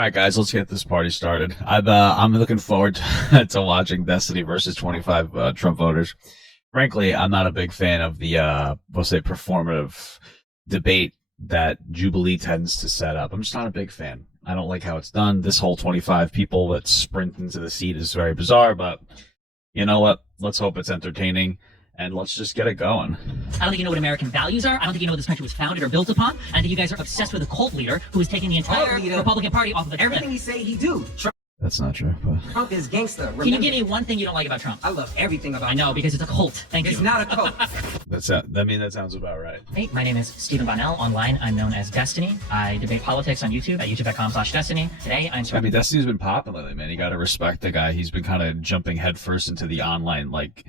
All right, guys, let's get this party started. I'm looking forward to watching Destiny versus 25 Trump voters. Frankly, I'm not a big fan of the we'll say performative debate that Jubilee tends to set up. I'm just not a big fan. I don't like how it's done. This whole 25 people that sprint into the seat is very bizarre, but you know what? Let's hope it's entertaining and let's just get it going. I don't think you know what American values are. I don't think you know what this country was founded or built upon. I think you guys are obsessed with a cult leader who is taking the entire Republican Party off of the Everything he say, he do. That's not true. But Trump is gangster. Remember. Can you give me one thing you don't like about Trump? I love everything about I know, Trump. because it's a cult. Thank you. It's not a cult. that sounds about right. Hey, my name is Stephen Bonnell. Online, I'm known as Destiny. I debate politics on YouTube at youtube.com/Destiny. Today, I'm I mean, Destiny's been popping lately, man. You got to respect the guy. He's been kind of jumping headfirst into the online. Like,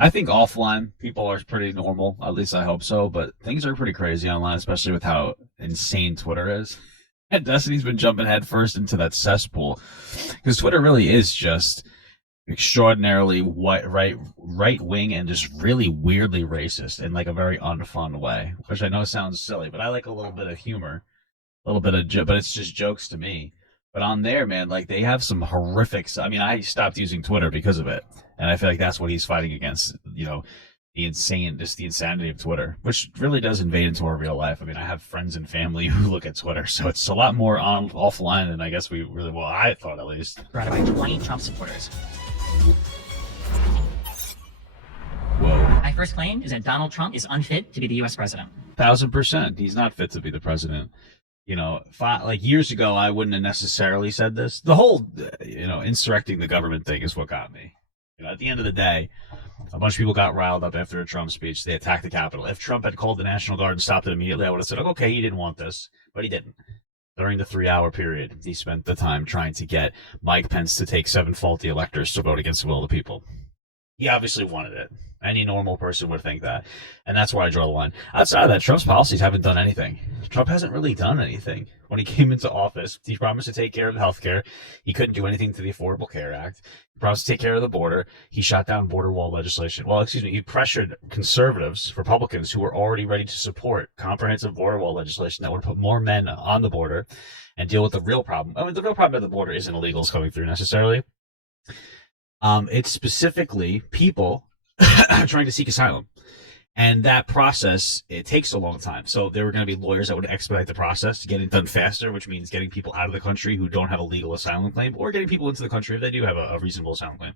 I think offline people are pretty normal. At least I hope so. But things are pretty crazy online, especially with how insane Twitter is. And Destiny's been jumping headfirst into that cesspool because Twitter really is just extraordinarily right wing and just really weirdly racist in like a very unfun way, which I know sounds silly, but I like a little bit of humor, a little bit of but it's just jokes to me. But on there, man, like they have some horrific. I mean, I stopped using Twitter because of it, and I feel like that's what he's fighting against. You know, the insanity of Twitter, which really does invade into our real life. I mean, I have friends and family who look at Twitter, so it's a lot more offline than I guess I thought at least. surrounded by 20 Trump supporters. Whoa. My first claim is that Donald Trump is unfit to be the U.S. president. 1,000%. He's not fit to be the president. You know, like years ago, I wouldn't have necessarily said this. The whole, insurrecting the government thing is what got me. You know, at the end of the day, a bunch of people got riled up after a Trump speech. They attacked the Capitol. If Trump had called the National Guard and stopped it immediately, I would have said, okay, he didn't want this. But he didn't. During the 3-hour period, he spent the time trying to get Mike Pence to take 7 faulty electors to vote against the will of the people. He obviously wanted it. Any normal person would think that. And that's where I draw the line. Outside of that, Trump's policies haven't done anything. Trump hasn't really done anything. When he came into office, he promised to take care of health care. He couldn't do anything to the Affordable Care Act. He promised to take care of the border. He shot down border wall legislation. He pressured conservatives, Republicans, who were already ready to support comprehensive border wall legislation that would put more men on the border and deal with the real problem. I mean, the real problem at the border isn't illegals coming through necessarily. It's specifically people trying to seek asylum. And that process, it takes a long time. So there were going to be lawyers that would expedite the process to get it done faster, which means getting people out of the country who don't have a legal asylum claim, or getting people into the country if they do have a reasonable asylum claim.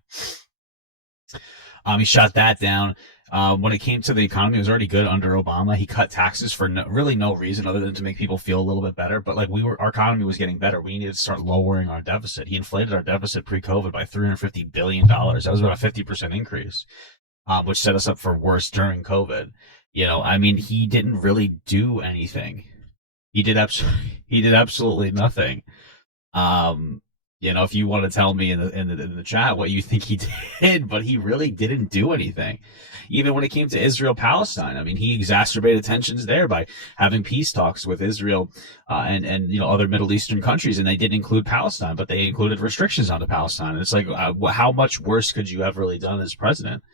He shot that down. When it came to the economy, it was already good under Obama. He cut taxes for really no reason other than to make people feel a little bit better. But our economy was getting better. We needed to start lowering our deficit. He inflated our deficit pre-COVID by $350 billion. That was about a 50% increase. Which set us up for worse during COVID. You know, I mean, he didn't really do anything. He did absolutely nothing. If you want to tell me in the chat what you think he did, but he really didn't do anything. Even when it came to Israel-Palestine, I mean, he exacerbated tensions there by having peace talks with Israel and other Middle Eastern countries, and they didn't include Palestine, but they included restrictions onto Palestine. And it's like, how much worse could you have really done as president?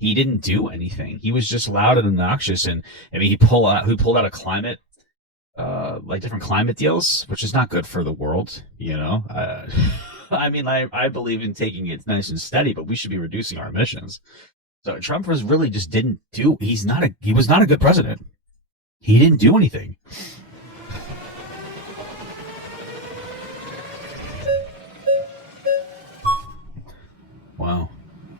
He didn't do anything. He was just loud and obnoxious. And I mean, he pulled out a climate, different climate deals, which is not good for the world. You know, I mean, I believe in taking it nice and steady, but we should be reducing our emissions. So Trump was really just didn't do. He was not a good president. He didn't do anything. Wow.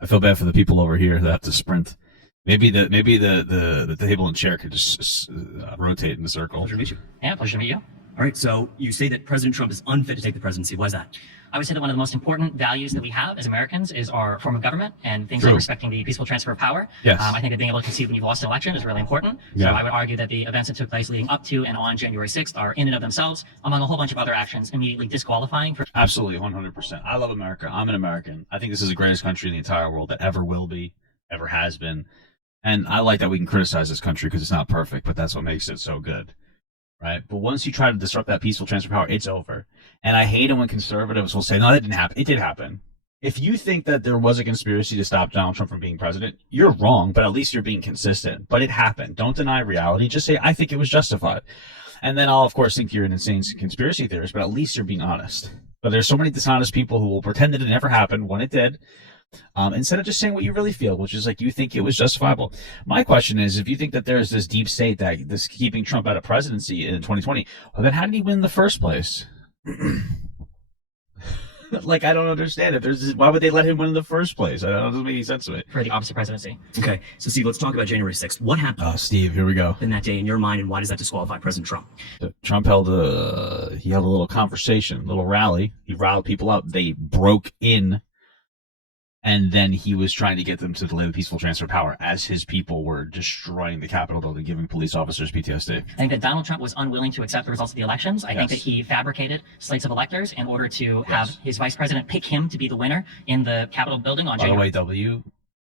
I feel bad for the people over here that have to sprint. Maybe the table and chair could just rotate in a circle. Pleasure to meet you. Yeah, pleasure to meet you. All right, so you say that President Trump is unfit to take the presidency. Why is that? I would say that one of the most important values that we have as Americans is our form of government and things True. like respecting the peaceful transfer of power. Yes. I think that being able to concede when you've lost an election is really important. Yeah. So I would argue that the events that took place leading up to and on January 6th are in and of themselves, among a whole bunch of other actions, immediately disqualifying for. Absolutely, 100%. I love America. I'm an American. I think this is the greatest country in the entire world that ever will be, ever has been. And I like that we can criticize this country because it's not perfect, but that's what makes it so good. Right? But once you try to disrupt that peaceful transfer of power, it's over. And I hate it when conservatives will say, no, that didn't happen. It did happen. If you think that there was a conspiracy to stop Donald Trump from being president, you're wrong, but at least you're being consistent. But it happened. Don't deny reality. Just say, I think it was justified. And then I'll, of course, think you're an insane conspiracy theorist, but at least you're being honest. But there's so many dishonest people who will pretend that it never happened when it did, instead of just saying what you really feel, which is like you think it was justifiable. My question is, if you think that there's this deep state that this keeping Trump out of presidency in 2020, well, then how did he win in the first place? Like, I don't understand it. Why would they let him win in the first place? It doesn't make any sense to me. For the opposite presidency. Okay, so Steve, let's talk about January 6th. What happened Oh, Steve, here we go. in that day in your mind, and why does that disqualify President Trump? Trump held a little conversation, a little rally. He riled people up. They broke in, and then he was trying to get them to delay the peaceful transfer of power as his people were destroying the Capitol building, giving police officers PTSD. I think that Donald Trump was unwilling to accept the results of the elections. I think that he fabricated slates of electors in order to have his vice president pick him to be the winner in the Capitol building on By the January way,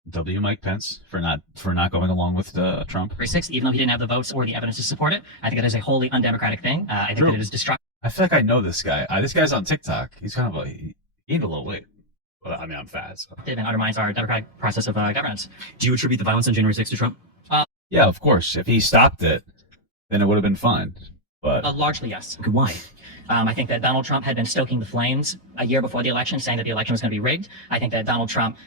W. Mike Pence for not going along with Trump. 6th, even though he didn't have the votes or the evidence to support it. I think that is a wholly undemocratic thing. I think True. that it is destructive. I feel like I know this guy. This guy's on TikTok. He's kind of he gained a little weight. Well, I mean, I'm fat. So. And undermines our democratic process of governance. Do you attribute the violence on January 6th to Trump? Yeah, of course. If he stopped it, then it would have been fine. But Largely, yes. Okay, why? I think that Donald Trump had been stoking the flames a year before the election, saying that the election was going to be rigged. I think that Donald Trump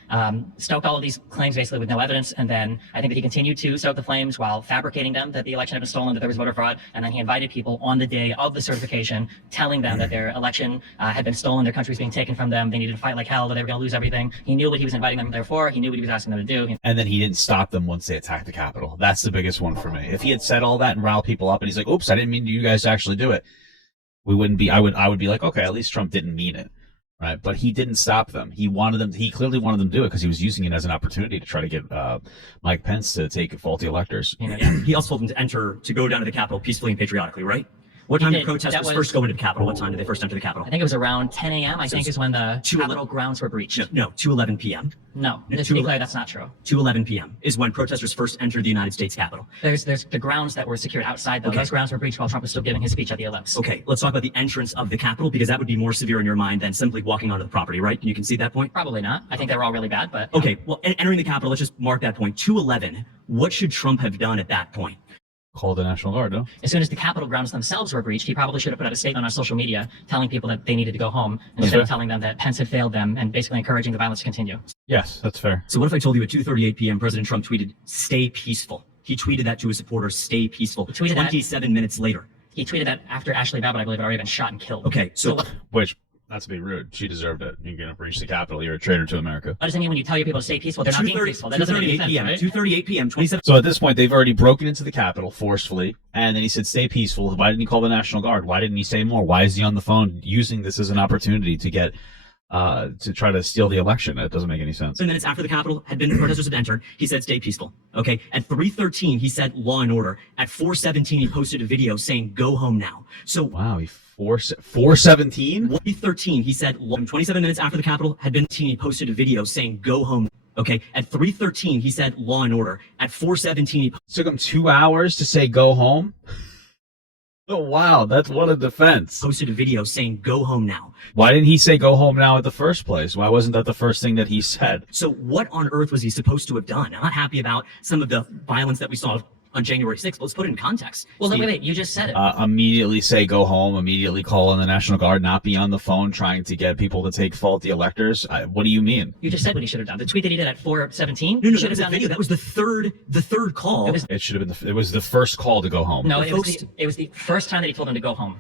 stoked all of these claims basically with no evidence, and then I think that he continued to stoke the flames while fabricating them, that the election had been stolen, that there was voter fraud, and then he invited people on the day of the certification, telling them that their election had been stolen, their country was being taken from them, they needed to fight like hell, that they were going to lose everything. He knew what he was inviting them there for, he knew what he was asking them to do. and then he didn't stop them once they attacked the Capitol. That's the biggest one for me. If he had said all that and riled people up, and he's like, "Oops, I didn't mean you guys to actually do it," we wouldn't be. I would be like, okay, at least Trump didn't mean it, right? But he didn't stop them. He wanted them. He clearly wanted them to do it because he was using it as an opportunity to try to get Mike Pence to take faulty electors. He also told them to go down to the Capitol peacefully and patriotically, right? What time did protesters first go into the Capitol? What time did they first enter the Capitol? I think it was around 10 a.m. I think is when the Capitol grounds were breached. No, 2:11 p.m. No, just to be clear, that's not true. 2:11 p.m. is when protesters first entered the United States Capitol. There's the grounds that were secured outside, though. Okay. Those grounds were breached while Trump was still giving his speech at the Ellipse. Okay, let's talk about the entrance of the Capitol, because that would be more severe in your mind than simply walking onto the property, right? And you can see that point? Probably not. I think they were all really bad, but... Okay, well, entering the Capitol, let's just mark that point. 2:11, what should Trump have done at that point? Call the National Guard, no? As soon as the Capitol grounds themselves were breached, he probably should have put out a statement on social media telling people that they needed to go home instead of telling them that Pence had failed them and basically encouraging the violence to continue. Yes, that's fair. So what if I told you at 2:38 p.m. President Trump tweeted, "Stay peaceful"? He tweeted that to his supporters, "Stay peaceful." He tweeted that- 27 minutes later. He tweeted that after Ashley Babbitt, I believe, had already been shot and killed. Okay, so Which, not to be rude, she deserved it. You're going to breach the Capitol. You're a traitor to America. What does it mean when you tell your people to stay peaceful? They're not being peaceful. That doesn't make any 2:38 sense, p.m. right? 2:38 p.m. 27. So at this point, they've already broken into the Capitol forcefully, and then he said, "Stay peaceful." Why didn't he call the National Guard? Why didn't he say more? Why is he on the phone using this as an opportunity to get to try to steal the election? It doesn't make any sense. 7 minutes after the Capitol had been, protesters had entered, he said, "Stay peaceful." Okay. At 3:13, he said, "Law and order." At 4:17, he posted a video saying, "Go home now." So Wow, he 417? 3:13, he said, 27 minutes after the Capitol had been, he posted a video saying, "Go home." Okay. At 3:13, he said, "Law and order." At 4:17, he Took him 2 hours to say go home? Oh, wow, that's what a defense. posted a video saying, "Go home now." Why didn't he say go home now at the first place? Why wasn't that the first thing that he said? So what on earth was he supposed to have done? I'm not happy about some of the violence that we saw on January 6th. Let's put it in context. Well, Steve. wait, you just said it. Immediately say go home, immediately call on the National Guard, not be on the phone trying to get people to take faulty electors. What do you mean? You just said what he should have done. The tweet that he did at 4:17. No, he that should was have a done video. That was the third call. It should have been it was the first call to go home. No, The folks- it was the first time that he told him to go home.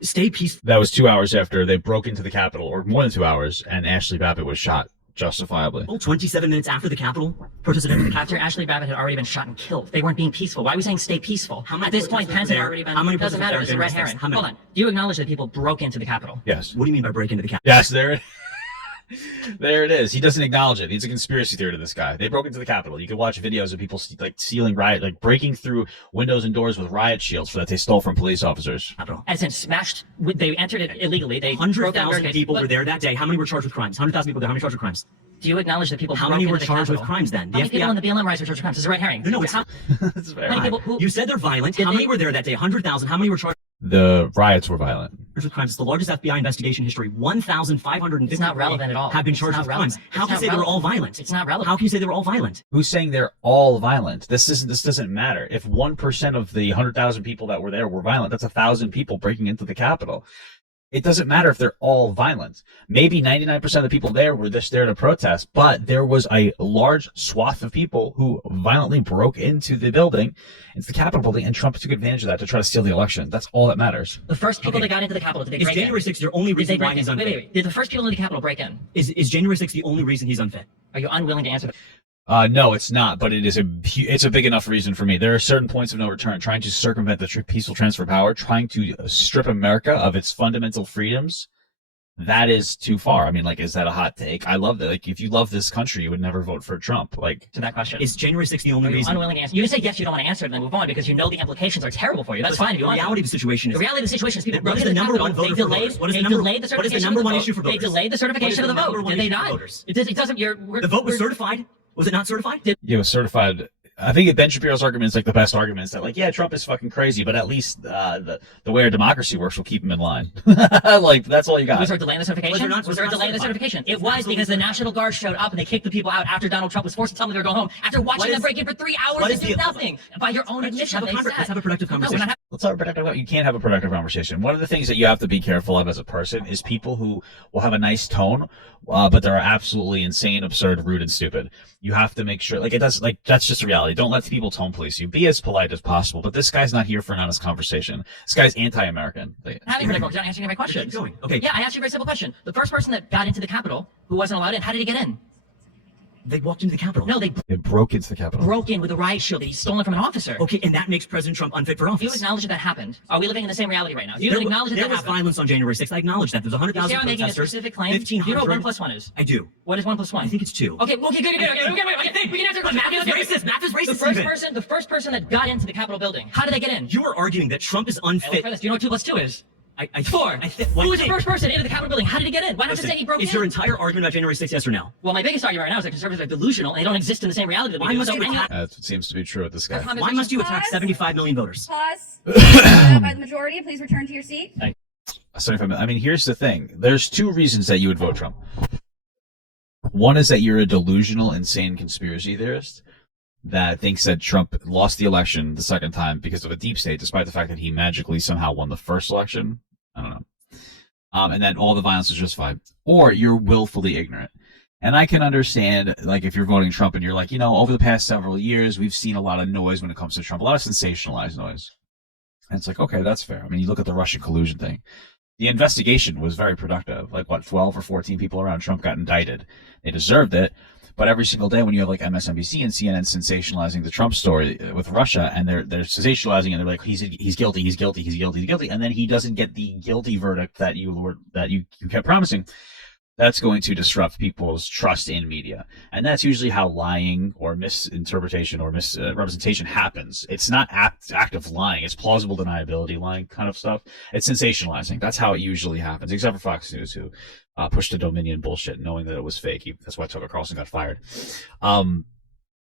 Stay peaceful. That was 2 hours after they broke into the Capitol, or more than 2 hours, and Ashley Babbitt was shot, justifiably. 27 minutes after the Capitol, protesters entered the Capitol. After Ashley Babbitt had already been shot and killed, they weren't being peaceful. Why are we saying stay peaceful? How many At this point, protesters Pence were had there? already been. How many Doesn't protesters matter. were It's a there red during this? herring. How many? Hold on. Do you acknowledge that people broke into the Capitol? Yes. What do you mean by break into the Capitol? Yes, there it is. He doesn't acknowledge it. He's a conspiracy theory to this guy. They broke into the Capitol. You can watch videos of people stealing breaking through windows and doors with riot shields that they stole from police officers. Capitol. As in smashed. They entered it illegally. They broke down 100,000 barricades. people Look, were there that day. How many were charged with crimes? 100,000 people there. How many charged with crimes? Do you acknowledge that people How broke many into were the charged with Capitol? crimes then? How many people on the BLM riots were charged with crimes? This is a red herring. No, it's How That's very many people who... You said they're violent. Did How many they- were there that day? 100,000. How many were charged? the riots were violent. With crimes. It's the largest FBI investigation in history. 1,550 It's not relevant at all. have been It's charged not with crimes. relevant. How It's can you not say they were all relevant. violent? It's not relevant. How can you say they were all violent? Who's saying they're all violent? This doesn't matter. If 1% of the 100,000 people that were there were violent, that's 1,000 people breaking into the Capitol. It doesn't matter if they're all violent. Maybe 99% of the people there were just there to protest, but there was a large swath of people who violently broke into the building, into the Capitol building, and Trump took advantage of that to try to steal the election. That's all that matters. The first people that got into the Capitol, did they Is break January in? 6th your only Did they reason why break he's in? unfit? Wait. Did the first people in the Capitol break in? Is January 6th the only reason he's unfit? Are you unwilling to answer that? No, it's not, but it's a big enough reason for me. There are certain points of no return. Trying to circumvent the peaceful transfer of power, trying to strip America of its fundamental freedoms, that is too far. I mean, like, is that a hot take? I love that. Like, if you love this country, you would never vote for Trump. Like, To that question. Is January 6th the only Are you reason? unwilling to answer? You can say yes, you don't want to answer it, and then move on because you know the implications are terrible for you. That's fine if you The want. reality of the situation The is reality of the situation is people What broke is into the number Capitol, one voter they for delayed, voters? What is they the number- delayed the what is the certification number of the one vote. issue for They voters? delayed the certification What of is the the vote. number one Did they issue for not? voters? It doesn't. the vote was certified. Was it not certified? it was certified. I think Ben Shapiro's argument is like the best argument. Is that like, yeah, Trump is fucking crazy, but at least the way our democracy works will keep him in line. Like, that's all you got. Was there a delay in the certification? Was Was there a delay in the certified? certification? It was because the National Guard showed up and they kicked the people out after Donald Trump was forced to tell them they were going home. After watching them break in for 3 hours what and is do the- nothing. By your own admission, they Let's said. have a productive No, we're conversation. not Let's have a productive. You can't have a productive conversation. One of the things that you have to be careful of as a person is people who will have a nice tone, but they're absolutely insane, absurd, rude, and stupid. You have to make sure, like, it does, like, that's just a reality. Don't let people tone police you. Be as polite as possible. But this guy's not here for an honest conversation. This guy's anti-American. Having you're not answering my question. Keep going. Okay. Yeah, I asked you a very simple question. The first person that got into the Capitol who wasn't allowed in, how did he get in? They walked into the Capitol. No, they It broke into the Capitol. broke in with a riot shield that he's stolen from an officer. Okay, and that makes President Trump unfit for Do you office. acknowledge that that happened? Are we living in the same reality right now? Do you There, acknowledge that there that was happened? violence on January 6th. I acknowledge that. There's You 100,000 see how I'm making a protesters. specific claim? Do 1,500. you know what 1 plus 1 is? I do. What is 1 plus 1? I think it's 2. Okay, good. We can answer the question. Math is racist. Math is racist. The first person that got into the Capitol building, how did they get in? You are arguing that Trump is Hey, let's unfit. try this. Do you know what 2 plus 2 is? I 4. Who was the first person into the Capitol building? How did he get in? Why not just say he broke in? Is your entire argument about January 6th yes or no? Well, my biggest argument right now is that conservatives are delusional and they don't exist in the same reality that we Why do. must So you any- attack- That seems to be true with this guy. Why must you attack 75 million voters? Pause. By the majority, please return to your seat. Sorry if I mean, here's the thing. There's 2 reasons that you would vote Trump. One is that you're a delusional, insane conspiracy theorist that thinks that Trump lost the election the second time because of a deep state, despite the fact that he magically somehow won the first election. I don't know. And that all the violence was justified. Or you're willfully ignorant. And I can understand, like, if you're voting Trump and you're like, over the past several years, we've seen a lot of noise when it comes to Trump, a lot of sensationalized noise. And it's like, okay, that's fair. I mean, you look at the Russian collusion thing. The investigation was very productive. Like, 12 or 14 people around Trump got indicted. They deserved it. But every single day when you have like MSNBC and CNN sensationalizing the Trump story with Russia, and they're sensationalizing and they're like, he's guilty, and then he doesn't get the guilty verdict that you kept promising, that's going to disrupt people's trust in media. And that's usually how lying or misinterpretation or misrepresentation happens. It's not active lying. It's plausible deniability lying kind of stuff. It's sensationalizing. That's how it usually happens, except for Fox News, who pushed the Dominion bullshit knowing that it was fake. That's why Tucker Carlson got fired. And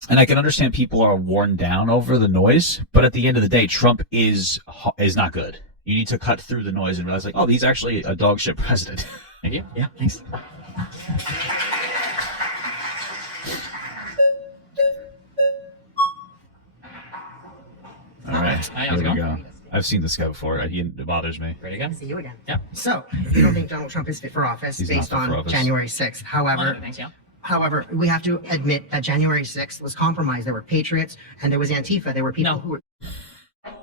I can understand people are worn down over the noise, but at the end of the day, Trump is not good. You need to cut through the noise and realize, like, oh, he's actually a dog shit president. Thank you. Yeah, thanks. All right, Hi, here how's we it go. going? I've seen this guy before. It bothers me. Ready to go? See you again. Yep. So, you don't think Donald Trump is fit for office He's not based fit for on office. January 6th. However, Thanks, yeah. however, we have to admit that January 6th was compromised. There were patriots and there was Antifa. There were people No. who were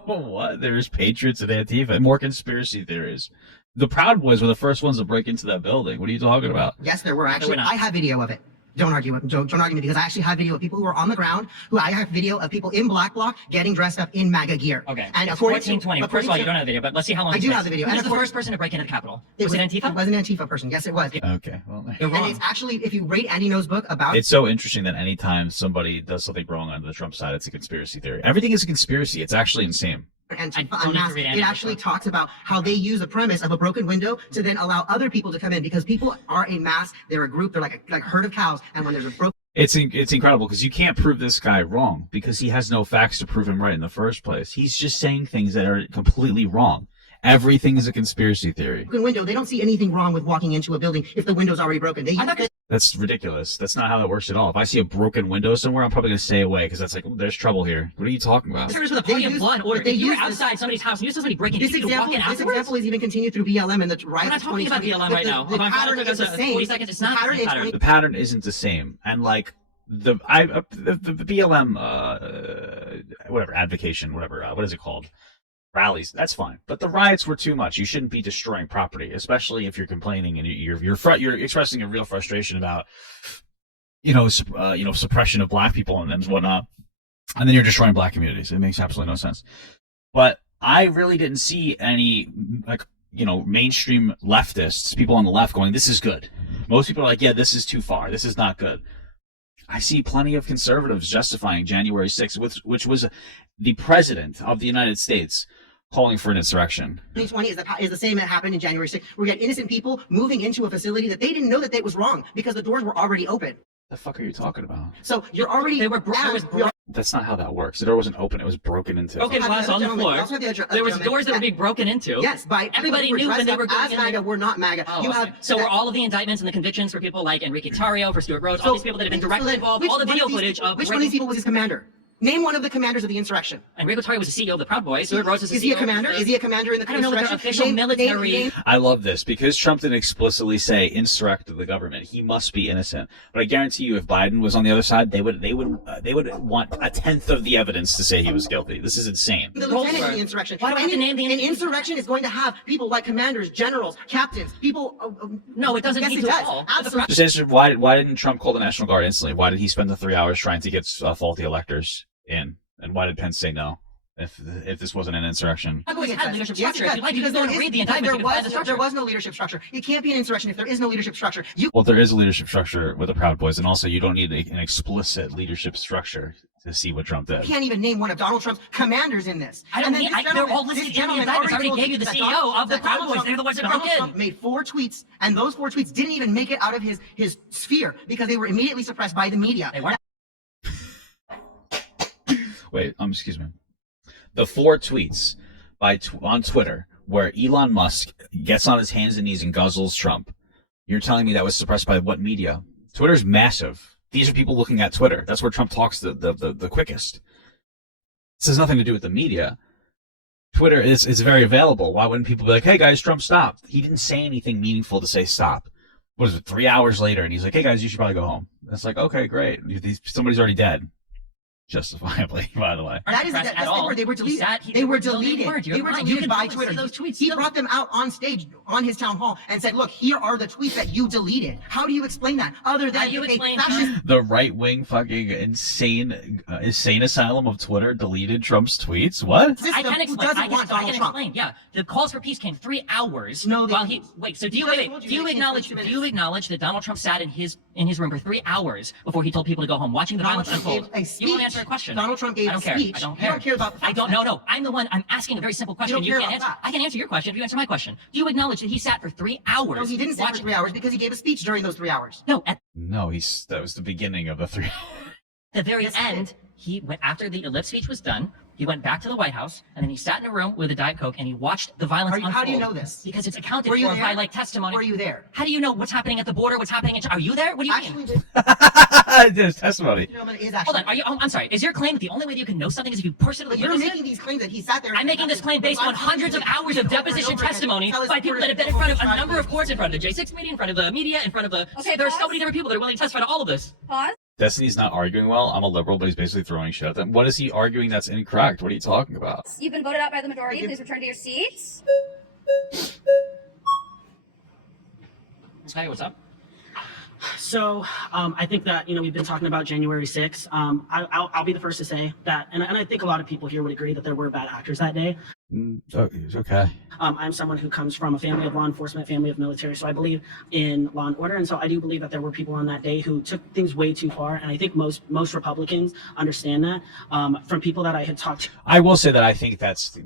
What? There's patriots and Antifa. More conspiracy theories. The Proud Boys were the first ones to break into that building. What are you talking about? Yes, there were actually. not. I have video of it. Don't argue with don't argue with me because I actually have video of people who are on the ground. I have video of people in black bloc getting dressed up in MAGA gear. Okay. And It's according 1420. to, First of all, you don't have the video, but let's see how long I it do takes. have the video. Who And was the according- first person to break into the Capitol? it Was it Antifa? It was an Antifa person. Yes, it was. Okay, well, You're And wrong. it's actually, if you read Andy No's book about it's so interesting that anytime somebody does something wrong on the Trump side, it's a conspiracy theory. Everything is a conspiracy. It's actually insane. I Antifa don't need to unmasked, read it Andy No's actually book. talks about how they use a premise of a broken window to then allow other people to come in because people are a mass. They're a group. They're like a herd of cows. And when there's a broken It's incredible because you can't prove this guy wrong because he has no facts to prove him right in the first place. He's just saying things that are completely wrong. Everything is a conspiracy theory. broken window, they don't see anything wrong with walking into a building if the window's already broken. They use That's ridiculous. That's not how that works at all. If I see a broken window somewhere, I'm probably going to stay away because that's like, oh, there's trouble here. What are you talking about? With a party of use- blood, or but they if you were use this- outside somebody's house and you saw somebody breaking this into, you walk in example afterwards. is even continued through BLM and the riots. We're not talking about 2020. BLM right now. The Hold on, pattern it is took the us same. 40 seconds. It's not the same pattern. The pattern isn't the same. And like the BLM, whatever, advocation, whatever, what is it called? Rallies, that's fine, but the riots were too much. You shouldn't be destroying property, especially if you're complaining and you're expressing a real frustration about, suppression of black people and whatnot, and then you're destroying black communities. It makes absolutely no sense. But I really didn't see any mainstream leftists, people on the left, going, "This is good." Most people are like, "Yeah, this is too far. This is not good." I see plenty of conservatives justifying January 6th, which was the president of the United States calling for an insurrection. 2020 is the same that happened in January 6th, where we had innocent people moving into a facility that they didn't know that it was wrong because the doors were already open. The fuck are you talking about? So you're already. That's not how that works. The door wasn't open; it was broken into. Broken glass on the floor. There was doors that were being broken into. Yes, by everybody knew when they were going as in MAGA. there. We're not MAGA. Oh, okay. So were all of the indictments and the convictions for people like Enrique Tarrio, for Stuart Rhodes, all these people that have been directly involved, all the video footage of which one of these people was his commander? Name one of the commanders of the insurrection. Enrique Tarrio was the CEO of the Proud Boys. Stuart Rhodes is the CEO. Is he a commander? Is he a commander in the I don't know what their insurrection? official military. I love this because Trump didn't explicitly say insurrect the government. He must be innocent. But I guarantee you, if Biden was on the other side, they would want a tenth of the evidence to say he was guilty. This is insane. The lieutenant in the insurrection. Why do I have to name the An insurrection is going to have people like commanders, generals, captains, people. No, it doesn't yes, need it to does. at all. Absolutely. Just answer why didn't Trump call the National Guard instantly? Why did he spend the 3 hours trying to get faulty electors in? And why did Pence say no if this wasn't an insurrection? I've always had leadership Yes, structure. If you'd like, you can go and read the indictments. You can find the structure. There was no leadership structure. It can't be an insurrection if there is no leadership structure. Well, there is a leadership structure with the Proud Boys, and also you don't need an explicit leadership structure to see what Trump did. You can't even name one of Donald Trump's commanders in this. I don't need. They're all listed in the indictments. I already gave you the CEO of the Proud Boys. They're the ones that broke in. Trump made 4 tweets, and those 4 tweets didn't even make it out of his sphere because they were immediately suppressed by the media. They weren't. Wait, excuse me. The 4 tweets on Twitter where Elon Musk gets on his hands and knees and guzzles Trump. You're telling me that was suppressed by what media? Twitter's massive. These are people looking at Twitter. That's where Trump talks the quickest. This has nothing to do with the media. Twitter is very available. Why wouldn't people be like, "Hey guys, Trump stopped"? He didn't say anything meaningful to say stop. What is it? 3 hours later, and he's like, "Hey guys, you should probably go home." That's like, okay, great. Somebody's already dead. Justifiably, by the way. That is they were deleted. They were deleted by Twitter. He brought them out on stage on his town hall and said, "Look, here are the tweets that you deleted." How do you explain that? Other than the right-wing fucking insane asylum of Twitter deleted Trump's tweets? What? I can explain. Yeah, the calls for peace came 3 hours. No, while he wait. So do you acknowledge that Donald Trump sat in his room for 3 hours before he told people to go home, watching the violence unfold? You won't answer a question. Donald Trump gave a speech. I don't care. You don't care about the facts. No. I'm the one. I'm asking a very simple question. You don't care can't about answer. that. I can answer your question if you answer my question. Do you acknowledge that he sat for 3 hours? No, he didn't sit for 3 hours because he gave a speech during those 3 hours. No, That was the beginning of the 3 hours. the very end, he went after the lip speech was done. He went back to the White House, and then he sat in a room with a Diet Coke, and he watched the violence unfold. How do you know this? Because it's accounted Were you for there? by like testimony. Were you there? How do you know what's happening at the border? What's happening in? Are you there? What do you mean? There's testimony. Hold on. I'm sorry. Is your claim that the only way that you can know something is if you personally You're witnessed making it? these claims that he sat there. I'm making this claim based on hundreds of hours of deposition testimony by people that have been in front of a number of courts, in front of the J6 media, in front of the media, in front of the. Okay, there are so pause. many different people that are willing to testify to all of this. Pause. Destiny's not arguing well. I'm a liberal, but he's basically throwing shit at them. What is he arguing that's incorrect? What are you talking about? You've been voted out by the majority. Please return to your seats. Hey, what's up? So I think that, we've been talking about January 6th. I'll be the first to say that, and I think a lot of people here would agree that there were bad actors that day. Okay. I'm someone who comes from a family of law enforcement, family of military, so I believe in law and order. And so I do believe that there were people on that day who took things way too far. And I think most Republicans understand that from people that I had talked to. I will say that I think that's,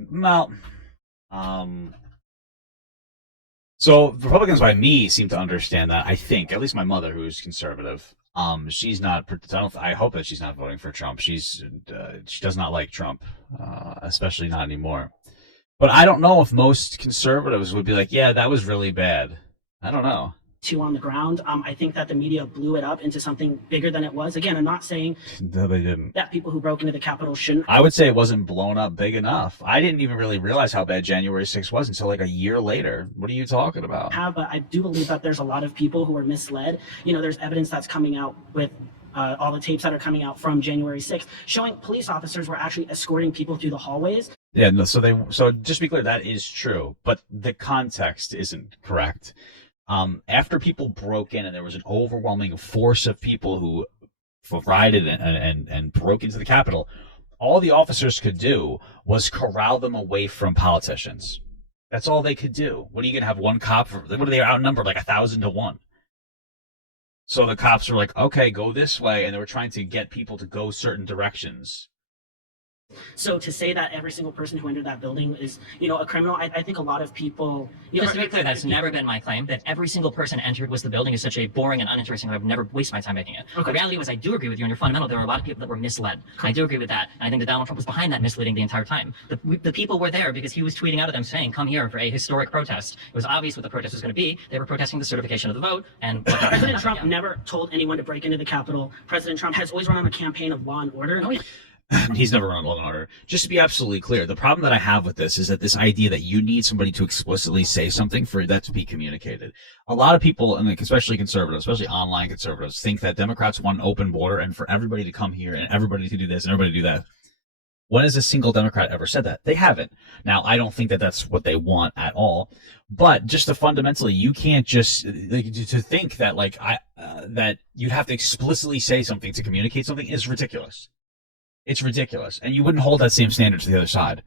so Republicans by me seem to understand that. I think, at least my mother, who is conservative, she's not, I hope that she's not voting for Trump. She does not like Trump, especially not anymore. But I don't know if most conservatives would be like, yeah, that was really bad. I don't know. On the ground. I think that the media blew it up into something bigger than it was. Again, I'm not saying No, they didn't. that people who broke into the Capitol shouldn't. I would say it wasn't blown up big enough. I didn't even really realize how bad January 6th was until like a year later. What are you talking about? But I do believe that there's a lot of people who are misled. You know, there's evidence that's coming out with all the tapes that are coming out from January 6th showing police officers were actually escorting people through the hallways. Yeah, no, so just to be clear, that is true, but the context isn't correct. After people broke in and there was an overwhelming force of people who rioted and broke into the Capitol, all the officers could do was corral them away from politicians. That's all they could do. What are you going to have one cop? What are they outnumbered like 1,000 to 1? So the cops were like, okay, go this way. And they were trying to get people to go certain directions. So to say that every single person who entered that building is, you know, a criminal, I think a lot of people. Just to be clear, that's never been my claim. That every single person entered was the building is such a boring and uninteresting. I would never waste my time making it. Okay. The reality was, I do agree with you on your fundamental. There were a lot of people that were misled. I do agree with that. And I think that Donald Trump was behind that misleading the entire time. The people were there because he was tweeting out at them saying, "Come here for a historic protest." It was obvious what the protest was going to be. They were protesting the certification of the vote. And President Trump never told anyone to break into the Capitol. President Trump has always run on a campaign of law and order. No, He's never run law and order. Just to be absolutely clear, the problem that I have with this is that this idea that you need somebody to explicitly say something for that to be communicated. A lot of people, and especially conservatives, especially online conservatives, think that Democrats want an open border and for everybody to come here and everybody to do this and everybody to do that. When has a single Democrat ever said that? They haven't. Now, I don't think that that's what they want at all. But just to fundamentally, you can't just to think that that you'd have to explicitly say something to communicate something is ridiculous. It's ridiculous, and you wouldn't hold that same standard to the other side.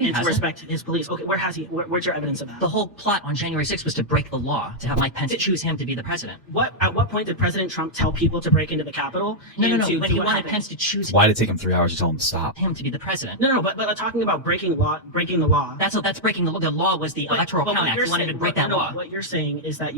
And to respect his police. Okay, where has he? Where's your evidence of that? the whole plot on January 6th was to break the law, to have Mike Pence choose him to be the president. At what point did President Trump tell people to break into the Capitol? No. And When to he do what wanted happened? Pence to choose Why did it take him 3 hours to tell him to stop? him to be the president. No, but talking about breaking the law. That's breaking the law. The law was the Electoral But Count what Act. you're He wanted to saying- break that no, law. What you're saying is that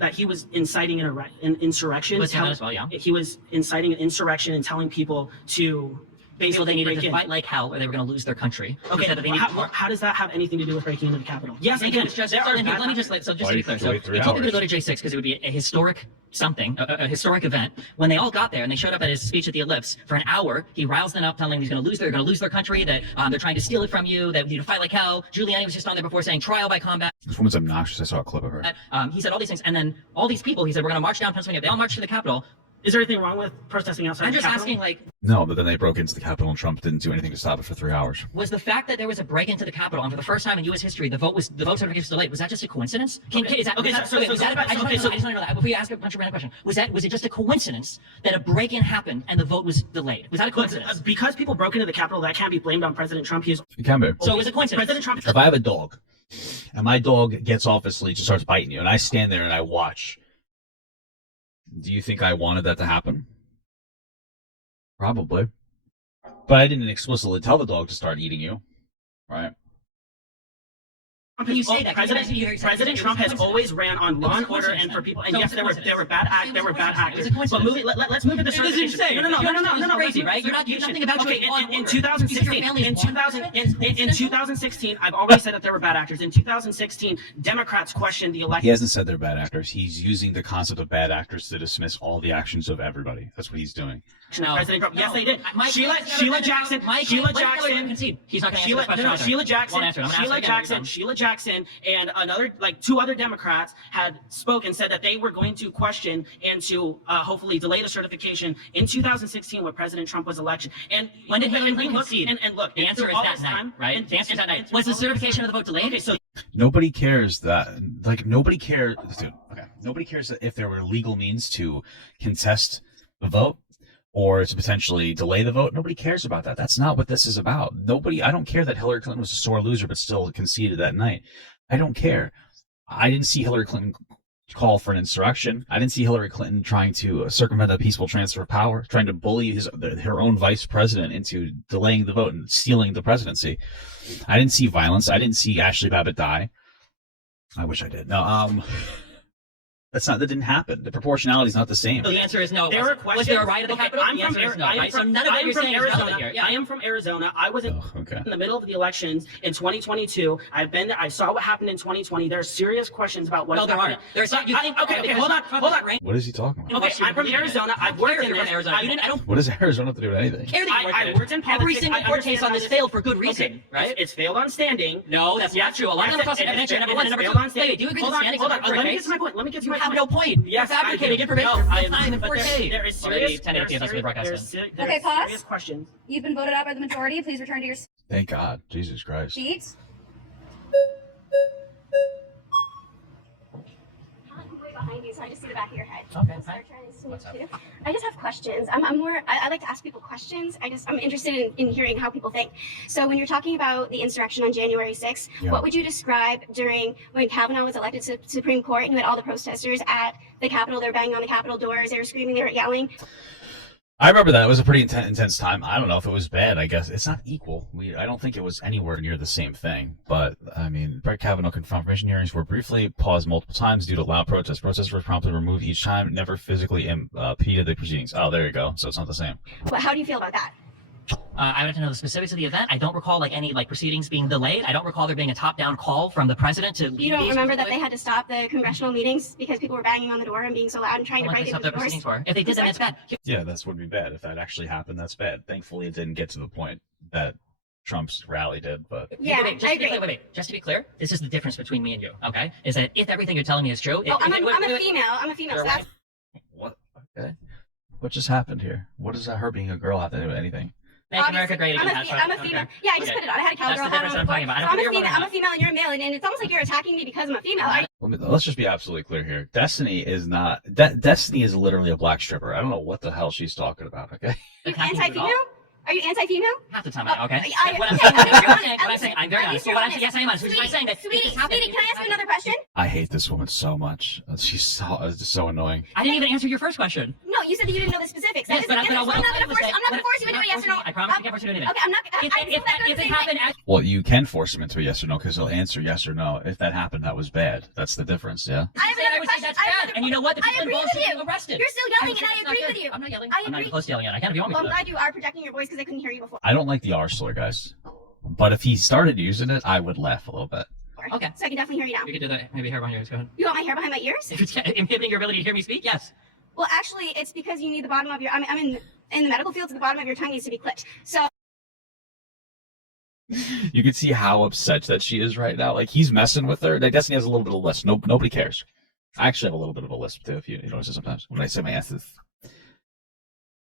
that he was inciting an insurrection. Was that as well, yeah. He was inciting an insurrection and telling people to Basically, they needed break to in. fight like hell, or they were going to lose their country. He Okay, said that they needed more. how does that have anything to do with breaking into the Capitol? Yes, Again, it's just, there so are then here, bad- let me just to Why be did clear. you So wait 3 he told people to hours? go to J6 because it would be a historic something, a historic event. When they all got there and they showed up at his speech at the Ellipse for an hour, he riles them up, telling them they're going to lose their country, that they're trying to steal it from you, that you need to fight like hell. Giuliani was just on there before saying trial by combat. This woman's obnoxious. I saw a clip of her. He said all these things, and then all these people, he said, we're going to march down Pennsylvania. They all marched to the Capitol. Is there anything wrong with protesting outside I'm the just Capitol? asking, like, No, but then they broke into the Capitol and Trump didn't do anything to stop it for 3 hours. was the fact that there was a break into the Capitol, and for the first time in U.S. history, the vote certification was delayed, was that just a coincidence? Is that, Okay, was that, so- wait, so- was that, so- I just okay, want to know that before you ask a bunch of random questions. Was it just a coincidence that a break-in happened and the vote was delayed? Was that a coincidence? Because people broke into the Capitol, that can't be blamed on President Trump. He is It can be. So it was a coincidence. President Trump. If I have a dog and my dog gets off his leash and starts biting you and I stand there and I watch, do you think I wanted that to happen? Probably. But I didn't explicitly tell the dog to start eating you, right? Can you say that? Can you President, say you hear- President Trump has always ran on law and order and for people. And So yes, it was there a were coincidence. bad It was a actors. coincidence. But let's move to the It was certification. insane. No. You're crazy, right? You're not nothing about Okay, you is law and in order. 2016, Because your family is in law 2000, enforcement? in 2016, I've already said that there were bad actors. In 2016, Democrats questioned the He election. hasn't said they're bad actors. He's using the concept of bad actors to dismiss all the actions of everybody. That's what he's doing. of President Trump. Yes, they did. Mike Sheila Jackson. He's not going to answer the question. either. Sheila Jackson, Won't answer it. I'm gonna ask it again. Sheila Jackson, and two other Democrats had spoken, said that they were going to question and to hopefully delay the certification in 2016 when President Trump was elected. And When did Hillary and Clinton look, concede? and look, The answer is all that this night, time, right? and- The answer is that and- night. Was the certification of the vote delayed? Okay, so Nobody cares that, nobody cares, dude, okay. Nobody cares that if there were legal means to contest the vote or to potentially delay the vote. Nobody cares about that. That's not what this is about. I don't care that Hillary Clinton was a sore loser but still conceded that night. I don't care. I didn't see Hillary Clinton call for an insurrection. I didn't see Hillary Clinton trying to circumvent a peaceful transfer of power, trying to bully her own vice president into delaying the vote and stealing the presidency. I didn't see violence. I didn't see Ashley Babbitt die. I wish I did. No, That didn't happen. The proportionality is not the same. So the answer is no. There were Was questions. there a riot at the Okay, Capitol? I'm The from answer is no, I am right? So from- none of I what am you're from saying is relevant Arizona. here. Yeah. I am from Arizona. I was in Okay. the middle of the elections in 2022. I've been there. I saw what happened in 2020. There's serious questions about what No, is there happening. aren't. There's you think okay, because hold on, Trump hold is on. reigning- What is he talking about? Okay, I'm from Arizona. I've worked in You're this. from Arizona. You didn't, I don't What does Arizona have to do with anything? care that you worked I in it. worked in politics. Every single I court case understand on how this this- failed for good reason, Okay, right? It's failed on standing. No, that's not true. A lot of them are crossing evidentiary. Number one and number Failed two. on standing. Wait, do you agree Hold that on, standing hold is on. a Let me case? get to my point. Let me get to You my have point. no point. Yes, You're fabricating I do. information No, for I real am- time in but 4K. there is Well, maybe serious. 1080p, that's really broadcasting. Okay, pause. Serious questions. You've been voted out by the majority. Please return to your Thank God. Jesus Christ. seats. I'm way behind you, so I just see the back of your head. Okay, So fine. we're trying to meet you. I just have questions. I'm more. I like to ask people questions. I'm interested in hearing how people think. So when you're talking about the insurrection on January 6th, Yeah. what would you describe during when Kavanaugh was elected to Supreme Court and you had all the protesters at the Capitol? They were banging on the Capitol doors. They were screaming. They were yelling. I remember that. It was a pretty intense time. I don't know if it was bad. I guess it's not equal. I don't think it was anywhere near the same thing. But, I mean, Brett Kavanaugh confirmation hearings were briefly paused multiple times due to loud protests. Protesters were promptly removed each time, never physically impeded the proceedings. Oh, there you go. So it's not the same. But how do you feel about that? I would have to know the specifics of the event. I don't recall any proceedings being delayed. I don't recall there being a top-down call from the president to lead You don't these remember that particular- they had to stop the congressional meetings because people were banging on the door and being so loud and trying How to long break did they into stop the the doors? proceedings for? If they did, then it's bad. Yeah, that's would be bad. If that actually happened, that's bad. Thankfully, it didn't get to the point that Trump's rally did, but Yeah, Wait, I agree. wait. Just to be clear, this is the difference between me and you, okay? Is that if everything you're telling me is true... Oh, I'm a wait. female. I'm a female. So You're that's what? Okay. What just happened here? What does her being a girl have to do with anything? Make America great again. I'm a female. Yeah, I just put it on. I had a That's cowgirl the hat difference on I'm before. talking about. I So don't I'm a care female. whether or I'm a not- female and you're a male, and it's almost like you're attacking me because I'm a female. Let's just be absolutely clear here. Destiny is not. Destiny is literally a black stripper. I don't know what the hell she's talking about. Okay. You anti-female? Are you anti-female? Half the time, okay? I- What I'm okay, saying, at what least I'm saying, I'm very at honest. least you're What I'm honest. saying, yes, I am honest. Which is why I'm saying that if Sweetie, this happened, can I ask you another question? I hate this woman so much. She's so annoying. I didn't even answer your first question. No, you said that you didn't know the specifics. Yes, but I'm I'm not going to force you into a yes or no. I promise you can't force you to do anything. Okay, I'm not. If it happened as Well, you can force him into a yes or no because he'll answer yes or no. If that happened, that was bad. That's the difference. Yeah. I have I another would say question. that's I have bad. another- And you know what? The I people agree involved with should you. be arrested. You're still yelling, and I agree with you. I'm not yelling. I I'm not agree. even close to yelling yet. I can't be on me Well, for I'm that. glad you are protecting your voice because I couldn't hear you before. I don't like the R slur, guys. But if he started using it, I would laugh a little bit. Okay. So I can definitely hear you now. We could do that. Maybe hair behind your ears. Go ahead. You want my hair behind my ears? If it's inhibiting your ability to hear me speak, yes. Well, actually, it's because you need the bottom of your. I'm in the medical field, so the bottom of your tongue needs to be clipped. So You can see how upset that she is right now. Like he's messing with her. Like Destiny has a little bit of a lisp. Nobody cares. I actually have a little bit of a lisp too. If you notice it sometimes when I say my ass.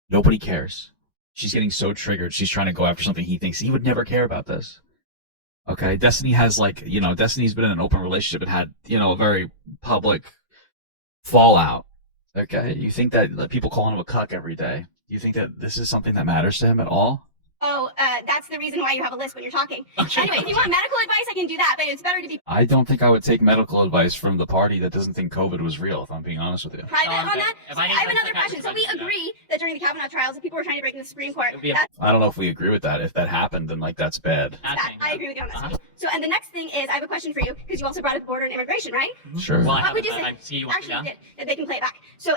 Nobody cares. She's getting so triggered. She's trying to go after something he thinks he would never care about this. Okay, Destiny has Destiny's been in an open relationship and had, a very public fallout. Okay, you think that people calling him a cuck every day, you think that this is something that matters to him at all? that's the reason why you have a list when you're talking. Okay. Anyway, if you want medical advice, I can do that, but it's better to be I don't think I would take medical advice from the party that doesn't think COVID was real, if I'm being honest with you. private Oh, on okay. that. If So I I didn't have know another the question. So we Kavanaugh trials, agree that during the Kavanaugh trials, if people were trying to break into the Supreme Court, It would be a- that's I don't know if we agree with that. If that happened, then that's bad. Not that. saying I that. agree with you on that. Uh-huh. So, and the next thing is, I have a question for you because you also brought up border and immigration, right? Sure. Well, I What would haven't. you say? I see you want Actually, to, you did. That they can play it back. So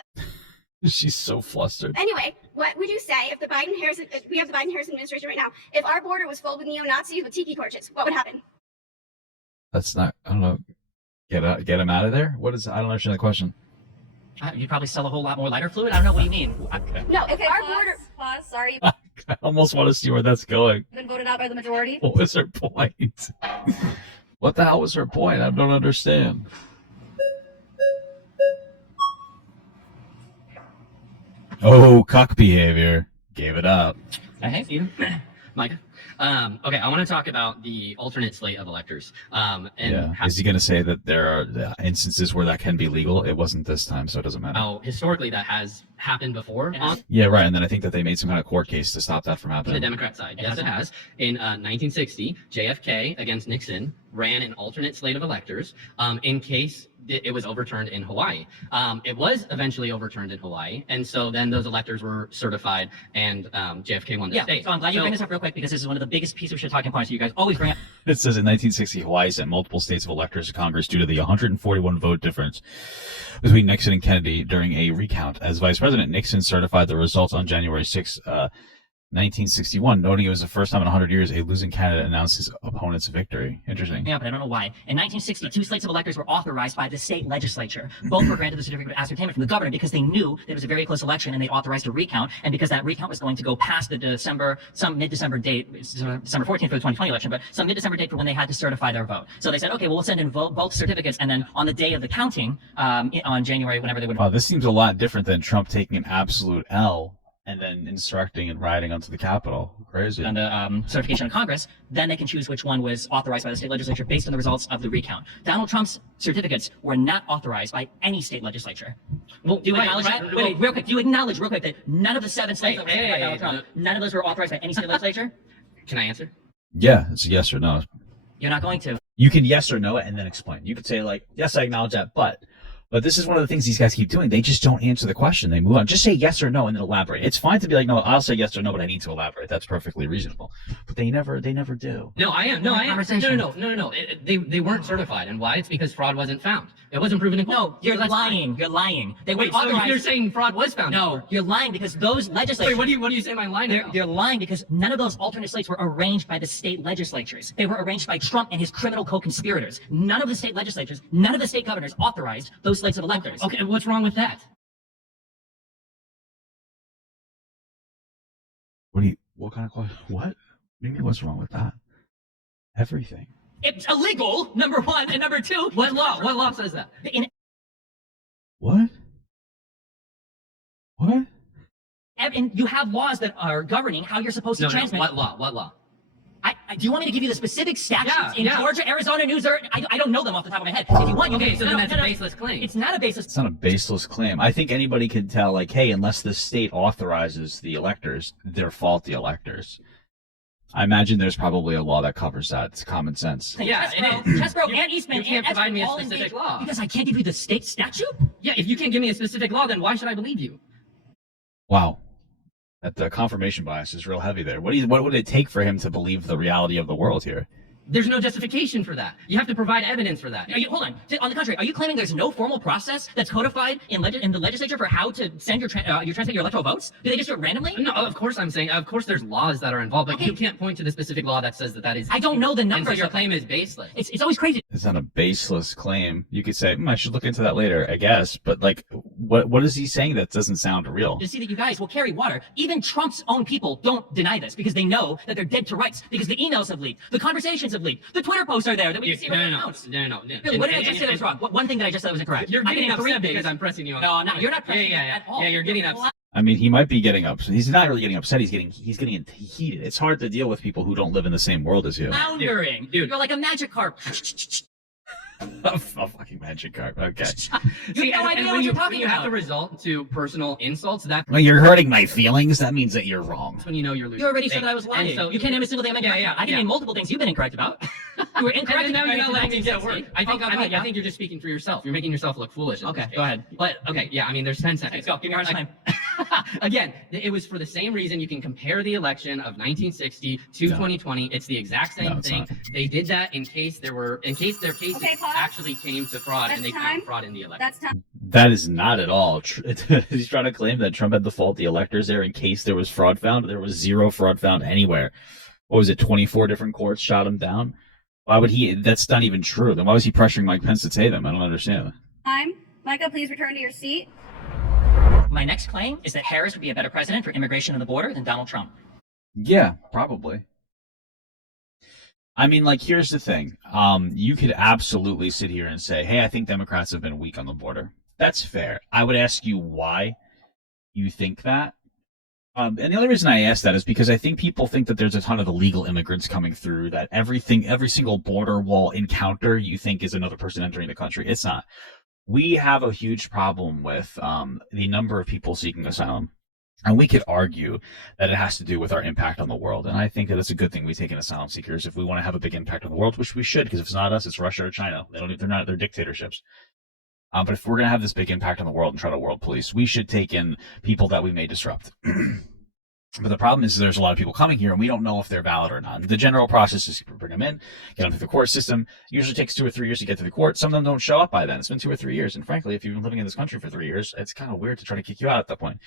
She's so flustered. anyway, what would you say if the Biden-Harris, if we have the Biden-Harris administration right now, if our border was filled with neo-Nazis with tiki torches, what would happen? That's not. I don't know. Get him out of there. What is? I don't understand the question. You'd probably sell a whole lot more lighter fluid. I don't know what you mean. No, if Okay, our pause, border. pause. Sorry, I almost want to see where that's going. you've been voted out by the majority. What was her point? What the hell was her point? I don't understand. Oh, cuck behavior. Gave it up. Hey, Steve. Micah. Okay, I want to talk about the alternate slate of electors. And Yeah. Is he going to say that there are instances where that can be legal? It wasn't this time, so it doesn't matter. how historically that has happened before on Yeah, right. And then I think that they made some kind of court case to stop that from the happening. Democrat side. Yes, it has. In 1960, JFK against Nixon ran an alternate slate of electors in case it was overturned in Hawaii. It was eventually overturned in Hawaii, and so then those electors were certified, and JFK won the state. So I'm glad you bring this up real quick because this is one of the biggest pieces of shit talking points you guys always bring up. It says in 1960, Hawaii sent multiple states of electors to Congress due to the 141 vote difference between Nixon and Kennedy during a recount. As vice president, Nixon certified the results on January 6, 1961, noting it was the first time in 100 years a losing candidate announced his opponent's victory. Interesting. Yeah, but I don't know why. In 1960, 2 slates of electors were authorized by the state legislature. Both were granted the certificate of ascertainment from the governor because they knew that it was a very close election and they authorized a recount. And because that recount was going to go past the some mid-December date, December 14th for the 2020 election, but some mid-December date for when they had to certify their vote. So they said, okay, well, we'll send in both certificates, and then on the day of the counting, on January, whenever they would. Wow, this seems a lot different than Trump taking an absolute L and then insurrecting and rioting onto the Capitol. Crazy. On the certification of Congress, then they can choose which one was authorized by the state legislature based on the results of the recount. Donald Trump's certificates were not authorized by any state legislature. Well, do you acknowledge that? Wait, real quick. Do you acknowledge real quick that none of the 7 states that were certified by Donald Trump, none of those were authorized by any state legislature? Can I answer? Yeah, it's a yes or no. You're not going to. You can yes or no it and then explain. You could say like, yes, I acknowledge that, but this is one of the things these guys keep doing. They just don't answer the question. They move on. Just say yes or no and then elaborate. It's fine to be like, no, I'll say yes or no, but I need to elaborate. That's perfectly reasonable. But they never do. No, I am. No, I am. No. They weren't certified. And why? It's because fraud wasn't found. It wasn't proven in court. No, you're lying. You're lying. They were Wait, so authorized. you're saying fraud was found? No, you're lying because those legislatures. Wait, what do you say my line about? You're lying because none of those alternate slates were arranged by the state legislatures. They were arranged by Trump and his criminal co-conspirators. None of the state legislatures, none of the state governors authorized those slates of electors. Okay, what's wrong with that? What kind of question? What? What do you mean what's wrong with that? Everything. It's illegal, number one, and number two. What law says that? What? What? And you have laws that are governing how you're supposed to transmit. What law? Do you want me to give you the specific statutes in yeah. Georgia, Arizona, New Jersey? I don't know them off the top of my head. If you want, you can. So then that's a baseless claim. It's not a baseless. It's not a baseless claim. I think anybody can tell, like, hey, unless the state authorizes the electors, they're faulty electors. I imagine there's probably a law that covers that. It's common sense. Yeah, Chesbro and Eastman. You can't provide me a specific law. Because I can't give you the state statute? Yeah, if you can't give me a specific law, then why should I believe you? Wow. That confirmation bias is real heavy there. What would it take for him to believe the reality of the world here? There's no justification for that. You have to provide evidence for that. Hold on. On the contrary, are you claiming there's no formal process that's codified in the legislature for how to send your transmit your electoral votes? Do they just do it randomly? No, of course I'm saying, of course there's laws that are involved, but Okay. you can't point to the specific law that says that is. I don't know the numbers. And so your claim is baseless. It's always crazy. It's not a baseless claim. You could say, I should look into that later, I guess. But like, what is he saying that doesn't sound real? To see that you guys will carry water. Even Trump's own people don't deny this because they know that they're dead to rights because the emails have leaked, the conversations have leaked, the Twitter posts are there that we can see right now. No. Billy, what did I just say that was wrong? One thing that I just said was incorrect. You're getting upset days. because I'm pressing you on. No, I'm not. You're not pressing yeah. at all. Yeah, you're getting upset. I mean, he might be getting upset. He's not really getting upset. He's getting heated. It's hard to deal with people who don't live in the same world as you. Floundering. Dude. You're like a magic carp. A fucking magic card. Okay. You have no idea what you're talking you have to about. resort to personal insults. That's Well, you're hurting my feelings. That means that you're wrong. when you know you're losing. You already said that I was lying. And so You can't name a single thing I'm incorrect Yeah, about. I can yeah. name multiple things you've been incorrect about. You were incorrect. And now you're not letting me get a 1960. word. I Yeah. think you're just speaking for yourself. You're making yourself look foolish. Okay, Go go ahead. But okay, yeah. I mean, there's 10 seconds. Let's go. Give me a hard time. Again, it was for the same reason. You can compare the election of 1960 to 2020. It's the exact same No, it's thing. not. They did that in case their cases Okay, pause. actually came to fraud, and That's they time. found fraud in the election. That's time. That is not at all true. He's trying to claim that Trump had the faulty electors there in case there was fraud found. There was zero fraud found anywhere. What was it? 24 different courts shot him down. Why would he? That's not even true. Then why was he pressuring Mike Pence to say them? I don't understand. Time. Micah, please return to your seat. My next claim is that Harris would be a better president for immigration and the border than Donald Trump. Yeah, probably. I mean, like, here's the thing. You could absolutely sit here and say, hey, I think Democrats have been weak on the border. That's fair. I would ask you why you think that. And the only reason I ask that is because I think people think that there's a ton of illegal immigrants coming through, that every single border wall encounter you think is another person entering the country. It's not. We have a huge problem with the number of people seeking asylum. And we could argue that it has to do with our impact on the world. And I think that it's a good thing we take in asylum seekers if we want to have a big impact on the world, which we should, because if it's not us, it's Russia or China. They're dictatorships. But if we're going to have this big impact on the world and try to world police, we should take in people that we may disrupt. But the problem is there's a lot of people coming here and we don't know if they're valid or not. The general process is to bring them in, get them through the court system. It usually takes 2 or 3 years to get to the court. Some of them don't show up by then. It's been 2 or 3 years. And frankly, if you've been living in this country for 3 years, it's kind of weird to try to kick you out at that point.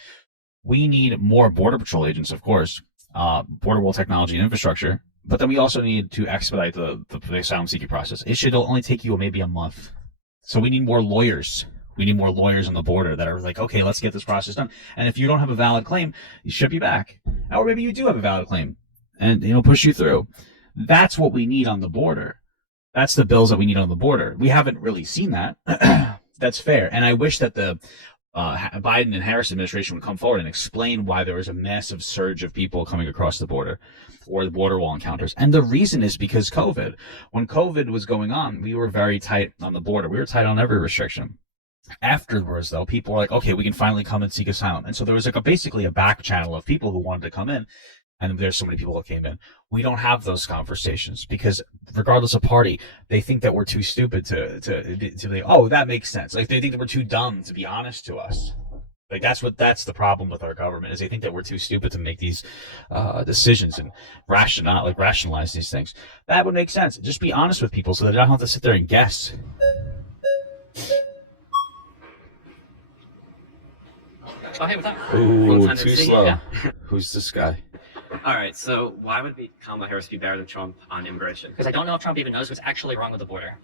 We need more Border Patrol agents, of course, border wall technology and infrastructure. But then we also need to expedite the asylum seeking process. It should only take you maybe a month. So we need more lawyers. We need more lawyers on the border that are like, okay, let's get this process done. And if you don't have a valid claim, you ship you back. Or maybe you do have a valid claim and, push you through. That's what we need on the border. That's the bills that we need on the border. We haven't really seen that. That's fair. And I wish that the Biden and Harris administration would come forward and explain why there was a massive surge of people coming across the border or the border wall encounters. And the reason is because COVID. When COVID was going on, we were very tight on the border. We were tight on every restriction. Afterwards, though, people were like, okay, we can finally come and seek asylum. And so there was basically a back channel of people who wanted to come in, and there's so many people that came in. We don't have those conversations because regardless of party, they think that we're too stupid to be, oh, that makes sense. Like they think that we're too dumb to be honest to us. Like that's the problem with our government, is they think that we're too stupid to make these decisions and rationalize these things. That would make sense. Just be honest with people so they don't have to sit there and guess. Oh, hey, what's up? Ooh, Long time too no see. slow. Yeah. Who's this guy? All right, so why would Kamala Harris be better than Trump on immigration? Because I don't know if Trump even knows what's actually wrong with the border.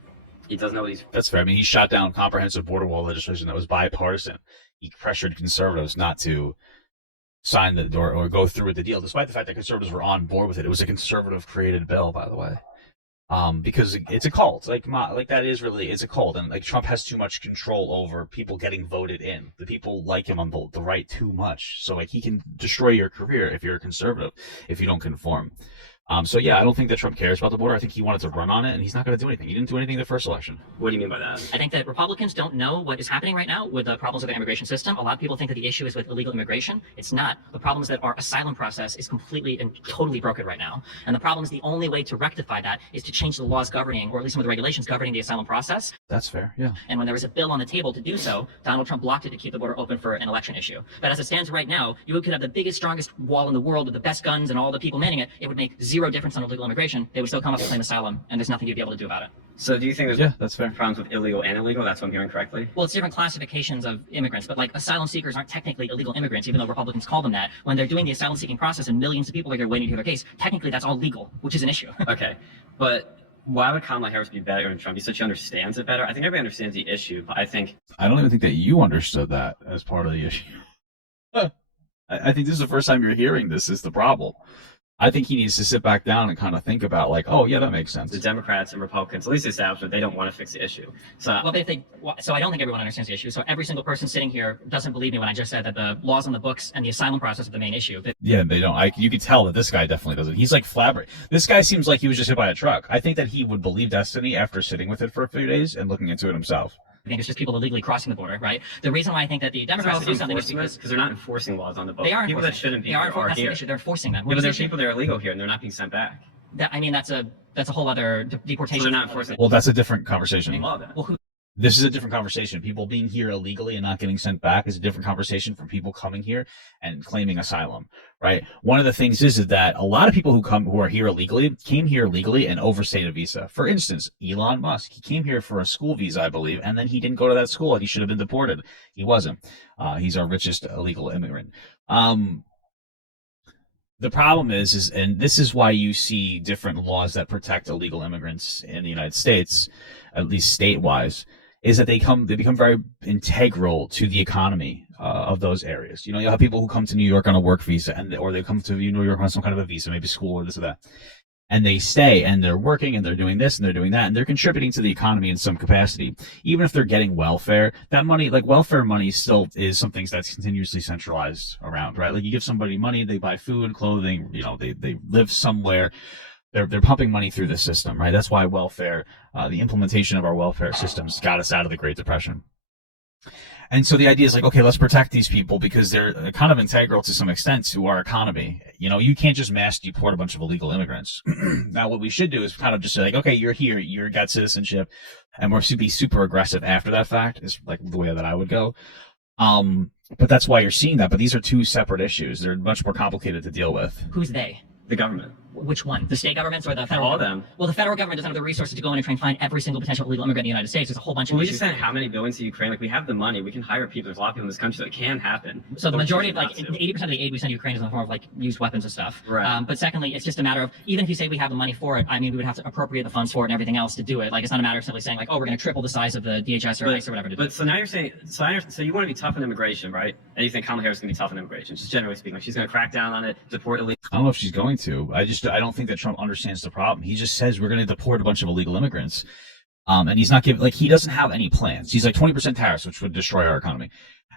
He doesn't know what he's... That's fair. I mean, he shot down comprehensive border wall legislation that was bipartisan. He pressured conservatives not to sign the or go through with the deal, despite the fact that conservatives were on board with it. It was a conservative-created bill, by the way. Because it's a cult, like that is really, it's a cult, and like Trump has too much control over people getting voted in. The people like him on the right too much, so like he can destroy your career if you're a conservative, if you don't conform. So yeah, I don't think that Trump cares about the border. I think he wanted to run on it, and he's not going to do anything. He didn't do anything in the first election. What do you mean by that? I think that Republicans don't know what is happening right now with the problems of the immigration system. A lot of people think that the issue is with illegal immigration. It's not. The problem is that our asylum process is completely and totally broken right now. And the problem is the only way to rectify that is to change the laws governing, or at least some of the regulations governing the asylum process. That's fair, yeah. And when there was a bill on the table to do so, Donald Trump blocked it to keep the border open for an election issue. But as it stands right now, you could have the biggest, strongest wall in the world with the best guns and all the people manning it. It would make zero difference on illegal immigration. They would still come up and claim asylum, and there's nothing you'd be able to do about it. So do you think there's that's fair. problems with illegal and illegal? That's what I'm hearing correctly? Well, it's different classifications of immigrants, but like asylum seekers aren't technically illegal immigrants, even though Republicans call them that. When they're doing the asylum seeking process and millions of people are there waiting to hear their case, technically that's all legal, which is an issue. Okay, but why would Kamala Harris be better than Trump? You said she understands it better. I think everybody understands the issue, but I don't even think that you understood that as part of the issue. I think this is the first time you're hearing this is the problem. I think he needs to sit back down and kind of think about like, oh yeah, that makes sense. the Democrats and Republicans, at least the establishment, they don't want to fix the issue. So Well, so I don't think everyone understands the issue. So every single person sitting here doesn't believe me when I just said that the laws on the books and the asylum process are the main issue. Yeah, they don't. You could tell that this guy definitely doesn't. He's like flabbergasted. This guy seems like he was just hit by a truck. I think that he would believe Destiny after sitting with it for a few days and looking into it himself. I think it's just people illegally crossing the border, right? The reason why I think that the Democrats do something is because they're not enforcing laws on the books. they are people that enforcing. shouldn't be They are here are that's the here. issue. They're enforcing them. Yeah, but there's the issue? people that are illegal here and they're not being sent back. I mean, that's a whole other deportation. So they're not enforcing Well, that's a different conversation. law then. Well, This is a different conversation. People being here illegally and not getting sent back is a different conversation from people coming here and claiming asylum, right? One of the things is that a lot of people who are here illegally came here legally and overstayed a visa. For instance, Elon Musk, he came here for a school visa, I believe, and then he didn't go to that school and he should have been deported. He wasn't. He's our richest illegal immigrant. The problem is, and this is why you see different laws that protect illegal immigrants in the United States, at least state-wise, is that they become very integral to the economy of those areas. You know, you'll have people who come to New York on a work visa, or they come to New York on some kind of a visa, maybe school or this or that, and they stay and they're working and they're doing this and they're doing that and they're contributing to the economy in some capacity. Even if they're getting welfare, that money, like welfare money, still is something that's continuously centralized around, right? Like you give somebody money, they buy food, clothing, you know, they live somewhere. They're pumping money through the system, right? That's why welfare, the implementation of our welfare systems got us out of the Great Depression. And so the idea is like, okay, let's protect these people because they're kind of integral to some extent to our economy. You know, you can't just mass deport a bunch of illegal immigrants. Now, what we should do is kind of just say like, okay, you're here, you got citizenship, and we're to be super aggressive after that fact is like the way that I would go. But that's why you're seeing that. But these are two separate issues. They're much more complicated to deal with. Who's they? The government. Which one? The state governments or the federal All of government? them. Well, the federal government doesn't have the resources to go in and try and find every single potential illegal immigrant in the United States. There's a whole bunch of Well, we issues. just sent how many billions to Ukraine? Like, we have the money. We can hire people. There's a lot of people in this country that can happen. So the We're majority of choosing like not to. 80% of the aid we send to Ukraine is in the form of like used weapons and stuff. Right. But secondly, it's just a matter of even if you say we have the money for it, I mean we would have to appropriate the funds for it and everything else to do it. Like it's not a matter of simply saying like, oh, we're going to triple the size of the DHS or ICE or whatever to do. But so now you're saying, so you want to be tough on immigration, right? And you think Kamala Harris is going to be tough on immigration, just generally speaking. Like she's going to crack down on it, deport illegal. I don't know if she's going to. I don't think that Trump understands the problem. He just says we're going to deport a bunch of illegal immigrants. And he's not giving, like, he doesn't have any plans. He's like 20% tariffs, which would destroy our economy.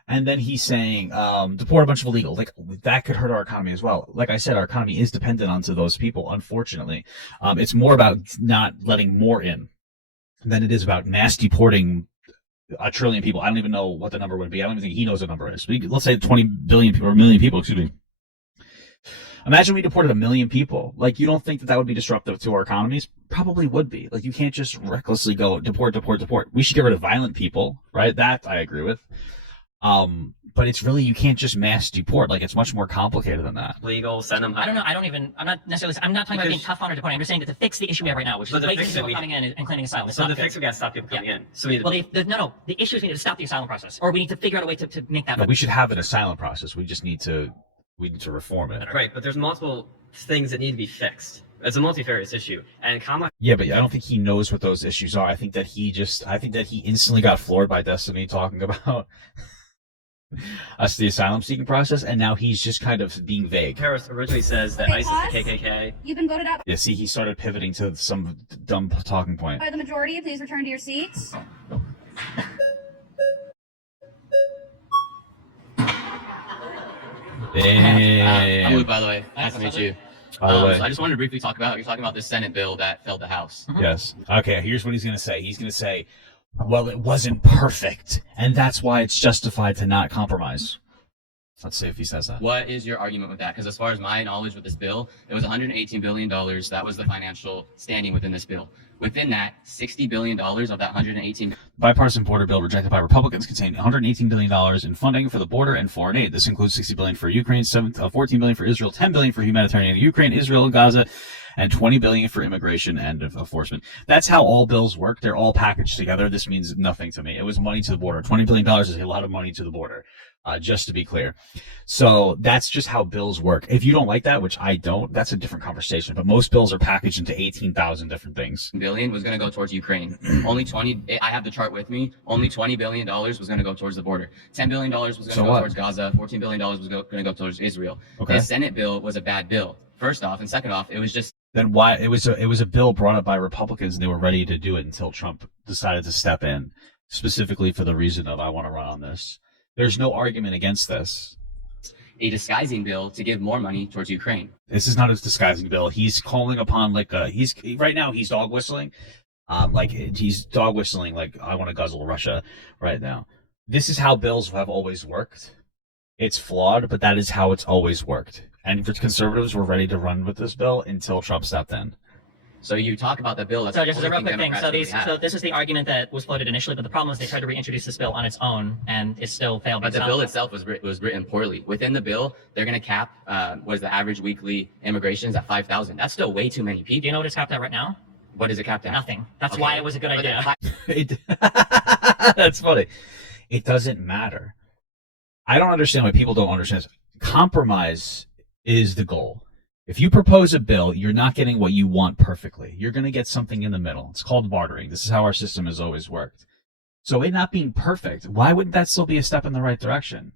And then he's saying, deport a bunch of illegals. Like, that could hurt our economy as well. Like I said, our economy is dependent onto those people, unfortunately. It's more about not letting more in than it is about mass deporting a trillion people. I don't even know what the number would be. I don't even think he knows what the number is. But let's say 20 billion people or a million people, excuse me. Imagine we deported 1 million people. Like, you don't think that would be disruptive to our economies? Probably would be. Like, you can't just recklessly go deport. We should get rid of violent people, right? That I agree with. But it's really, you can't just mass deport. Like, it's much more complicated than that. Legal, send them. I don't know. I'm not talking about being tough on or deporting. I'm just saying that to fix the issue we have right now, which is way too many people coming in and claiming asylum. So the fix, we got to stop people coming in. So well, the issue is we need to stop the asylum process, or we need to figure out a way to make that. No, we should have an asylum process. We just need to reform it. Right, but there's multiple things that need to be fixed. It's a multifarious issue, and Kamala. Yeah, but I don't think he knows what those issues are. I think that he instantly got floored by Destiny talking about us, the asylum seeking process, and now he's just kind of being vague. Harris originally says that Okay, ISIS pause. is the KKK. You've been voted out Yeah, see, he started pivoting to some dumb talking point. by the majority. Please return to your seats. Damn. I'm Luke, by the way. Nice to meet you. By the way. So I just wanted to briefly talk about, you're talking about the Senate bill that failed the House. Yes. Okay, here's what he's going to say. He's going to say, well, it wasn't perfect, and that's why it's justified to not compromise. Let's see if he says that. What is your argument with that? Because as far as my knowledge with this bill, it was $118 billion. That was the financial standing within this bill. Within that, $60 billion of that $118 Bipartisan border bill rejected by Republicans contained $118 billion in funding for the border and foreign aid. This includes $60 billion for Ukraine, $14 billion for Israel, $10 billion for humanitarian aid, Ukraine, Israel, and Gaza, and $20 billion for immigration and enforcement. That's how all bills work. They're all packaged together. This means nothing to me. It was money to the border. $20 billion is a lot of money to the border. Just to be clear. So that's just how bills work. If you don't like that, which I don't, that's a different conversation. But most bills are packaged into 18,000 different things. billion was going to go towards Ukraine. Only 20, I have the chart with me, only $20 billion was going to go towards the border. $10 billion was going to go towards Gaza. $14 billion was going to go towards Israel. Okay. The Senate bill was a bad bill, first off. And second off, it was just Then why it was a bill brought up by Republicans and they were ready to do it until Trump decided to step in, specifically for the reason of I want to run on this. There's no argument against this. a disguising bill to give more money towards Ukraine. This is not his disguising bill. He's calling upon right now he's dog whistling. He's dog whistling like I want to guzzle Russia right now. This is how bills have always worked. It's flawed, but that is how it's always worked. And for conservatives, we're ready to run with this bill until Trump stepped in. So you talk about the bill. That's So just as a the real only quick thing, Democrats really so have. this is the argument that was floated initially, but the problem is they tried to reintroduce this bill on its own, and it still failed. But the bill itself was written poorly. Within the bill, they're going to cap was the average weekly immigrations at 5,000. That's still way too many Do people. you know what it's capped at right now? What is it capped at? Nothing. That's Okay. why it was a good But idea. That's funny. It doesn't matter. I don't understand why people don't understand this. Compromise is the goal. If you propose a bill, you're not getting what you want perfectly. You're going to get something in the middle. It's called bartering. This is how our system has always worked. So it not being perfect, why wouldn't that still be a step in the right direction?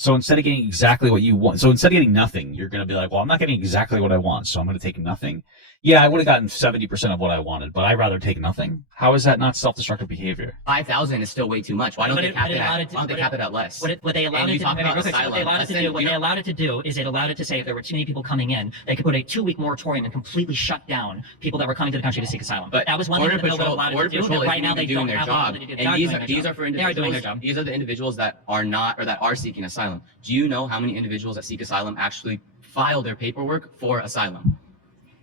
So instead of getting exactly what you want, so instead of getting nothing, you're going to be like, well, I'm not getting exactly what I want, so I'm going to take nothing. Yeah, I would have gotten 70% of what I wanted, but I'd rather take nothing. How is that not self-destructive behavior? 5,000 is still way too much. Why don't they cap it at less? What they allowed it to do, what they allowed it to do is it allowed it to say if there were too many people coming in, they could put a 2-week moratorium and completely shut down people that were coming to the country to seek asylum. But that was one thing that the bill allowed it to do. Patrol Right now they doing don't their have job. the ability to do. And these are for individuals. These are the individuals that are not or that are seeking asylum. Do you know how many individuals that seek asylum actually file their paperwork for asylum?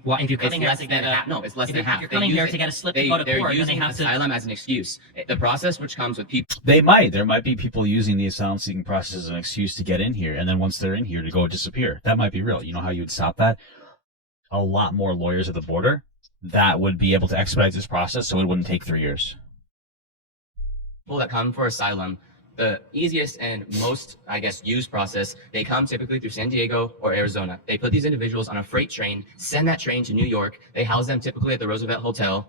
Well, if you're coming here it's to get less than half. If you're coming here to get a slip to go to court, then they have to. Asylum as an excuse. The process which comes with people. There might be people using the asylum seeking process as an excuse to get in here, and then once they're in here to go disappear. That might be real. You know how you would stop that? A lot more lawyers at the border that would be able to expedite this process, so it wouldn't take 3 years. People that come for asylum, the easiest and most, I guess, used process, they come typically through San Diego or Arizona. They put these individuals on a freight train, send that train to New York. They house them typically at the Roosevelt Hotel.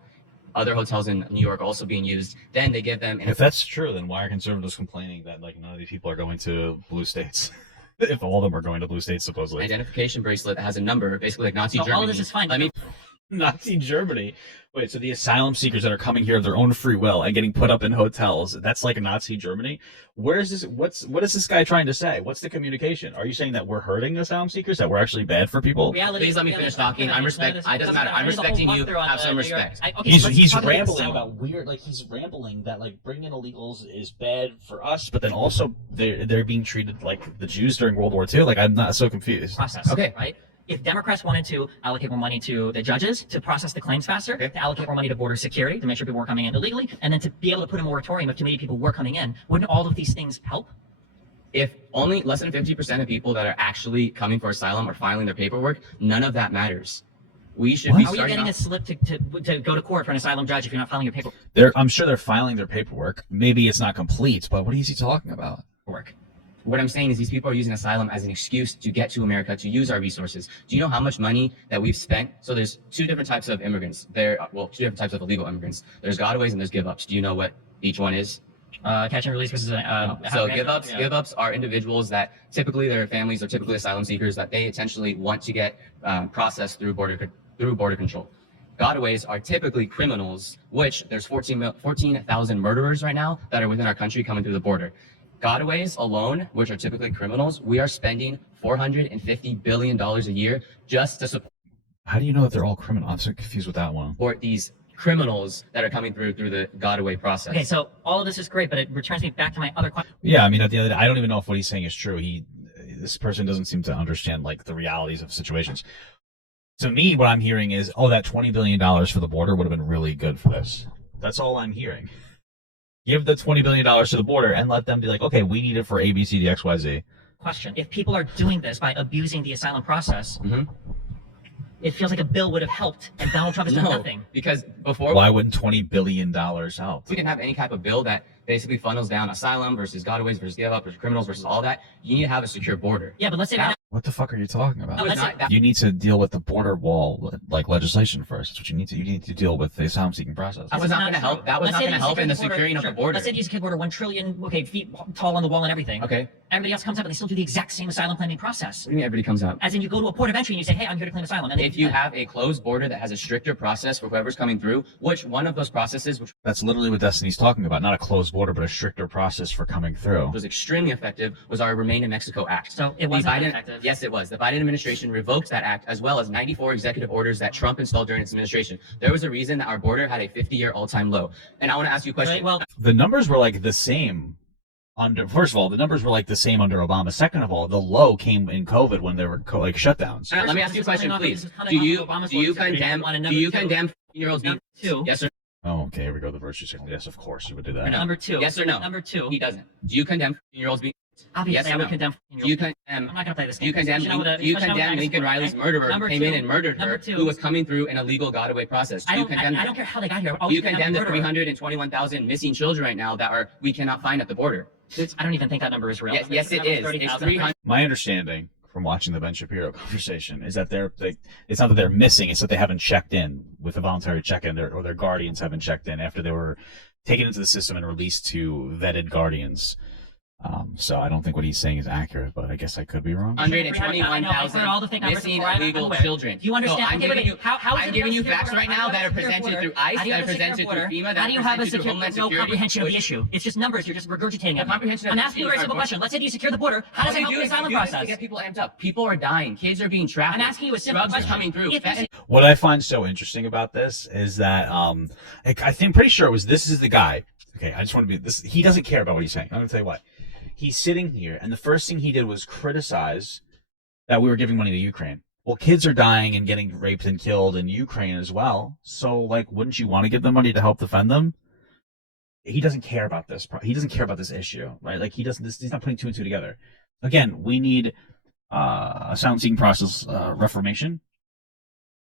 Other hotels in New York also being used. Then they give them. If that's true, then why are conservatives complaining that like none of these people are going to blue states? If all of them are going to blue states, supposedly. Identification bracelet that has a number, basically like Nazi Germany. All of this is fine. Let me. Nazi Germany. Wait, so the asylum seekers that are coming here of their own free will and getting put up in hotels, that's like a Nazi Germany? Where is this? What is this guy trying to say? What's the communication? Are you saying that we're hurting asylum seekers, that we're actually bad for people? Please let me finish talking. I'm respecting you. Have some respect. He's rambling about weird, like he's rambling that like bringing in illegals is bad for us, but then also they're being treated like the Jews during World War II. Like I'm not so confused. Process. Okay. Right. If Democrats wanted to allocate more money to the judges to process the claims faster, to allocate more money to border security to make sure people were coming in illegally, and then to be able to put a moratorium if too many people were coming in, wouldn't all of these things help? If only less than 50% of people that are actually coming for asylum are filing their paperwork, none of that matters. We should be How are you starting getting off. a slip to go to court for an asylum judge if you're not filing your paperwork? I'm sure they're filing their paperwork. Maybe it's not complete, but what is he talking about? What I'm saying is these people are using asylum as an excuse to get to America, to use our resources. Do you know how much money that we've spent? So there's two different types of immigrants. Two different types of illegal immigrants. There's gotaways and there's give-ups. Do you know what each one is? Catch and release versus So give-ups are individuals that typically their families are typically asylum seekers that they essentially want to get processed through border control. Gotaways are typically criminals, which there's 14,000 murderers right now that are within our country coming through the border. Gotaways alone, which are typically criminals, we are spending $450 billion a year just to support. How do you know that they're all criminals? I'm so confused with that one. Support these criminals that are coming through the Gotaway process. Okay, so all of this is great, but it returns me back to my other question. Yeah, I mean, at the end of the day, I don't even know if what he's saying is true. This person doesn't seem to understand like the realities of situations. To me, what I'm hearing is, oh, that $20 billion for the border would have been really good for this. That's all I'm hearing. Give the $20 billion to the border and let them be like, okay, we need it for A, B, C, D, X, Y, Z. Question. If people are doing this by abusing the asylum process, it feels like a bill would have helped, and Donald Trump has done nothing. Because before... Why wouldn't $20 billion help? We can have any type of bill that basically funnels down asylum versus gotaways versus give up versus criminals versus all that. You need to have a secure border. Yeah, but let's say What the fuck are you talking about? No, You need to deal with the border wall like legislation first. That's what you need to. You need to deal with the asylum seeking process. That was not going to help. That was not going to help in the securing of the border. Let's say you secure the border 1 trillion, feet tall on the wall and everything. Okay. Everybody else comes up and they still do the exact same asylum claiming process. What do you mean everybody comes up? As in, you go to a port of entry and you say, hey, I'm here to claim asylum. And if you have a closed border that has a stricter process for whoever's coming through, which one of those processes, which That's literally what Destiny's talking about. Not a closed border, but a stricter process for coming through. was extremely effective, was our Remain in Mexico Act. So it wasn't effective. Yes, it was. The Biden administration revoked that act, as well as 94 executive orders that Trump installed during its administration. There was a reason that our border had a 50-year all-time low. And I want to ask you a question. Right, well, The numbers were like the same first of all, the numbers were like the same under Obama. Second of all, the low came in COVID when there were like shutdowns. Let me ask you a question, please. Do you condemn 15-year-olds being yes or Oh, okay, here we go. The virtue signal. Yes, of course, you would do that. Number two. yes or no? Number two. He doesn't. Do you condemn 15-year-olds being Obviously, yes or I would no? condemn. Do you condemn? I'm not gonna play this Do game. you condemn? Do you condemn Lincoln Riley's murderer who came in and murdered her, who was coming through an illegal Gotaway process? Do you condemn? I don't care how they got here. Do you condemn the 321,000 missing children right now that we cannot find at the border? I don't even think that number is real. Yes, it is. It's 300. My understanding from watching the Ben Shapiro conversation is that it's not that they're missing, it's that they haven't checked in with a voluntary check-in, or their guardians haven't checked in after they were taken into the system and released to vetted guardians. So I don't think what he's saying is accurate, but I guess I could be wrong. 121,000 missing illegal children. Do you understand? So I'm Okay, giving you, how is I'm it giving you secure facts border? right How now do you that are have a secure presented border? through ICE, How do you that are have a presented secure through border? FEMA, that How are do you have a presented through secure Homeland no Security. comprehension of the issue? It's just numbers. You're just regurgitating A it. comprehension of I'm the asking you a issue very is simple our- question. Let's say you secure the border. How does it help the asylum You do this process? to get people amped up. People are dying. Kids are being trafficked. I'm asking you a simple Drugs are question. coming through. If you Fentanyl- What I find so interesting about this is that I think pretty sure it was this is the guy. Okay, I just want to be this. He doesn't care about what he's saying. I'm gonna tell you what. He's sitting here, and the first thing he did was criticize that we were giving money to Ukraine. Well, kids are dying and getting raped and killed in Ukraine as well. So, like, wouldn't you want to give them money to help defend them? He doesn't care about this. He doesn't care about this issue, right? Like, he doesn't. He's not putting two and two together. Again, we need asylum-seeking process reformation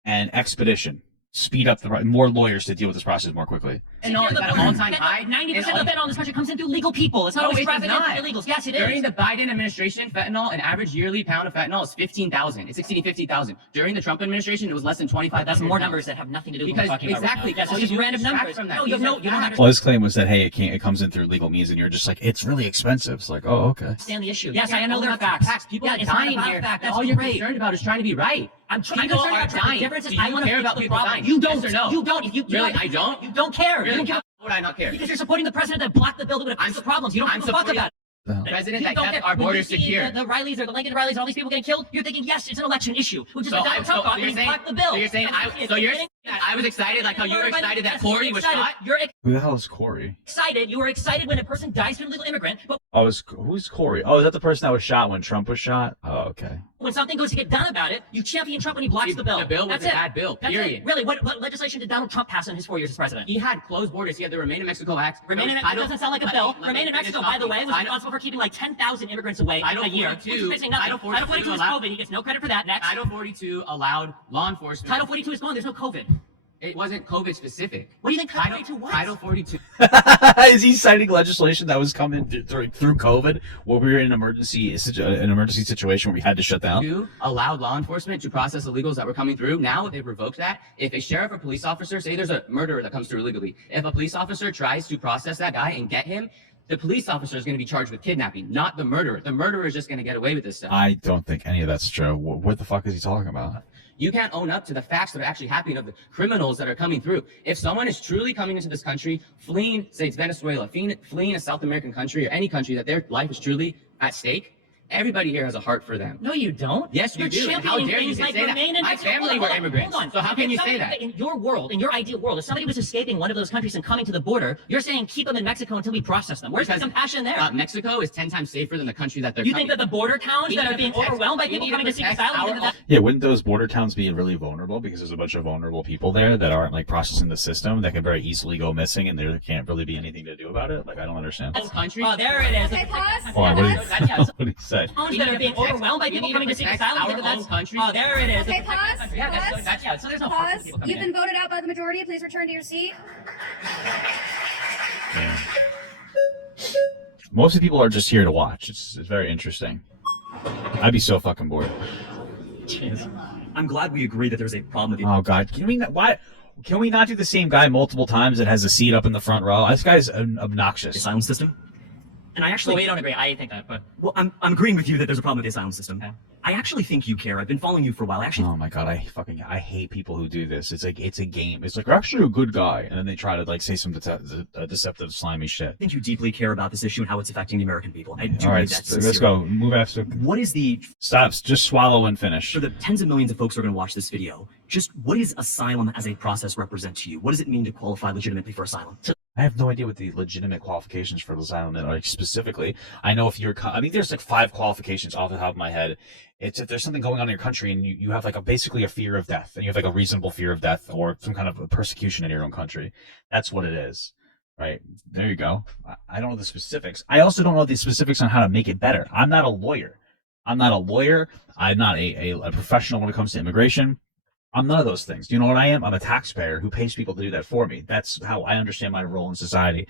and expedition. Speed up more lawyers to deal with this process more quickly. Fentanyl is at an all-time high. 90% of fentanyl in this country comes in through legal people. It's not No, always it does trafficking not. illegals. Yes, it is. During the Biden administration, fentanyl, an average yearly pound of fentanyl is 15,000. It's exceeding 50,000. During the Trump administration, it was less than 25,000. That's more numbers that have nothing to do with what Because we're talking about. exactly. Yes, all it's you just do random is detract numbers. from that. No, you These are don't understand Well, his claim was that, hey, it comes in through legal means, and you're just like, it's really expensive. It's like, oh, okay. the issue. Yes, I know there are facts. People Yeah, are it's not dying about here. fact. and That's all you're great. concerned about is trying to be right. I'm People concerned are about the dying. difference is Do you I want to care fix about the people problem. dying? You don't. Yes or no? You don't. If you Really, don't, I don't? You don't care. Really, You don't care. how would I not care? Because you're supporting the president that blocked the bill that would have fixed the problems. You don't I'm give a fuck supporting about it. President You that don't kept get- our when you borders see secure. The Rileys or the Lincoln Rileys, all these people getting killed, you're thinking, yes, it's an election issue, which is So what Donald Trump thought when he blocked the bill. So you're saying I was excited, like how you were excited that Corey was shot? You're Who the hell is Corey? excited. You were excited when a person dies from an illegal immigrant, but Oh, who's Corey? Oh, is that the person that was shot when Trump was shot? Oh, okay. when something goes to get done about it, you champion Trump when he blocks the bill. The bill was That's a it. bad bill, That's period. it. Really, what legislation did Donald Trump pass in his 4 years as president? He had closed borders. He had the Remain in Mexico Act. Remain in That was Mexico doesn't sound like a bill. let me Remain in finish Mexico, by the way, talking. was responsible for keeping like 10,000 immigrants away Title a year. 42 Which is fixing nothing. Title 42 Title 42 is allowed- COVID. He gets no credit for that. Next. Title 42 allowed law enforcement. Title 42 is gone. There's no COVID. It wasn't COVID specific. What do you think Title 42 was? Title 42 Is he citing legislation that was coming through COVID, where we were in an emergency situation where we had to shut down? allowed law enforcement to process illegals that were coming through. Now they've revoked that. If a sheriff or police officer, say there's a murderer that comes through illegally, if a police officer tries to process that guy and get him, the police officer is going to be charged with kidnapping, not the murderer. The murderer is just going to get away with this stuff. I don't think any of that's true. What the fuck is he talking about? You can't own up to the facts that are actually happening of the criminals that are coming through. If someone is truly coming into this country, fleeing, say it's Venezuela, fleeing a South American country or any country that their life is truly at stake, everybody here has a heart for them. No, you don't. Yes, you You're do. And how championing dare you things say like that? Remain in My Mexico. family Hold were on, immigrants. hold on. So how can If you say somebody- that? In your world, in your ideal world, if somebody was escaping one of those countries and coming to the border, you're saying keep them in Mexico until we process them. Where's the Because, compassion there? Mexico is 10 times safer than the country that they're You coming. think that the border towns We that need are to being protect- overwhelmed by we people need to coming to seek protect asylum? our you think that- Yeah, wouldn't those border towns be really vulnerable because there's a bunch of vulnerable people there that aren't like processing the system that can very easily go missing and there can't really be anything to do about it? Like, I don't understand. Whole country? Oh, there it is. Okay, pause. Hold on, what did That's- yeah, what did he say? Towns We that need are to being protect- overwhelmed by we people need to coming to seek protect asylum. our you think that's- own country. Oh, there it is. Okay, pause. Yeah, Pause. yeah. So there's no harm for Pause. people coming You've in. been voted out by the majority. Please return to your seat. Yeah. Most of the people are just here to watch. It's very interesting. I'd be so fucking bored. I'm glad we agree that there's a problem with the Oh god, can we not do the same guy multiple times that has a seat up in the front row? This guy's obnoxious. asylum system. And I Well, actually, we don't agree. I think that, but well, I'm agreeing with you that there's a problem with the asylum system. Okay. I actually think you care. I've been following you for a while. I actually Oh my god, I hate people who do this. It's like it's a game. It's like, you're actually a good guy, and then they try to like say some deceptive, slimy shit. think you deeply care about this issue and how it's affecting the American people. I do All right, believe that let's sincerely. go. Move after. What is the Stop. Just swallow and finish. for the tens of millions of folks who are going to watch this video? Just what does asylum as a process represent to you? What does it mean to qualify legitimately for asylum? I have no idea what the legitimate qualifications for asylum are specifically. I know if you're, I mean, there's like 5 qualifications off the top of my head. It's if there's something going on in your country and you have like basically a fear of death and you have like a reasonable fear of death or some kind of persecution in your own country. That's what it is, right? There you go. I don't know the specifics. I also don't know the specifics on how to make it better. I'm not a lawyer. I'm not a professional when it comes to immigration. I'm none of those things. Do you know what I am? I'm a taxpayer who pays people to do that for me. That's how I understand my role in society.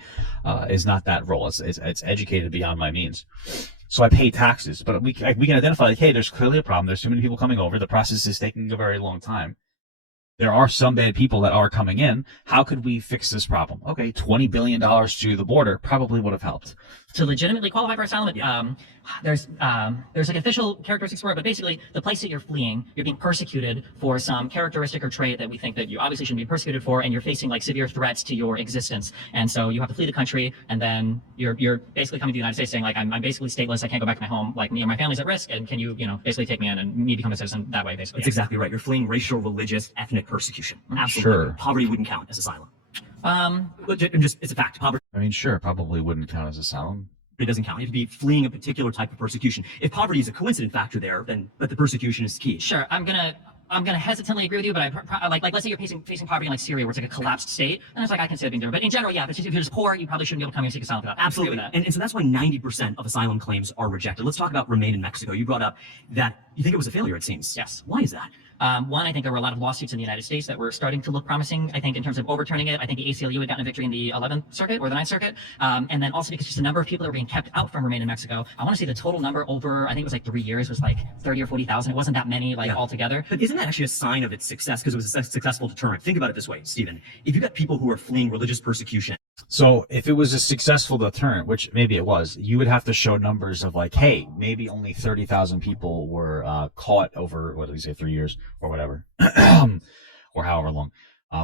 Is not that role. It's educated beyond my means. So I pay taxes, but we can identify like, hey, there's clearly a problem. There's too many people coming over. The process is taking a very long time. There are some bad people that are coming in. How could we fix this problem? Okay, $20 billion to the border probably would have helped. To legitimately qualify for asylum, there's like official characteristics for it, but basically the place that you're fleeing, you're being persecuted for some characteristic or trait that we think that you obviously shouldn't be persecuted for, and you're facing like severe threats to your existence. And so you have to flee the country, and then you're basically coming to the United States saying like, I'm basically stateless, I can't go back to my home, like me and my family's at risk, and can you basically take me in and me become a citizen that way, basically. That's exactly right. You're fleeing racial, religious, ethnic persecution. Absolutely. Sure. Poverty wouldn't count as asylum. But it's a fact. Poverty I mean, sure, probably wouldn't count as asylum. doesn't count. You have to be fleeing a particular type of persecution. If poverty is a coincident factor there, but the persecution is key. Sure, I'm gonna hesitantly agree with you, but like let's say you're facing poverty in like Syria, where it's like a collapsed state, and it's like I consider being different. But in general, yeah, if you're just poor, you probably shouldn't be able to come here and seek asylum for that. Absolutely. And so that's why 90% of asylum claims are rejected. Let's talk about Remain in Mexico. You brought up that you think it was a failure, it seems. Yes. Why is that? One, I think there were a lot of lawsuits in the United States that were starting to look promising, I think, in terms of overturning it. I think the ACLU had gotten a victory in the 11th Circuit or the 9th Circuit. And then also because just the number of people that were being kept out from Remain in Mexico, I want to say the total number over, I think it was like 3 years, was like 30 or 40,000. It wasn't that many, like, altogether. But isn't that actually a sign of its success? Because it was a successful deterrent. Think about it this way, Stephen. If you got people who are fleeing religious persecution. So if it was a successful deterrent, which maybe it was, you would have to show numbers of like, hey, maybe only 30,000 people were caught over, what did he say, 3 years or whatever, or however long,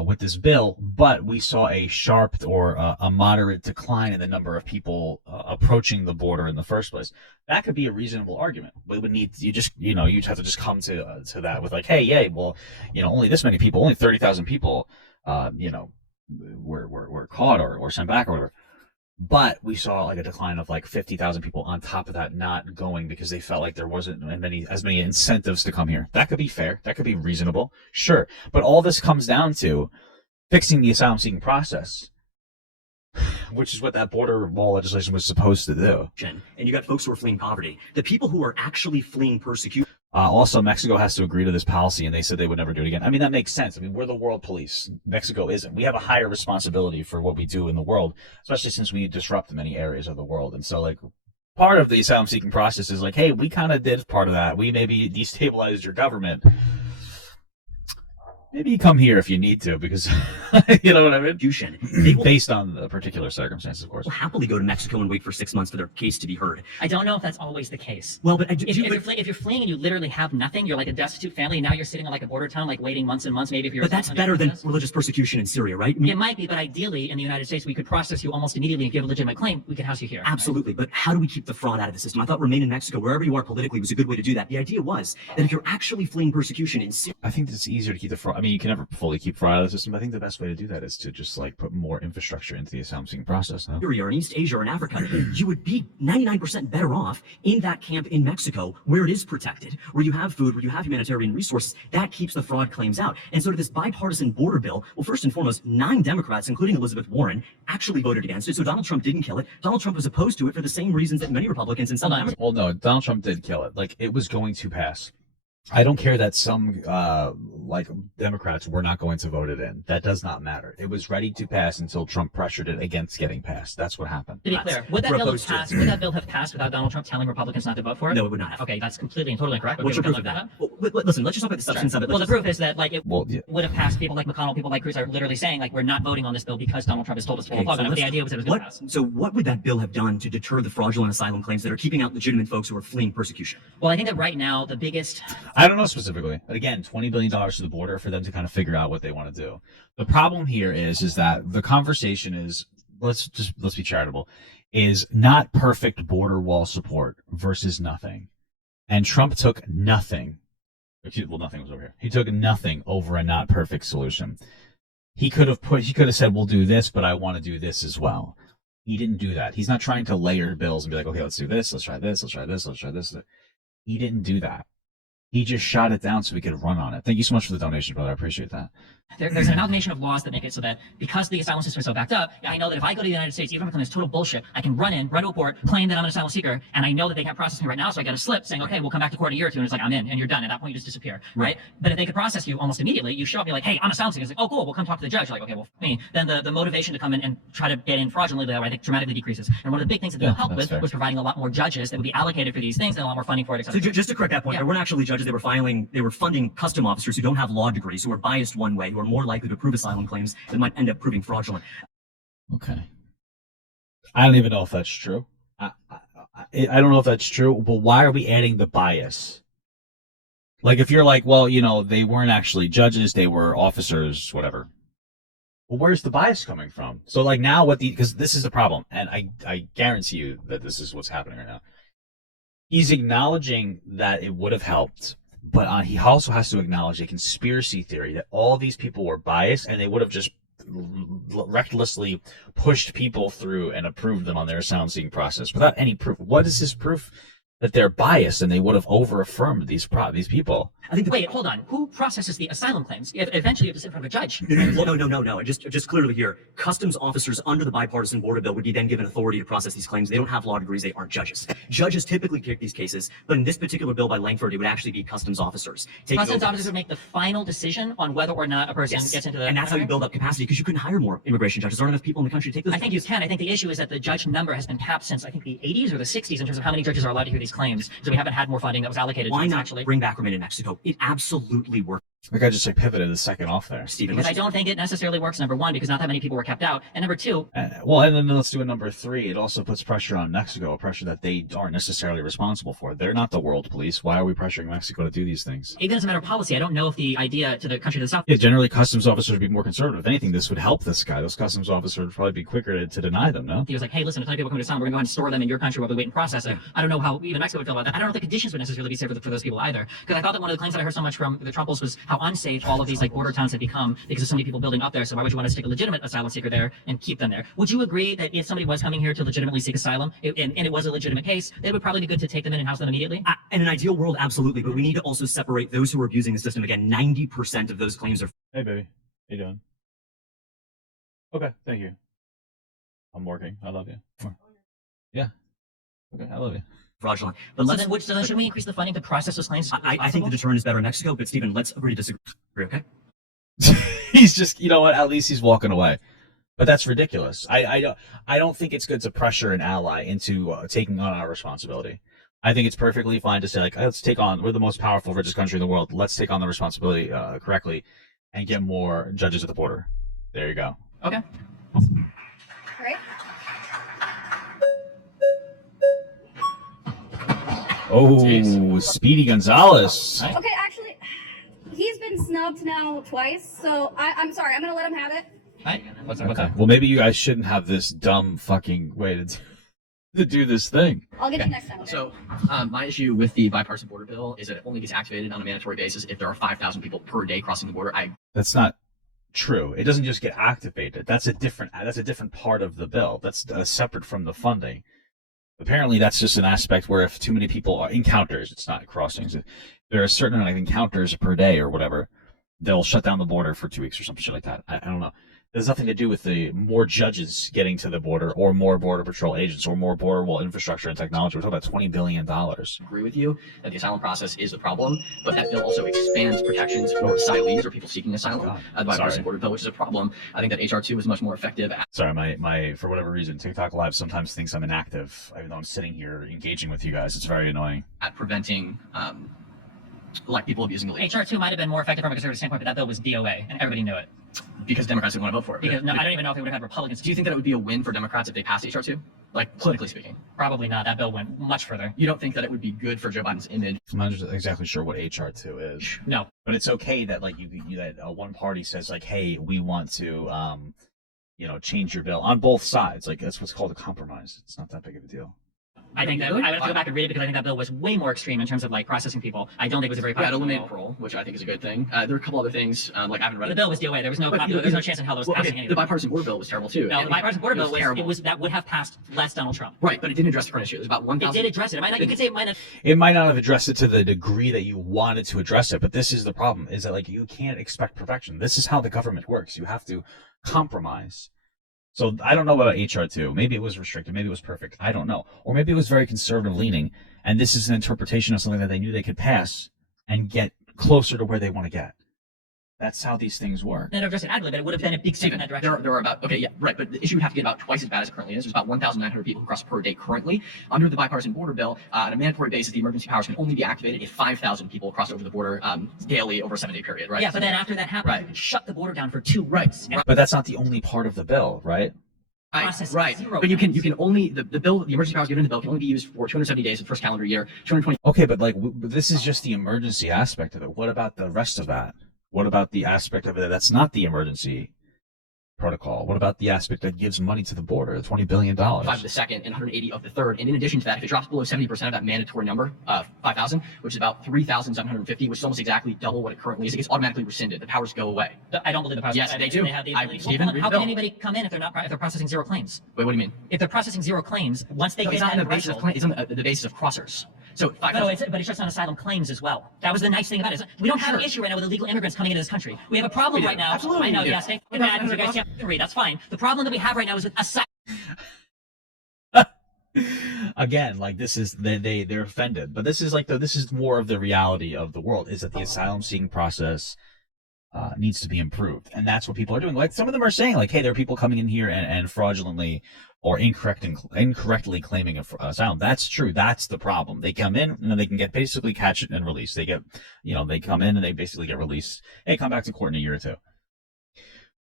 with this bill. But we saw a sharp or a moderate decline in the number of people approaching the border in the first place. That could be a reasonable argument. We would need, you'd have to just come to that with like, hey, yeah, well, only this many people, only 30,000 people, were caught or sent back or whatever. But we saw like a decline of like 50,000 people on top of that not going because they felt like there wasn't as many incentives to come here. That could be fair. That could be reasonable. Sure. But all this comes down to fixing the asylum seeking process, which is what that border wall legislation was supposed to do. And you got folks who are fleeing poverty. The people who are actually fleeing persecution. Also, Mexico has to agree to this policy, and they said they would never do it again. I mean, that makes sense. I mean, we're the world police. Mexico isn't. We have a higher responsibility for what we do in the world, especially since we disrupt many areas of the world. And so, like, part of the asylum-seeking process is like, hey, we kind of did part of that. We maybe destabilized your government. Maybe you come here if you need to, because you know what I mean? They will Based on the particular circumstances, of course. happily go to Mexico and wait for 6 months for their case to be heard. I don't know if that's always the case. Well, but If you're fleeing and you literally have nothing, you're like a destitute family, and now you're sitting on like a border town, like waiting months and months, maybe if you're. But that's better than religious persecution in Syria, right? I mean, It might be, but ideally in the United States, we could process you almost immediately. If you have a legitimate claim, we could house you here. absolutely. But how do we keep the fraud out of the system? I thought Remain in Mexico, wherever you are politically, was a good way to do that. The idea was that if you're actually fleeing persecution in Syria. I think it's easier to keep the fraud. I mean, you can never fully keep fraud out of the system. I think the best way to do that is to just like put more infrastructure into the asylum seeking process. No? Syria or in East Asia or in Africa, you would be 99% better off in that camp in Mexico where it is protected, where you have food, where you have humanitarian resources. That keeps the fraud claims out. And so to this bipartisan border bill, well, first and foremost, 9 Democrats, including Elizabeth Warren, actually voted against it. So Donald Trump didn't kill it. Donald Trump was opposed to it for the same reasons that many Republicans and some Democrats. Well, no, Donald Trump did kill it. Like, it was going to pass. I don't care that some like Democrats were not going to vote it in. That does not matter. It was ready to pass until Trump pressured it against getting passed. That's what happened. To be clear, would that bill have passed without Donald Trump telling Republicans not to vote for it? No, it would not have. Okay, that's completely and totally incorrect. What's your proof of that? Well, listen, let's just talk about the substance of it. Well, the proof is that like it Well, yeah. would have passed. People like McConnell, people like Cruz are literally saying like we're not voting on this bill because Donald Trump has told us to pull the plug on it. But the idea was it was going to pass. So what would that bill have done to deter the fraudulent asylum claims that are keeping out legitimate folks who are fleeing persecution? Well, I think that right now the biggest. I don't know specifically. Again, $20 billion to the border for them to kind of figure out what they want to do. The problem here is that the conversation is, let's be charitable, is not perfect border wall support versus nothing. And Trump took nothing. Well, nothing was over here. He took nothing over a not perfect solution. He could have said, we'll do this, but I want to do this as well. He didn't do that. He's not trying to layer bills and be like, okay, let's do this, let's try this, let's try this, let's try this. He didn't do that. He just shot it down so we could run on it. Thank you so much for the donation, brother. I appreciate that. There's an amalgamation of laws that make it so that because the asylum system is so backed up, I know that if I go to the United States, even if it's total bullshit, I can run to a port, claim that I'm an asylum seeker, and I know that they can't process me right now, so I get a slip saying, okay, we'll come back to court in a year or two, and it's like, I'm in, and you're done. At that point, you just disappear, right? But if they could process you almost immediately, you show up, you're like, hey, I'm an asylum seeker. It's like, oh, cool, we'll come talk to the judge. You're like, okay, well, me. Then the motivation to come in and try to get in fraudulently, I think, dramatically decreases. And one of the big things that they'll help with was providing a lot more judges that would be allocated for these things and a lot more funding for it, et So cetera. just to correct that point, there weren't actually judges. They were funding custom officers who don't have law degrees, who are biased one way, who are more likely to prove asylum claims that might end up proving fraudulent. Okay. I don't even know if that's true. I don't know if that's true, but why are we adding the bias? Like, if you're like, well, they weren't actually judges, they were officers, whatever. Well, where's the bias coming from? So, like, now because this is the problem, and I guarantee you that this is what's happening right now. He's acknowledging that it would have helped, but he also has to acknowledge a conspiracy theory that all these people were biased and they would have just recklessly pushed people through and approved them on their asylum seeking process without any proof. What is his proof that they're biased and they would have over-affirmed these people? I think Wait, hold on. Who processes the asylum claims? Eventually, you have to sit in front of a judge. No. Just clearly here, customs officers under the bipartisan border bill would be then given authority to process these claims. They don't have law degrees. They aren't judges. Judges typically take these cases, but in this particular bill by Langford, it would actually be customs officers. Customs officers would make the final decision on whether or not a person gets into the... And that's how you build up capacity, because you couldn't hire more immigration judges. There aren't enough people in the country to take those. I think you can. I think the issue is that the judge number has been capped since, I think, the 80s or the 60s in terms of how many judges are allowed to hear these claims. So we haven't had more funding that was allocated Why to not actually. bring back remain in Mexico? It absolutely works. Like, I just pivoted a second off there. Stephen, Because I don't think it necessarily works, number one, because not that many people were kept out. And number two... And then let's do a number 3. It also puts pressure on Mexico, a pressure that they aren't necessarily responsible for. They're not the world police. Why are we pressuring Mexico to do these things? Even as a matter of policy, I don't know if the idea to the country to the south... Yeah, generally, customs officers would be more conservative. If anything, this would help this guy. Those customs officers would probably be quicker to deny them, no? He was like, hey, listen, a ton of people coming to town. We're going to go ahead and store them in your country while we wait and process it. I don't know how even Mexico would feel about that. I don't know if the conditions would necessarily be safe for those people either. Because I thought that one of the claims that I heard so much from the Trumples was how unsafe all of these border towns had become because of so many people building up there. So why would you want to stick a legitimate asylum seeker there and keep them there? Would you agree that if somebody was coming here to legitimately seek asylum and it was a legitimate case, it would probably be good to take them in and house them immediately? In an ideal world, absolutely. But we need to also separate those who are abusing the system. Again, 90% of those claims are... Hey, baby. How you doing? Okay, thank you. I'm working. I love you. Yeah. Okay, I love you. fraudulent. But So then should we increase the funding to process those claims? I think the deterrent is better in Mexico, but Stephen, let's agree to disagree, okay? He's just, you know what? At least he's walking away. But that's ridiculous. I don't think it's good to pressure an ally into taking on our responsibility. I think it's perfectly fine to say, like, let's take on, we're the most powerful, richest country in the world. Let's take on the responsibility correctly and get more judges at the border. There you go. Okay. All right. Oh, Jeez. Speedy Gonzalez. Okay, actually, he's been snubbed now twice, so I'm sorry. I'm gonna let him have it. Hi. What's up? Okay. Well, maybe you guys shouldn't have this dumb fucking way to do this thing. I'll get you next time. Okay? So, my issue with the bipartisan border bill is that it only gets activated on a mandatory basis if there are 5,000 people per day crossing the border. That's not true. It doesn't just get activated. That's a different part of the bill. That's separate from the funding. Apparently, that's just an aspect where if too many people are encounters, it's not crossings. If there are a certain amount of encounters per day or whatever, they'll shut down the border for 2 weeks or some shit like that. I don't know. There's nothing to do with the more judges getting to the border or more border patrol agents or more border wall infrastructure and technology. We're talking about $20 billion. Agree with you that the asylum process is a problem, but that bill also expands protections for asylees or people seeking asylum. The bipartisan border bill, which is a problem. I think that HR 2 is much more effective at Sorry, my for whatever reason, TikTok Live sometimes thinks I'm inactive, even though I'm sitting here engaging with you guys. It's very annoying. preventing like people abusing the legal HR 2 might have been more effective from a conservative standpoint, but that bill was DOA, and everybody knew it. because Democrats didn't want to vote for it. Because no, I don't even know if they would have had Republicans. Do you think that it would be a win for Democrats if they passed HR 2? Like, politically speaking. Probably not. That bill went much further. You don't think that it would be good for Joe Biden's image? I'm not exactly sure what HR 2 is. No. But it's okay that like that one party says like, hey, we want to change your bill on both sides. Like that's what's called a compromise. It's not that big of a deal. I think that I would have to go back and read it because I think that bill was way more extreme in terms of like processing people. I don't think it was a very Yeah, it popular eliminated bill. parole, which I think is a good thing. There are a couple other things, like I haven't read The it. bill was DOA. There was no there's no chance in hell there was passing anything. The bipartisan border bill was terrible too. No, the bipartisan border bill terrible. that would have passed less Donald Trump. Right, but it didn't address the current issue. There's about 1,000. It did address it. It might not, you could say it might not. It might not have addressed it to the degree that you wanted to address it, but this is the problem: is that like you can't expect perfection. This is how the government works. You have to compromise. So I don't know about HR2. Maybe it was restricted. Maybe it was perfect. I don't know. Or maybe it was very conservative leaning, and this is an interpretation of something that they knew they could pass and get closer to where they want to get. That's how these things work. Then address it adequately, but it would have been a big step in that direction. There are about, okay, yeah, right, but the issue would have to get about twice as bad as it currently is. There's about 1,900 people who cross per day currently. Under the bipartisan border bill, on a mandatory basis, the emergency powers can only be activated if 5,000 people cross over the border daily over a 7-day period, right? Yeah, but then after that happens, you can shut the border down for 2 weeks. Right. But that's not the only part of the bill, right? Right. But you can only, the bill, the emergency powers given in the bill can only be used for 270 days of the first calendar year, 220. Okay, but like this is just the emergency aspect of it. What about the rest of that? What about the aspect of it that's not the emergency protocol? What about the aspect that gives money to the border, the $20 billion? 5 of the second and 180 of the third. And in addition to that, if it drops below 70% of that mandatory number, 5,000, which is about 3,750, which is almost exactly double what it currently is, it gets automatically rescinded. The powers go away. I don't believe the powers. Yes, they do. They have the ability. Stephen, read the How bill. can anybody come in if they're processing 0 claims? Wait, what do you mean? If they're processing 0 claims, once they No, get it's not that on the basis of threshold, it's on the basis of crossers. So 5,000. No, but it's just on asylum claims as well. That was the nice thing about it. We don't have an issue right now with illegal immigrants coming into this country. We have a problem right now. Absolutely I know, we do. yes. Thank you, because you guys can't read. That's fine. The problem that we have right now is with asylum. Again, like this is they're offended, but this is more of the reality of the world, is that the asylum seeking process needs to be improved, and that's what people are doing. Like some of them are saying, like, hey, there are people coming in here and fraudulently or incorrectly claiming asylum. That's true. That's the problem. They come in and then they can get basically catch it and release. They get, they come in and they basically get released. Hey, come back to court in a year or 2.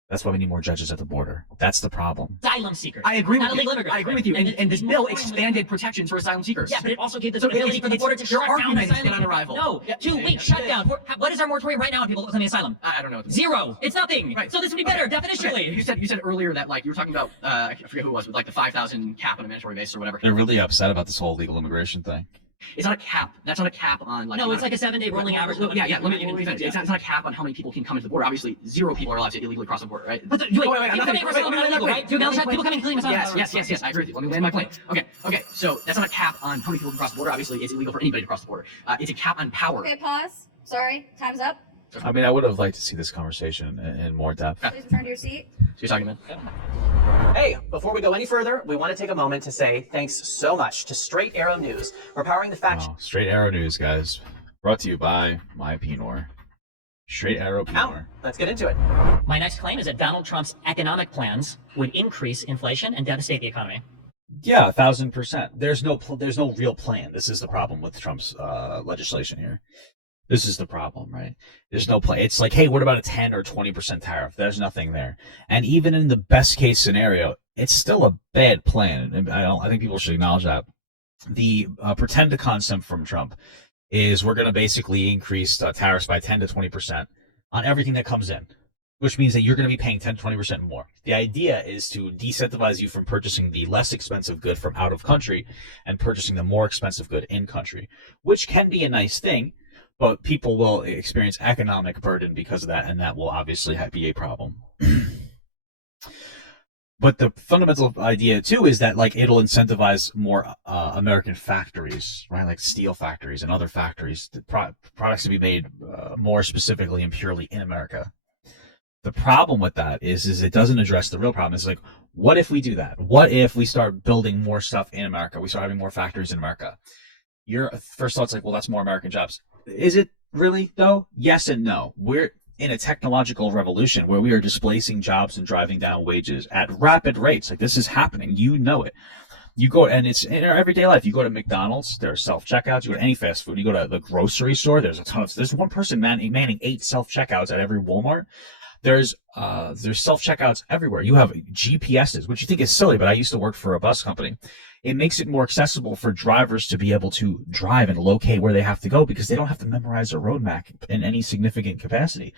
That's why we need more judges at the border. That's the problem. Asylum seekers. I agree Not with illegal you. immigrants. I agree with you. And this bill expanded protections for asylum seekers. Yeah, but it also gave the So ability for the border to your shut down argument is asylum. dead on arrival. No, Yeah. 2 weeks shutdown. What is our moratorium right now on people claiming asylum? I don't know. 0. It's nothing. Right. So this would be better, definitionally. Okay. You said earlier that like you were talking about I forget who it was with like the 5,000 cap on a mandatory basis or whatever. They're really upset about this whole legal immigration thing. It's not a cap. That's not a cap on like. No, it's like a 7-day rolling average. Yeah. Let me finish. It's not a cap on how many people can come into the border. Obviously, 0 people are allowed to illegally cross the border, right? But people coming for asylum are not illegal, right? People coming claiming asylum. Yes. I agree with you. Let me land my plane. Okay. So that's not a cap on how many people can cross the border. Obviously, it's illegal for anybody to cross the border. It's a cap on power. Okay, pause. Sorry, time's up. I mean, I would have liked to see this conversation in more depth. Please return to your seat. So you're talking, man? Hey, before we go any further, we want to take a moment to say thanks so much to Straight Arrow News for powering the fact. Wow. Straight Arrow News, guys. Brought to you by my Pinor. Straight Arrow Pinor. Let's get into it. My next claim is that Donald Trump's economic plans would increase inflation and devastate the economy. Yeah, 1,000%. There's no real plan. This is the problem with Trump's legislation here. This is the problem, right? There's no plan. It's like, hey, what about a 10 or 20% tariff? There's nothing there. And even in the best case scenario, it's still a bad plan. And I think people should acknowledge that. The pretended concept from Trump is we're going to basically increase tariffs by 10 to 20% on everything that comes in, which means that you're going to be paying 10 to 20% more. The idea is to disincentivize you from purchasing the less expensive good from out of country and purchasing the more expensive good in country, which can be a nice thing. But people will experience economic burden because of that, and that will obviously be a problem. But the fundamental idea, too, is that like it'll incentivize more American factories, right? Like steel factories and other factories, products to be made more specifically and purely in America. The problem with that is it doesn't address the real problem. It's like, what if we do that? What if we start building more stuff in America? We start having more factories in America. Your first thought's like, well, that's more American jobs. Is it really, though? Yes and no. We're in a technological revolution where we are displacing jobs and driving down wages at rapid rates. Like, this is happening. You know it. You go, and it's in our everyday life. You go to McDonald's, there are self-checkouts. You go to any fast food. You go to the grocery store, there's one person manning 8 self-checkouts at every Walmart. There's self-checkouts everywhere. You have GPSs, which you think is silly, but I used to work for a bus company. It makes it more accessible for drivers to be able to drive and locate where they have to go because they don't have to memorize a road map in any significant capacity.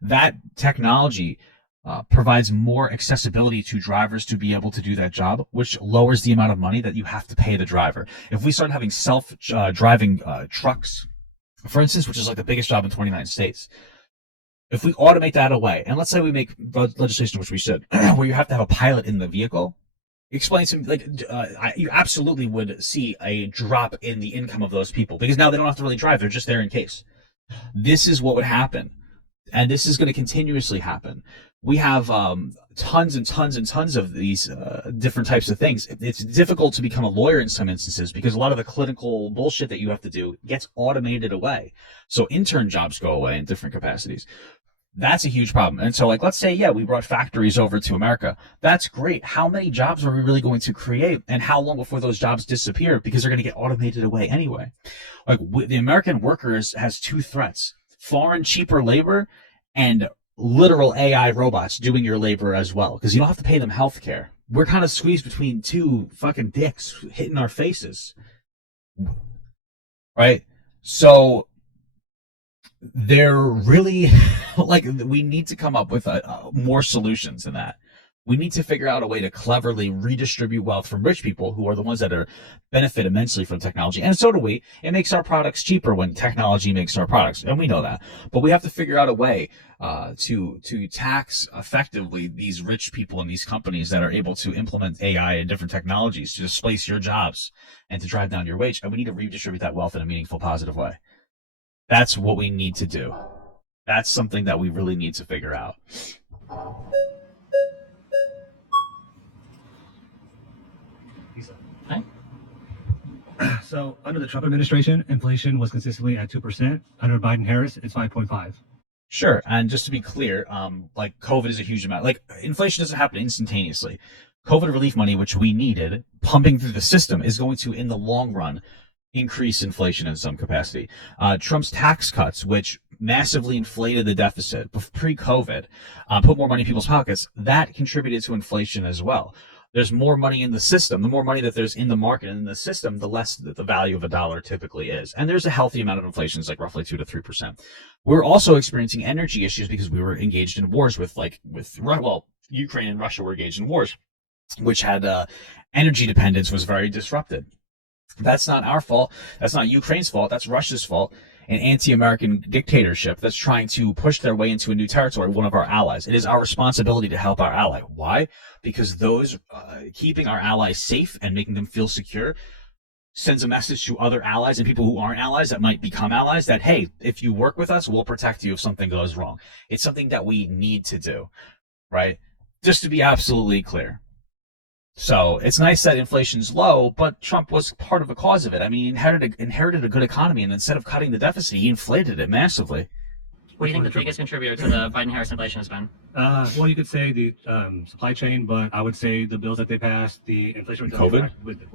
That technology provides more accessibility to drivers to be able to do that job, which lowers the amount of money that you have to pay the driver. If we start having self-driving trucks, for instance, which is like the biggest job in 29 states, if we automate that away, and let's say we make legislation, which we should, where you have to have a pilot in the vehicle, explain to me, like, you absolutely would see a drop in the income of those people because now they don't have to really drive. They're just there in case. This is what would happen. And this is going to continuously happen. We have tons and tons and tons of these different types of things. It's difficult to become a lawyer in some instances because a lot of the clinical bullshit that you have to do gets automated away. So intern jobs go away in different capacities. That's a huge problem. And so, like, let's say, yeah, we brought factories over to America. That's great. How many jobs are we really going to create? And how long before those jobs disappear? Because they're going to get automated away anyway. Like, the American workers has two threats: foreign cheaper labor and literal AI robots doing your labor as well. Because you don't have to pay them health care. We're kind of squeezed between two fucking dicks hitting our faces. Right? So they're really like, we need to come up with more solutions than that. We need to figure out a way to cleverly redistribute wealth from rich people who are the ones that are benefit immensely from technology. And so do we. It makes our products cheaper when technology makes our products. And we know that. But we have to figure out a way to tax effectively these rich people and these companies that are able to implement AI and different technologies to displace your jobs and to drive down your wage. And we need to redistribute that wealth in a meaningful, positive way. That's what we need to do. That's something that we really need to figure out. Okay. So under the Trump administration, inflation was consistently at 2%. Under Biden-Harris, it's 5.5. Sure, and just to be clear, like, COVID is a huge amount. Like, inflation doesn't happen instantaneously. COVID relief money, which we needed, pumping through the system, is going to, in the long run, increase inflation in some capacity. Trump's tax cuts, which massively inflated the deficit pre-COVID, put more money in people's pockets, that contributed to inflation as well. There's more money in the system. The more money that there's in the market and in the system, the less that the value of a dollar typically is. And there's a healthy amount of inflation, it's like roughly 2 to 3%. We're also experiencing energy issues because we were engaged in wars with Ukraine and Russia were engaged in wars, which had energy dependence was very disrupted. That's not our fault. That's not Ukraine's fault. That's Russia's fault. An anti-American dictatorship that's trying to push their way into a new territory, one of our allies. It is our responsibility to help our ally. Why? Because those keeping our allies safe and making them feel secure sends a message to other allies and people who aren't allies that might become allies that, hey, if you work with us, we'll protect you if something goes wrong. It's something that we need to do, right? Just to be absolutely clear. So it's nice that inflation's low, but Trump was part of the cause of it. I mean, he inherited a good economy, and instead of cutting the deficit, he inflated it massively. What do you think the biggest contributor to the Biden-Harris inflation has been? Well, you could say the supply chain, but I would say the bills that they passed, the Inflation COVID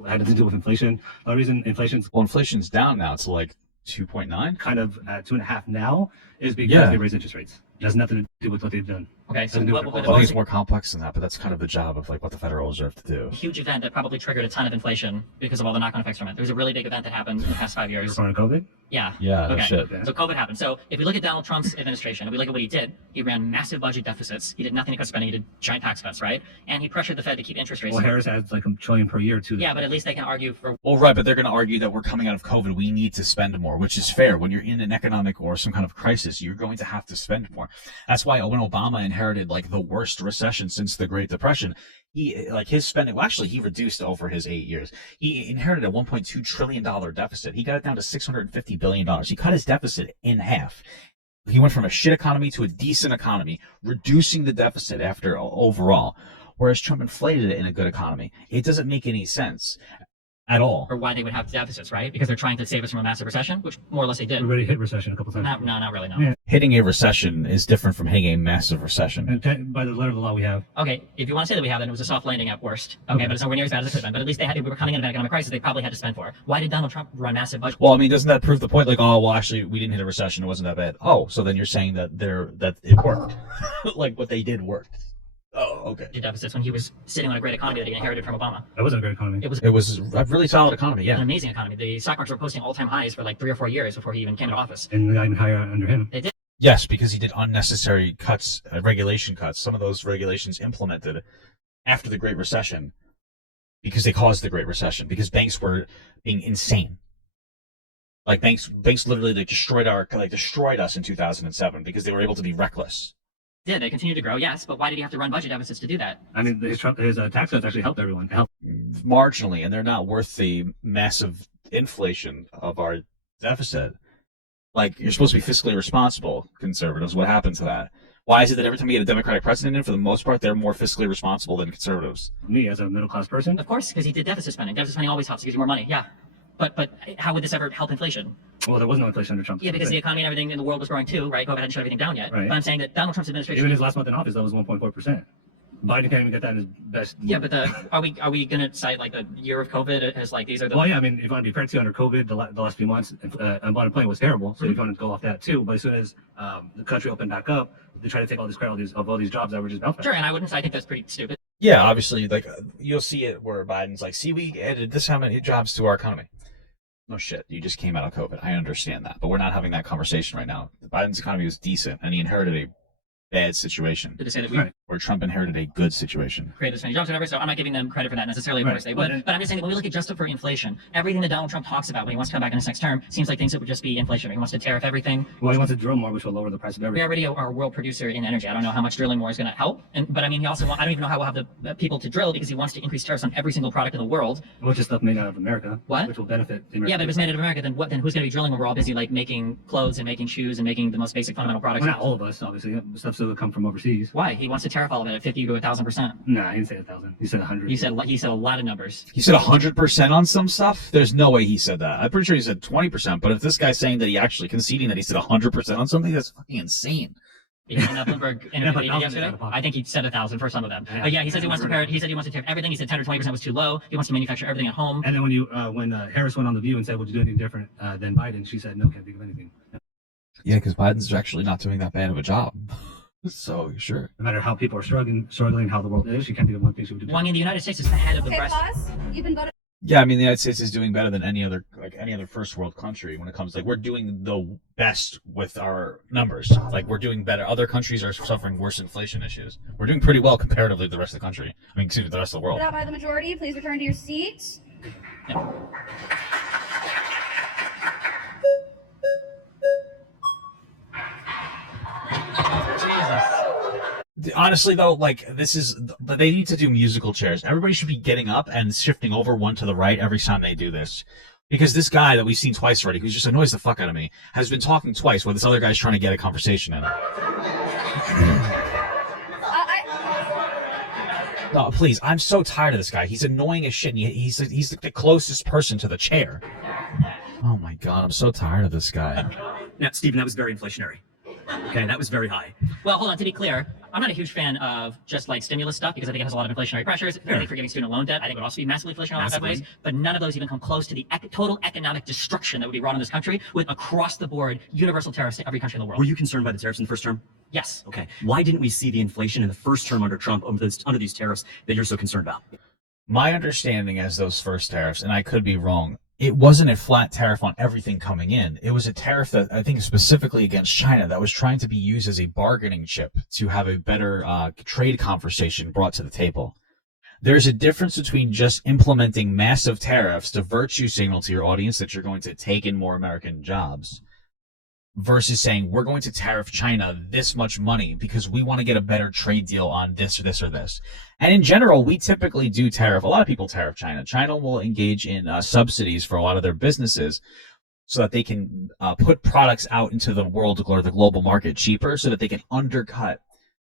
had to do with inflation. The reason inflation's down now. It's like 2.9, kind of at 2.5 now, is because they raised interest rates. It has nothing to do with what they've done. Okay, so I think it's more complex than that, but that's kind of the job of like what the Federal Reserve to do. A huge event that probably triggered a ton of inflation because of all the knock-on effects from it. There was a really big event that happened in the past 5 years. You're referring to COVID? Yeah. Yeah, okay. Shit. So COVID happened. So if we look at Donald Trump's administration and we look at what he did, he ran massive budget deficits. He did nothing to cut spending. He did giant tax cuts, right? And he pressured the Fed to keep interest rates. Well, Harris adds like $1 trillion per year to that. Yeah, but at least they can argue for. Well, right, but they're going to argue that we're coming out of COVID. We need to spend more, which is fair. When you're in an economic or some kind of crisis, you're going to have to spend more. That's why when Obama inherited like the worst recession since the Great Depression, his spending, well, actually he reduced over his 8 years. He inherited a $1.2 trillion deficit. He got it down to $650 billion. He cut his deficit in half. He went from a shit economy to a decent economy, reducing the deficit after overall, whereas Trump inflated it in a good economy. It doesn't make any sense at all. Or why they would have deficits, right? Because they're trying to save us from a massive recession, which more or less they did. We already hit recession a couple times. No, not really, no. Yeah. Hitting a recession is different from hitting a massive recession. And by the letter of the law we have. Okay, if you want to say that we have, then it was a soft landing at worst. Okay, but it's nowhere near as bad as it could have been. But at least we were coming into an economic crisis they probably had to spend for. Why did Donald Trump run massive budget? Well, I mean, doesn't that prove the point? Like, oh, well, actually, we didn't hit a recession. It wasn't that bad. Oh, so then you're saying that it worked. Like, what they did worked. Oh, okay. Deficits when he was sitting on a great economy that he inherited from Obama. That wasn't a great economy. It was a really solid economy, yeah. An amazing economy. The stock markets were posting all-time highs for like 3 or 4 years before he even came into office. And they got even higher under him. They did. Yes, because he did unnecessary cuts, regulation cuts. Some of those regulations implemented after the Great Recession because they caused the Great Recession, because banks were being insane. Like banks literally destroyed us in 2007 because they were able to be reckless. Yeah, they continue to grow, yes, but why did he have to run budget deficits to do that? I mean, his tax cuts actually helped everyone. Marginally, and they're not worth the massive inflation of our deficit. Like, you're supposed to be fiscally responsible, conservatives. What happened to that? Why is it that every time we get a Democratic president in, for the most part, they're more fiscally responsible than conservatives? Me, as a middle-class person? Of course, because he did deficit spending. Deficit spending always helps. It gives you more money, yeah. But how would this ever help inflation? Well, there was no inflation under Trump. Yeah, because the economy and everything in the world was growing too, right? Go ahead and shut everything down yet. Right. But I'm saying that Donald Trump's administration... Even his last month in office, that was 1.4%. Biden can't even get that in his best... Yeah, but are we going to cite like the year of COVID as like these are the... Well, yeah, I mean, if you want to be fair to under COVID, the last few months, unemployment was terrible. So if you want to go off that too, but as soon as the country opened back up, they try to take all this credit of all these jobs that were just Belfast. Sure, and I think that's pretty stupid. Yeah, obviously, like, you'll see it where Biden's like, see, we added this how many jobs to our economy. No shit, you just came out of COVID. I understand that, but we're not having that conversation right now. Biden's economy was decent, and he inherited a bad situation. To say that where Trump inherited a good situation. Created this many jobs, whatever. So I'm not giving them credit for that necessarily. Of course they would. But I'm just saying that when we look at just for inflation, everything that Donald Trump talks about when he wants to come back in his next term seems like things that would just be inflationary. He wants to tariff everything. Well, he wants to drill more, which will lower the price of everything. We already are a world producer in energy. I don't know how much drilling more is going to help. But I mean, he also I don't even know how we'll have the people to drill because he wants to increase tariffs on every single product in the world. Which is stuff made out of America. What? Which will benefit the American. Yeah, but if it's made out of America, then what? Then who's going to be drilling when we're all busy like making clothes and making shoes and making the most basic fundamental products? Well, not all of us, obviously. Stuff still come from overseas. Why? He wants to tariff all of it at 50 to 1,000%. Nah, he didn't say 1,000. He said 100. He said a lot of numbers. He said 100% on some stuff? There's no way he said that. I'm pretty sure he said 20%, but if this guy's saying that he actually conceding that he said 100% on something, that's fucking insane. In that Bloomberg interview yesterday, I think he said 1,000 for some of them. But yeah, he says he wants to tariff everything. He said 10 or 20% was too low. He wants to manufacture everything at home. And then when Harris went on The View and said, would you do anything different than Biden? She said, no, can't think of anything. Yeah, because Biden's actually not doing that bad of a job. So, sure. No matter how people are struggling, how the world is, she can't think of one thing she would do. Well, I mean, the United States is the head of the rest. Pause. You've been voted. Yeah, I mean, the United States is doing better than any other first world country when it comes, like, we're doing the best with our numbers. Like, we're doing better. Other countries are suffering worse inflation issues. We're doing pretty well comparatively to the rest of the country. I mean, excuse me, the rest of the world. Voted out by the majority. Please return to your seat. Yeah. Honestly, though, like, they need to do musical chairs. Everybody should be getting up and shifting over one to the right every time they do this. Because this guy that we've seen twice already, who's just annoys the fuck out of me, has been talking twice while this other guy's trying to get a conversation in. No, please, I'm so tired of this guy. He's annoying as shit, and he's the closest person to the chair. Oh my god, I'm so tired of this guy. Now, Stephen, that was very inflationary. Okay, that was very high. Well, hold on. To be clear, I'm not a huge fan of just like stimulus stuff because I think it has a lot of inflationary pressures. I think forgiving student loan debt, I think would also be massively inflationary in a lot of ways. But none of those even come close to the total economic destruction that would be wrought in this country with across the board universal tariffs to every country in the world. Were you concerned by the tariffs in the first term? Yes. Okay. Why didn't we see the inflation in the first term under Trump under these tariffs that you're so concerned about? My understanding as those first tariffs, and I could be wrong, it wasn't a flat tariff on everything coming in. It was a tariff that I think specifically against China that was trying to be used as a bargaining chip to have a better trade conversation brought to the table. There's a difference between just implementing massive tariffs to virtue signal to your audience that you're going to take in more American jobs versus saying we're going to tariff China this much money because we want to get a better trade deal on this or this or this. And in general, we typically do tariff. A lot of people tariff China. China will engage in subsidies for a lot of their businesses so that they can put products out into the world or the global market cheaper so that they can undercut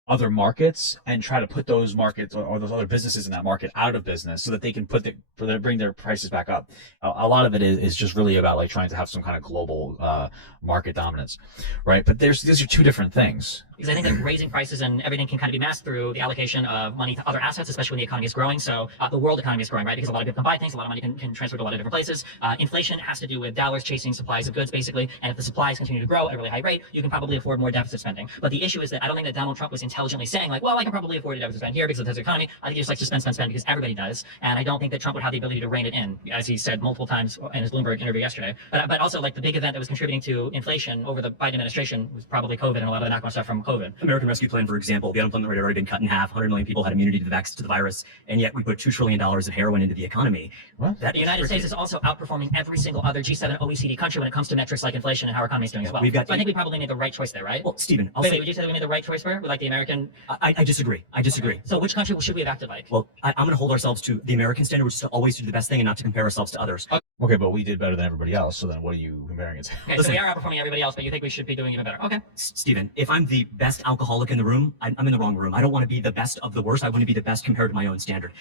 other markets and try to put those markets or those other businesses in that market out of business so that they can bring their prices back up. A lot of it is just really about like trying to have some kind of global market dominance, right? But these are two different things. because I think that raising prices and everything can kind of be masked through the allocation of money to other assets, especially when the economy is growing. So the world economy is growing, right? Because a lot of people can buy things, a lot of money can transfer to a lot of different places. Inflation has to do with dollars chasing supplies of goods, basically. And if the supplies continue to grow at a really high rate, you can probably afford more deficit spending. But the issue is that I don't think that Donald Trump was intelligently saying like, well, I can probably afford a deficit spend here because of the economy. I think he just likes to spend because everybody does. And I don't think that Trump would have the ability to rein it in, as he said multiple times in his Bloomberg interview yesterday. But also, like, the big event that was contributing to inflation over the Biden administration was probably COVID and a lot of the knock-on stuff from COVID. American Rescue Plan, for example, the unemployment rate had already been cut in half. 100 million people had immunity to the virus, and yet we put $2 trillion of heroin into the economy. The United States is also outperforming every single other G7 OECD country when it comes to metrics like inflation and how our economy is doing as well. So I think we probably made the right choice there, right? Well, Stephen, Wait, would you say that we made the right choice for like the American? I disagree. I disagree. Okay. So which country should we have acted like? Well, I'm going to hold ourselves to the American standard, which is to always do the best thing and not to compare ourselves to others. Okay, but we did better than everybody else. So then, what are you comparing it to? Okay, so we are outperforming everybody else, but you think we should be doing even better? Okay. Stephen, if I'm the best alcoholic in the room, I'm in the wrong room. I don't want to be the best of the worst. I want to be the best compared to my own standard.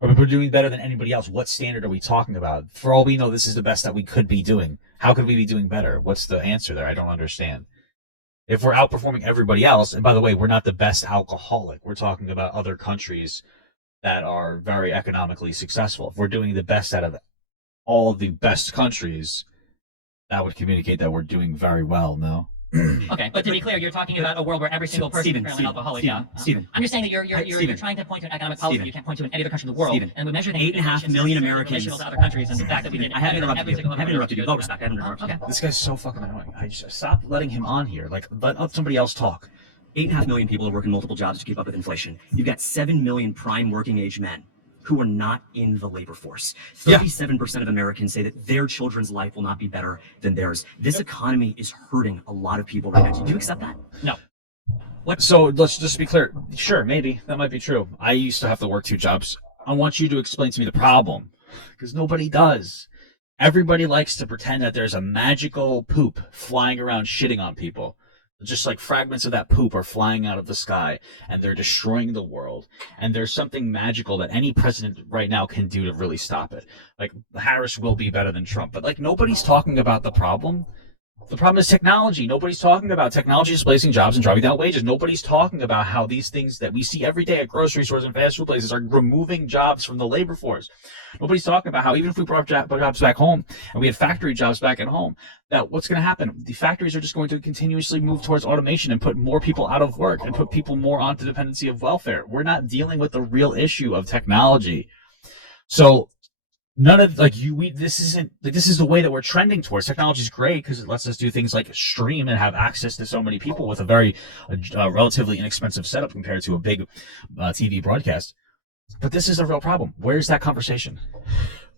But we're doing better than anybody else. What standard are we talking about? For all we know, this is the best that we could be doing. How could we be doing better? What's the answer there? I don't understand. If we're outperforming everybody else, and by the way, we're not the best alcoholic. We're talking about other countries that are very economically successful. If we're doing the best out of all the best countries, that would communicate that we're doing very well, no? Okay, but to be clear, you're talking about a world where every single person is apparently alcoholic. Stephen, I'm just saying that you're trying to point to an economic policy you can't point to in any other country in the world. And we measure 8.5 million Americans. To other countries, and the fact that we did. I haven't interrupted you. I haven't interrupted you. With all respect, I haven't interrupted you. Okay. This guy's so fucking annoying. I just stop letting him on here. Like, let somebody else talk. 8.5 million people are working multiple jobs to keep up with inflation. You've got 7 million prime working age men who are not in the labor force. 37% of Americans say that their children's life will not be better than theirs. This economy is hurting a lot of people right now. Do you accept that? No. So let's just be clear. Sure, maybe that might be true. I used to have to work 2 jobs. I want you to explain to me the problem, because nobody does. Everybody likes to pretend that there's a magical poop flying around shitting on people. Just like fragments of that poop are flying out of the sky and they're destroying the world. And there's something magical that any president right now can do to really stop it. Like, Harris will be better than Trump, but like, nobody's talking about the problem. The problem is technology. Nobody's talking about technology displacing jobs and driving down wages. Nobody's talking about how these things that we see every day at grocery stores and fast food places are removing jobs from the labor force. Nobody's talking about how even if we brought jobs back home and we had factory jobs back at home, that what's going to happen? The factories are just going to continuously move towards automation and put more people out of work and put people more onto dependency of welfare. We're not dealing with the real issue of technology. So none of this is the way that we're trending towards. Technology is great because it lets us do things like stream and have access to so many people with a very relatively inexpensive setup compared to a big TV broadcast. But this is a real problem. Where's that conversation?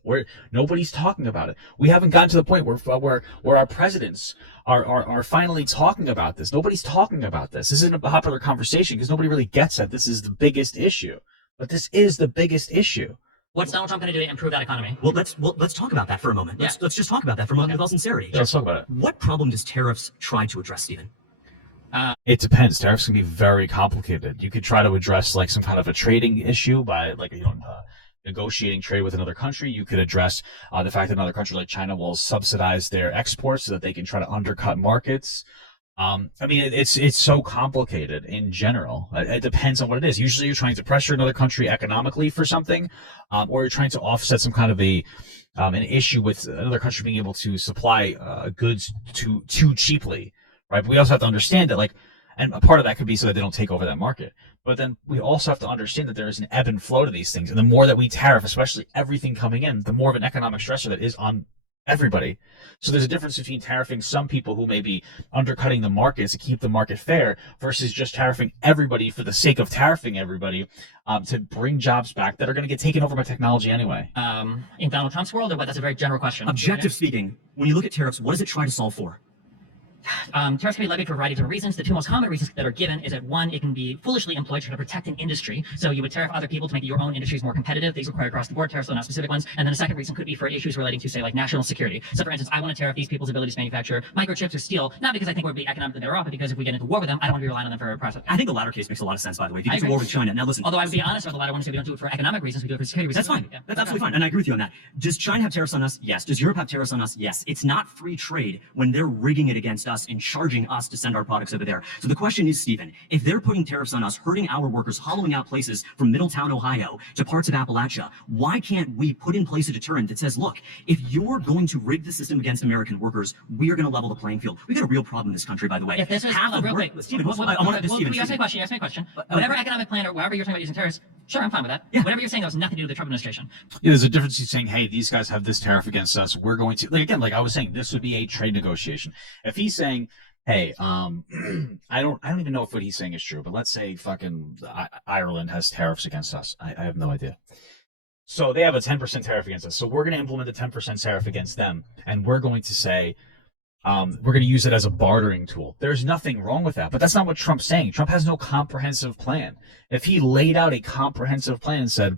Where nobody's talking about it. We haven't gotten to the point where our presidents are finally talking about this. Nobody's talking about this. This isn't a popular conversation because nobody really gets that this is the biggest issue. But this is the biggest issue. What's Donald Trump going to do to improve that economy? Well, let's talk about that for a moment. Let's just talk about that for a moment with all sincerity. Yeah, let's talk about it. What problem does tariffs try to address, Stephen? It depends. Tariffs can be very complicated. You could try to address like some kind of a trading issue by negotiating trade with another country. You could address the fact that another country like China will subsidize their exports so that they can try to undercut markets. I mean, it's so complicated in general. It depends on what it is. Usually you're trying to pressure another country economically for something, or you're trying to offset some kind of an issue with another country being able to supply goods too cheaply, right? But we also have to understand that, and a part of that could be so that they don't take over that market. But then we also have to understand that there is an ebb and flow to these things. And the more that we tariff, especially everything coming in, the more of an economic stressor that is on everybody. So there's a difference between tariffing some people who may be undercutting the markets to keep the market fair versus just tariffing everybody for the sake of tariffing everybody to bring jobs back that are going to get taken over by technology anyway. In Donald Trump's world, but that's a very general question. Objective speaking, when you look at tariffs, what does it try to solve for? Tariffs can be levied for a variety of different reasons. The 2 most common reasons that are given is that 1, it can be foolishly employed to protect an industry. So you would tariff other people to make your own industries more competitive. These require across-the-board tariffs, so not specific ones. And then a second reason could be for issues relating to, say, like national security. So, for instance, I want to tariff these people's ability to manufacture microchips or steel, not because I think we'd be economically better off, but because if we get into war with them, I don't want to be relying on them for a process. I think the latter case makes a lot of sense, by the way. If you get to war with China, now listen. Although I would be honest about the latter one, so we don't do it for economic reasons, we do it for security reasons. That's fine. That's absolutely fine. And I agree with you on that. Does China have tariffs on us? Yes. Does Europe have tariffs on us? Yes. It's not free trade when they're rigging it against us. us and charging us to send our products over there. So the question is, Stephen, if they're putting tariffs on us, hurting our workers, hollowing out places from Middletown, Ohio to parts of Appalachia, why can't we put in place a deterrent that says, look, if you're going to rig the system against American workers, we are going to level the playing field. We've got a real problem in this country, by the way. If this was real quick, Stephen, you asked me a question. You asked me a question. Whatever economic plan or whatever you're talking about using tariffs, sure, I'm fine with that. Yeah. Whatever you're saying, that was nothing to do with the Trump administration. Yeah, there's a difference in saying, hey, these guys have this tariff against us. We're going to, like, again, like I was saying, this would be a trade negotiation. If he's saying, hey, I don't even know if what he's saying is true, but let's say fucking Ireland has tariffs against us. I have no idea. So they have a 10% tariff against us. So we're going to implement the 10% tariff against them, and we're going to say, we're going to use it as a bartering tool. There's nothing wrong with that, but that's not what Trump's saying. Trump has no comprehensive plan. If he laid out a comprehensive plan and said,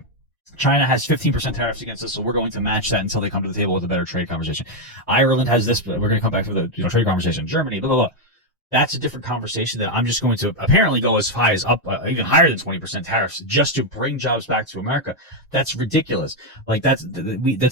China has 15% tariffs against us, so we're going to match that until they come to the table with a better trade conversation. Ireland has this, but we're going to come back to the trade conversation. Germany, blah, blah, blah. That's a different conversation that I'm just going to apparently go as high as up, even higher than 20% tariffs just to bring jobs back to America. That's ridiculous. Like that's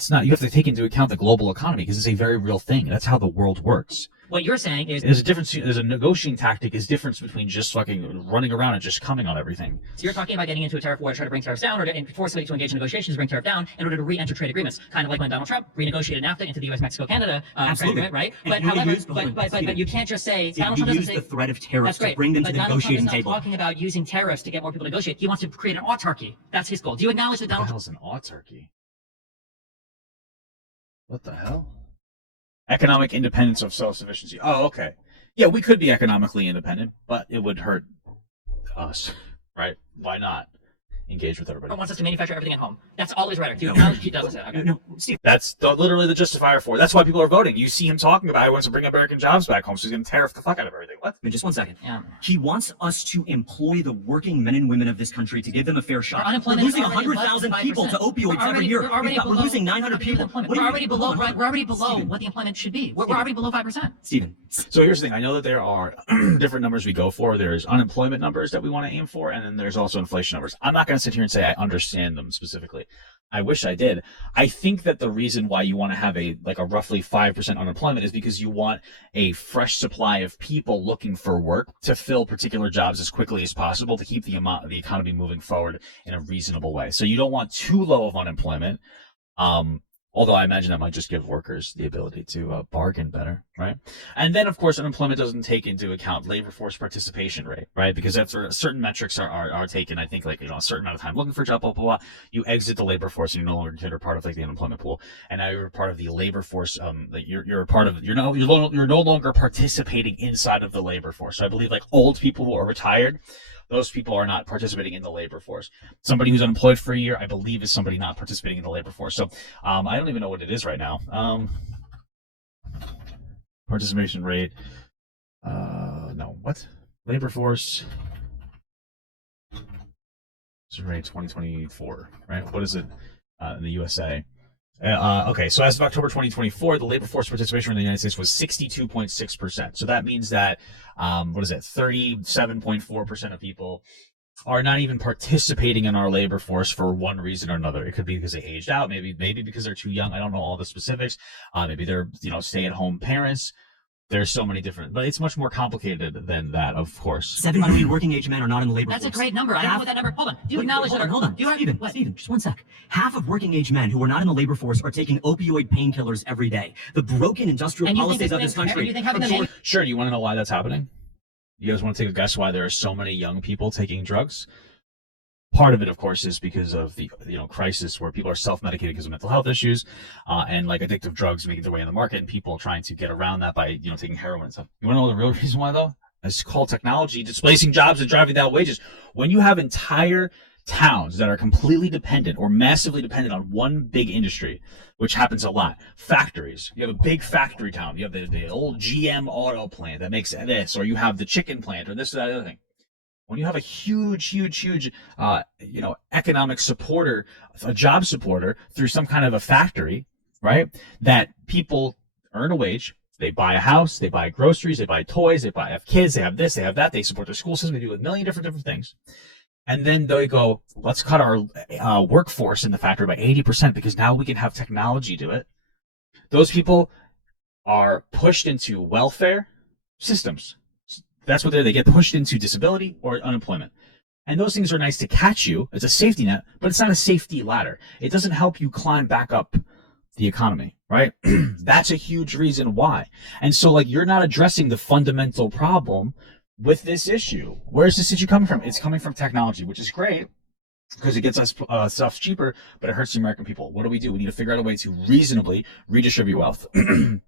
not, you have to take into account the global economy because it's a very real thing. That's how the world works. What you're saying is there's a difference. There's a negotiating tactic is difference between just fucking running around and just coming on everything. So you're talking about getting into a tariff war to try to bring tariffs down or to force somebody to engage in negotiations to bring tariff down in order to re-enter trade agreements. Kind of like when Donald Trump renegotiated NAFTA into the U.S. Mexico-Canada trade agreement, right? But however, but you can't just say Donald Trump doesn't say the threat of tariffs to bring them to the negotiating table. Trump is not talking about using tariffs to get more people to negotiate. He wants to create an autarky. That's his goal. Do you acknowledge that Donald Trump is an autarky? What the hell? Economic independence of self-sufficiency. Oh, okay. Yeah, we could be economically independent, but it would hurt us, right? Why not engage with everybody? Trump wants us to manufacture everything at home. That's all his rhetoric. Do you acknowledge he does that? Okay. No, Steve. That's literally the justifier for it. That's why people are voting. You see him talking about he wants to bring American jobs back home, so he's going to tariff the fuck out of everything. What? Just 1 second. Yeah. He wants us to employ the working men and women of this country to give them a fair shot. We're Unemployment losing 100,000 people to opioids every year. We're losing 900 people. We're already below what the employment should be. We're already below 5%. Stephen. So here's the thing. I know that there are different numbers we go for. There's unemployment numbers that we want to aim for, and then there's also inflation numbers. I'm not going to sit here and say I understand them specifically. I wish I did. I think that the reason why you want to have a roughly 5% unemployment is because you want a fresh supply of people looking for work to fill particular jobs as quickly as possible to keep the economy moving forward in a reasonable way. So you don't want too low of unemployment. Although I imagine that might just give workers the ability to bargain better, right? And then, of course, unemployment doesn't take into account labor force participation rate, right? Because that's where certain metrics are taken. I think a certain amount of time looking for a job, blah, blah, blah. You exit the labor force and you're no longer considered part of the unemployment pool. And now you're part of the labor force. You're a part of. You're no longer participating inside of the labor force. So I believe old people who are retired, those people are not participating in the labor force. Somebody who's unemployed for a year, I believe, is somebody not participating in the labor force. So I don't even know what it is right now. Participation rate. No, what? Labor force. Rate 2024, right? What is it in the USA? Okay, so as of October 2024, the labor force participation in the United States was 62.6%. So that means that, 37.4% of people are not even participating in our labor force for one reason or another. It could be because they aged out, maybe because they're too young. I don't know all the specifics. Maybe they're, stay-at-home parents. There's so many different, but it's much more complicated than that, of course. 7 million working age men are not in the labor force. That's a great number. I don't know what that number. Hold on. Do you acknowledge that? Hold on. Stephen, just 1 sec. Half of working age men who are not in the labor force are taking opioid painkillers every day. The broken industrial policies of this country. Sure. Do you want to know why that's happening? You guys want to take a guess why there are so many young people taking drugs? Part of it, of course, is because of the crisis where people are self-medicating because of mental health issues, and addictive drugs making their way in the market, and people trying to get around that by taking heroin and stuff. You want to know the real reason why, though? It's called technology displacing jobs and driving down wages. When you have entire towns that are completely dependent or massively dependent on one big industry, which happens a lot. Factories. You have a big factory town. You have the old GM auto plant that makes this, or you have the chicken plant, or this or that other thing. When you have a huge, economic supporter, a job supporter through some kind of a factory, right? That people earn a wage, they buy a house, they buy groceries, they buy toys, they have kids, they have this, they have that, they support their school system, they do a million different things. And then they go, let's cut our workforce in the factory by 80% because now we can have technology do it. Those people are pushed into welfare, systems. That's what they get pushed into, disability or unemployment. And those things are nice to catch you. It's a safety net, but it's not a safety ladder. It doesn't help you climb back up the economy, right? That's a huge reason why. And so, like, you're not addressing the fundamental problem with this issue. Where's this issue coming from? It's coming from technology, which is great because it gets us stuff cheaper, but it hurts the American people. What do? We need to figure out a way to reasonably redistribute wealth in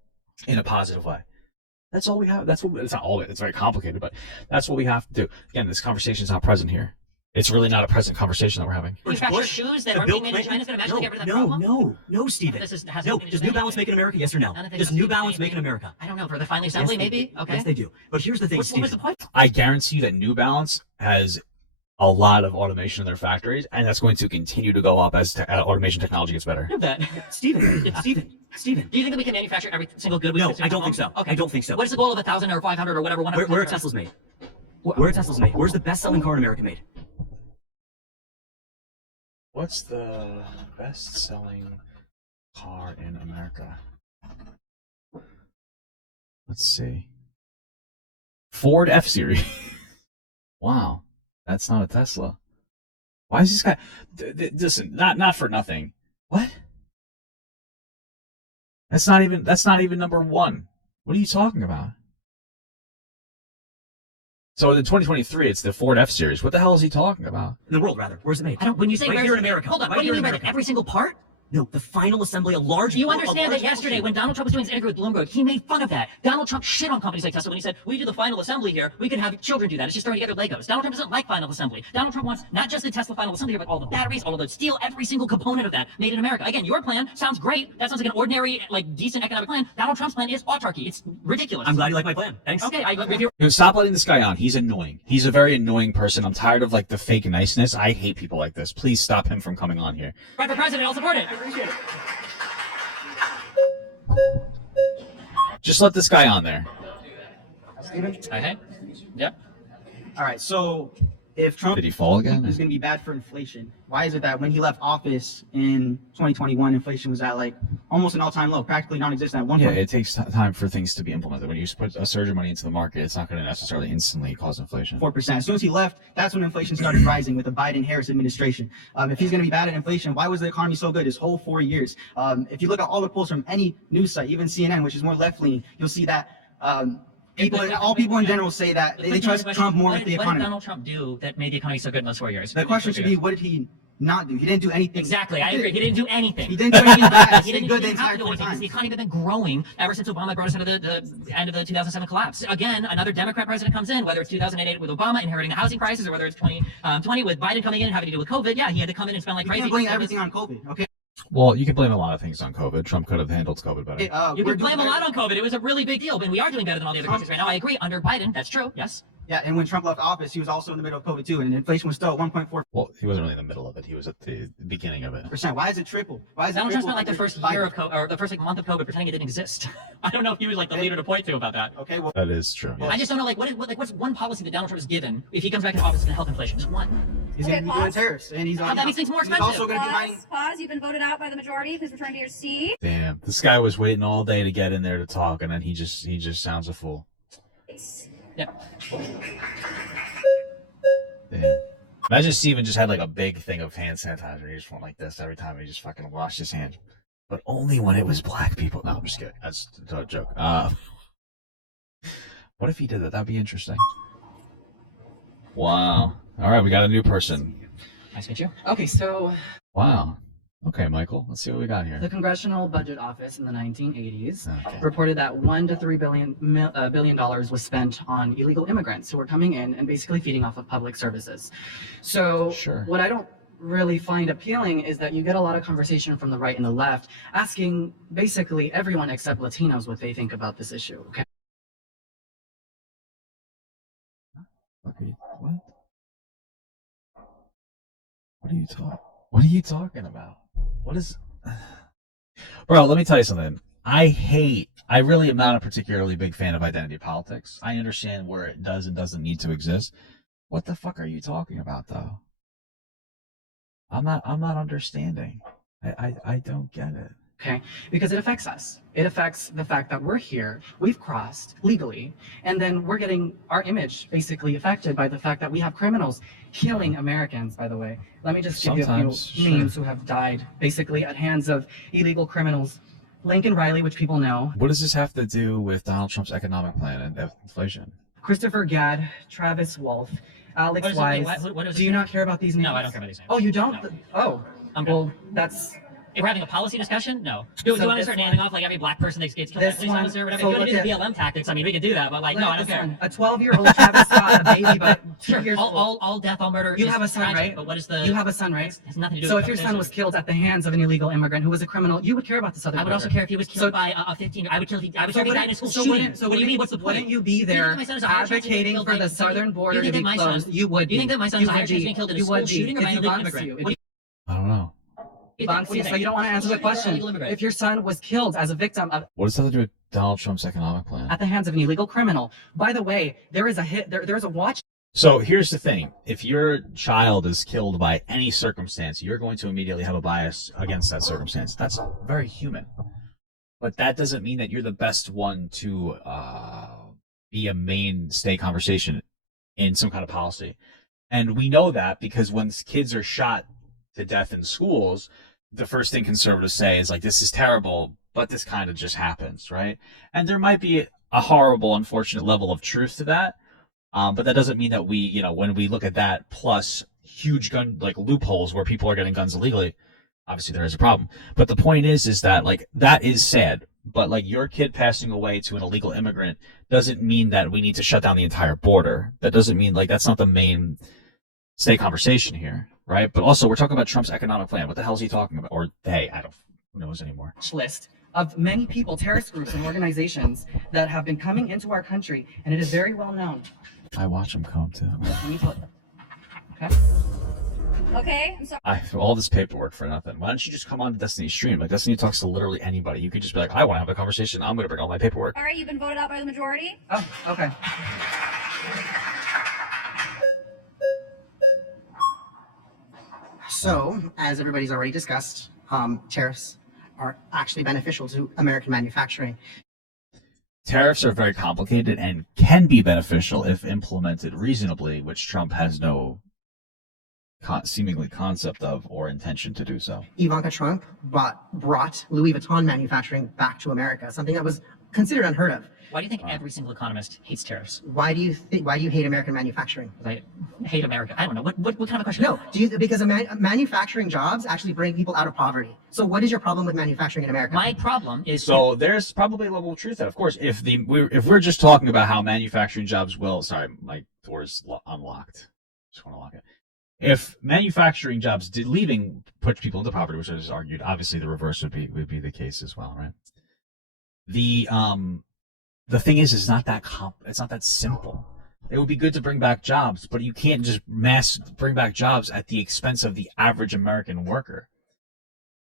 a positive way. That's all we have. It's not all of it. It's very complicated, but that's what we have to do. Again, this conversation is not present here. It's really not a present conversation that we're having. Manufacture shoes that aren't being made in China is going to magically get rid of that problem? No, Stephen. No, does New Balance make in America? Yes or no? Does New Balance make in America? I don't know. For the final assembly, Yes, maybe? Okay. Yes, they do. But here's the thing, What was Stephen. the point? I guarantee you that New Balance has a lot of automation in their factories, and that's going to continue to go up as automation technology gets better. Stephen. Do you think that we can manufacture every single good we No, consume I at don't home? think so. Okay. I don't think so. What's the goal of 1,000 or 500 or whatever? Where are Teslas made? Where are Teslas made? Where's the best-selling car in America made? What's the best-selling car in America? Let's see. Ford F-Series. Wow, that's not a Tesla. Why is this guy? Listen, not for nothing. What? That's not even number one. What are you talking about? So in 2023, it's the Ford F-Series. What the hell is he talking about? In the world, rather. Where's it made? When you say right here in America. Hold on. Right What do you here mean in by America. every single part? No, the final assembly, a large. You a understand large that yesterday portion. when Donald Trump was doing his interview with Bloomberg, he made fun of that. Donald Trump shit on companies like Tesla when he said, we do the final assembly here, we could have children do that. It's just throwing together Legos. Donald Trump doesn't like final assembly. Donald Trump wants not just the Tesla final assembly here, but all the batteries, all of the steel, every single component of that made in America. Again, your plan sounds great. That sounds like an ordinary, like decent economic plan. Donald Trump's plan is autarky. It's ridiculous. I'm glad you like my plan. Thanks. Okay, I agree with you. Dude, stop letting this guy on. He's annoying. He's a very annoying person. I'm tired of like the fake niceness. I hate people like this. Please stop him from coming on here. Right for president, I'll support it. I appreciate it. Just let this guy on there. Steven? Okay. Yep. All right, so if Trump Did he fall again? is going to be bad for inflation, why is it that when he left office in 2021, inflation was at like almost an all-time low, practically non-existent at one Yeah, point? it takes time for things to be implemented. When you put a surge of money into the market, it's not going to necessarily instantly cause inflation. 4%. As soon as he left, that's when inflation started rising with the Biden-Harris administration. If he's going to be bad at inflation, why was the economy so good his whole 4 years? If you look at all the polls from any news site, even CNN, which is more left-leaning, you'll see that all people in general say that they trust Trump more with the What did economy. Donald Trump do that made the economy so good in those 4 years? The question should be, what did he not do? He didn't do anything. Exactly, I agree. He didn't do anything. He didn't do anything bad. He He didn't good the even have entire to do 4 anything because times. the economy had been growing ever since Obama brought us out of the end of the 2007 collapse. Again, another Democrat president comes in, whether it's 2008 with Obama inheriting the housing crisis or whether it's 2020 with Biden coming in and having to deal with COVID. Yeah, he had to come in and spend like You crazy. can't blame everything on COVID, okay? Well, you can blame a lot of things on COVID. Trump could have handled COVID better. You can blame a lot on COVID. It was a really big deal, but we are doing better than all the other countries right now. I agree. Under Biden, that's true. Yes. Yeah, and when Trump left office, he was also in the middle of COVID too, and inflation was still at 1.4%. Well, he wasn't really in the middle of it. He was at the beginning of it. Why is it triple? Why is it Donald Trump triple? spent like the first year of COVID, or the first like month of COVID pretending it didn't exist. I don't know if he was like the leader to point to about that. Okay, well, That is true. I just don't know what's one policy that Donald Trump has given if he comes back in office to help inflation. Just one. he's Okay, going to be doing pause. tariffs, and he's That makes things more He's expensive. also going to be mining. Pause. You've been voted out by the majority. Please return to your seat. Damn, this guy was waiting all day to get in there to talk, and then he just sounds a fool. Yeah. Damn. Imagine Steven just had like a big thing of hand sanitizer. He just went like this every time he just fucking washed his hands. But only when it was black people. No, I'm just kidding. That's a joke. What if he did that? That'd be interesting. Wow. All right, we got a new person. Nice to meet you. Okay, so Wow. Okay, Michael, let's see what we got here. the Congressional Budget Office in the 1980s Okay. reported that $1 to $3 billion was spent on illegal immigrants who were coming in and basically feeding off of public services. So Sure. what I don't really find appealing is that you get a lot of conversation from the right and the left asking basically everyone except Latinos what they think about this issue. Okay. Okay, what? What are you talking about? What is... Bro, let me tell you something. I really am not a particularly big fan of identity politics. I understand where it does and doesn't need to exist. What the fuck are you talking about, though? I'm not understanding. I don't get it. Okay, because it affects us. It affects the fact that we're here, we've crossed legally, and then we're getting our image basically affected by the fact that we have criminals killing Americans, by the way. Let me just give you a Sometimes, few names who have died basically at hands of illegal criminals. Lincoln Riley, which people know. What does this have to do with Donald Trump's economic plan and inflation? Christopher Gadd, Travis Wolf, Alex What is it- Wise. what is Do it? you not care about these names? No, I don't care about these names. Oh, you don't? No. Oh, well, that's... If we're having a policy discussion, no. Do you So want to this start one- naming off like every black person that gets killed by a This police one- officer or whatever? so If you want to look do the at- BLM tactics, I mean, we can do that, but like, no, I don't care. A 12-year-old Travis Scott, a baby, but 2 Sure, years old. all death, all murder You is have a son, tragic, right? But what is the... You have a son, right? It has nothing to do So with if your son competition. was killed at the hands of an illegal immigrant who was a criminal, you would care about the southern I would border. also care if he was killed So- by a 15. I would care if he So died in a school so shooting. wouldn't- so what do you wouldn't- mean? What's the point? Wouldn't you be Do there think my son has a higher chance of being advocating killed for by the somebody- southern border Do you to think be that my son- closed? You would Do you think that my son has You a higher would chance of be. being killed in a You school would be. shooting or If by an he illegal wants immigrant? you. What do I don't know. Banksy, so you don't want to answer the question. If your son was killed as a victim of What does that have to do with Donald Trump's economic plan? at the hands of an illegal criminal, by the way, there is a hit. There's a watch. So here's the thing. If your child is killed by any circumstance, you're going to immediately have a bias against that circumstance. That's very human. But that doesn't mean that you're the best one to be a mainstay conversation in some kind of policy. And we know that because when kids are shot to death in schools, the first thing conservatives say is like, this is terrible, but this kind of just happens, right? And there might be a horrible, unfortunate level of truth to that. But that doesn't mean that we, you know, when we look at that plus huge gun, like loopholes where people are getting guns illegally, obviously there is a problem. But the point is that like, that is sad. But like your kid passing away to an illegal immigrant doesn't mean that we need to shut down the entire border. That doesn't mean like, that's not the main state conversation here, right? But also we're talking about Trump's economic plan. What the hell is he talking about? Or they, who knows anymore. List of many people, terrorist groups and organizations that have been coming into our country, and it is very well known. I watch him come too. Let me tell you. Okay. Okay, I'm sorry. I all this paperwork for nothing. Why don't you just come on to Destiny's stream? Like Destiny talks to literally anybody. You could just be like, I want to have a conversation. I'm going to bring all my paperwork. All right, you've been voted out by the majority. Oh, okay. So, as everybody's already discussed, tariffs are actually beneficial to American manufacturing. Tariffs are very complicated and can be beneficial if implemented reasonably, which Trump has no seemingly concept of or intention to do so. Ivanka Trump brought Louis Vuitton manufacturing back to America, something that was considered unheard of. Why do you think every single economist hates tariffs? Why do you hate American manufacturing? I hate America. I don't know. What kind of a question? No, because manufacturing jobs actually bring people out of poverty. So what is your problem with manufacturing in America? My problem is So there's probably a level of truth that, of course, if we're just talking about how manufacturing jobs will, sorry, my door's unlocked. Just want to lock it. If manufacturing jobs leaving puts people into poverty, which I just argued, obviously the reverse would be the case as well, right? The thing is, it's not that simple. It would be good to bring back jobs, but you can't just mass bring back jobs at the expense of the average American worker.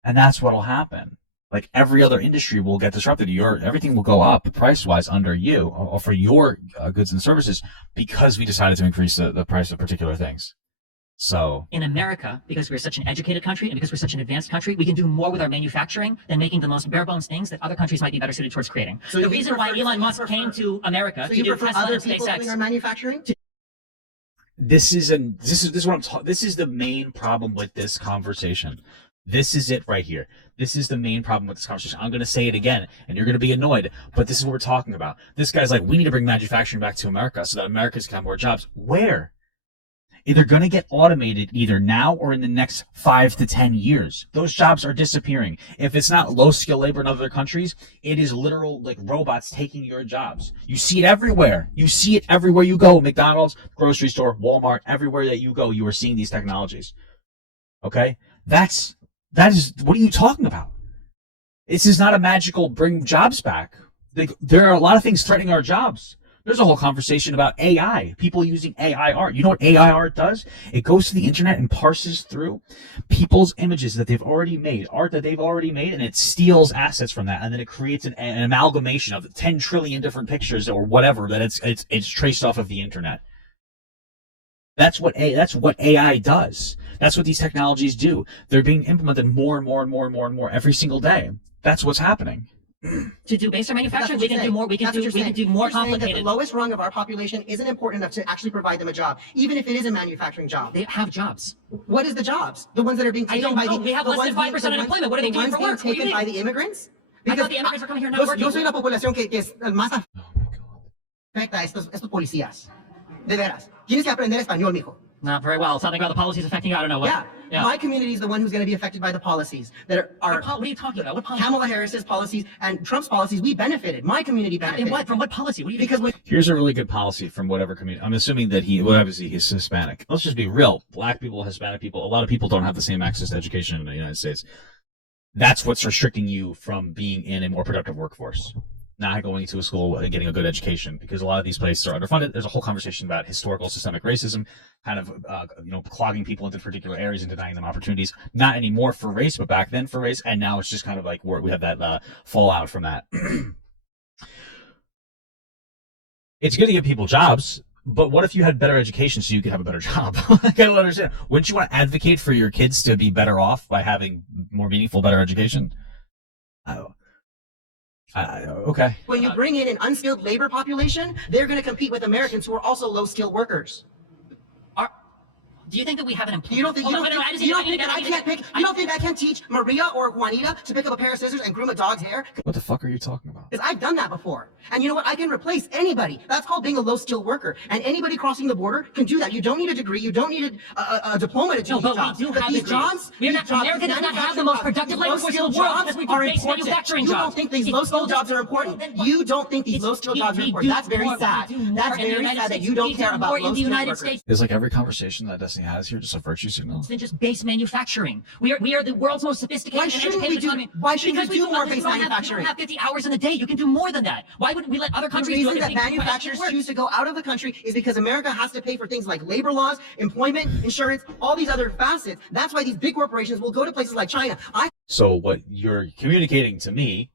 And that's what'll happen. Like every other industry will get disrupted. Everything will go up price-wise under you or for your goods and services because we decided to increase the price of particular things. So in America, because we're such an educated country and because we're such an advanced country, we can do more with our manufacturing than making the most bare bones things that other countries might be better suited towards creating. So the reason why Elon Musk came to America So to you do prefer Tesla other and people doing SpaceX. our manufacturing? this is what I'm talking. This is the main problem with this conversation. This is it right here. This is the main problem with this conversation. I'm going to say it again, and you're going to be annoyed, but this is what we're talking about. This guy's like, we need to bring manufacturing back to America so that Americans can have more jobs. Where? They're going to get automated either now or in the next 5 to 10 years. Those jobs are disappearing. If it's not low skill labor in other countries, it is literal like robots taking your jobs. You see it everywhere. You see it everywhere you go. McDonald's, grocery store, Walmart, everywhere that you go, you are seeing these technologies. Okay? That is, what are you talking about? This is not a magical bring jobs back. There are a lot of things threatening our jobs. There's a whole conversation about AI, people using AI art. You know what AI art does? It goes to the internet and parses through people's images that they've already made, art that they've already made, and it steals assets from that, and then it creates an amalgamation of 10 trillion different pictures or whatever that it's traced off of the internet. That's what AI does. That's what these technologies do. They're being implemented more and more and more and more and more every single day. That's what's happening. To do base manufacturing, we can do more. We can That's what do. you're We can saying. do more You're saying that complicated. the lowest rung of our population isn't important enough to actually provide them a job, even if it is a manufacturing job. They have jobs. What is the jobs? The ones that are being taken I don't by know. the We have the less than ones being- 5% the unemployment. What are they the doing ones for being work? What do you taken by mean? the immigrants? I thought the immigrants were coming here not yo working. soy la población que es más afecta a estos policías. De veras. Tienes que aprender español, mijo. Not very well. Something about the policies affecting you. I don't know what. Yeah. My community is the one who's going to be affected by the policies that are What are you talking about? What policy? Kamala Harris's policies and Trump's policies. We benefited. My community benefited. In what? From what policy? What do you Because when Here's a really good policy from whatever community. I'm assuming that obviously he's Hispanic. Let's just be real. Black people, Hispanic people, a lot of people don't have the same access to education in the United States. That's what's restricting you from being in a more productive workforce. Not going to a school and getting a good education, because a lot of these places are underfunded. There's a whole conversation about historical systemic racism, kind of clogging people into particular areas and denying them opportunities. Not anymore for race, but back then for race, and now it's just kind of like we have that fallout from that. It's good to give people jobs, but what if you had better education so you could have a better job? I don't understand. Wouldn't you want to advocate for your kids to be better off by having more meaningful, better education? Okay. When you bring in an unskilled labor population, they're going to compete with Americans who are also low-skilled workers. Do you think that we have an employee? You don't think that I can't pick? You don't think I can teach Maria or Juanita to pick up a pair of scissors and groom a dog's hair? What the fuck are you talking about? Because I've done that before. And you know what? I can replace anybody. That's called being a low-skilled worker. And anybody crossing the border can do that. You don't need a degree. You don't need a diploma to do No, these but jobs. we do have these degrees. jobs, America does not have the most productive labor force in the world because we do base manufacturing You jobs. don't think these low-skilled jobs are important. You don't think these low-skilled jobs are important. That's very sad. That's very sad that you don't care about low-skilled workers. Is like every conversation that Destiny has here just a virtue signal? Than just base manufacturing. We are the world's most sophisticated and educated economy. Why shouldn't Because we do more base manufacturing? We don't have 50 hours in the day. You can do more than that. Why wouldn't we let other The countries do it? reason that manufacturers choose to go out of the country is because America has to pay for things like labor laws, employment, insurance, all these other facets. That's why these big corporations will go to places like China. So what you're communicating to me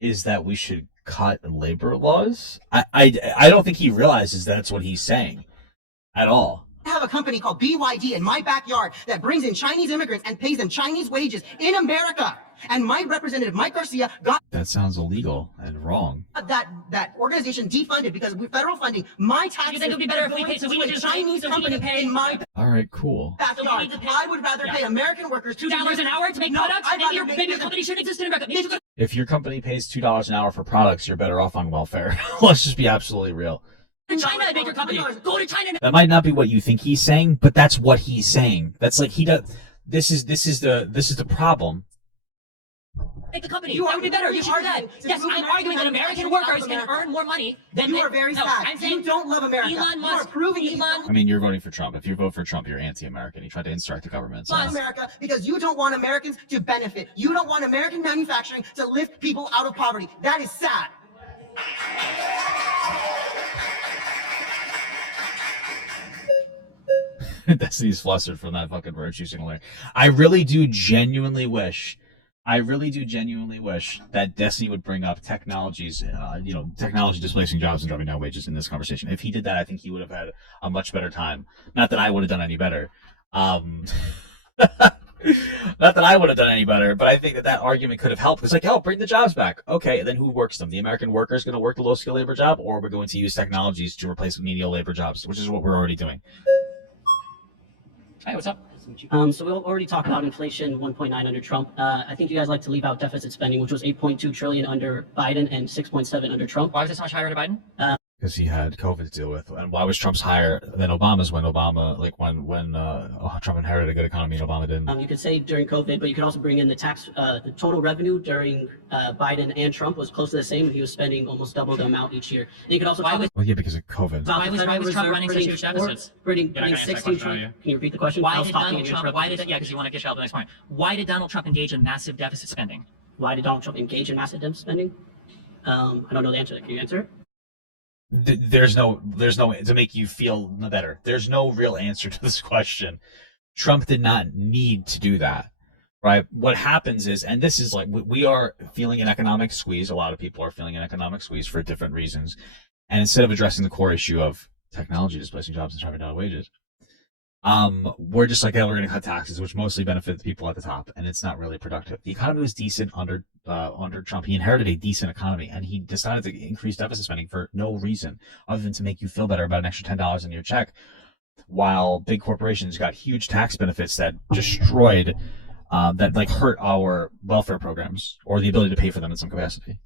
is that we should cut labor laws? I don't think he realizes that's what he's saying at all. I have a company called BYD in my backyard that brings in Chinese immigrants and pays them Chinese wages in America. And my representative, Mike Garcia, got That sounds illegal and wrong. that organization defunded because with federal funding, my taxes. You think it would be better if we paid? So we to need a to pay. Chinese So we need company to pay. in my All right, cool. backyard. I would rather pay American workers $2 an hour to make products. I'd rather Maybe your company shouldn't exist in America. If your company pays $2 an hour for products, you're better off on welfare. Let's just be absolutely real. In China, and make your company. Go to China. That might not be what you think he's saying, but that's what he's saying. That's like he does. This is the problem. Make the company. That would be better. You should do that. Yes, I'm arguing that American workers can earn more money than You are very sad. I'm saying You don't love America. Elon Musk. You are proving I mean, you're voting for Trump. If you vote for Trump, you're anti-American. You try to insurrect the government. So love America because you don't want Americans to benefit. You don't want American manufacturing to lift people out of poverty. That is sad. Destiny's flustered from that fucking virtue signal. I really do genuinely wish that Destiny would bring up technologies, technology displacing jobs and driving down wages in this conversation. If he did that, I think he would have had a much better time. Not that I would have done any better. Not that I would have done any better, but I think that argument could have helped. It's like, oh, bring the jobs back. Okay, then who works them? The American worker is going to work the low-skill labor job, or we're going to use technologies to replace menial labor jobs, which is what we're already doing. Hey, what's up? So we'll already talk about inflation 1.9 under Trump. I think you guys like to leave out deficit spending, which was 8.2 trillion under Biden and 6.7 under Trump. Why was it so much higher under Biden? Because he had COVID to deal with. And why was Trump's higher than Obama's when Trump inherited a good economy and Obama didn't? You could say during COVID, but you could also bring in the the total revenue during Biden and Trump was close to the same. He was spending almost double the amount each year. And you could also Well, yeah, because of COVID. Why was Trump running such huge deficits? Printing You're not gonna answer that 16 question, are you? trillion. Can you repeat the question? Why did Donald Trump? Because you want to get you out the next point. Why did Donald Trump engage in massive deficit spending? Why did Donald Trump engage in massive deficit spending? I don't know the answer. Can you answer it? There's no to make you feel better. There's no real answer to this question. Trump did not need to do that, right? What happens is, and this is like, we are feeling an economic squeeze. A lot of people are feeling an economic squeeze for different reasons. And instead of addressing the core issue of technology displacing jobs and driving down wages, we're just like, yeah, we're going to cut taxes, which mostly benefit the people at the top, and it's not really productive. The economy was decent under Trump. He inherited a decent economy, and he decided to increase deficit spending for no reason other than to make you feel better about an extra $10 in your check, while big corporations got huge tax benefits that destroyed, that like hurt our welfare programs or the ability to pay for them in some capacity.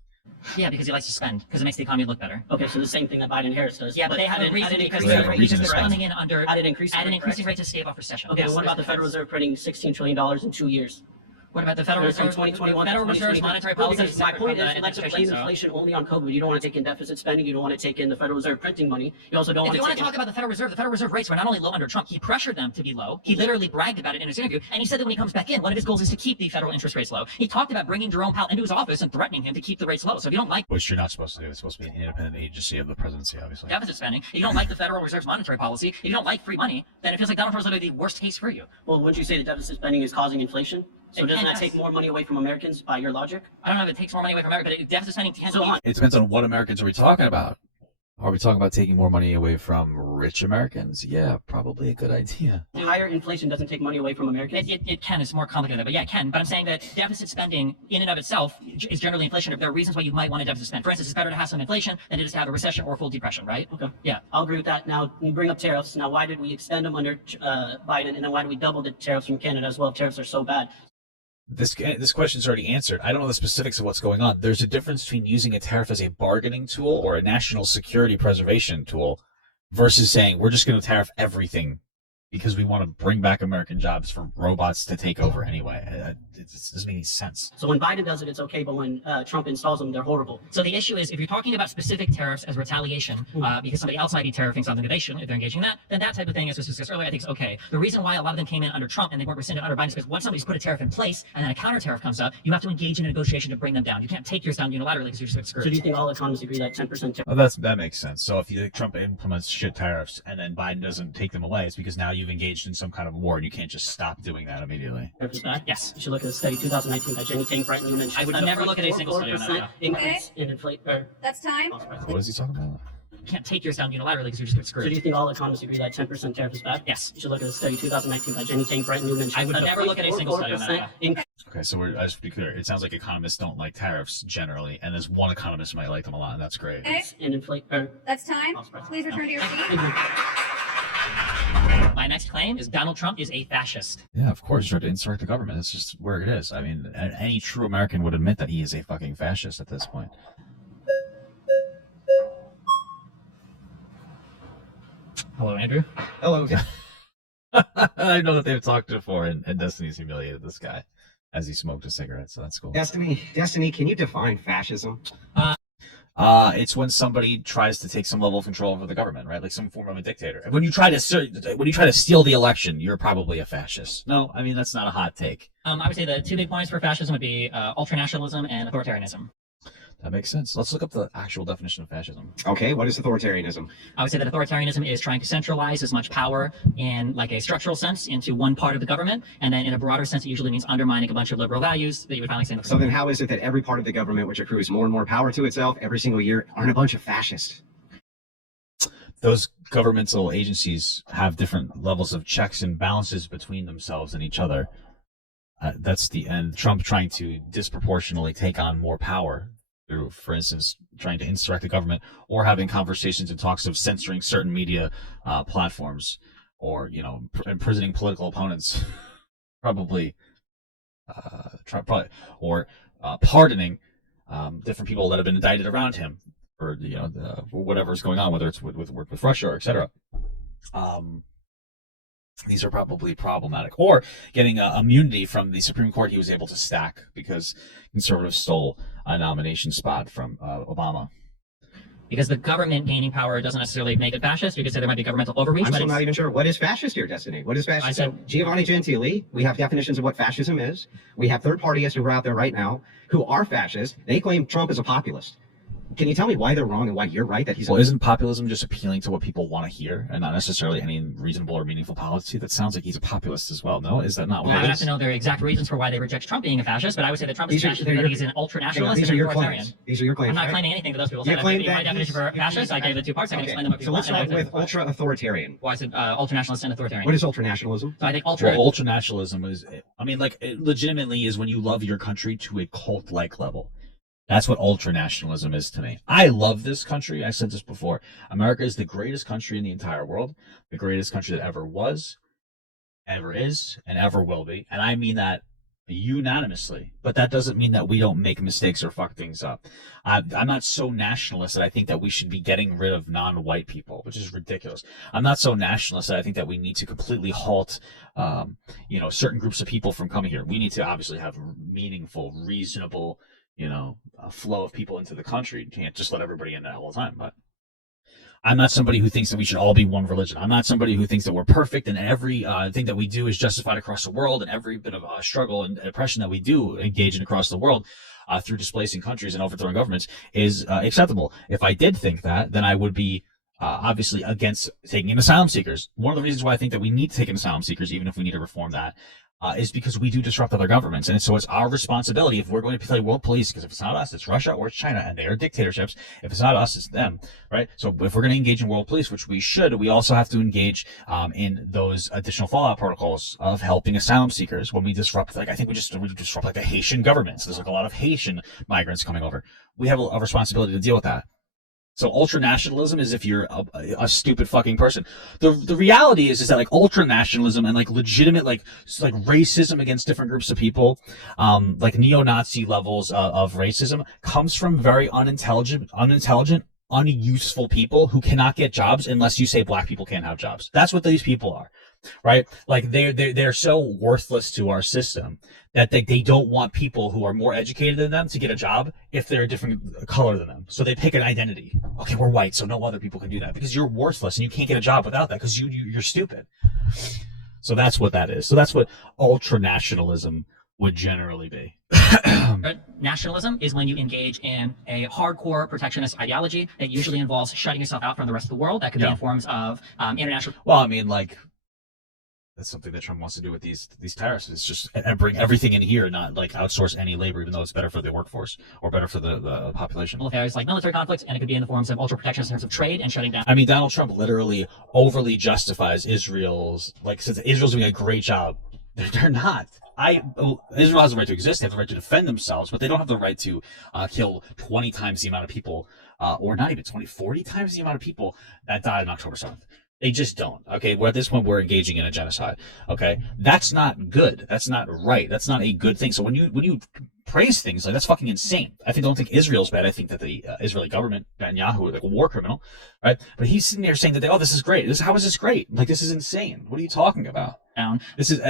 Yeah, because he likes to spend, because it makes the economy look better. Okay, so the same thing that Biden and Harris does. Yeah, but they have a reason because They have a reason to they're spend. coming in under At an increasing at an rate, increasing correct? rate to stave off recession. Okay, Yes, and what about the there's Federal difference. Reserve printing $16 trillion in 2 years? What about the Federal From Reserve? 2021 The Federal to Reserve's 2023. monetary Well, policy because is my separate point from is, the let's blame administration, so- inflation only on COVID. You don't want to take in deficit spending. You don't want to take in the Federal Reserve printing money. You also don't If want you to want take to talk about the Federal Reserve rates were not only low under Trump, he pressured them to be low. He literally bragged about it in his interview, and he said that when he comes back in, one of his goals is to keep the federal interest rates low. He talked about bringing Jerome Powell into his office and threatening him to keep the rates low. So if you don't like Which you're not supposed to do. It's supposed to be an independent agency of the presidency, obviously. deficit spending, if you don't like the Federal Reserve's monetary policy, if you don't like free money, then it feels like Donald Trump's literally the worst case for you. Well, wouldn't you say the deficit spending is causing inflation? So It doesn't can, that take yes. more money away from Americans by your logic? I don't know if it takes more money away from America, but deficit spending tends to be It depends on what Americans are we talking about. Are we talking about taking more money away from rich Americans? Yeah, probably a good idea. Higher inflation doesn't take money away from Americans. It can. It's more complicated, than that, but yeah, it can. But I'm saying that deficit spending in and of itself is generally inflationary. There are reasons why you might want to deficit spend. For instance, it's better to have some inflation than it is to have a recession or full depression, right? Okay. Yeah. I'll agree with that. Now, you bring up tariffs. Now, why did we extend them under Biden, and then why did we double the tariffs from Canada as well if tariffs are so bad? This question's already answered. I don't know the specifics of what's going on. There's a difference between using a tariff as a bargaining tool or a national security preservation tool versus saying we're just going to tariff everything because we want to bring back American jobs for robots to take over anyway. It doesn't make any sense. So when Biden does it, it's okay, but when Trump installs them, they're horrible. So the issue is, if you're talking about specific tariffs as retaliation, because somebody else might be tariffing something that they shouldn't, if they're engaging in that, then that type of thing, as was discussed earlier, I think is okay. The reason why a lot of them came in under Trump and they weren't rescinded under Biden is because once somebody's put a tariff in place and then a counter tariff comes up, you have to engage in a negotiation to bring them down. You can't take yours down unilaterally because you're just So do screwed. you think all economists agree that 10% tariff? Well, that makes sense. So if you think Trump implements shit tariffs and then Biden doesn't take them away, it's because now you've engaged in some kind of war and you can't just stop doing that immediately. Tariff is bad? Yes. You should look at the study 2019 by Jenny Ting, Frank Newman. I would never look at a single study on that, 4% no. increase in inflation. That's time. What is he talking about? You can't take yours down unilaterally because you're just So do screwed. you think all economists agree that 10% tariff is bad? Yes. You should look at the study 2019 by Jenny Ting, Frank Newman. I would never look at a single study on that, 4% no. increase Okay, so we're just to be clear. It sounds like economists don't like tariffs generally, and there's one economist who might like them a lot, and that's great. Okay, in inflation. that's time. Please return to your seat. My next claim is Donald Trump is a fascist. Yeah, of course, try to insurrect the government. That's just where it is. I mean, any true American would admit that he is a fucking fascist at this point. Hello, Andrew. Hello. I know that they've talked before, and Destiny's humiliated this guy as he smoked a cigarette, so that's cool. Destiny, can you define fascism? It's when somebody tries to take some level of control over the government, right? Like some form of a dictator. When you try to steal the election, you're probably a fascist. No, I mean that's not a hot take. I would say the two big points for fascism would be ultranationalism and authoritarianism. That makes sense. Let's look up the actual definition of fascism. Okay, what is authoritarianism? I would say that authoritarianism is trying to centralize as much power in like a structural sense into one part of the government, and then in a broader sense, it usually means undermining a bunch of liberal values that you would finally say in the So then how is it that every part of the government which accrues more and more power to itself every single year aren't a bunch of fascists? Those governmental agencies have different levels of checks and balances between themselves and each other. That's the end. Trump trying to disproportionately take on more power through, for instance, trying to insurrect the government or having conversations and talks of censoring certain media platforms or, imprisoning political opponents, probably pardoning different people that have been indicted around him for, for whatever's going on, whether it's with work with Russia or et cetera. These are probably problematic. Or getting immunity from the Supreme Court he was able to stack because conservatives stole a nomination spot from Obama. Because the government gaining power doesn't necessarily make it fascist. You could say there might be governmental overreach. I'm but still it's- not even sure. What is fascist here, Destiny? What is fascist? I said- Giovanni Gentili, we have definitions of what fascism is. We have third partyists who are out there right now who are fascist. They claim Trump is a populist. Can you tell me why they're wrong and why you're right that he's? Well, isn't populism just appealing to what people want to hear and not necessarily any reasonable or meaningful policy? That sounds like he's a populist as well. No, is that not what I it would is? have to know their exact reasons for why they reject Trump being a fascist, but I would say that Trump is These are- a fascist they're because your- he's an ultra-nationalist These and are your authoritarian. claims. These are your claims. I'm not right? claiming anything that those people You said. I claim gave you my that definition for fascist. I gave the two parts. I can explain them if you So want. let's start with ultra-authoritarian. Why is it ultra-nationalist and authoritarian? What is ultranationalism? So I think ultra. Well, ultranationalism is, I mean, like, it legitimately is when you love your country to a cult-like level. That's what ultranationalism is to me. I love this country. I said this before. America is the greatest country in the entire world, the greatest country that ever was, ever is, and ever will be. And I mean that unanimously. But that doesn't mean that we don't make mistakes or fuck things up. I'm not so nationalist that I think that we should be getting rid of non-white people, which is ridiculous. I'm not so nationalist that I think that we need to completely halt, certain groups of people from coming here. We need to obviously have meaningful, reasonable, flow of people into the country. You can't just let everybody in all the time. But I'm not somebody who thinks that we should all be one religion. I'm not somebody who thinks that we're perfect and every thing that we do is justified across the world, and every bit of struggle and oppression that we do engage in across the world through displacing countries and overthrowing governments is acceptable. If I did think that, then I would be obviously against taking in asylum seekers. One of the reasons why I think that we need to take in asylum seekers, even if we need to reform that, is because we do disrupt other governments. And so it's our responsibility, if we're going to play world police, because if it's not us, it's Russia or it's China, and they are dictatorships. If it's not us, it's them, right? So if we're going to engage in world police, which we should, we also have to engage in those additional fallout protocols of helping asylum seekers when we disrupt, like, I think we disrupt like the Haitian government. So there's like a lot of Haitian migrants coming over. We have a responsibility to deal with that. So ultranationalism is if you're a stupid fucking person. The reality is that like ultranationalism and like legitimate like racism against different groups of people, like neo-Nazi levels of racism comes from very unintelligent, unuseful people who cannot get jobs unless you say black people can't have jobs. That's what these people are, right? Like they're so worthless to our system that they don't want people who are more educated than them to get a job if they're a different color than them. So they pick an identity. Okay, we're white, so no other people can do that because you're worthless and you can't get a job without that because you're stupid. So that's what that is. So that's what ultranationalism would generally be. Nationalism is when you engage in a hardcore protectionist ideology that usually involves shutting yourself out from the rest of the world. That could be in forms of international. Well, I mean, like, that's something that Trump wants to do with these tariffs. It's just and bring everything in here, not like outsource any labor, even though it's better for the workforce or better for the population. Affairs like military conflicts, and it could be in the forms of ultra protectionist in terms of trade and shutting down. I mean, Donald Trump literally overly justifies Israel's, like, since Israel's doing a great job. They're not. Israel has the right to exist. They have the right to defend themselves, but they don't have the right to kill 20 times the amount of people, or not even 20, 40 times the amount of people that died on October 7th. They just don't. Okay, well, at this point, we're engaging in a genocide. Okay, that's not good. That's not right. That's not a good thing. So when you praise things like that's fucking insane. I don't think Israel's bad. I think that the Israeli government, Netanyahu, like a war criminal, right? But he's sitting there saying that this is great. How is this great? Like, this is insane. What are you talking about? And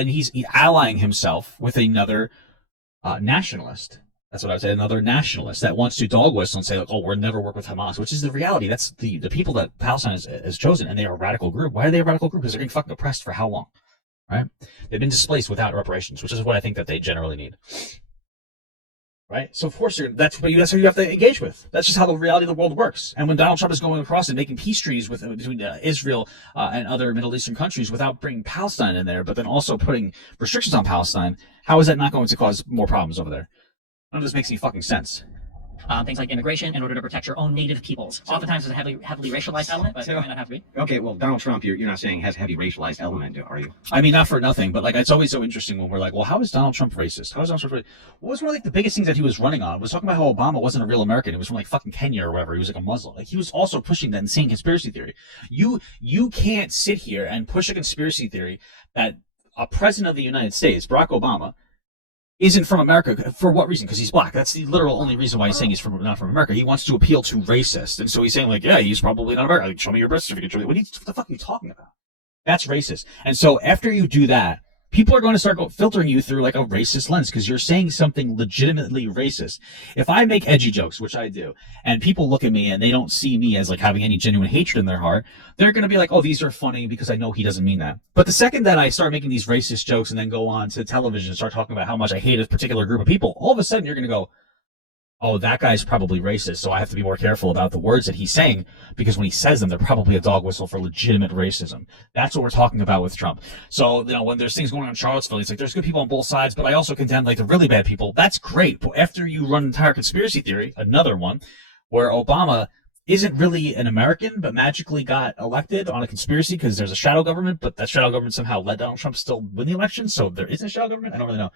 he's allying himself with another nationalist. That's what I would say. Another nationalist that wants to dog whistle and say, like, oh, we'll never work with Hamas, which is the reality. That's the people that Palestine has chosen, and they are a radical group. Why are they a radical group? Because they're getting fucking oppressed for how long, right? They've been displaced without reparations, which is what I think that they generally need, right? So of course that's who you have to engage with. That's just how the reality of the world works. And when Donald Trump is going across and making peace treaties between Israel and other Middle Eastern countries without bringing Palestine in there, but then also putting restrictions on Palestine, how is that not going to cause more problems over there? None of this makes any fucking sense. Things like immigration in order to protect your own native peoples. Oftentimes there's a heavily racialized element, but it might not have to be. Okay, well, Donald Trump, you're not saying has a heavy racialized element, are you? I mean, not for nothing, but like it's always so interesting when we're like, well, how is Donald Trump racist? How is Donald Trump racist? What was one of like the biggest things that he was running on? Was talking about how Obama wasn't a real American. He was from like fucking Kenya or wherever. He was like a Muslim. Like he was also pushing that insane conspiracy theory. You can't sit here and push a conspiracy theory that a president of the United States, Barack Obama, isn't from America. For what reason? Because he's black. That's the literal only reason why he's saying he's not from America. He wants to appeal to racists. And so he's saying, like, yeah, he's probably not American. Like, show me your birth certificate. What the fuck are you talking about? That's racist. And so after you do that, people are going to start filtering you through like a racist lens because you're saying something legitimately racist. If I make edgy jokes, which I do, and people look at me and they don't see me as like having any genuine hatred in their heart, they're going to be like, oh, these are funny because I know he doesn't mean that. But the second that I start making these racist jokes and then go on to television and start talking about how much I hate a particular group of people, all of a sudden you're going to go, oh, that guy's probably racist, so I have to be more careful about the words that he's saying, because when he says them, they're probably a dog whistle for legitimate racism. That's what we're talking about with Trump. So, you know, when there's things going on in Charlottesville, it's like, there's good people on both sides, but I also condemn, like, the really bad people. That's great. But after you run an entire conspiracy theory, another one, where Obama isn't really an American, but magically got elected on a conspiracy because there's a shadow government, but that shadow government somehow let Donald Trump still win the election, so there isn't a shadow government? I don't really know.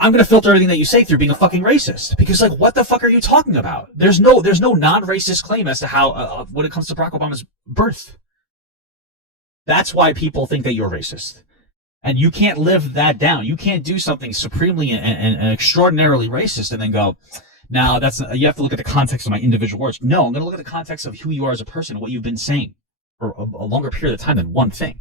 I'm going to filter everything that you say through being a fucking racist, because, like, what the fuck are you talking about? There's no non-racist claim as to how when it comes to Barack Obama's birth. That's why people think that you're racist, and you can't live that down. You can't do something supremely and extraordinarily racist and then go, now that's, you have to look at the context of my individual words. No, I'm going to look at the context of who you are as a person and what you've been saying for a longer period of time than one thing.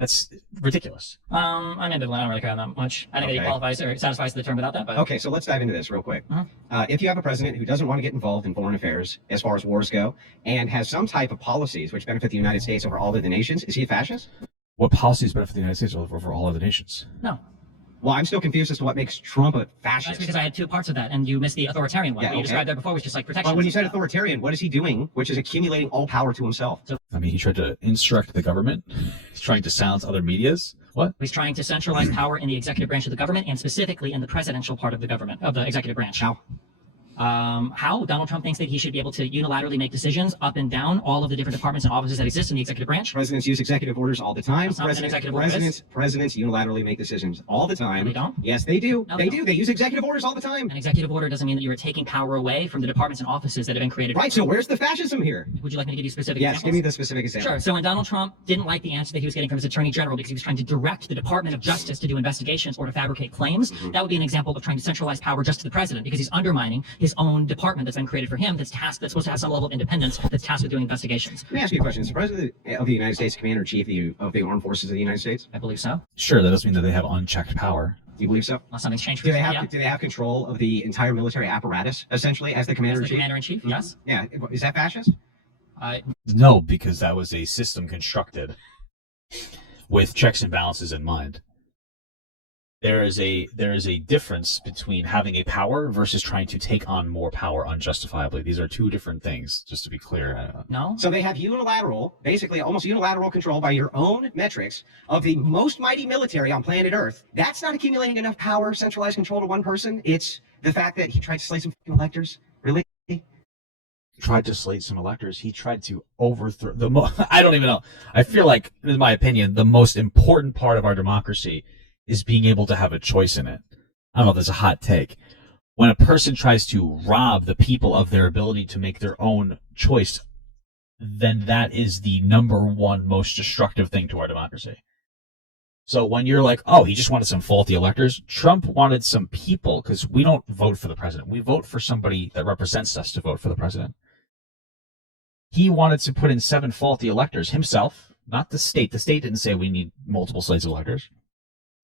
That's ridiculous. I'm ambivalent. I don't really care that much. I think that he qualifies or satisfies the term without that. But Okay, so let's dive into this real quick. If you have a president who doesn't want to get involved in foreign affairs as far as wars go, and has some type of policies which benefit the United States over all other nations, is he a fascist? What policies benefit the United States over all other nations? No. Well, I'm still confused as to what makes Trump a fascist. That's because I had two parts of that, and you missed the authoritarian one. Yeah, What you okay. described there before was just like protection. But when you said authoritarian, what is he doing, which is accumulating all power to himself? I mean, he tried to insurrect the government. He's trying to silence other medias. What? He's trying to centralize power in the executive branch of the government, and specifically in the presidential part of the government, of the executive branch. How? How Donald Trump thinks that he should be able to unilaterally make decisions up and down all of the different departments and offices that exist in the executive branch. Presidents use executive orders all the time. That's not what an executive order is. Presidents unilaterally make decisions all the time. No, they don't? Yes, they do. No, they they do. don't. They use executive orders all the time. An executive order doesn't mean that you are taking power away from the departments and offices that have been created. Right, so where's the fascism here? Would you like me to give you specific Yes, examples? give me the specific example. Sure. So when Donald Trump didn't like the answer that he was getting from his attorney general because he was trying to direct the Department of Justice to do investigations or to fabricate claims, that would be an example of trying to centralize power just to the president, because he's undermining his own department that's been created for him, that's supposed to have some level of independence, that's tasked with doing investigations. Let me ask you a question. Is the President of the United States Commander-in-Chief of the Armed Forces of the United States? I believe so. Sure, that doesn't mean that they have unchecked power. Do you believe so? Well, something's changed for Do they you, have yeah. do they have control of the entire military apparatus, essentially, as the As the Commander-in-Chief? commander-in-chief, yes. Yeah. Is that fascist? No, because that was a system constructed with checks and balances in mind. There is a difference between having a power versus trying to take on more power unjustifiably. These are two different things, just to be clear. No? So they have unilateral, basically almost unilateral control by your own metrics of the most mighty military on planet Earth. That's not accumulating enough power, centralized control to one person. It's the fact that he tried to slay some electors. Really? Tried to slate some electors. He tried to overthrow I don't even know. I feel like, in my opinion, the most important part of our democracy is being able to have a choice in it. I don't know if that's a hot take. When a person tries to rob the people of their ability to make their own choice, then that is the number one most destructive thing to our democracy. So when you're like, oh, he just wanted some faulty electors, Trump wanted some people, because we don't vote for the president. We vote for somebody that represents us to vote for the president. He wanted to put in 7 faulty electors himself, not the state. The state didn't say we need multiple slates of electors.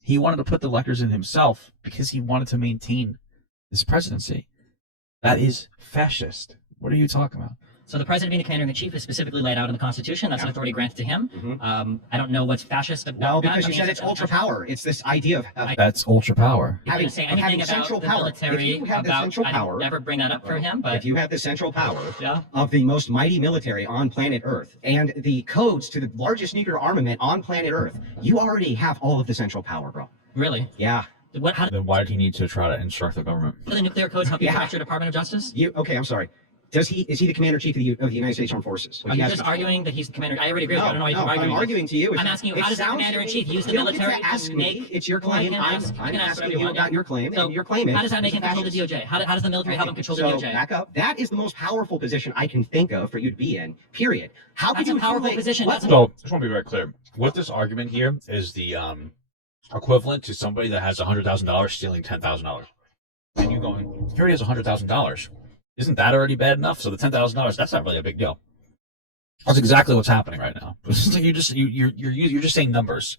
He wanted to put the electors in himself because he wanted to maintain this presidency. That is fascist. What are you talking about? So the president being the commander-in-chief is specifically laid out in the Constitution. That's an authority granted to him. I don't know what's fascist about No, that. because I you mean, said it's ultra power. It's this idea of That's ultra power. I didn't say anything about central the power. military. If you have the about, central I power, never bring that up for him. But if you have the central power yeah. of the most mighty military on planet Earth and the codes to the largest nuclear armament on planet Earth, you already have all of the central power, bro. Really? Yeah. Then why did he need to try to instruct the government? Do the nuclear codes help you direct your Department of Justice? Okay, I'm sorry. Is he the Commander-in-Chief of the United States Armed Forces? Are you just arguing that he's the commander? I already agree with you. I don't know why you're No, arguing. I'm arguing to you. I'm asking you, how does the commander-in-chief use the military to make? It's your claim. I'm asking you about your claim, and your claim is. How does that make him control the DOJ? How does the military help him control the DOJ? Back up. That is the most powerful position I can think of for you to be in. Period. How could That's you a powerful position. So, I just want to be very clear. What this argument here is the equivalent to somebody that has $100,000 stealing $10,000. And you going, here he has $100,000. Isn't that already bad enough? So the $10,000, that's not really a big deal. That's exactly what's happening right now. It's just like you're just saying numbers.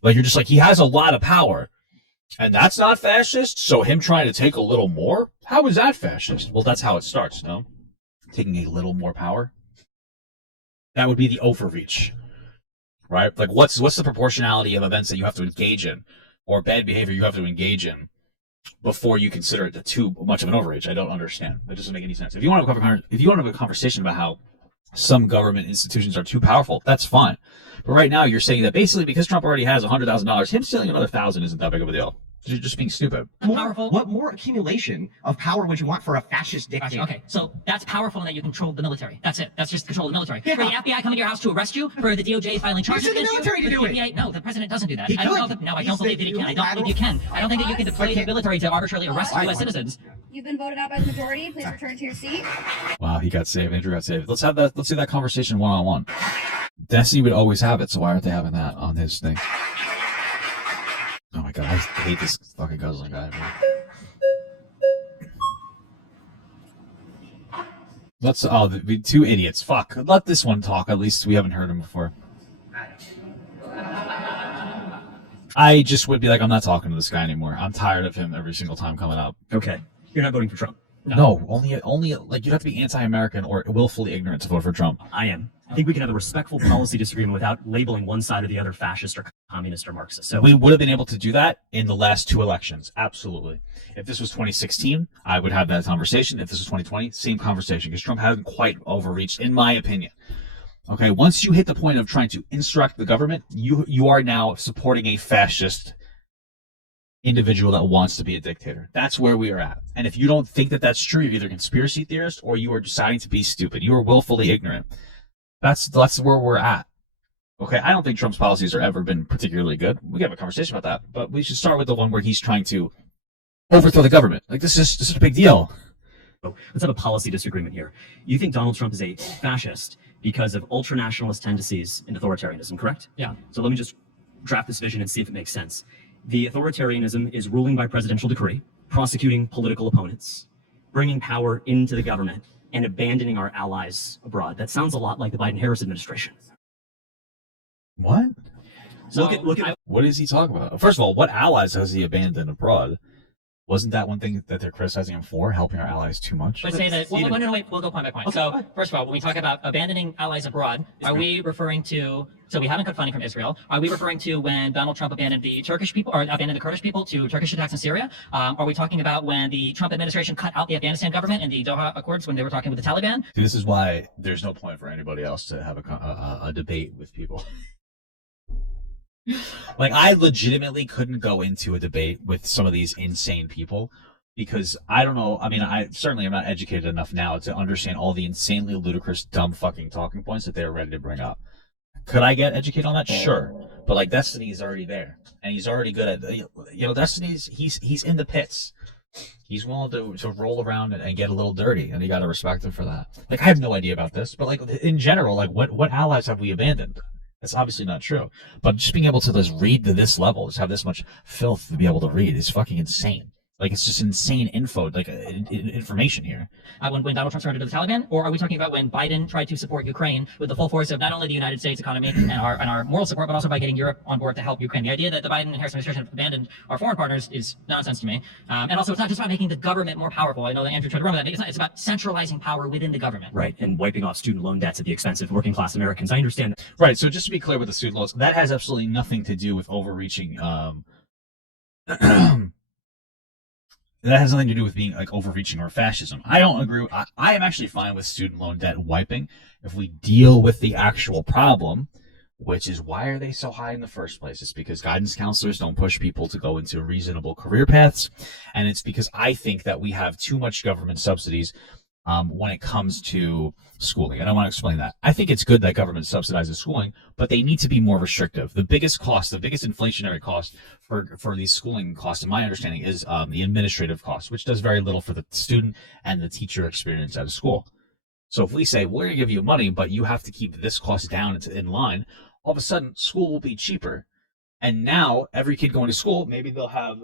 Like you're just like, he has a lot of power, and that's not fascist. So him trying to take a little more, how is that fascist? Well, that's how it starts. No, taking a little more power. That would be the overreach, right? Like what's the proportionality of events that you have to engage in, or bad behavior you have to engage in, before you consider it too much of an overreach. I don't understand. That doesn't make any sense. If you want to have a conversation about how some government institutions are too powerful, that's fine. But right now you're saying that basically because Trump already has $100,000, him stealing another 1,000 isn't that big of a deal. You're just being stupid. What more accumulation of power would you want for a fascist dictator? Okay, so that's powerful in that you control the military. That's it. That's just control of the military. For the FBI coming to your house to arrest you, for the DOJ filing charges Use the against military you, to for do the it. EPA, no, the president doesn't do that. He I don't know could. that. No, I He's don't believe the that he can. I don't believe you can. I don't think that you can deploy the military to arbitrarily arrest U.S. citizens. You've been voted out by the majority. Please return to your seat. Wow, he got saved. Andrew got saved. Let's see that conversation one-on-one. Destiny would always have it, so why aren't they having that on his thing? Oh my god, I hate this fucking guzzling guy. The two idiots. Fuck. Let this one talk. At least we haven't heard him before. I just would be like, I'm not talking to this guy anymore. I'm tired of him every single time coming up. Okay. You're not voting for Trump. No, only like you'd have to be anti-American or willfully ignorant to vote for Trump. I am. I think we can have a respectful policy disagreement without labeling one side or the other fascist or communist or Marxist. So We would have been able to do that in the last two elections. Absolutely. If this was 2016, I would have that conversation. If this was 2020, same conversation, because Trump hasn't quite overreached, in my opinion. Okay, once you hit the point of trying to instruct the government, you are now supporting a fascist individual that wants to be a dictator. That's where we are at. And if you don't think that that's true, you're either a conspiracy theorist or you are deciding to be stupid. You are willfully ignorant. That's where we're at. Okay, I don't think Trump's policies have ever been particularly good. We can have a conversation about that, but we should start with the one where he's trying to overthrow the government. Like this is a big deal. let's have a policy disagreement here. You think Donald Trump is a fascist because of ultranationalist tendencies and authoritarianism, correct? Yeah. So let me just draft this vision and see if it makes sense. The authoritarianism is ruling by presidential decree, prosecuting political opponents, bringing power into the government, and abandoning our allies abroad. That sounds a lot like the Biden-Harris administration. What? So look at what is he talking about? First of all, what allies has he abandoned abroad? Wasn't that one thing that they're criticizing him for, helping our allies too much? Let's say that. Well, no, wait. We'll go point by point. So, first of all, when we talk about abandoning allies abroad, are we referring to? So we haven't cut funding from Israel. Are we referring to when Donald Trump abandoned the Turkish people or abandoned the Kurdish people to Turkish attacks in Syria? Are we talking about when the Trump administration cut out the Afghanistan government in the Doha Accords when they were talking with the Taliban? See, this is why there's no point for anybody else to have a debate with people. Like, I legitimately couldn't go into a debate with some of these insane people because I don't know. I mean, I certainly am not educated enough now to understand all the insanely ludicrous, dumb fucking talking points that they're ready to bring up. Could I get educated on that? Sure. But like, Destiny is already there, and he's already good at, Destiny's, he's in the pits. He's willing to roll around and get a little dirty, and you gotta respect him for that. Like, I have no idea about this, but like, in general, like, what allies have we abandoned? That's obviously not true. But just being able to just read to this level, just have this much filth to be able to read is fucking insane. Like, it's just insane info, like information here. When Donald Trump surrendered to the Taliban, or are we talking about when Biden tried to support Ukraine with the full force of not only the United States economy and our moral support, but also by getting Europe on board to help Ukraine? The idea that the Biden and Harris administration have abandoned our foreign partners is nonsense to me. And also, it's not just about making the government more powerful. I know that Andrew tried to run with that. It's about centralizing power within the government. Right, and wiping off student loan debts at the expense of working class Americans. I understand that. Right. So just to be clear with the student loans, that has absolutely nothing to do with overreaching. That has nothing to do with being like overreaching or fascism. I don't agree. I am actually fine with student loan debt wiping if we deal with the actual problem, which is why are they so high in the first place? It's because guidance counselors don't push people to go into reasonable career paths. And it's because I think that we have too much government subsidies when it comes to schooling. And I want to explain that. I think it's good that government subsidizes schooling, but they need to be more restrictive. The biggest inflationary cost for these schooling costs, in my understanding, is the administrative cost, which does very little for the student and the teacher experience at a school. So if we say, we're going to give you money, but you have to keep this cost down in line, all of a sudden school will be cheaper. And now every kid going to school, maybe they'll have,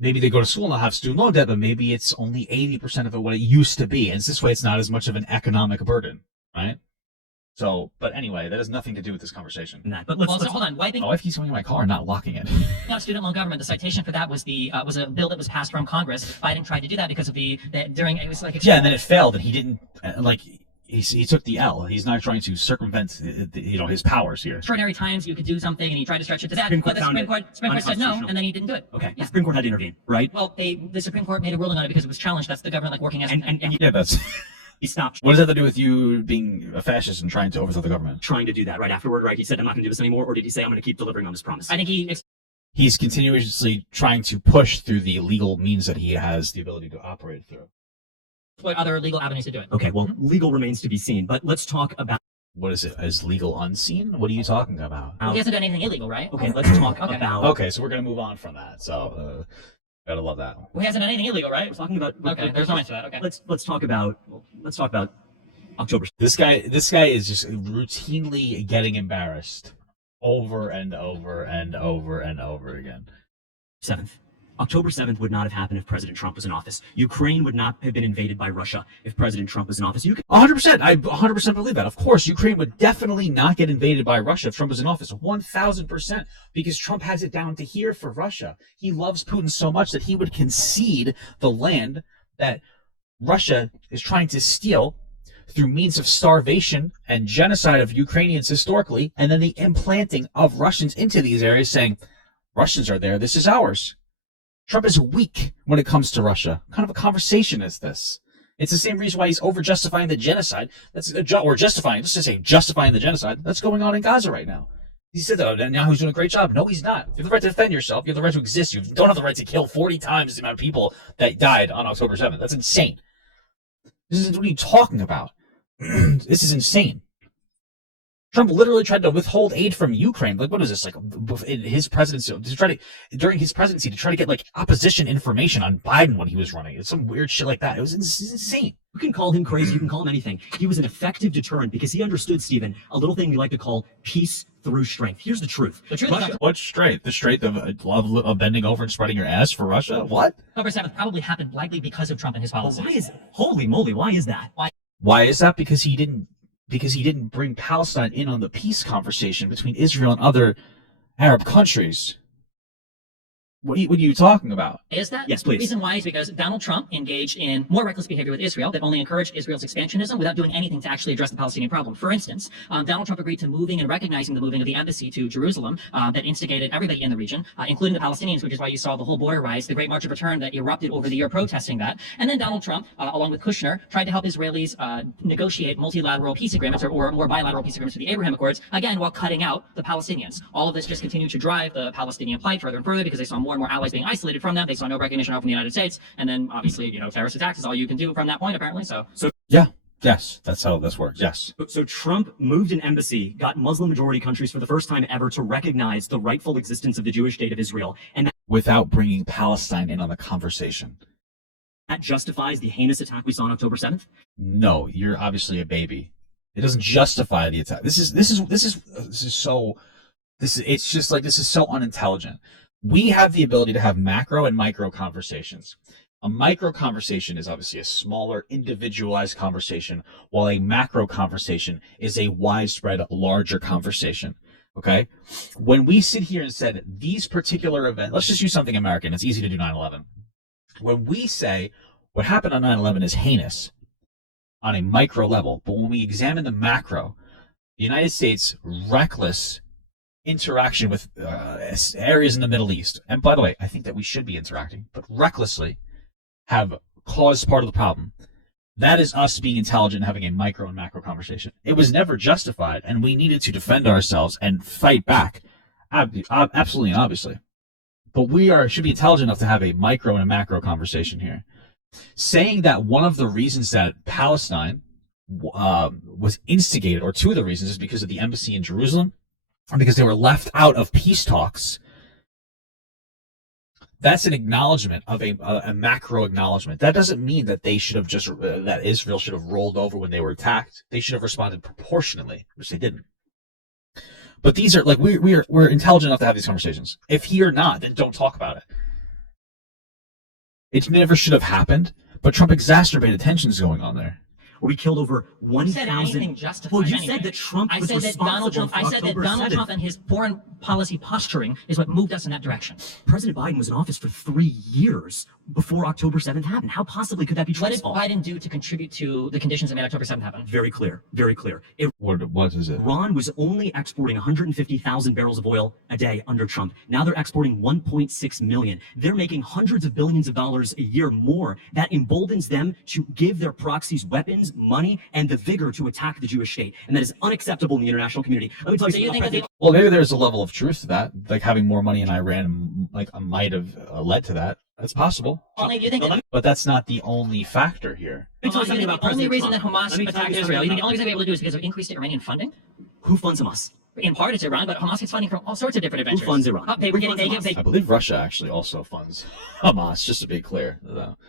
maybe they go to school and they'll have student loan debt, but maybe it's only 80% of it what it used to be. And this way it's not as much of an economic burden, right? So, but anyway, that has nothing to do with this conversation. But let's hold on. My wife keeps going in my car and not locking it. Now, student loan government. The citation for that was a bill that was passed from Congress. Biden tried to do that because of it was like yeah, and then it failed, and he didn't he took the L. He's not trying to circumvent his powers here. Extraordinary times you could do something, and he tried to stretch it to that. Supreme Court But the Supreme Court said no, and then he didn't do it. Okay, the Supreme Court had to intervene, right? Well, the Supreme Court made a ruling on it because it was challenged. That's the government like working as Yeah, that's. He stopped What does that have to do with you being a fascist and trying to overthrow the government? trying to do that right afterward, right? He said, I'm not going to do this anymore, or did he say, I'm going to keep delivering on his promise? I think He's continuously trying to push through the legal means that he has the ability to operate through. what other legal avenues to do it. Okay, well, legal remains to be seen, but let's talk about. What is it? Is legal unseen? What are you talking about? He hasn't done anything illegal, right? Okay, let's talk about. Okay, so we're gonna move on from that. So, gotta love that. Well, he hasn't done anything illegal, right? We're talking about. Okay, there's no answer to that. Okay. Let's talk about October. This guy is just routinely getting embarrassed over and over and over and over again. 7th. October 7th would not have happened if President Trump was in office. Ukraine would not have been invaded by Russia if President Trump was in office. 100%. I 100% believe that. Of course, Ukraine would definitely not get invaded by Russia if Trump was in office. 1,000%. Because Trump has it down to here for Russia. He loves Putin so much that he would concede the land that Russia is trying to steal through means of starvation and genocide of Ukrainians historically, and then the implanting of Russians into these areas saying, Russians are there, this is ours. Trump is weak when it comes to Russia. What kind of a conversation is this? It's the same reason why he's over-justifying the genocide. Or justifying, let's just say justifying the genocide that's going on in Gaza right now. He said, oh, now he's doing a great job. No, he's not. You have the right to defend yourself. You have the right to exist. You don't have the right to kill 40 times the amount of people that died on October 7th. That's insane. This is what are you talking about? This is insane. Trump literally tried to withhold aid from Ukraine. Like, what is this? Like, in his presidency, during his presidency, to try to get like opposition information on Biden when he was running. It's some weird shit like that. It was insane. You can call him crazy. You can call him anything. He was an effective deterrent because he understood, Stephen, a little thing we like to call peace through strength. Here's the truth. What strength? The strength of bending over and spreading your ass for Russia? What? October 7th probably happened likely because of Trump and his policies. Why is it? Holy moly, why is that? Why is that? Because he didn't bring Palestine in on the peace conversation between Israel and other Arab countries. What are you talking about? Is that? Yes, please. The reason why is because Donald Trump engaged in more reckless behavior with Israel that only encouraged Israel's expansionism without doing anything to actually address the Palestinian problem. For instance, Donald Trump agreed to moving and recognizing the moving of the embassy to Jerusalem that instigated everybody in the region, including the Palestinians, which is why you saw the whole border rise, the Great March of Return that erupted over the year protesting that. And then Donald Trump, along with Kushner, tried to help Israelis negotiate multilateral peace agreements or more bilateral peace agreements for the Abraham Accords, again, while cutting out the Palestinians. All of this just continued to drive the Palestinian plight further and further because they saw more and more allies being isolated from them. They saw no recognition from the United States, and then obviously, terrorist attacks is all you can do from that point, apparently. So yeah, yes, that's how this works. Yes. So Trump moved an embassy, got Muslim majority countries for the first time ever to recognize the rightful existence of the Jewish state of Israel, and without bringing Palestine in on the conversation. That justifies the heinous attack we saw on October 7th. No, you're obviously a baby. It doesn't justify the attack. This is so unintelligent. We have the ability to have macro and micro conversations. A micro conversation is obviously a smaller, individualized conversation, while a macro conversation is a widespread, larger conversation. Okay? When we sit here and said these particular events, let's just use something American. It's easy to do 9/11. When we say what happened on 9/11 is heinous on a micro level, but when we examine the macro, the United States' reckless interaction with areas in the Middle East, and by the way, I think that we should be interacting, but recklessly have caused part of the problem. That is us being intelligent and having a micro and macro conversation. It was never justified, and we needed to defend ourselves and fight back. Absolutely and obviously. But should be intelligent enough to have a micro and a macro conversation here. Saying that one of the reasons that Palestine was instigated, or two of the reasons, is because of the embassy in Jerusalem, or because they were left out of peace talks. That's an acknowledgement of a macro acknowledgement. That doesn't mean that they should have that Israel should have rolled over when they were attacked. They should have responded proportionately, which they didn't. But these are like we're intelligent enough to have these conversations. If you're not, then don't talk about it. It never should have happened, but Trump exacerbated tensions going on there. We killed over 1,000. Well, you said that Trump was responsible for October 7th. Trump and his foreign policy posturing is what moved us in that direction. President Biden was in office for 3 years. before October 7th happened. How possibly could that be What Trump's did fault? Biden do to contribute to the conditions that made October 7th happen? Very clear. What is it? Iran was only exporting 150,000 barrels of oil a day under Trump. Now they're exporting 1.6 million. They're making hundreds of billions of dollars a year more. That emboldens them to give their proxies weapons, money, and the vigor to attack the Jewish state. And that is unacceptable in the international community. Let me tell you So you something. think that Well, maybe there's a level of truth to that. Like having more money in Iran, like might have led to that. That's possible. Only, do you think that But that's not the only factor here. Let me tell you you something think about the only President reason that Trump. Hamas Let me tell attacked you Israel, you think something the only reason they were able to do is because of increased Iranian funding? Who funds Hamas? In part, it's Iran, but Hamas gets funding from all sorts of different adventures. Who funds Iran? They were Who getting, funds Hamas? I believe Russia actually also funds Hamas, just to be clear.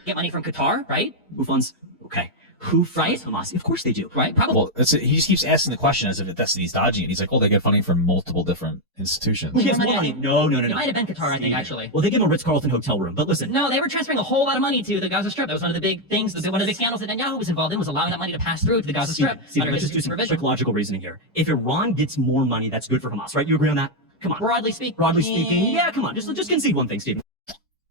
get money from Qatar, right? Who funds? Okay. Who funds Hamas? Of course they do. Right? Probably. Well, he just keeps asking the question as if he's dodging it. He's like, oh, they get funding from multiple different institutions. He has more money. No. It might have been Qatar, I think, actually. Well, they give him a Ritz-Carlton hotel room. But listen, No, they were transferring a whole lot of money to the Gaza Strip. That was one of the big things, one of the big scandals that Netanyahu was involved in, was allowing that money to pass through to the Gaza Strip. Steven, under let's his just do some supervision. quick logical reasoning here. If Iran gets more money, that's good for Hamas, right? You agree on that? Come on. Broadly speaking. Broadly speaking, yeah, come on. Just concede one thing, Steven.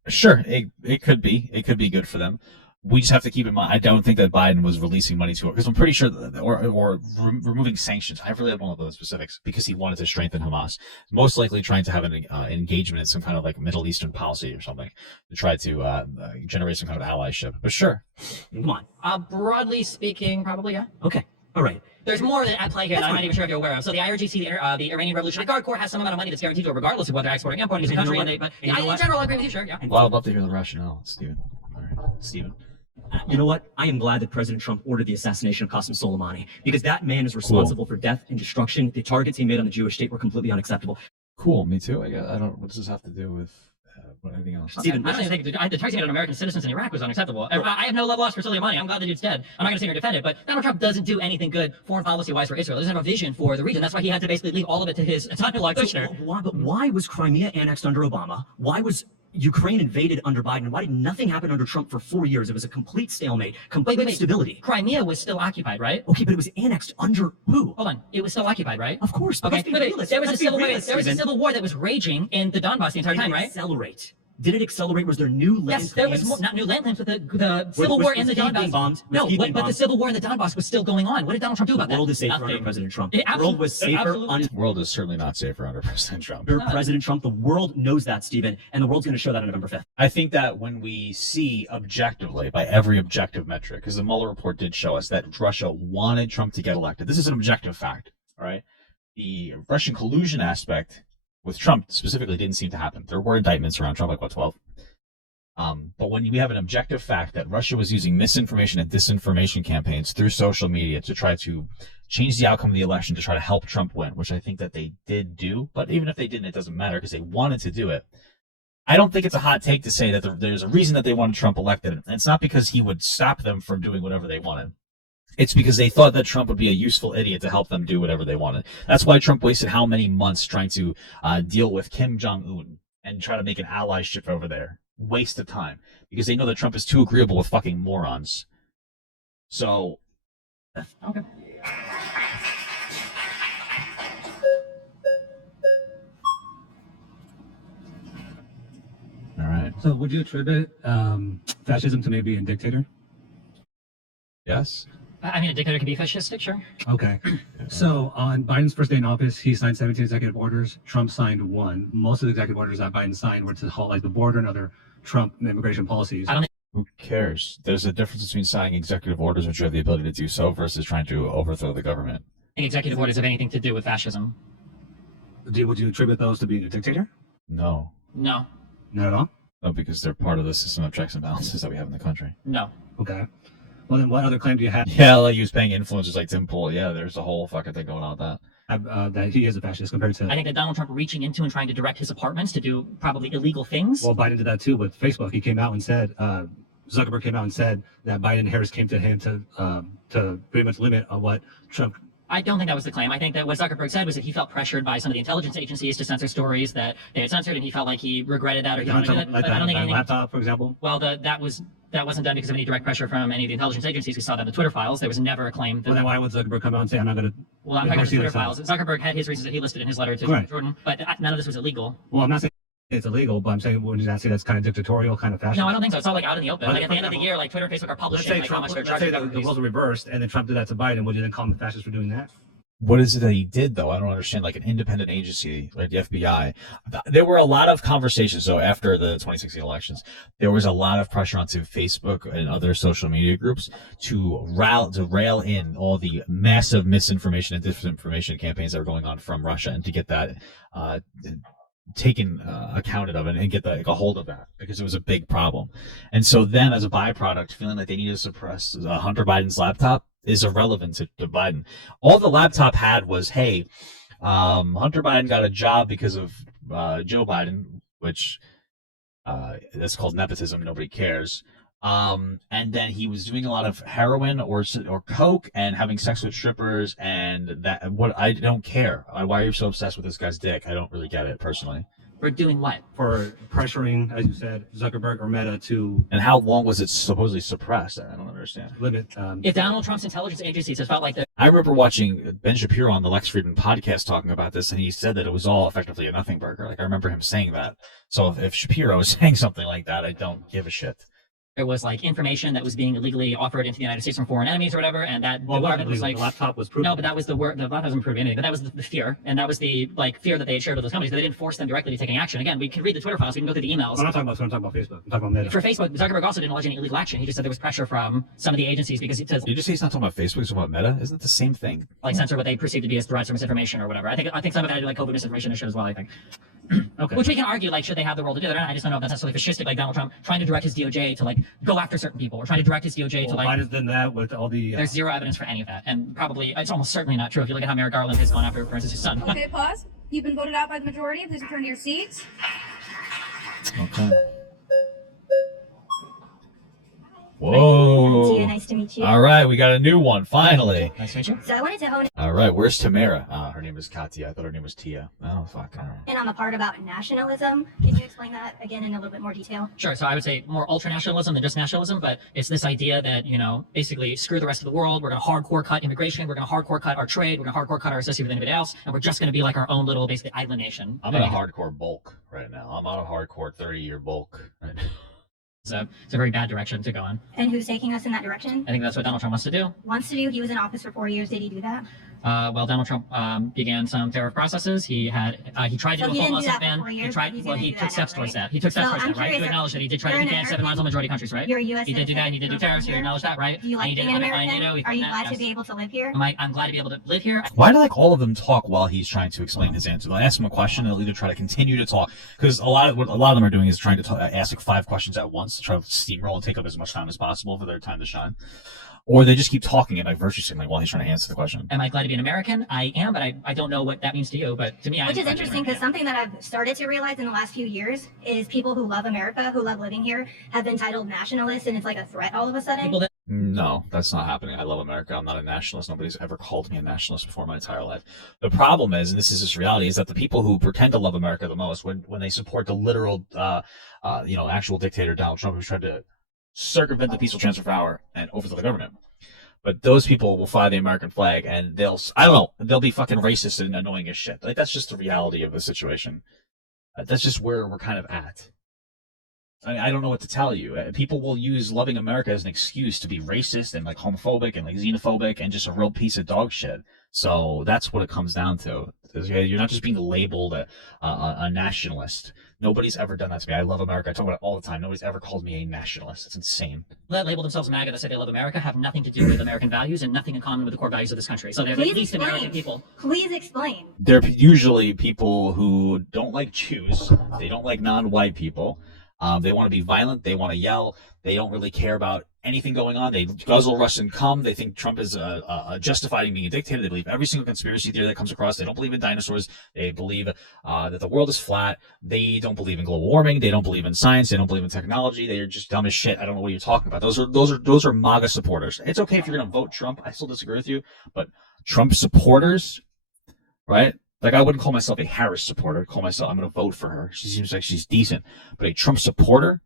Sure, it could be. It could be good for them. We just have to keep in mind, I don't think that Biden was releasing money to it, because I'm pretty sure, or removing sanctions. I really don't know the specifics, because he wanted to strengthen Hamas. Most likely trying to have an engagement in some kind of like Middle Eastern policy or something to try to generate some kind of allyship. But sure. Come on. Broadly speaking, probably, yeah. Okay. All right. There's more at play here that I'm not even sure if you're aware of. So the IRGC, the Iranian Revolutionary Guard Corps, has some amount of money that's guaranteed to it, regardless of whether they're exporting or importing to the country. In general, I agree with you, sure, yeah. Well, I'd love to hear the rationale, Stephen. All right, Stephen. You know what? I am glad that President Trump ordered the assassination of Qasem Soleimani, because that man is responsible for death and destruction. The targets he made on the Jewish state were completely unacceptable. Cool, me too. I don't. What does this have to do with anything else? Steven, I don't even think the targets he made on American citizens in Iraq was unacceptable. I have no love lost for Soleimani. I'm glad the dude's dead. I'm not going to sit here and defend it, but Donald Trump doesn't do anything good foreign policy-wise for Israel. He doesn't have a vision for the region. That's why he had to basically leave all of it to his son-in-law Kushner. But why was Crimea annexed under Obama? Why was Ukraine invaded under Biden? Why did nothing happen under Trump for 4 years? It was a complete stalemate, complete stability. Crimea was still occupied, right? Okay, but it was annexed under who? Hold on. It was still occupied, right? Of course. But Okay, but there was a civil war that was raging in the Donbass the entire time, right? Accelerate. Did it accelerate? Was there new land Yes, there was not new land claims, but the civil war in the Donbass. No, but the civil war in the Donbass was still going on. What did Donald Trump do about that? The world is safer under President Trump. The world was safer under. The world is certainly not safer under President Trump. President Trump. The world knows that, Stephen, and the world's going to show that on November 5th. I think that when we see objectively, by every objective metric, because the Mueller report did show us that Russia wanted Trump to get elected. This is an objective fact, all right? The Russian collusion aspect with Trump specifically didn't seem to happen. There were indictments around Trump, like what, 12? But when we have an objective fact that Russia was using misinformation and disinformation campaigns through social media to try to change the outcome of the election to try to help Trump win, which I think that they did do, but even if they didn't, it doesn't matter because they wanted to do it. I don't think it's a hot take to say that there's a reason that they wanted Trump elected. And it's not because he would stop them from doing whatever they wanted. It's because they thought that Trump would be a useful idiot to help them do whatever they wanted. That's why Trump wasted how many months trying to deal with Kim Jong-un and try to make an allyship over there. Waste of time, because they know that Trump is too agreeable with fucking morons. So, okay. All right. So, would you attribute fascism to maybe a dictator? Yes. I mean, a dictator can be fascistic, sure. Okay. So on Biden's first day in office, he signed 17 executive orders. Trump signed 1. Most of the executive orders that Biden signed were to halt like the border and other Trump immigration policies. Who cares? There's a difference between signing executive orders, which you have the ability to do so, versus trying to overthrow the government. Executive orders have anything to do with fascism? Would you attribute those to being a dictator? No. No. Not at all? No, because they're part of the system of checks and balances that we have in the country. No. Okay. Well, then what other claim do you have? Yeah, like he was paying influencers like Tim Pool. Yeah, there's a whole fucking thing going on with that. That he is a fascist compared to... I think that Donald Trump reaching into and trying to direct his apartments to do probably illegal things. Well, Biden did that too with Facebook. He came out and said, Zuckerberg came out and said that Biden and Harris came to him to pretty much limit on what Trump... I don't think that was the claim. I think that what Zuckerberg said was that he felt pressured by some of the intelligence agencies to censor stories that they had censored, and he felt like he regretted that or he wanted to do that. Like But I don't think anything... laptop, for example? Well, that wasn't done because of any direct pressure from any of the intelligence agencies. We saw that in the Twitter files. There was never a claim that... Well, then why would Zuckerberg come out and say, I'm not going to... Well, I'm talking about the Twitter files. Zuckerberg had his reasons that he listed in his letter to Right. Jordan, but none of this was illegal. Well, I'm not saying it's illegal, but I'm saying, would you not say that's kind of dictatorial, kind of fascist? No, I don't think so. It's all like out in the open. Like at the end of the year, like Twitter and Facebook are publishing like how much they're charging. Let's say the roles are reversed, and then Trump did that to Biden. Would you then call him a fascist for doing that? What is it that he did, though? I don't understand. Like an independent agency, like the FBI. There were a lot of conversations. So after the 2016 elections, there was a lot of pressure onto Facebook and other social media groups to rail in all the massive misinformation and disinformation campaigns that were going on from Russia, and to get that taken accounted of and get a hold of that, because it was a big problem. And so then, as a byproduct, feeling like they needed to suppress Hunter Biden's laptop is irrelevant to Biden. All the laptop had was, hey, Hunter Biden got a job because of Joe Biden, which that's called nepotism. Nobody cares. And then he was doing a lot of heroin or coke and having sex with strippers, and that. What I don't care. Why are you so obsessed with this guy's dick? I don't really get it personally. For doing what? For pressuring, as you said, Zuckerberg or Meta to. And how long was it supposedly suppressed? I don't understand. Limit. If Donald Trump's intelligence agencies have felt like that. I remember watching Ben Shapiro on the Lex Friedman podcast talking about this, and he said that it was all effectively a nothing burger. Like, I remember him saying that. So if Shapiro is saying something like that, I don't give a shit. There was like information that was being illegally offered into the United States from foreign enemies or whatever, and that Well, department was like, the laptop was proven. no, but that was the word. The laptop doesn't prove anything, but that was the fear, and that was the like fear that they had shared with those companies. But they didn't force them directly to taking action. Again, we can read the Twitter files, we can go through the emails. I'm not talking about Facebook. I'm talking about Meta. For Facebook, Zuckerberg also didn't allege any illegal action. He just said there was pressure from some of the agencies because it says Did you just say he's not talking about Facebook, he's talking about Meta? Isn't it the same thing? like censor what they perceive to be as threats or misinformation or whatever. I think some of that like COVID misinformation issue as well. I think. Okay. Which we can argue, like, should they have the role to do that? I just don't know if that's necessarily fascistic, like Donald Trump trying to direct his DOJ to like go after certain people, or trying to direct his DOJ to like. Biden's done that with all the. There's zero evidence for any of that, and probably it's almost certainly not true if you look at how Merrick Garland has gone after, for instance, his son. Okay, pause. You've been voted out by the majority. Please return to your seats. Okay. Whoa. Tia, nice to meet you. All right, we got a new one, finally. Nice to meet you. So I wanted to hone All right, where's Tamara? Her name is Katya. I thought her name was Tia. Oh, fuck. in on the part about nationalism. Can you explain that again in a little bit more detail? Sure. So I would say more ultra-nationalism than just nationalism, but it's this idea that, you know, basically screw the rest of the world. We're going to hardcore cut immigration. We're going to hardcore cut our trade. We're going to hardcore cut our association with anybody else. And we're just going to be like our own little, basically, island nation. I'm in a hardcore bulk right now. I'm on a hardcore 30-year bulk right now. So it's a very bad direction to go in. And who's taking us in that direction? I think that's what Donald Trump wants to do. Wants to do. He was in office for 4 years. Did he do that? Well, Donald Trump began some tariff processes. He tried to So do he a full didn't do Muslim that for ban. 4 years, He but he's took gonna do that steps now, towards right? that. He took steps So towards I'm that, right? You curious, acknowledge that he did try you're to an ban 7 American? Muslim majority countries, right? You're a U.S. He did do that. He did do citizen, tariffs. You here? acknowledge that, right? Do you like And he being did an undermine American? NATO. He Are you did glad that, to be yes. able to live here? I'm glad to be able to live here. Why do like all of them talk while he's trying to explain his answer? They'll ask him a question, and they'll either try to continue to talk, because a lot of them are doing is trying to ask like 5 questions at once to try to steamroll and take up as much time as possible for their time to shine, or they just keep talking and like virtue signaling while he's trying to answer the question. Am I glad to be an American? I am, but I don't know what that means to you. But to me, Which is interesting because something that I've started to realize in the last few years is people who love America, who love living here, have been titled nationalists, and it's like a threat all of a sudden. No, that's not happening. I love America. I'm not a nationalist. Nobody's ever called me a nationalist before my entire life. The problem is, and this is just reality, is that the people who pretend to love America the most, when they support the literal, actual dictator Donald Trump, who's tried to circumvent the peaceful transfer of power and overthrow the government. But those people will fly the American flag, and they'll be fucking racist and annoying as shit. Like, that's just the reality of the situation. That's just where we're kind of at. I don't know what to tell you. People will use loving America as an excuse to be racist and like homophobic and like xenophobic and just a real piece of dog shit. So that's what it comes down to. You're not just being labeled a nationalist. Nobody's ever done that to me. I love America. I talk about it all the time. Nobody's ever called me a nationalist. It's insane. that label themselves MAGA that say they love America have nothing to do with American values and nothing in common with the core values of this country. So they're at least American people. Please explain. They're usually people who don't like Jews. They don't like non-white people. They want to be violent. They want to yell. They don't really care about anything going on. They guzzle, rush, and come. They think Trump is justified in being a dictator. They believe every single conspiracy theory that comes across. They don't believe in dinosaurs. They believe that the world is flat. They don't believe in global warming. They don't believe in science. They don't believe in technology. They are just dumb as shit. I don't know what you're talking about. Those are MAGA supporters. It's okay if you're going to vote Trump. I still disagree with you, but Trump supporters, right? Like, I wouldn't call myself a Harris supporter. I'm going to vote for her. She seems like she's decent. But a Trump supporter,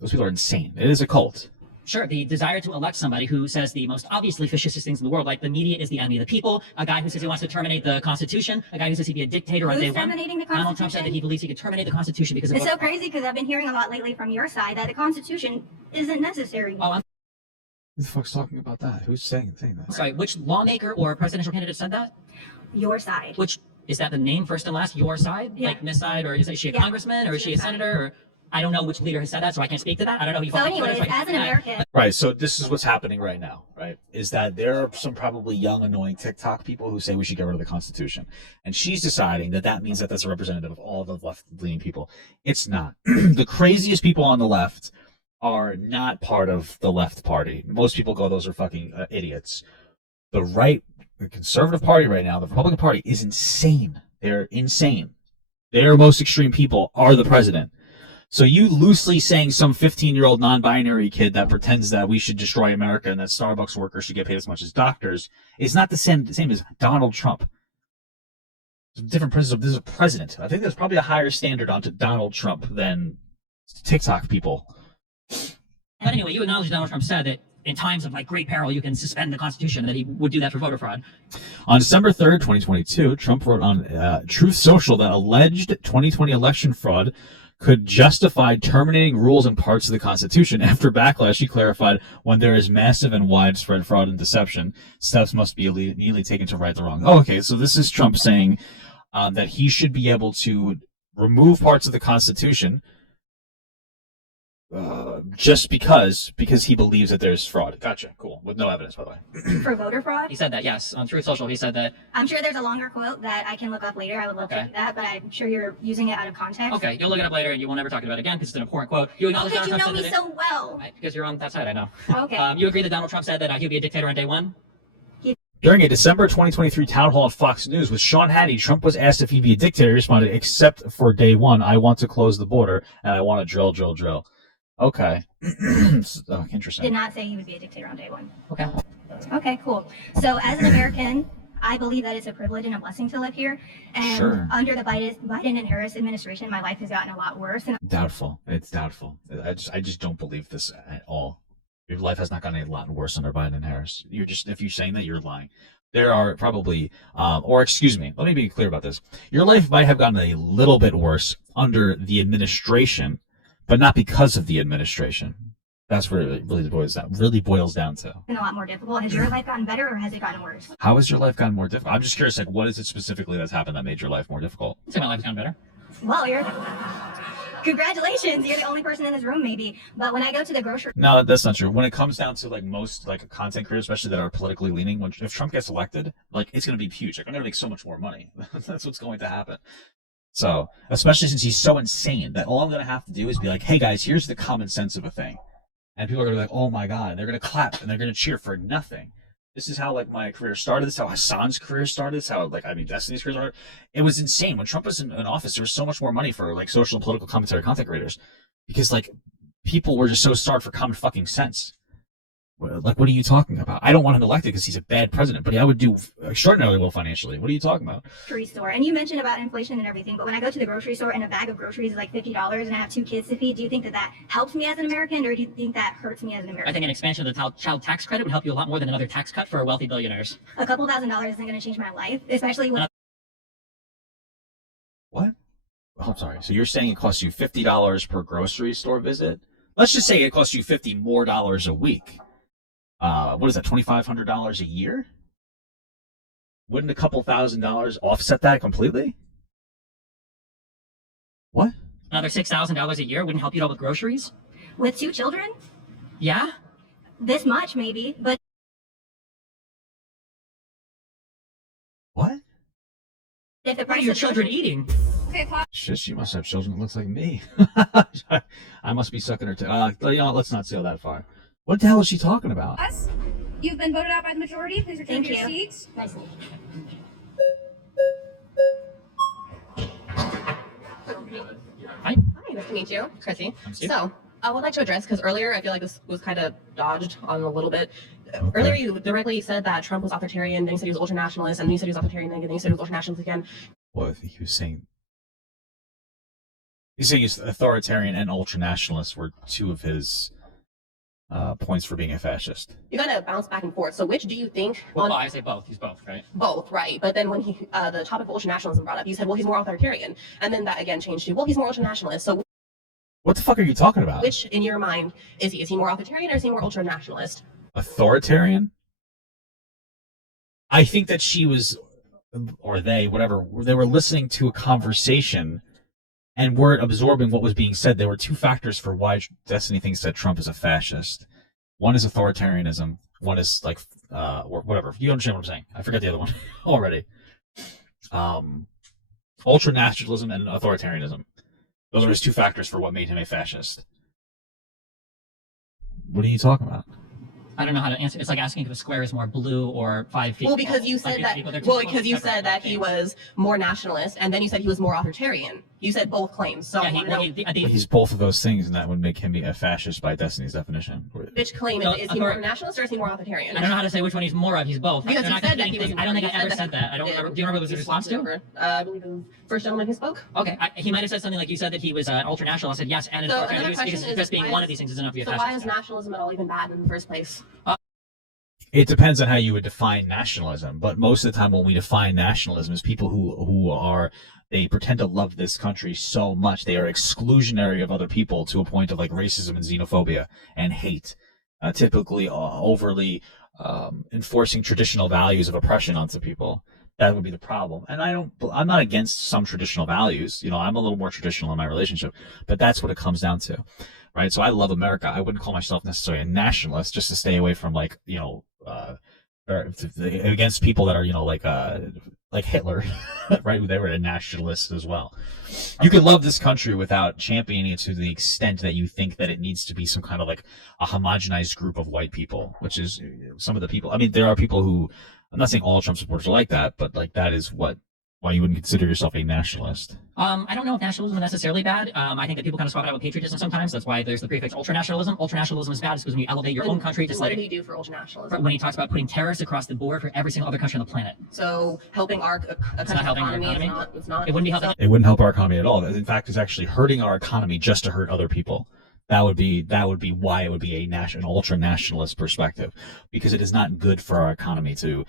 those people are insane. It is a cult. Sure, the desire to elect somebody who says the most obviously fascist things in the world, like the media is the enemy of the people, a guy who says he wants to terminate the Constitution, a guy who says he'd be a dictator on Who's day one. terminating the Donald Trump said that Constitution? he believes he could terminate the Constitution because of It's so crazy because I've been hearing a lot lately from your side that the Constitution isn't necessary. Oh, I'm Who the fuck's talking about that? Who's saying that? sorry, which lawmaker or presidential candidate said that? Your side. Which, is that the name first and last, your side? Yeah. Like Miss Side, or is she a Yeah. congressman, or is she a senator, or I don't know which leader has said that, so I can't speak to that. I don't know who you So follow on anyways, Twitter, so I as can't an speak to that. American, Right, so this is what's happening right now, right? Is that there are some probably young, annoying TikTok people who say we should get rid of the Constitution. And she's deciding that that means that that's a representative of all the left-leaning people. It's not. The craziest people on the left are not part of the left party. Most people go, those are fucking idiots. The right, the conservative party right now, the Republican Party is insane. They're insane. Their most extreme people are the president. So you loosely saying some 15-year-old non-binary kid that pretends that we should destroy America and that Starbucks workers should get paid as much as doctors is not the same as Donald Trump. It's a different president. This is a president. I think there's probably a higher standard onto Donald Trump than TikTok people. But anyway, you acknowledge Donald Trump said that in times of like great peril, you can suspend the Constitution, that he would do that for voter fraud. On December 3rd, 2022, Trump wrote on Truth Social that alleged 2020 election fraud could justify terminating rules and parts of the Constitution. After backlash, he clarified, when there is massive and widespread fraud and deception, steps must be immediately taken to right the wrong. Oh, okay, so this is Trump saying that he should be able to remove parts of the Constitution just because he believes that there's fraud. Gotcha, cool. With no evidence, by the way. for voter fraud. He said that, yes. On Truth Social, he said that. I'm sure there's a longer quote that I can look up later. I would love to Okay. do that, but I'm sure you're using it out of context. Okay, you'll look it up later, and you will never talk about it again because it's an important quote. You acknowledge Because you Donald know Trump me said that so well. because you're on that side, I know. Okay. You agree that Donald Trump said that he'll be a dictator on day one? During a December 2023 town hall on Fox News with Sean Hannity, Trump was asked if he'd be a dictator. He responded, except for day one, I want to close the border and I want to drill. Okay. Interesting. Did not say he would be a dictator on day one. Okay. Okay, cool. So as an American, I believe that it's a privilege and a blessing to live here. And Sure. under the Biden and Harris administration, my life has gotten a lot worse. And Doubtful. It's doubtful. I just don't believe this at all. Your life has not gotten a lot worse under Biden and Harris. If you're saying that, you're lying. There are probably, or excuse me, let me be clear about this. Your life might have gotten a little bit worse under the administration, but not because of the administration. That's where it really boils down to. a lot more difficult. Has your life gotten better or has it gotten worse? How has your life gotten more difficult? I'm just curious, like, what is it specifically that's happened that made your life more difficult? I'd say my life's gotten better. Well, congratulations. You're the only person in this room, maybe. But when I go to the grocery No, that's not true. When it comes down to like most like content creators, especially that are politically leaning, if Trump gets elected, like it's going to be huge. Like I'm going to make so much more money. That's what's going to happen. So, especially since he's so insane that all I'm going to have to do is be like, hey guys, here's the common sense of a thing. And people are going to be like, oh my God, and they're going to clap and they're going to cheer for nothing. This is how like my career started. This is how Hassan's career started. This is how Destiny's career started. It was insane. When Trump was in office, there was so much more money for like social and political commentary content creators because like people were just so starved for common fucking sense. Like, what are you talking about? I don't want him elected because he's a bad president, but I would do extraordinarily well financially. What are you talking about? store, and you mentioned about inflation and everything, but when I go to the grocery store and a bag of groceries is like $50 and I have 2 kids to feed, do you think that that helps me as an American or do you think that hurts me as an American? I think an expansion of the child tax credit would help you a lot more than another tax cut for wealthy billionaires. A couple $1,000s isn't going to change my life, especially when What? Oh, I'm sorry. So you're saying it costs you $50 per grocery store visit? Let's just say it costs you $50 more a week. What is that, $2,500 a year? Wouldn't a couple $1,000s offset that completely? What? Another $6,000 a year wouldn't help you at all with groceries? with 2 children, Yeah? this much maybe, but What? if the What are price your of children groceries- eating? Okay, pause. Shit, she must have children that looks like me. I must be sucking her let's not sail that far. What the hell is she talking about? You've been voted out by the majority. Please return Thank to your you. seats. Nice. Hi. Hi, nice to meet you, Chrissy. Nice to meet you. So, I would like to address, because earlier I feel like this was kind of dodged on a little bit. Earlier you directly said that Trump was authoritarian, then you said he was ultra nationalist, and then you said he was authoritarian, then you said he was ultra nationalist again. Well, he was saying he's saying he's authoritarian and ultra nationalist were two of his points for being a fascist. You kind of bounce back and forth. So which do you think? Well, I say both. He's both, right? Both, right? But then when the topic of ultranationalism brought up, you said, well, he's more authoritarian, and then that again changed to, well, he's more ultranationalist. So What the fuck are you talking about? which, in your mind, is he? Is he more authoritarian or is he more ultranationalist? Authoritarian? I think that she was, or they, whatever, they were listening to a conversation and weren't absorbing what was being said. There were two factors for why Destiny thinks that Trump is a fascist. One is authoritarianism. One is like, or whatever. You understand what I'm saying? I forgot the other one already. Ultranationalism and authoritarianism. Those are his two factors for what made him a fascist. What are you talking about? I don't know how to answer. It's like asking if a square is more blue or 5 feet. Well, because you said that. Well, because you said that he was more nationalist, and then you said he was more authoritarian. You said both claims. So I want to know He's both of those things, and that would make him a fascist by Destiny's definition. which claim is he more nationalist or is he more authoritarian? I don't know how to say which one he's more of. He's both. Because They're you not said that he was. confusing things. I don't think I ever said that. I don't remember. Do you remember what was his response to? I believe the first gentleman who spoke. Okay, he might have said something like you said that he was ultranational. I said yes, and So authoritarian. another question Because is, just being why one is- of these things is enough to be a So fascist. why is nationalism at all even bad in the first place? It depends on how you would define nationalism, but most of the time when we define nationalism is people who are, they pretend to love this country so much they are exclusionary of other people to a point of like racism and xenophobia and hate, typically overly enforcing traditional values of oppression onto people. That would be the problem. And I'm not against some traditional values. You know, I'm a little more traditional in my relationship, but that's what it comes down to, right? So I love America. I wouldn't call myself necessarily a nationalist, just to stay away from like, you know, or against people that are, you know, like Hitler, right? They were a nationalist as well. You can love this country without championing it to the extent that you think that it needs to be some kind of like a homogenized group of white people, which is some of the people. I mean, there are people who, I'm not saying all Trump supporters are like that, but like that is why you wouldn't consider yourself a nationalist. I don't know if nationalism is necessarily bad. I think that people kind of swap it out with patriotism sometimes. That's why there's the prefix ultranationalism. Ultranationalism is bad because when you elevate your own country, just What like did he do for ultranationalism? when he talks about putting tariffs across the board for every single other country on the planet. So helping our It's not helping our economy, economy. It's not. It wouldn't be helping. It wouldn't help our economy at all. In fact, it's actually hurting our economy just to hurt other people. That would be why it would be an ultra-nationalist perspective, because it is not good for our economy to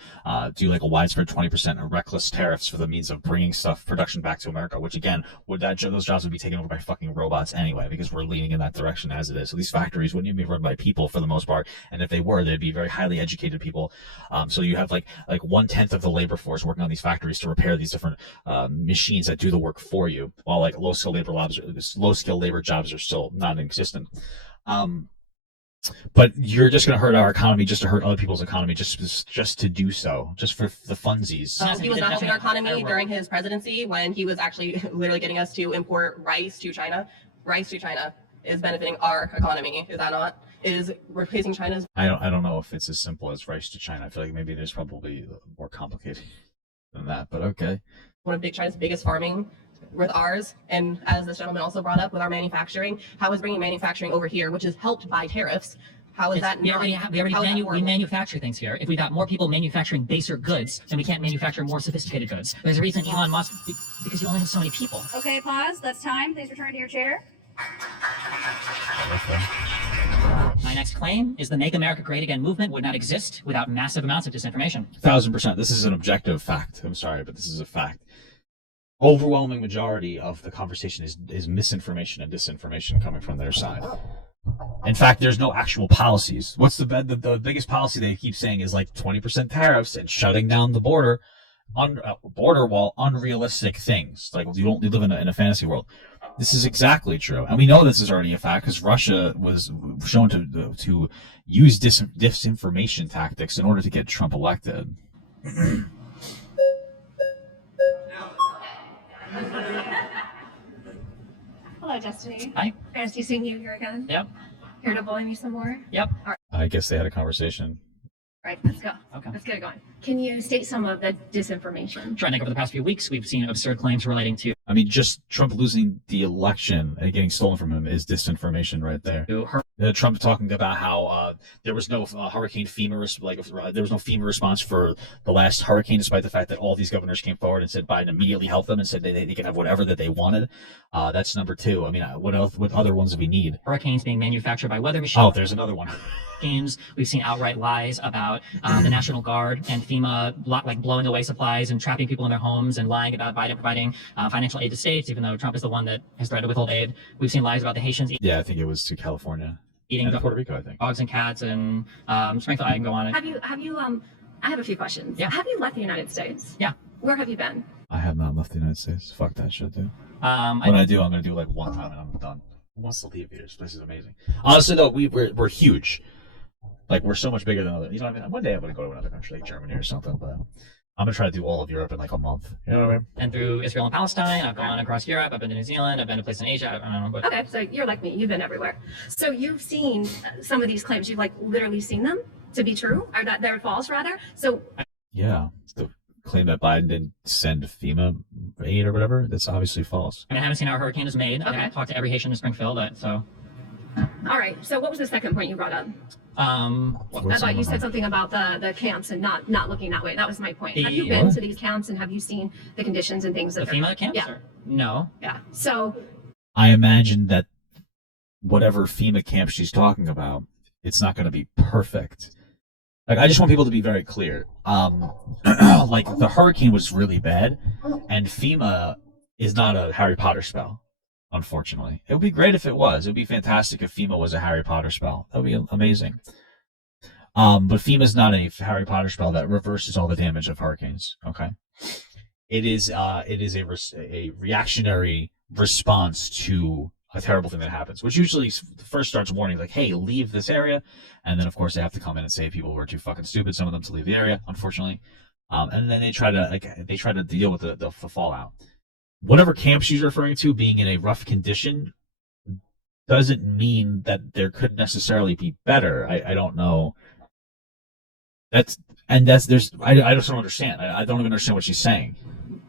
do like a widespread 20% reckless tariffs for the means of bringing production back to America, which again, those jobs would be taken over by fucking robots anyway, because we're leaning in that direction as it is. So these factories wouldn't even be run by people for the most part, and if they were, they'd be very highly educated people. So you have like 1/10 of the labor force working on these factories to repair these different machines that do the work for you, while like low-skilled labor jobs are still not existent. But you're just going to hurt our economy just to hurt other people's economy, just to do so, just for the funsies. He was not helping our economy during his presidency when he was actually literally getting us to import rice to China. Rice to China is benefiting our economy. Is that not? Is replacing China's? I don't know if it's as simple as rice to China. I feel like maybe there's probably more complicated than that, but okay. One of China's biggest farming with ours, and as this gentleman also brought up with our manufacturing, how is bringing manufacturing over here, which is helped by tariffs, how is that? We manufacture things here. If we got more people manufacturing baser goods, then we can't manufacture more sophisticated goods. There's a reason Elon Musk, because you only have so many people. Okay, pause. That's time. Please return to your chair. My next claim is the Make America Great Again movement would not exist without massive amounts of disinformation. 1000%. This is an objective fact. I'm sorry, but this is a fact. Overwhelming majority of the conversation is misinformation and disinformation coming from their side. In fact, there's no actual policies. What's the biggest policy they keep saying is like 20% tariffs and shutting down the border wall, unrealistic things. Like you live in a fantasy world. This is exactly true, and we know this is already a fact because Russia was shown to use disinformation tactics in order to get Trump elected. Hello, Destiny. Hi. Fancy seeing you here again. Yep. Here to bully me some more? Yep. All I guess they had a conversation. right, let's go. Okay. Let's get it going. Can you state some of the disinformation? Trying to think over the past few weeks, we've seen absurd claims relating to. I mean, just Trump losing the election and getting stolen from him is disinformation right there. Trump talking about how there was no hurricane FEMA, there was no FEMA response for the last hurricane, despite the fact that all these governors came forward and said Biden immediately helped them and said they could have whatever that they wanted. That's number two. I mean, what else? What other ones do we need? Hurricanes being manufactured by weather machines. Oh, there's another one. We've seen outright lies about the National Guard and FEMA blowing away supplies and trapping people in their homes and lying about Biden providing financial aid to states, even though Trump is the one that has threatened to withhold aid. We've seen lies about the Haitians Yeah, I think it was to California. eating and Puerto Rico, I think. dogs and cats and Springfield. I can go on. Have you I have a few questions. Yeah. Have you left the United States? Yeah. Where have you been? I have not left the United States. Fuck that shit, dude. When I do, I'm gonna do like one time and I'm done. Who wants to leave here? This place is amazing. Honestly, though, we're huge. Like, we're so much bigger than other. You know what I mean? One day I'm gonna go to another country like Germany or something, but I'm gonna try to do all of Europe in like a month. You know what I mean? And through Israel and Palestine, I've gone across Europe. I've been to New Zealand. I've been to places in Asia. I don't know. But Okay, so you're like me. You've been everywhere. So you've seen some of these claims. You've like literally seen them to be true, or that they're false, rather. So Yeah. The claim that Biden didn't send FEMA aid or whatever, that's obviously false. I haven't seen how a hurricane is made. Okay. I've talked to every Haitian in Springfield. So. all right. So what was the second point you brought up? I What's thought you going said on? something about the camps and not looking that way. That was my point. Have you The been what? to these camps and have you seen the conditions and things that The they're- FEMA camps? Yeah. Or? No. Yeah. So I imagine that whatever FEMA camp she's talking about, it's not going to be perfect. Like, I just want people to be very clear. Like, the hurricane was really bad, and FEMA is not a Harry Potter spell, unfortunately. It would be great if it was. It would be fantastic if FEMA was a Harry Potter spell. That would be amazing. But FEMA is not a Harry Potter spell that reverses all the damage of hurricanes. Okay, it is a reactionary response to a terrible thing that happens, which usually first starts warning like, "Hey, leave this area," and then of course they have to come in and save people who are too fucking stupid. Some of them to leave the area, unfortunately, and then they try to deal with the fallout. Whatever camp she's referring to being in a rough condition doesn't mean that there could necessarily be better. I don't know. I just don't understand. I don't even understand what she's saying.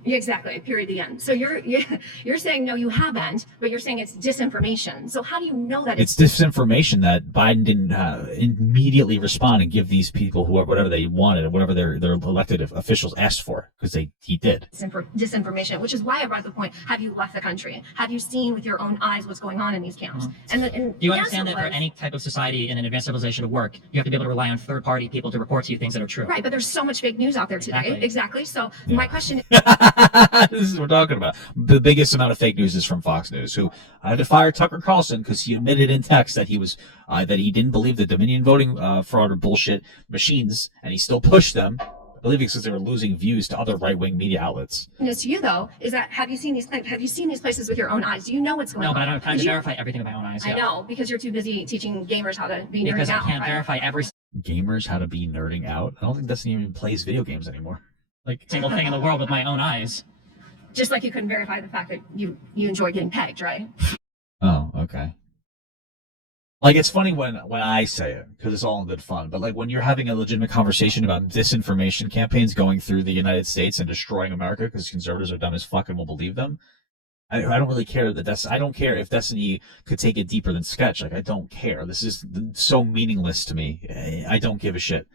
yeah, exactly. Period. The end. So you're saying no, you haven't, but you're saying it's disinformation. So how do you know that It's disinformation that Biden didn't immediately respond and give these people whatever they wanted and whatever their elected officials asked for, because he did. disinformation? Which is why I brought the point. Have you left the country? Have you seen with your own eyes what's going on in these camps? And Do you understand that for any type of society in an advanced civilization to work, you have to be able to rely on third-party people to report to you things that are true? Right, but there's so much fake news out there today. Exactly. So my question is, This is what we're talking about. The biggest amount of fake news is from Fox News, who had to fire Tucker Carlson because he admitted in text that he was that he didn't believe the Dominion voting fraud or bullshit machines, and he still pushed them. I believe it's because they were losing views to other right-wing media outlets. to you though, is that have you seen these places with your own eyes? Do you know what's going No, on? but I don't have time to You- verify everything with my own eyes. I yeah. know, because you're too busy teaching gamers how to be nerding Because I out. can't right? verify every Gamers, how to be nerding out. I don't think Destiny even plays video games anymore. Like single thing in the world with my own eyes. Just like you couldn't verify the fact that you enjoy getting pegged, right? Oh, okay. Like, it's funny when I say it, because it's all in good fun, but like when you're having a legitimate conversation about disinformation campaigns going through the United States and destroying America because conservatives are dumb as fuck and will believe them, I don't really care I don't care if Destiny could take it deeper than Sketch. Like, I don't care. This is so meaningless to me. I don't give a shit.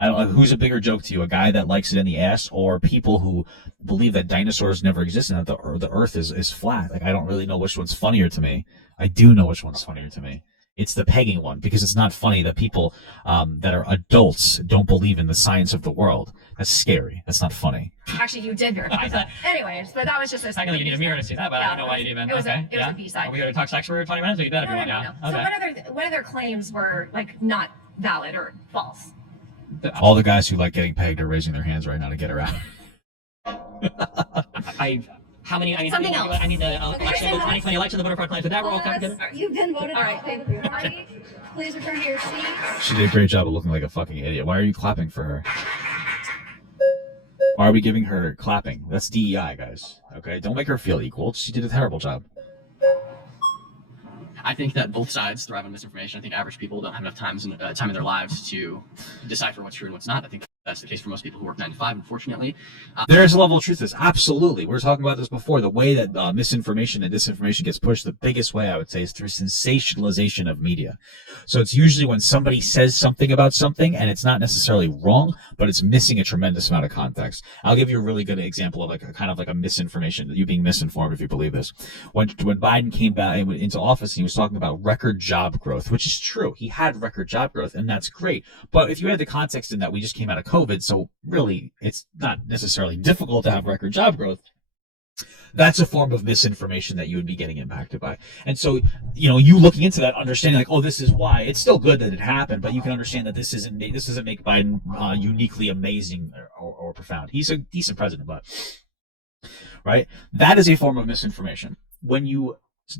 I don't. Who's a bigger joke to you? A guy that likes it in the ass, or people who believe that dinosaurs never existed and that the Earth is flat? Like, I don't really know which one's funnier to me. I do know which one's funnier to me. It's the pegging one, because it's not funny that people that are adults don't believe in the science of the world. That's scary. That's not funny. Actually, you did verify that. Anyways, but that was just a Technically, you need a mirror to see that, but I don't know why you'd even. It was okay, it was a B-side. Are we going to talk sex for 20 minutes? We can do that if you want. Yeah. So Okay. what other claims were like not valid or false? All the guys who like getting pegged are raising their hands right now to get her out. How many? I mean, Something else. I need the Okay, election, the 2020 election, the voter fraud claims. Did that roll come together? You've been voted out. Everybody, please return to your seats. She did a great job of looking like a fucking idiot. Why are you clapping for her? Why are we giving her clapping? That's DEI, guys. Okay, don't make her feel equal. She did a terrible job. I think that both sides thrive on misinformation. I think average people don't have enough time in their lives to decipher what's true and what's not. I think That's the case for most people who work 9 to 5, unfortunately. There's a level of truth to this. Absolutely. We were talking about this before. The way that misinformation and disinformation gets pushed, the biggest way I would say is through sensationalization of media. So it's usually when somebody says something about something and it's not necessarily wrong, but it's missing a tremendous amount of context. I'll give you a really good example of like a kind of like a misinformation, you being misinformed if you believe this. When Biden came back into office, he was talking about record job growth, which is true. He had record job growth, and that's great. But if you had the context in that we just came out of COVID, so really it's not necessarily difficult to have record job growth, that's a form of misinformation that you would be getting impacted by. And so, you looking into that, understanding like, oh, this is why. It's still good that it happened, but you can understand that this doesn't make Biden uniquely amazing or profound. He's a decent president, but right, that is a form of misinformation. When you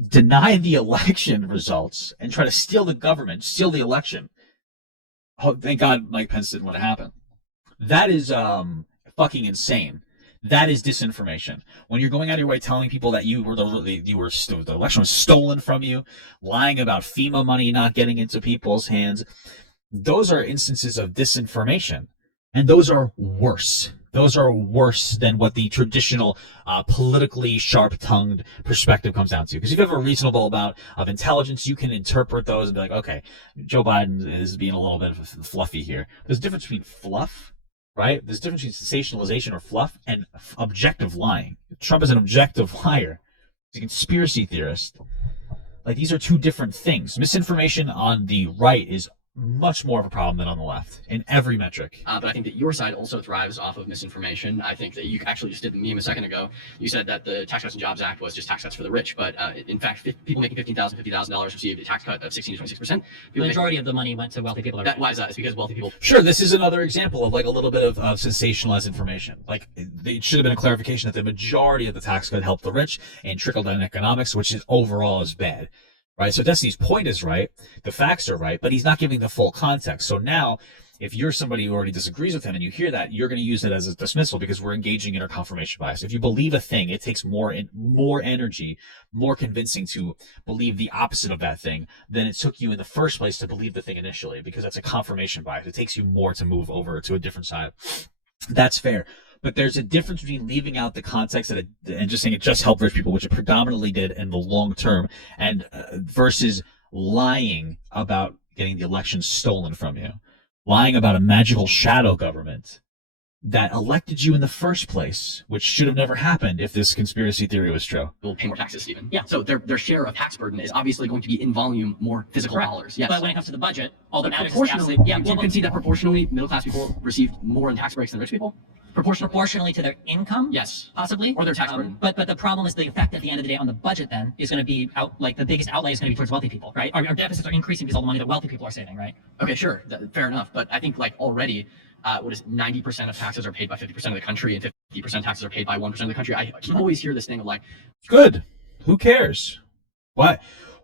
deny the election results and try to steal the government, steal the election. Oh, thank God Mike Pence didn't let it happen. That is fucking insane. That is disinformation. When you're going out of your way telling people that the election was stolen from you, lying about FEMA money not getting into people's hands, those are instances of disinformation, and those are worse. Those are worse than what the traditional politically sharp-tongued perspective comes down to. Because if you have a reasonable amount of intelligence, you can interpret those and be like, okay, Joe Biden is being a little bit fluffy here. There's a difference between fluff, right? There's a difference between sensationalization or fluff and objective lying. Trump is an objective liar. He's a conspiracy theorist. Like, these are two different things. Misinformation on the right is much more of a problem than on the left in every metric. But I think that your side also thrives off of misinformation. I think that you actually just did the meme a second ago. You said that the Tax Cuts and Jobs Act was just tax cuts for the rich, but in fact, people making $50,000 received a tax cut of 16 to 26%. The majority of the money went to wealthy people. Why is that? It's because wealthy people. Sure, this is another example of like a little bit of sensationalized information. Like, it should have been a clarification that the majority of the tax cut helped the rich and trickle down economics, which is overall is bad. Right, so Destiny's point is right, the facts are right, but he's not giving the full context. So now, if you're somebody who already disagrees with him and you hear that, you're going to use it as a dismissal because we're engaging in our confirmation bias. If you believe a thing, it takes more energy, more convincing to believe the opposite of that thing than it took you in the first place to believe the thing initially, because that's a confirmation bias. It takes you more to move over to a different side. That's fair. But there's a difference between leaving out the context and just saying it just helped rich people, which it predominantly did in the long term, and versus lying about getting the election stolen from you, lying about a magical shadow government that elected you in the first place, which should have never happened if this conspiracy theory was true. Will pay more taxes, Stephen. Yeah. So their share of tax burden is obviously going to be in volume more physical Correct. Dollars. Yes. But when it comes to the budget, all that matters is proportionally. absolute- Yeah. You can see that proportionally, middle class people received more in tax breaks than rich people. Proportionally to their income, yes, possibly, or their tax burden. But the problem is the effect at the end of the day on the budget then is going to be the biggest outlay is going to be towards wealthy people, right? Our deficits are increasing because all the money that wealthy people are saving, right? Okay, sure, fair enough. But I think like already, 90% of taxes are paid by 50% of the country, and 50% taxes are paid by 1% of the country. I always hear this thing of like, good. Who cares?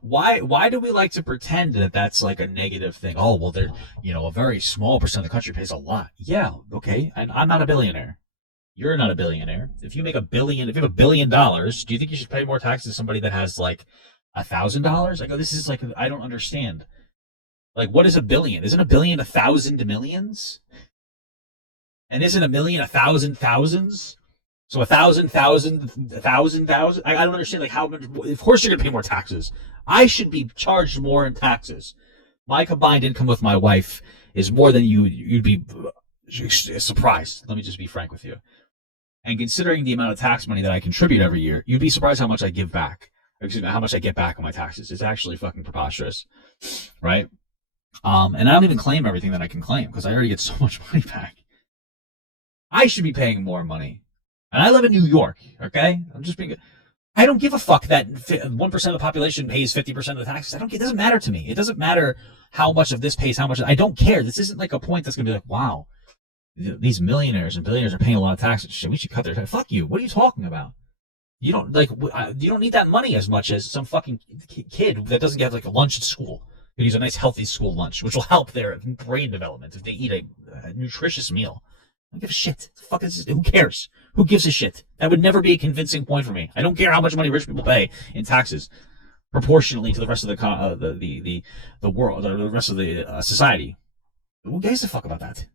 Why do we like to pretend that that's like a negative thing? Oh, well, a very small percent of the country pays a lot. Yeah, okay. And I'm not a billionaire. You're not a billionaire. If you have $1 billion, do you think you should pay more taxes than somebody that has like $1,000? I go, this is like, I don't understand. Like, what is $1 billion? Isn't $1 billion 1,000 millions? And isn't $1 million 1,000 thousands? So 1,000, 1,000. I don't understand, like, how much. Of course you're going to pay more taxes. I should be charged more in taxes. My combined income with my wife is more than you'd be surprised. Let me just be frank with you. And considering the amount of tax money that I contribute every year, you'd be surprised how much I give back. Excuse me, how much I get back on my taxes. It's actually fucking preposterous, right? And I don't even claim everything that I can claim because I already get so much money back. I should be paying more money. And I live in New York, okay? I don't give a fuck that 1% of the population pays 50% of the taxes. It doesn't matter to me. It doesn't matter how much of this pays how much. I don't care. This isn't like a point that's going to be like, wow, these millionaires and billionaires are paying a lot of taxes. We should cut their taxes. Fuck you. What are you talking about? You don't need that money as much as some fucking kid that doesn't get like a lunch at school. Could use a nice healthy school lunch, which will help their brain development if they eat a nutritious meal. I don't give a shit. The fuck is this? Who cares? Who gives a shit? That would never be a convincing point for me. I don't care how much money rich people pay in taxes, proportionally to the rest of the world, or the rest of the society. Who gives a fuck about that?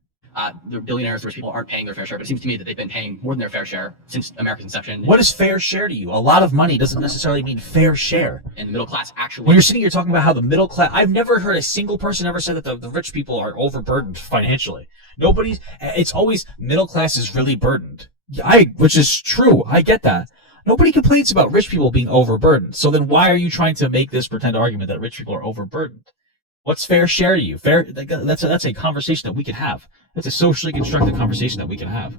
They're billionaires, rich people aren't paying their fair share, but it seems to me that they've been paying more than their fair share since America's inception. What is fair share to you? A lot of money doesn't necessarily mean fair share. And the middle class actually... When you're sitting here talking about how the middle class... I've never heard a single person ever say that the rich people are overburdened financially. Nobody's... It's always middle class is really burdened. Which is true. I get that. Nobody complains about rich people being overburdened. So then why are you trying to make this pretend argument that rich people are overburdened? What's fair share to you? That's a conversation that we can have. It's a socially constructed conversation that we can have.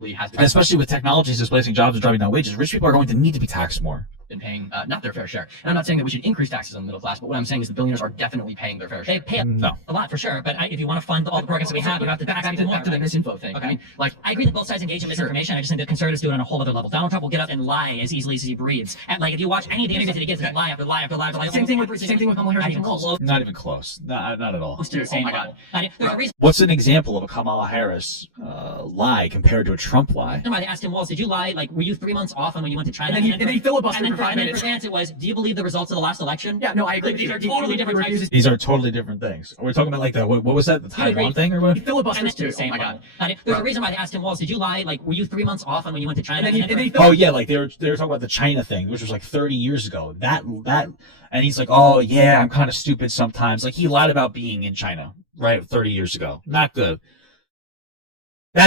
And especially with technologies displacing jobs and driving down wages, rich people are going to need to be taxed more. Been paying not their fair share. And I'm not saying that we should increase taxes on the middle class, but what I'm saying is the billionaires are definitely paying their fair share. They pay a lot for sure, but if you want to fund all the programs that we have, you have to tax people more. Back to the misinfo thing. Okay. I mean, like, I agree that both sides engage in misinformation. I just think that conservatives do it on a whole other level. Donald Trump will get up and lie as easily as he breathes. And like, if you watch any of the interviews that he gives, it's lie after lie after lie after lie. Same thing with Kamala Harris. Not even close. Not at all. To the same level. There's a reason What's an example of a Kamala Harris lie compared to a Trump lie? why they asked him, Walls, did you lie? Like, were you 3 months off when you went to China? And then he filibustered for 5 and then minutes. for Vance, it was, do you believe the results of the last election? Yeah, no, I agree. Like, these are totally different types. These are totally different things. We're talking about like the what was that? The Taiwan thing or what? Filibusters too. Oh my God. There's a reason why they asked him, Walls, did you lie? Like, were you 3 months off when you went to China? Oh yeah, like they were talking about the China thing, which was like 30 years ago. That and he's like, oh yeah, I'm kind of stupid sometimes. Like he lied about being in China, right? 30 years ago. Not good.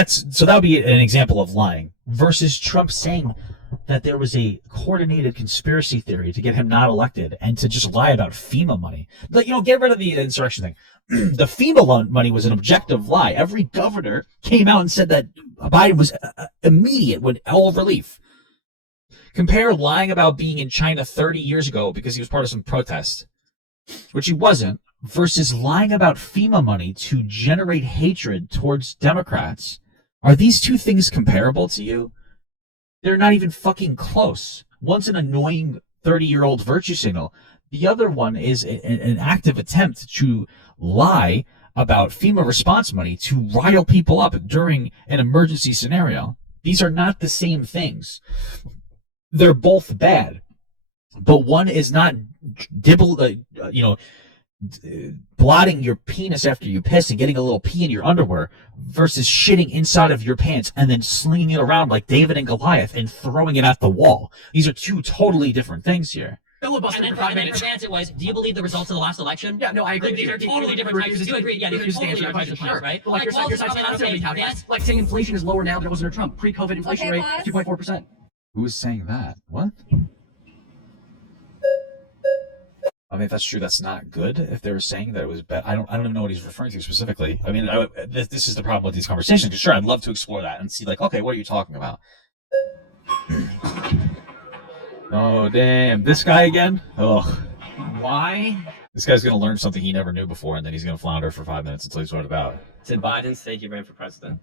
So that would be an example of lying versus Trump saying that there was a coordinated conspiracy theory to get him not elected and to just lie about FEMA money. Like, get rid of the insurrection thing. The FEMA money was an objective lie. Every governor came out and said that Biden was immediate with all relief. Compare lying about being in China 30 years ago because he was part of some protest, which he wasn't, versus lying about FEMA money to generate hatred towards Democrats. Are these two things comparable to you? They're not even fucking close. One's an annoying 30-year-old virtue signal. The other one is an active attempt to lie about FEMA response money to rile people up during an emergency scenario. These are not the same things. They're both bad, but one is not blotting your penis after you piss and getting a little pee in your underwear versus shitting inside of your pants and then slinging it around like David and Goliath and throwing it at the wall. These are two totally different things here. Filibuster for 5 minutes. For Vance, it was, do you believe the results of the last election? Yeah, no, I agree. Like, these are totally different types. Do you agree? Yeah, these are totally different types of plans, right? But like your side's constantly touting. Like saying inflation is lower now than it was under Trump. Pre-COVID inflation rate 2.4%. Who is saying that? What? I mean, if that's true, that's not good. If they were saying that it was bad, I don't even know what he's referring to specifically. I mean, this is the problem with these conversations. Because sure, I'd love to explore that and see, like, okay, what are you talking about? Oh, damn, this guy again? Ugh. Why? This guy's gonna learn something he never knew before, and then he's gonna flounder for 5 minutes until he's what about. Did Biden say he ran for president?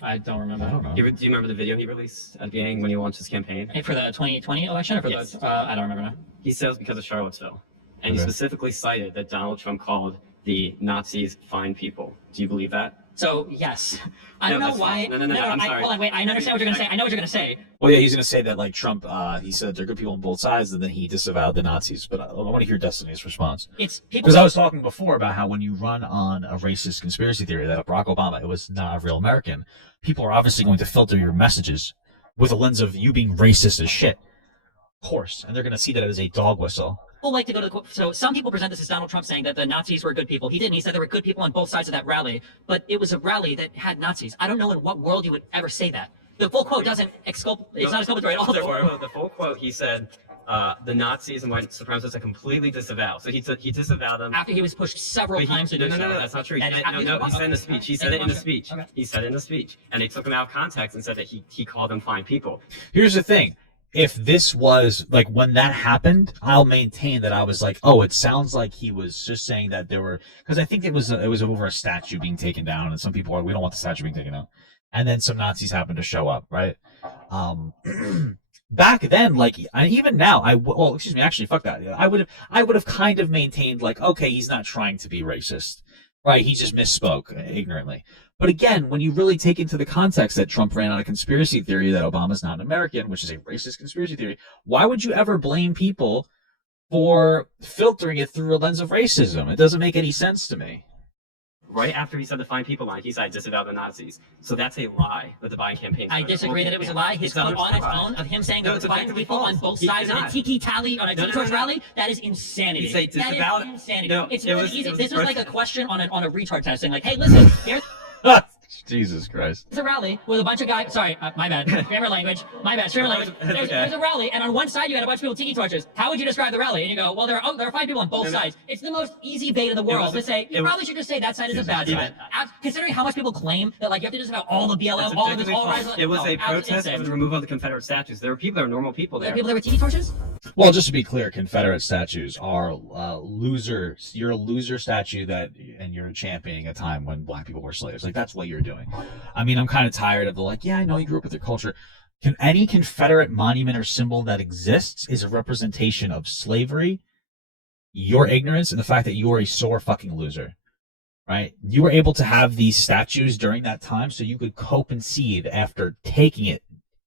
I don't remember. I don't know. Do you remember the video he released at the beginning when he launched his campaign? For the 2020 election or for Yes. the? I don't remember now. He said it was because of Charlottesville. And he Okay. specifically cited that Donald Trump called the Nazis fine people. Do you believe that? So yes, I don't No, know that's why. fine. No, I'm sorry. Hold on, wait. I understand what you're gonna say. I know what you're gonna say. Well, yeah, he's gonna say that like Trump, he said they're good people on both sides, and then he disavowed the Nazis. But I want to hear Destiny's response. It's people. Because I was talking before about how when you run on a racist conspiracy theory that Barack Obama it was not a real American, people are obviously going to filter your messages with a lens of you being racist as shit. Of course, and they're gonna see that as a dog whistle. People like to go to the so some people present this as Donald Trump saying that the Nazis were good people. He didn't. He said there were good people on both sides of that rally, but it was a rally that had Nazis. I don't know in what world you would ever say that. The full quote doesn't exculpate. It's not exculpatory at all. Therefore, The full quote, he said, the Nazis and white supremacists are completely disavowed. So he disavowed them. after he was pushed several times to do so. No, that's not true. That is He said in the speech. He said it in the speech. Okay. He said it in the speech. And they took him out of context and said that he called them fine people. Here's the thing. If this was like when that happened, I'll maintain that I was like, oh, it sounds like he was just saying that there were, because I think it was over a statue being taken down, and some people are, we don't want the statue being taken down, and then some Nazis happened to show up, right? Back then, like even now, actually, fuck that. I would have kind of maintained like, okay, he's not trying to be racist, right? He just misspoke ignorantly. But again, when you really take into the context that Trump ran on a conspiracy theory that Obama's not an American, which is a racist conspiracy theory, why would you ever blame people for filtering it through a lens of racism? It doesn't make any sense to me. right after he said the Fine People line, he said disavow the Nazis. So that's a lie that the Biden campaign. I disagree that it was a lie. His quote on its own of him saying that the Biden people on both sides of a tiki tally on a tiki torch rally, that is insanity. That is insanity. No, it's it really was- easy. it was This is like a first- question on a retard test saying like, hey, listen, here's Jesus Christ. a rally with a bunch of guys. Sorry, my bad. Grammar language. My bad. Grammar language. There's a rally, and on one side you had a bunch of people tiki torches. How would you describe the rally? And you go, well, there are 5 people on both sides. It's the most easy bait in the world to say. You probably should just say that side is a bad side. Considering how much people claim that like you have to disavow all the BLM, all of this, all rise. It was no, a protest insane. for the removal of the Confederate statues. There were people, there were normal people There there. are people that were tiki torches. Well, just to be clear, Confederate statues are losers. You're a loser statue and you're championing a time when black people were slaves. Like, that's what you're doing. I mean, I'm kind of tired of the like, yeah, I know you grew up with your culture. Any Confederate monument or symbol that exists is a representation of slavery, your ignorance, and the fact that you are a sore fucking loser. Right? You were able to have these statues during that time so you could cope and seethe after taking it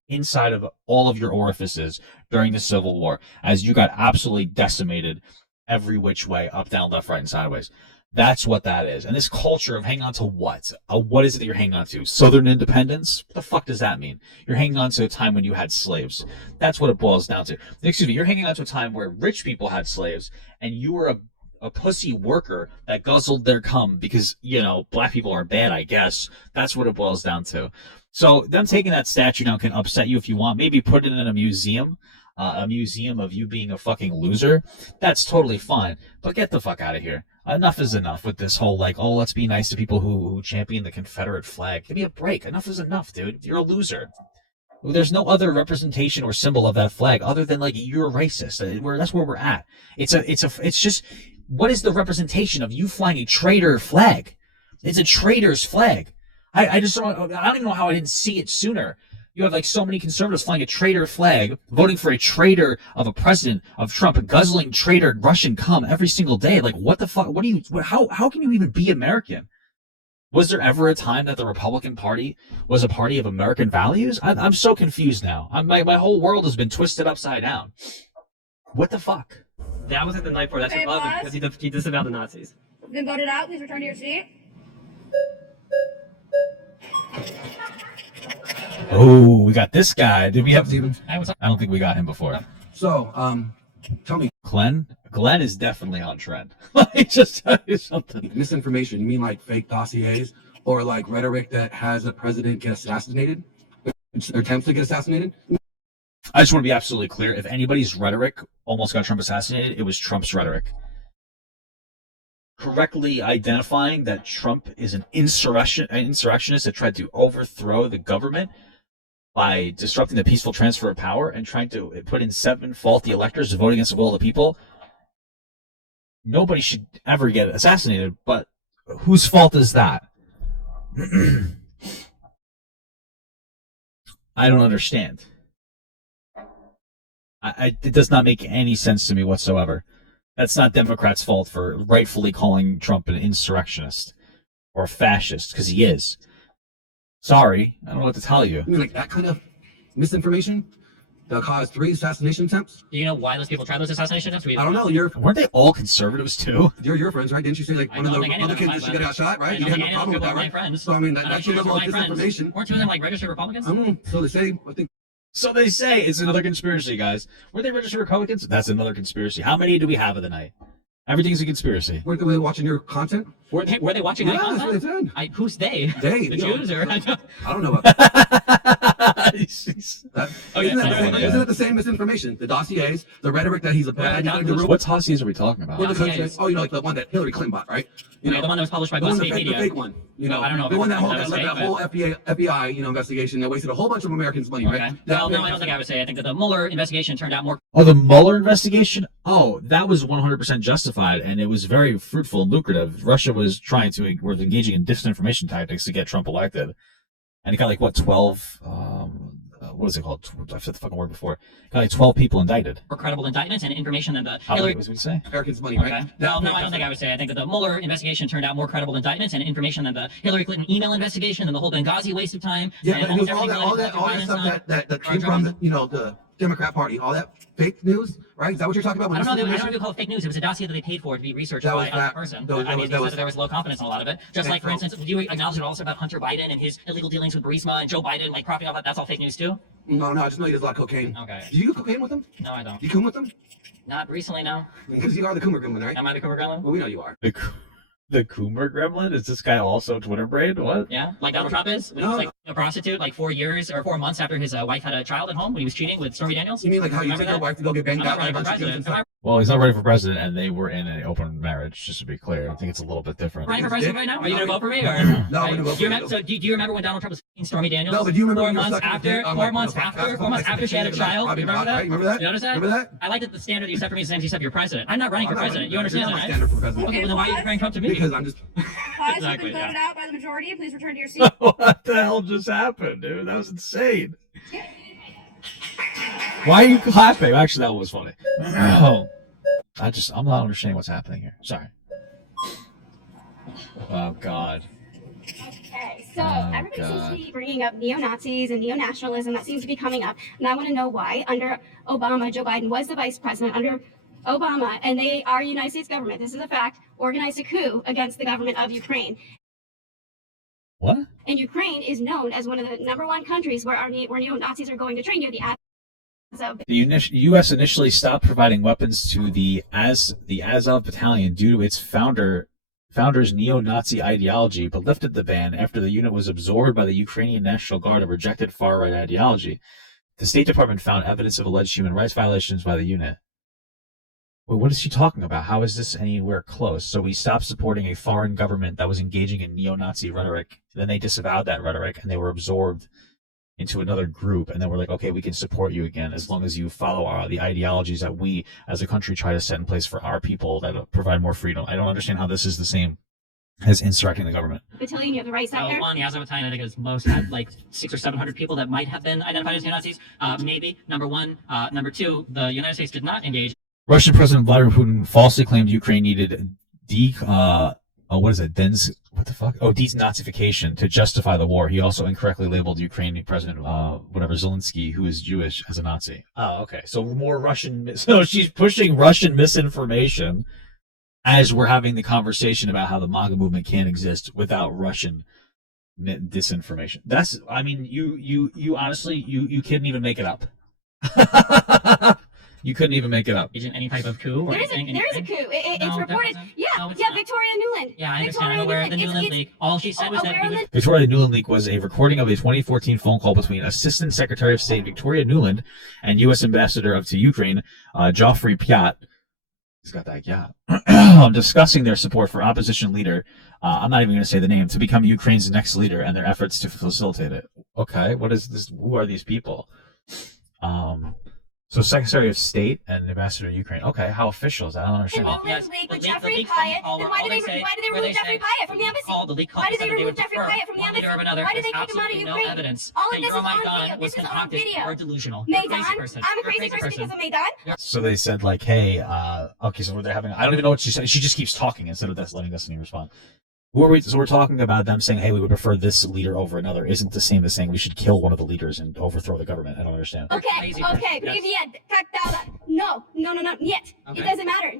inside of all of your orifices during the Civil War as you got absolutely decimated every which way, up, down, left, right, and sideways. That's what that is. And this culture of hanging on to what? What is it that you're hanging on to? Southern independence? What the fuck does that mean? You're hanging on to a time when you had slaves. That's what it boils down to. Excuse me, you're hanging on to a time where rich people had slaves and you were a pussy worker that guzzled their cum because, you know, black people are bad, I guess. That's what it boils down to. So them taking that statue now can upset you if you want. Maybe put it in a museum of you being a fucking loser. That's totally fine. But get the fuck out of here. Enough is enough with this whole like, oh, let's be nice to people who champion the Confederate flag. Give me a break. Enough is enough, dude. You're a loser. There's no other representation or symbol of that flag other than like you're racist. That's where we're at. It's just, what is the representation of you flying a traitor flag? It's a traitor's flag. I don't even know how I didn't see it sooner. You have like so many conservatives flying a traitor flag, voting for a traitor of a president of Trump, guzzling traitor Russian cum every single day. Like, what the fuck? How can you even be American? Was there ever a time that the Republican Party was a party of American values? I'm so confused now. My whole world has been twisted upside down. What the fuck? That was at the night before. That's Okay, above him boss. because he disavowed the Nazis. Been voted out. Please return to your seat. Oh, we got this guy. Did we have? I don't think we got him before. So, tell me. Glenn is definitely on trend. Let me just tell you something. Misinformation, you mean like fake dossiers or like rhetoric that has a president get assassinated? Or attempts to get assassinated? I just want to be absolutely clear. If anybody's rhetoric almost got Trump assassinated, it was Trump's rhetoric. Correctly identifying that Trump is an insurrectionist that tried to overthrow the government by disrupting the peaceful transfer of power and trying to put in 7 faulty electors to vote against the will of the people. Nobody should ever get assassinated, but whose fault is that? I don't understand. It does not make any sense to me whatsoever. That's not Democrats' fault for rightfully calling Trump an insurrectionist or a fascist, because he is. Sorry, I don't know what to tell you. You mean like that kind of misinformation that caused 3 assassination attempts? Do you know why those people tried those assassination attempts? I don't know. Weren't they all conservatives too? You're your friends, right? Didn't you say like one of the other kids that should get shot, right? You had no problem with that, right? Friends. So I mean, that's your level of disinformation. Weren't 2 of them like registered Republicans? So they say. I think. So they say it's another conspiracy, guys. Were they registered Republicans? That's another conspiracy. How many do we have of the night? Everything's a conspiracy. Weren't they watching your content? Were they watching my Yeah, that's what content? they said. Who's they? They, The you know, Jews or? I don't know about that. Isn't that the same misinformation? The dossiers, the rhetoric that he's a bad guy. What dossiers are we talking about? Well, oh, you know, like the one that Hillary Clinton bought, right? You know, the one that was published by the one, BuzzFeed the Media. fake one. You know, I don't know. the one that was led fake, that whole FBI, you know, investigation that wasted a whole bunch of Americans' money, right? Well, no, I don't think I would say. I think that the Mueller investigation turned out more. Oh, the Mueller investigation? Oh, that was 100% justified, and it was very fruitful and lucrative. Russia was engaging in disinformation tactics to get Trump elected. And it got like, what, 12, what is it called? I've said the fucking word before. It got like 12 people indicted. More credible indictments and information than the How Hillary. many was we say? Americans' money, right? Okay. Well, no, I don't think I would say. I think that the Mueller investigation turned out more credible indictments and information than the Hillary Clinton email investigation and the whole Benghazi waste of time. Yeah, and but it was almost all everything that related to stuff Biden's that came from, you know, the Democrat Party, all that fake news, right? Is that what you're talking about? I don't know if you call it fake news. It was a dossier that they paid for to be researched by another person. They said that there was low confidence in a lot of it. Just like, for instance, do you acknowledge it also about Hunter Biden and his illegal dealings with Burisma and Joe Biden, like propping up that's all fake news too? No, I just know he does a lot of cocaine. Okay. Do you do cocaine with him? No, I don't. You coon with him? Not recently, no. Because you are the Coomer Gremlin, right? Am I the Coomer Gremlin? Well, we know you are. The Coomer Gremlin? Is this guy also Twitter brain? What? Yeah, like Donald Trump is. When he was like a prostitute, like 4 years or 4 months after his wife had a child at home when he was cheating with Stormy Daniels. You mean like how you take your wife to go get banged out by a bunch of dudes and stuff? Well, he's not running for president, and they were in an open marriage, just to be clear. I think it's a little bit different. Running for president right now? Are you going to vote for me? Or? No, I'm going to vote for you. So do you remember when Donald Trump was f***ing Stormy Daniels? No, but do you remember 4 when you were months sucking after? dick on, 4 like, months the after? podcast? 4 months after she had a child? You remember that? Remember that? You notice that? Remember that? I like that the standard you set for me is the same as you set for your president. I'm not running for president. You understand that, right? Standard for president. Okay, well then why are you comparing Trump to me? Because I'm just. Pause, you've been voted out by the majority. Please return to your seat. What the hell just happened, dude? That was insane. Why are you clapping? Actually, that was funny. Oh, I'm not understanding what's happening here. Sorry. Oh, God. Okay, so everybody seems to be bringing up neo-Nazis and neo-nationalism. That seems to be coming up. And I want to know why. Under Obama, Joe Biden was the vice president. Under Obama, and they are United States government, this is a fact, organized a coup against the government of Ukraine. What? And Ukraine is known as one of the #1 countries where neo-Nazis are going to train near the Azov. The U.S. initially stopped providing weapons to the Azov battalion due to its founder's neo-Nazi ideology, but lifted the ban after the unit was absorbed by the Ukrainian National Guard and rejected far-right ideology. The State Department found evidence of alleged human rights violations by the unit. Wait, what is she talking about? How is this anywhere close? So we stopped supporting a foreign government that was engaging in neo-Nazi rhetoric. Then they disavowed that rhetoric, and they were absorbed into another group, and then we're like, okay, we can support you again as long as you follow the ideologies that we as a country try to set in place for our people that provide more freedom. I don't understand how this is the same as insurrecting the government. Battalion, you have the right sector. One, the Azov battalion, I think is most had like 600 or 700 people that might have been identified as neo-Nazis. Maybe. Number one. Number two, the United States did not engage. Russian President Vladimir Putin falsely claimed Ukraine needed denazification to justify the war. He also incorrectly labeled Ukrainian President Zelensky, who is Jewish, as a Nazi. Oh, okay. So more Russian. So she's pushing Russian misinformation as we're having the conversation about how the MAGA movement can't exist without Russian disinformation. That's. I mean, you honestly, you couldn't even make it up. You couldn't even make it up. Any type of coup? There is a coup. It's reported. Victoria Nuland. Yeah, I understand. I'm aware of the Nuland leak. All she said was that Victoria Nuland leak was a recording of a 2014 phone call between Assistant Secretary of State Victoria Nuland and U.S. Ambassador to Ukraine, Geoffrey Piat. He's got that yacht. Discussing their support for opposition leader, I'm not even going to say the name, to become Ukraine's next leader and their efforts to facilitate it. Okay, what is this? Who are these people? So Secretary of State and Ambassador to Ukraine. Okay, how official is that? I don't understand. Nuland leak with Jeffrey Pyatt. Then why did they remove Jeffrey Pyatt from the embassy? Why did they remove Jeffrey Pyatt from the embassy? Why did they kick him out of Ukraine? All of this is on video. This is on video. Or delusional. Maidan, I'm a crazy person because of Maidan. So they said like, hey, okay, so they're having. I don't even know what she said. She just keeps talking instead of letting Destiny respond. So we're talking about them saying, hey, we would prefer this leader over another. Isn't the same as saying we should kill one of the leaders and overthrow the government? I don't understand. Okay, привет, как дела? No, нет. It doesn't matter.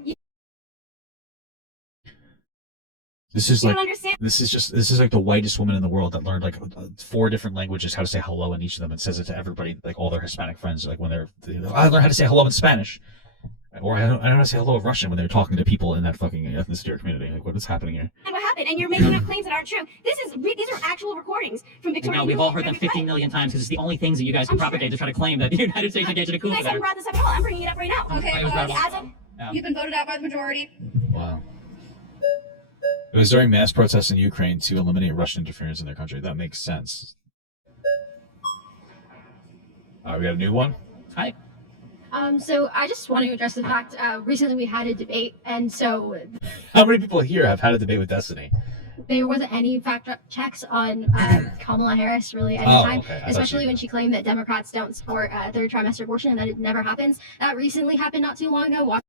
This is You like don't understand? this is like the whitest woman in the world that learned like 4 different languages, how to say hello in each of them, and says it to everybody, like all their Hispanic friends, like when I learned how to say hello in Spanish. Or I don't know how to say hello in Russian when they're talking to people in that fucking ethnicity or community. Like, what is happening here? And what happened? And you're making up claims that aren't true. These are actual recordings from Victoria. No, we've all heard them 15 million times because it's the only things that you guys can propagate to try to claim that the United States engaged in a coup. You guys haven't brought this up at all. I'm bringing it up right now. Okay, Azov. You've been voted out by the majority. Wow. It was during mass protests in Ukraine to eliminate Russian interference in their country. That makes sense. All right, we got a new one. Hi. So I just want to address the fact, recently we had a debate, and so How many people here have had a debate with Destiny? there wasn't any fact checks on Kamala Harris really at the time, okay. especially when she claimed that Democrats don't support third trimester abortion and that it never happens. That recently happened not too long ago.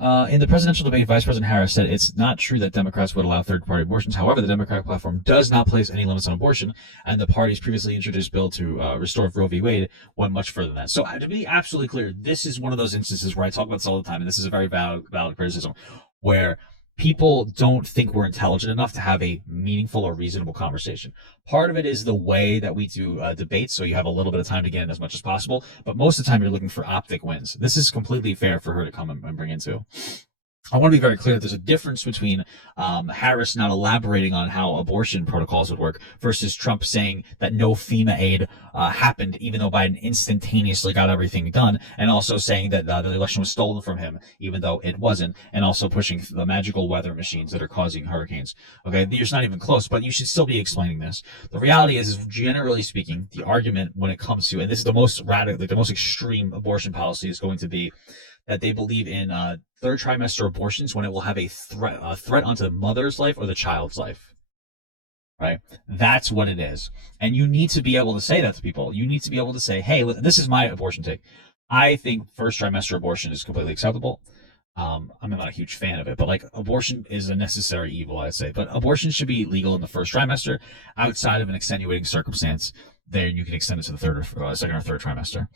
In the presidential debate, Vice President Harris said it's not true that Democrats would allow third-party abortions. However, the Democratic platform does not place any limits on abortion, and the party's previously introduced bill to restore Roe v. Wade went much further than that. So to be absolutely clear, this is one of those instances where I talk about this all the time, and this is a very valid criticism, where people don't think we're intelligent enough to have a meaningful or reasonable conversation. Part of it is the way that we do debates, so you have a little bit of time to get in as much as possible, but most of the time you're looking for optic wins. This is completely fair for her to come and bring into. I want to be very clear that there's a difference between Harris not elaborating on how abortion protocols would work versus Trump saying that no FEMA aid happened, even though Biden instantaneously got everything done, and also saying that the election was stolen from him, even though it wasn't, and also pushing the magical weather machines that are causing hurricanes. Okay, it's not even close, but you should still be explaining this. The reality is generally speaking, the argument when it comes to, and this is the most radical, like the most extreme abortion policy is going to be that they believe in third trimester abortions when it will have a threat onto the mother's life or the child's life. Right? That's what it is. And you need to be able to say that to people. You need to be able to say, hey, this is my abortion take. I think first trimester abortion is completely acceptable. I'm not a huge fan of it, but like abortion is a necessary evil, I'd say. But abortion should be legal in the first trimester. Outside of an extenuating circumstance, then you can extend it to the second or third trimester.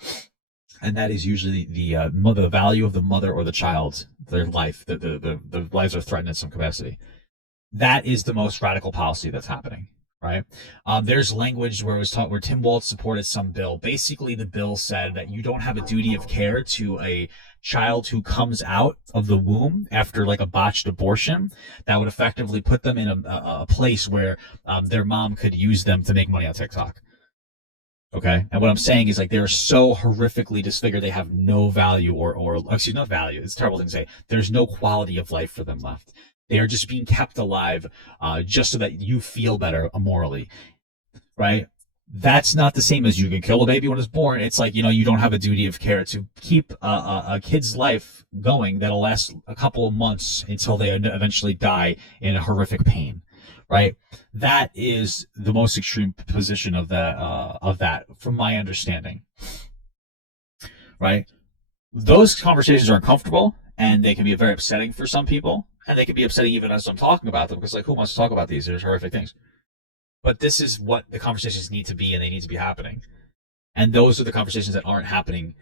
And that is usually the value of the mother or the child, their life, the lives are threatened in some capacity. That is the most radical policy that's happening, right? There's language where it was taught where Tim Walz supported some bill. Basically, the bill said that you don't have a duty of care to a child who comes out of the womb after like a botched abortion. That would effectively put them in a place where their mom could use them to make money on TikTok. Okay. And what I'm saying is like they're so horrifically disfigured, they have no value or actually not value. It's a terrible thing to say. There's no quality of life for them left. They are just being kept alive just so that you feel better morally. Right? That's not the same as you can kill a baby when it's born. It's like, you don't have a duty of care to keep a kid's life going that'll last a couple of months until they eventually die in a horrific pain. Right, that is the most extreme position of that, from my understanding. Right, those conversations are uncomfortable, and they can be very upsetting for some people, and they can be upsetting even as I'm talking about them, because like, who wants to talk about these? There's horrific things. But this is what the conversations need to be, and they need to be happening. And those are the conversations that aren't happening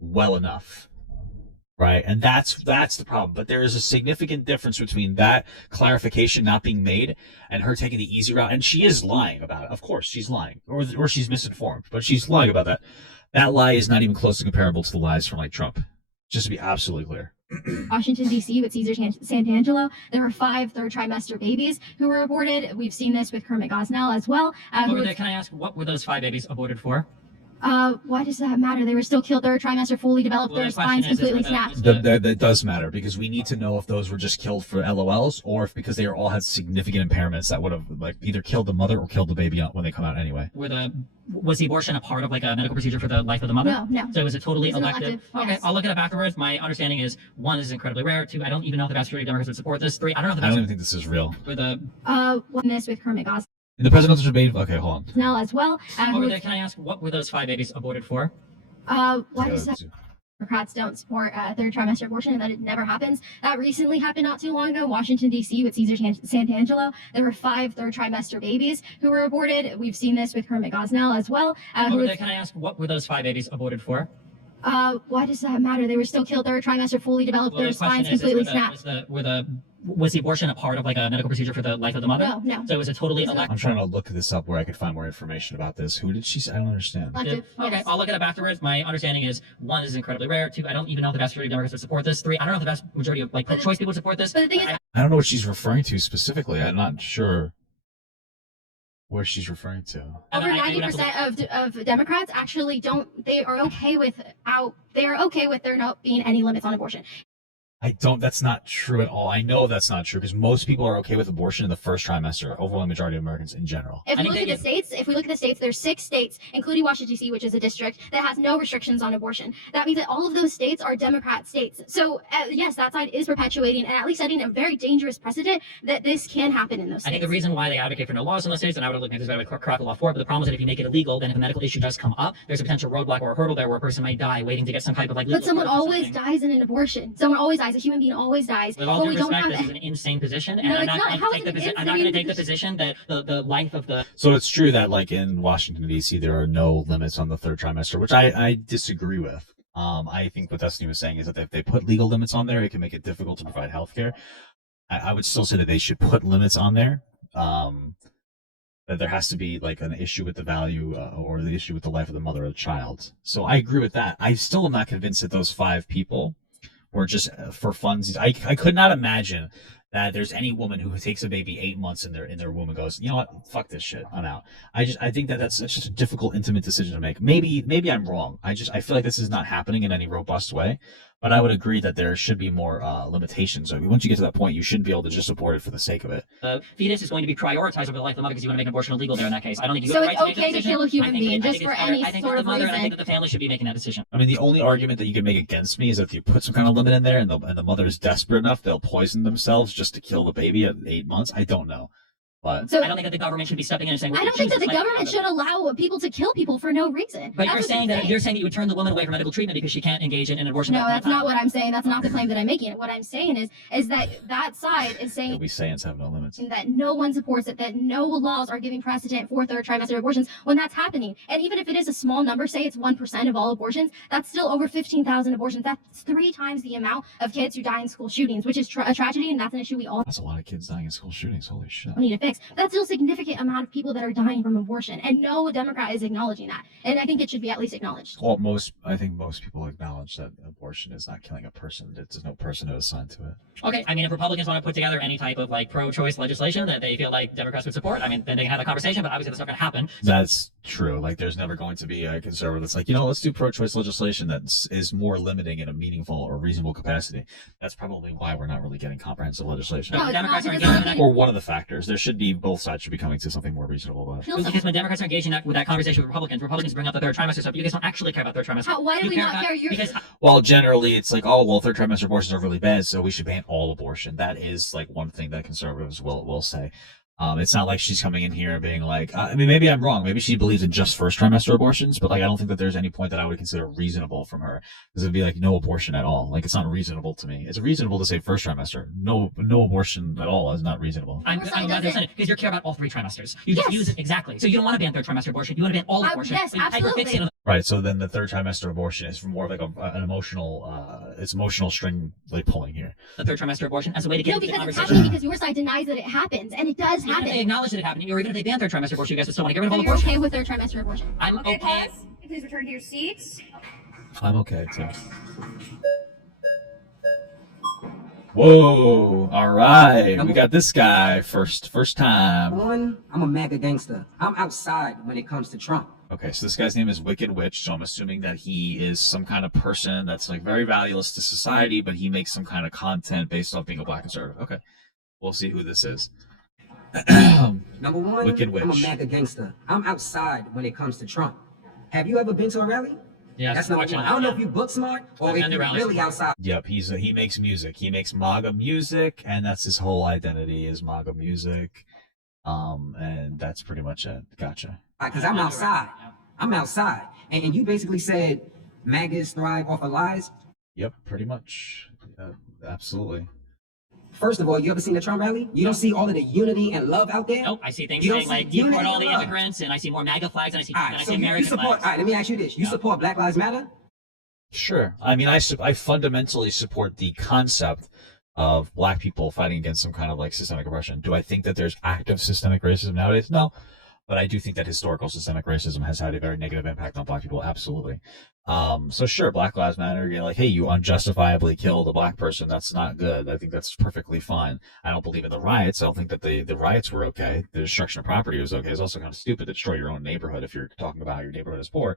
well enough. Right. And that's the problem. But there is a significant difference between that clarification not being made and her taking the easy route. And she is lying about it. Of course, she's lying or she's misinformed, but she's lying about that. That lie is not even close to comparable to the lies from like Trump. Just to be absolutely clear. Washington, D.C. with Cesar Santangelo. There were 5 third trimester babies who were aborted. We've seen this with Kermit Gosnell as well. Can I ask, what were those 5 babies aborted for? Why does that matter? They were still killed third trimester, fully developed, their spines completely snapped. That does matter because we need to know if those were just killed for LOLs or if because they all had significant impairments that would have like either killed the mother or killed the baby when they come out anyway. Was the abortion a part of like a medical procedure for the life of the mother? No. So it was a totally elective? Yes. Okay, I'll look it up afterwards. My understanding is 1 is incredibly rare. 2, I don't even know if the vast majority of Democrats would support this. 3, I don't know if the I vast don't even think this is real. This with Kermit Gosnell. In the presidential debate, okay, hold on. Now as well. Can I ask, what were those 5 babies aborted for? Why does that Democrats don't support third trimester abortion and that it never happens? That recently happened not too long ago in Washington, D.C. with Cesar Santangelo. There were 5 third trimester babies who were aborted. We've seen this with Kermit Gosnell as well. Can I ask, what were those 5 babies aborted for? Why does that matter? They were still killed third trimester, fully developed, their spines completely snapped. Was the abortion a part of like a medical procedure for the life of the mother? No. So it was a totally elective. I'm trying to look this up where I could find more information about this. Who did she say? I don't understand. Okay, I'll look it up afterwards. My understanding is 1 is incredibly rare. 2, I don't even know if the vast majority of Democrats would support this. 3, I don't know if the vast majority of like pro-choice people would support this. But the thing is, I don't know what she's referring to specifically. I'm not sure where she's referring to. over 90% of Democrats actually they are okay with there not being any limits on abortion. That's not true at all. I know that's not true because most people are okay with abortion in the first trimester, overwhelming majority of Americans in general. If we look at the states, there's 6 states, including Washington, D.C., which is a district, that has no restrictions on abortion. That means that all of those states are Democrat states. So, yes, that side is perpetuating and at least setting a very dangerous precedent that this can happen in those states. I think the reason why they advocate for no laws in those states, and I would look at this I would crack the law for it, but the problem is that if you make it illegal, then if a medical issue does come up, there's a potential roadblock or a hurdle there where a person might die waiting to get some type of like legal. But someone always dies in an abortion. Someone always dies. dies. A human being always dies. With all But due we don't respect, have this is an insane position, and No, I'm it's not not. going How to is take the it an I'm not going to insane take the position that the life of the So it's true that like in Washington D.C. there are no limits on the third trimester, which I disagree with. I think what Destiny was saying is that if they put legal limits on there, it can make it difficult to provide health care. I would still say that they should put limits on there. That there has to be like an issue with the value or the issue with the life of the mother or the child. So I agree with that. I still am not convinced that those 5 people were just for funds. I could not imagine that there's any woman who takes a baby 8 months in their womb and goes, you know what, fuck this shit, I'm out. I think that's just a difficult, intimate decision to make. Maybe I'm wrong. I feel like this is not happening in any robust way. But I would agree that there should be more limitations. I mean, once you get to that point, you shouldn't be able to just support it for the sake of it. The fetus is going to be prioritized over the life of the mother because you want to make an abortion illegal there in that case. I don't think you So have the it's right to okay make to that kill a decision. human being just for any sort of I think reason. that the family should be making that decision. I mean, the only argument that you can make against me is if you put some kind of limit in there and the mother is desperate enough, they'll poison themselves just to kill the baby at 8 months. I don't know. But So- I don't think that the government should be stepping in and saying. I don't think that the government should allow people to kill people for no reason. But That's you're what saying that saying. you're saying that you would turn the woman away from medical treatment because she can't engage in an abortion. No, that's not what I'm saying. That's not the claim that I'm making. What I'm saying is that side is saying we sayings have no limits. that no one supports it, that no laws are giving precedent for third trimester abortions when that's happening. And even if it is a small number, say it's 1% of all abortions, that's still over 15,000 abortions. That's 3 times the amount of kids who die in school shootings, which is a tragedy, and that's an issue we all That's a lot of kids dying in school shootings. Holy shit. need to fix. That's still significant amount of people that are dying from abortion, and no Democrat is acknowledging that. And I think it should be at least acknowledged. Well, I think most people acknowledge that abortion is not killing a person. There's no personhood assigned to it. Okay, I mean, if Republicans want to put together any type of like pro-choice legislation that they feel like Democrats would support, I mean, then they can have a conversation. But obviously, that's not going to happen. That's true. Like, there's never going to be a conservative that's like, let's do pro-choice legislation that is more limiting in a meaningful or reasonable capacity. That's probably why we're not really getting comprehensive legislation. No, it's Democrats not, are because engaging in that. Or one of the factors. There should be both sides should be coming to something more reasonable. But Because when Democrats are engaging with that conversation with Republicans bring up the third trimester stuff. You guys don't actually care about third trimester. Why do You we care not about- care? Because well, generally, it's like, oh, well, third trimester abortions are really bad, so we should ban all abortion. That is like one thing that conservatives will say. It's not like she's coming in here being like, I mean, maybe I'm wrong. Maybe she believes in just first trimester abortions, but like, I don't think that there's any point that I would consider reasonable from her, because it'd be like no abortion at all. Like, it's not reasonable to me. It's reasonable to say first trimester. No abortion at all is not reasonable. I'm glad they're saying it because you care about all 3 trimesters. You just use it exactly. So you don't want to ban third trimester abortion. You want to ban all abortion. yes, But you absolutely. hyperfixate on Right. So then the third trimester abortion is more of like an emotional, it's emotional string like pulling here. the third trimester abortion as a way to get No, into the because it's conversation. happening because your side denies that it happens, and it does Even if happen. they acknowledge that it happened, or even if they ban third trimester abortion, you guys would still want to get rid of So all you're abortion. okay with third trimester abortion? I'm Okay, okay. pause. Please return to your seats. I'm okay too. Whoa! All right, we got this guy first time. One, I'm a MAGA gangster. I'm outside when it comes to Trump. Okay, so this guy's name is Wicked Witch, so I'm assuming that he is some kind of person that's like very valueless to society, but he makes some kind of content based off being a black conservative. Okay, we'll see who this is. Number one, Wicked I'm a Witch. MAGA gangster. I'm outside when it comes to Trump. Have you ever been to a rally? Yeah, That's number watching one. it, I don't know yeah. if you book smart or I've if been to you're rallies really before. outside. Yep, he makes music. He makes MAGA music, and that's his whole identity is MAGA music. And that's pretty much it. Gotcha. Because I'm outside. I'm outside. And you basically said MAGAs thrive off of lies. Yep, pretty much. Absolutely. First of all, you ever seen the Trump rally? You don't see all of the unity and love out there? Nope, I see things You don't saying see like unity deport all the and love. immigrants, and I see more MAGA flags, and I see, All and right, I so see you American support, flags. all right, let me ask you this. You support Black Lives Matter? Sure. I mean, I fundamentally support the concept of black people fighting against some kind of like systemic oppression. Do I think that there's active systemic racism nowadays? No. But I do think that historical systemic racism has had a very negative impact on black people. Absolutely. So sure, Black Lives Matter. You're like, hey, you unjustifiably killed a black person. That's not good. I think that's perfectly fine. I don't believe in the riots. I don't think that the riots were okay. The destruction of property was okay. It's also kind of stupid to destroy your own neighborhood if you're talking about how your neighborhood is poor.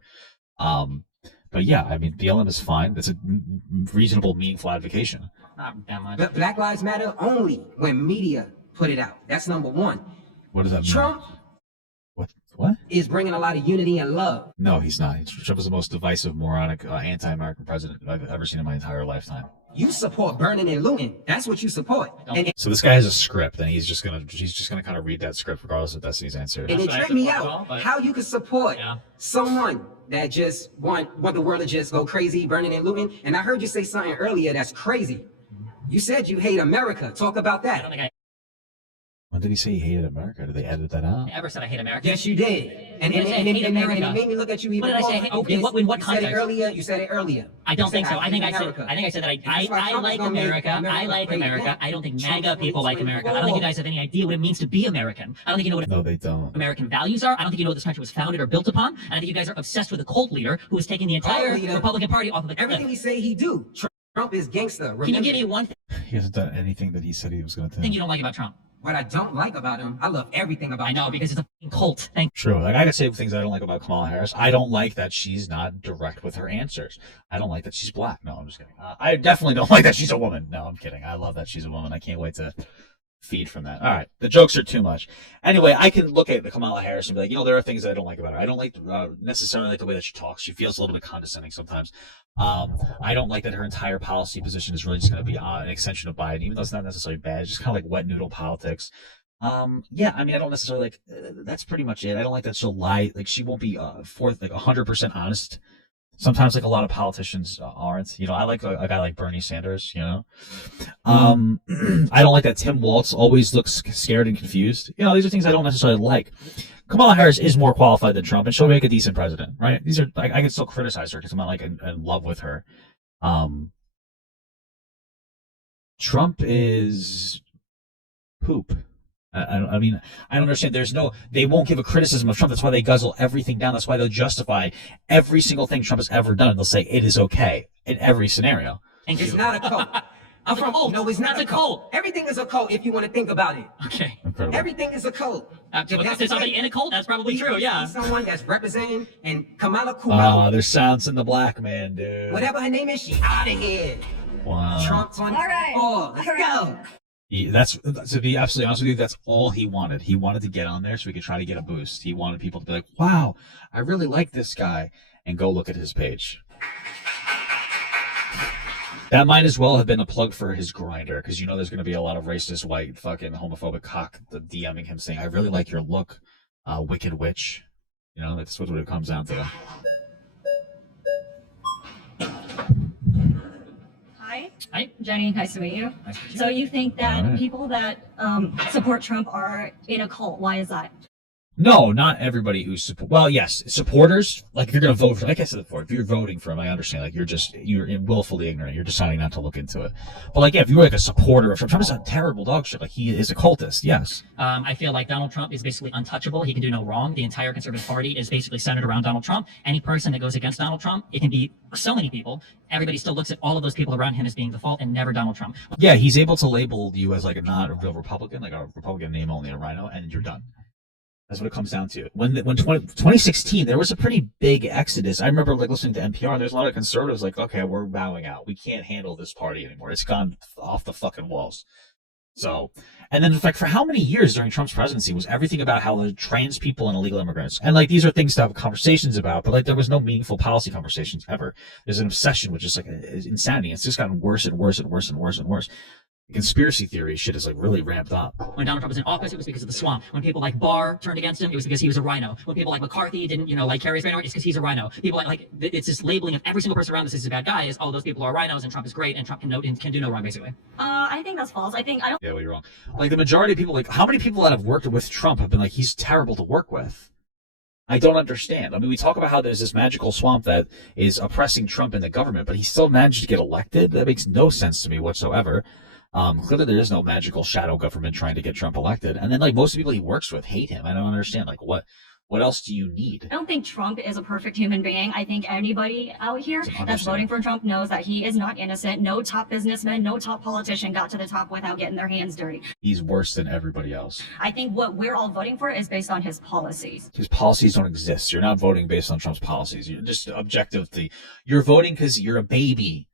But yeah, I mean, BLM is fine. It's a reasonable, meaningful advocation. Not that much. But Black Lives Matter only when media put it out. That's number one. What does that mean? Trump What? is bringing a lot of unity and love. No, he's not. Trump is the most divisive, moronic, anti-American president I've ever seen in my entire lifetime. You support burning and looting. That's what you support. And So this guy has a script, and he's just gonna kind of read that script regardless of Destiny's answer. And it tripped me out how you could support someone that just want the world to just go crazy, burning and looting. And I heard you say something earlier that's crazy. You said you hate America. Talk about that. I don't think I When did he say he hated America? Did they edit that out? ever said I hate America. Yes, you did. And When did I say I hate it America? made me look at you even What did I say? more. Okay, in what You said it context? earlier. You said it earlier. I don't You think said, so. I think I hate said that And that's why I Trump is like gonna make America. I like great America. again. I don't think Trump MAGA people like America. I don't think you guys have any idea what it means to be American. I don't think you know what No, they don't. American values are. I don't think you know what this country was founded or built upon. And I think you guys are obsessed with a cult leader who is taking the entire leader. Republican Party off of the Everything he say he do. Trump is gangster. Can you give me one He hasn't done anything that he said he was going to do. thing you don't like about Trump? What I don't like about him, I love everything about I know, because it's a fucking cult. Thank True. Like, I could say things I don't like about Kamala Harris. I don't like that she's not direct with her answers. I don't like that she's black. No, I'm just kidding. I definitely don't like that she's a woman. No, I'm kidding. I love that she's a woman. I can't wait to feed from that. All right. The jokes are too much. Anyway, I can look at the Kamala Harris and be like, there are things that I don't like about her. I don't like necessarily like the way that she talks. She feels a little bit condescending sometimes. I don't like that her entire policy position is really just going to be an extension of Biden, even though it's not necessarily bad. It's just kind of like wet noodle politics. Yeah, I mean, I don't necessarily like, that's pretty much it. I don't like that she'll lie. Like, she won't be 100% honest. Sometimes, like, a lot of politicians aren't. I like a guy like Bernie Sanders, I don't like that Tim Walz always looks scared and confused. These are things I don't necessarily like. Kamala Harris is more qualified than Trump, and she'll make a decent president, right? These are, I can still criticize her because I'm not, like, in love with her. Trump is poop. I mean, I don't understand. They won't give a criticism of Trump. That's why they guzzle everything down. That's why they'll justify every single thing Trump has ever done. They'll say it is okay in every scenario. It's not a cult. I'm from cult. No, it's not a cult. Everything is a cult if you want to think about it. Okay. Incredible. Everything is a cult. If there's somebody in a cult, that's probably true, yeah. Someone that's representing and Kamala Kumala, There's sounds in the black man, dude. whatever her name is, she out of here. Wow. Trump's on. All right. Oh, let's go. That's, to be absolutely honest with you, that's all he wanted. He wanted to get on there so he could try to get a boost. He wanted people to be like, wow, I really like this guy, and go look at his page. That might as well have been a plug for his grinder, because there's going to be a lot of racist, white, fucking homophobic cock DMing him saying, I really like your look, wicked witch. That's what it comes down to. Hi, Jenny. Nice to meet you. So you think that people that support Trump are in a cult? Why is that? No, not everybody who's well, yes, supporters, like if you're going to vote for, like I said before, if you're voting for him, I understand, like you're willfully ignorant, you're deciding not to look into it. But like, yeah, if you're like a supporter of Trump is a terrible dog shit, like he is a cultist, yes. I feel like Donald Trump is basically untouchable. He can do no wrong. The entire conservative party is basically centered around Donald Trump. Any person that goes against Donald Trump, it can be so many people. Everybody still looks at all of those people around him as being the fault and never Donald Trump. Yeah, he's able to label you as like not a real Republican, like a Republican name only a rhino, and you're done. That's what it comes down to. When 2016, there was a pretty big exodus. I remember like listening to NPR. There's a lot of conservatives like, okay, we're bowing out. We can't handle this party anymore. It's gone off the fucking walls. So, and then in fact, for how many years during Trump's presidency was everything about how the trans people and illegal immigrants, and like these are things to have conversations about, but like there was no meaningful policy conversations ever. There's an obsession with just like insanity. It's just gotten worse and worse and worse and worse and worse. Conspiracy theory shit is like really ramped up. When Donald Trump was in office, it was because of the swamp. When people like Barr turned against him, it was because he was a rhino. When people like McCarthy didn't, like carry his radar, it's because he's a rhino. People like it's this labeling of every single person around this is a bad guy. Is those people are rhinos and Trump is great and Trump can do no wrong basically. I think that's false. I don't. Yeah, well, you're wrong. Like the majority of people, like how many people that have worked with Trump have been like he's terrible to work with. I don't understand. I mean, we talk about how there's this magical swamp that is oppressing Trump in the government, but he still managed to get elected. That makes no sense to me whatsoever. Clearly there is no magical shadow government trying to get Trump elected. And then like most of the people he works with hate him. I don't understand. Like what else do you need? I don't think Trump is a perfect human being. I think anybody out here that's voting for Trump knows that he is not innocent. No top businessman, no top politician got to the top without getting their hands dirty. He's worse than everybody else. I think what we're all voting for is based on his policies. His policies don't exist. You're not voting based on Trump's policies. You're just objectively. You're voting because you're a baby.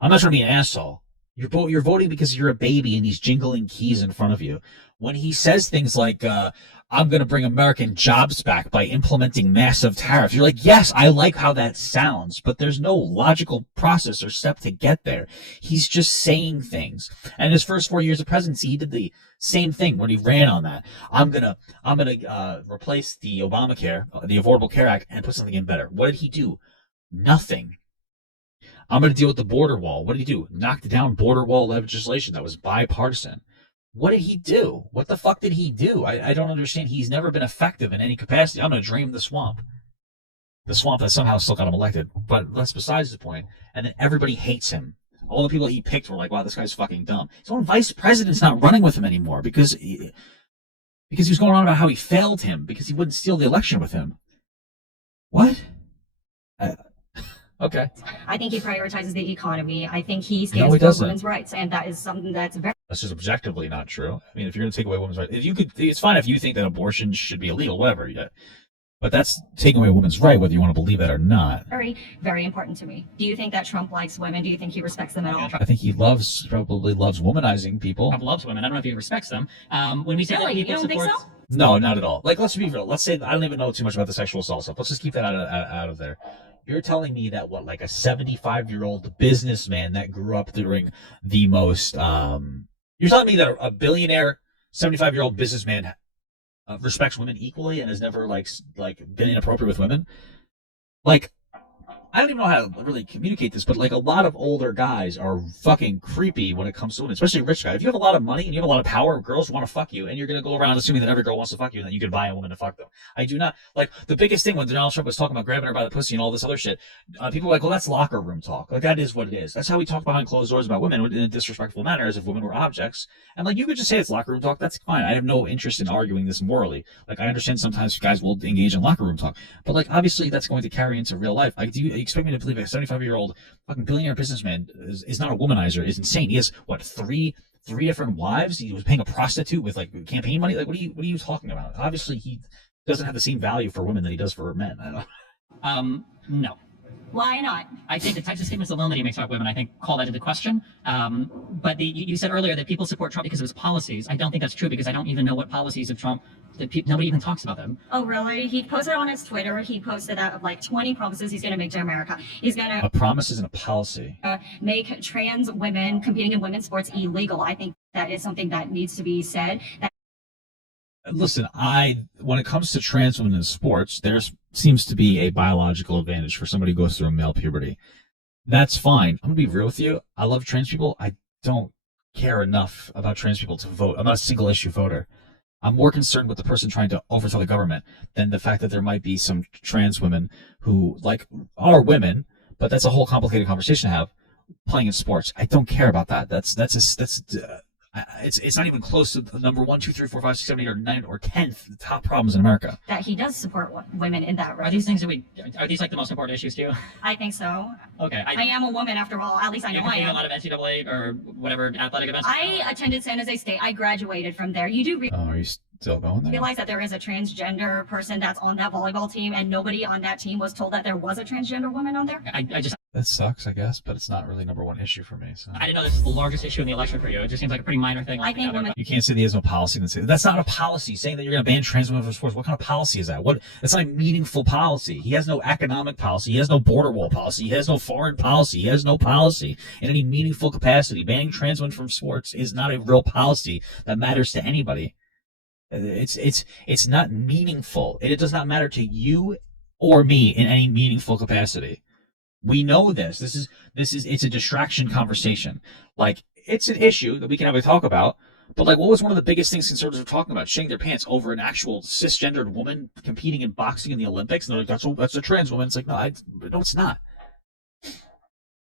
I'm not trying to be an asshole. You're voting because you're a baby and he's jingling keys in front of you. When he says things like, I'm going to bring American jobs back by implementing massive tariffs, you're like, yes, I like how that sounds, but there's no logical process or step to get there. He's just saying things. And his first 4 years of presidency, he did the same thing when he ran on that. I'm gonna replace the Obamacare, the Affordable Care Act, and put something in better. What did he do? Nothing. I'm going to deal with the border wall. What did he do? Knocked down border wall legislation that was bipartisan. What did he do? What the fuck did he do? I don't understand. He's never been effective in any capacity. I'm going to drain the swamp. The swamp that somehow still got him elected. But that's besides the point. And then everybody hates him. All the people he picked were like, wow, this guy's fucking dumb. His own vice president's not running with him anymore because he was going on about how he failed him because he wouldn't steal the election with him. What? Okay. I think he prioritizes the economy. I think he No, stands he for doesn't. women's rights, and that is something that's very. That's just objectively not true. I mean, if you're going to take away women's rights, if you could, it's fine if you think that abortion should be illegal, whatever. Yeah. But that's taking away a woman's right, whether you want to believe that or not. very, very important to me. Do you think that Trump likes women? Do you think he respects them at all? I think he probably loves womanizing people. Trump loves women. I don't know if he respects them. When we say that Really? people You don't think support, so? No, not at all. Like, let's be real. Let's say I don't even know too much about the sexual assault stuff. Let's just keep that out of there. You're telling me that like a 75-year-old businessman that grew up during the most you're telling me that a billionaire 75-year-old businessman respects women equally and has never like been inappropriate with women? Like, I don't even know how to really communicate this, but like a lot of older guys are fucking creepy when it comes to women, especially rich guys. If you have a lot of money and you have a lot of power, girls want to fuck you, and you're going to go around assuming that every girl wants to fuck you and that you can buy a woman to fuck them. I do not. Like, the biggest thing when Donald Trump was talking about grabbing her by the pussy and all this other shit, people were like, well, that's locker room talk. Like, that is what it is. That's how we talk behind closed doors about women in a disrespectful manner, as if women were objects. And like, you could just say it's locker room talk. That's fine. I have no interest in arguing this morally. Like, I understand sometimes guys will engage in locker room talk, but like, obviously that's going to carry into real life. Like, do you expect me to believe a 75-year-old fucking billionaire businessman is not a womanizer? Is insane. He has what, three different wives? He was paying a prostitute with like campaign money. Like, what are you talking about? Obviously, he doesn't have the same value for women that he does for men. I don't. No. Why not? I think the types of statements alone that he makes about women, I think, call that into question. But you said earlier that people support Trump because of his policies. I don't think that's true because I don't even know what policies of Trump nobody even talks about them. Oh, really? He posted on his Twitter. He posted out of like 20 promises he's going to make to America. He's going A promise isn't a policy. to make trans women competing in women's sports illegal. I think that is something that needs to be said. Listen, when it comes to trans women in sports, there seems to be a biological advantage for somebody who goes through a male puberty. That's fine. I'm gonna be real with you. I love trans people. I don't care enough about trans people to vote. I'm not a single issue voter. I'm more concerned with the person trying to overthrow the government than the fact that there might be some trans women who like are women, but that's a whole complicated conversation to have, playing in sports. I don't care about that. It's not even close to the number 1, 2, 3, 4, 5, 6, 7, 8, or 9, or 10th top problems in America. That he does support women in that. Are these things are these like the most important issues to you? I think so. Okay. I am a woman after all. At least I know I a am. lot of NCAA or whatever athletic events. I attended San Jose State. I graduated from there. You do Are you still going there? realize that there is a transgender person that's on that volleyball team, and nobody on that team was told that there was a transgender woman on there? That sucks, I guess, but it's not really number one issue for me. So I didn't know this is the largest issue in the election for you. It just seems like a pretty minor thing. I think women. you can't say that he has no policy. That's not a policy. Saying that you're going to ban trans women from sports, what kind of policy is that? That's not a meaningful policy. He has no economic policy. He has no border wall policy. He has no foreign policy. He has no policy in any meaningful capacity. Banning trans women from sports is not a real policy that matters to anybody. It's not meaningful. It does not matter to you or me in any meaningful capacity. We know this. It's a distraction conversation. Like, it's an issue that we can have a talk about, but like, what was one of the biggest things conservatives were talking about? Shitting their pants over an actual cisgendered woman competing in boxing in the Olympics? And they're like, that's a trans woman. It's like, no, it's not.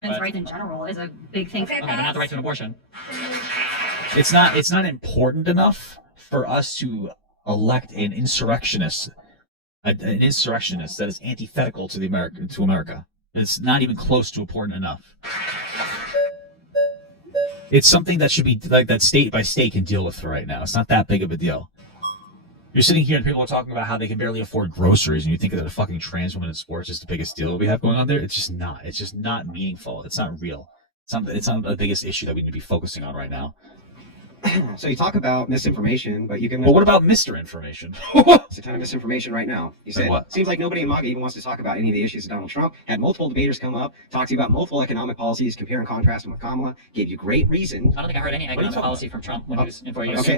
Women's rights in general is a big thing. Okay, but not the right to an abortion. It's not important enough for us to elect an insurrectionist that is antithetical to America. It's not even close to important enough. It's something that should be like that state by state can deal with for right now. It's not that big of a deal. You're sitting here and people are talking about how they can barely afford groceries, and you think that a fucking trans woman in sports is the biggest deal we have going on there. It's just not. It's just not meaningful. It's not real. It's not the biggest issue that we need to be focusing on right now. So you talk about misinformation, but you can. Well, what about Mr. Information? It's a ton of misinformation right now. You said, what? Seems like nobody in MAGA even wants to talk about any of the issues of Donald Trump. Had multiple debaters come up, talk to you about multiple economic policies, compare and contrast them with Kamala, gave you great reason. I don't think I heard any economic policy from Trump when he was before you. Okay.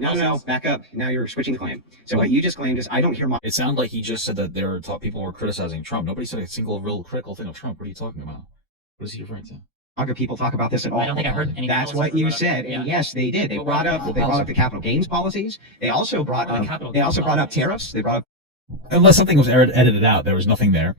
No, back up. Now you're switching the claim. So what you just claimed is I don't hear. It sounded like he just said that people were criticizing Trump. Nobody said a single real critical thing of Trump. What are you talking about? What is he referring to? MAGA people talk about this at all. I don't think I heard any That's policies what were you brought up. said, and yes, they did. They brought up the capital gains policies. They also brought up tariffs. They brought up, unless something was edited out, there was nothing there.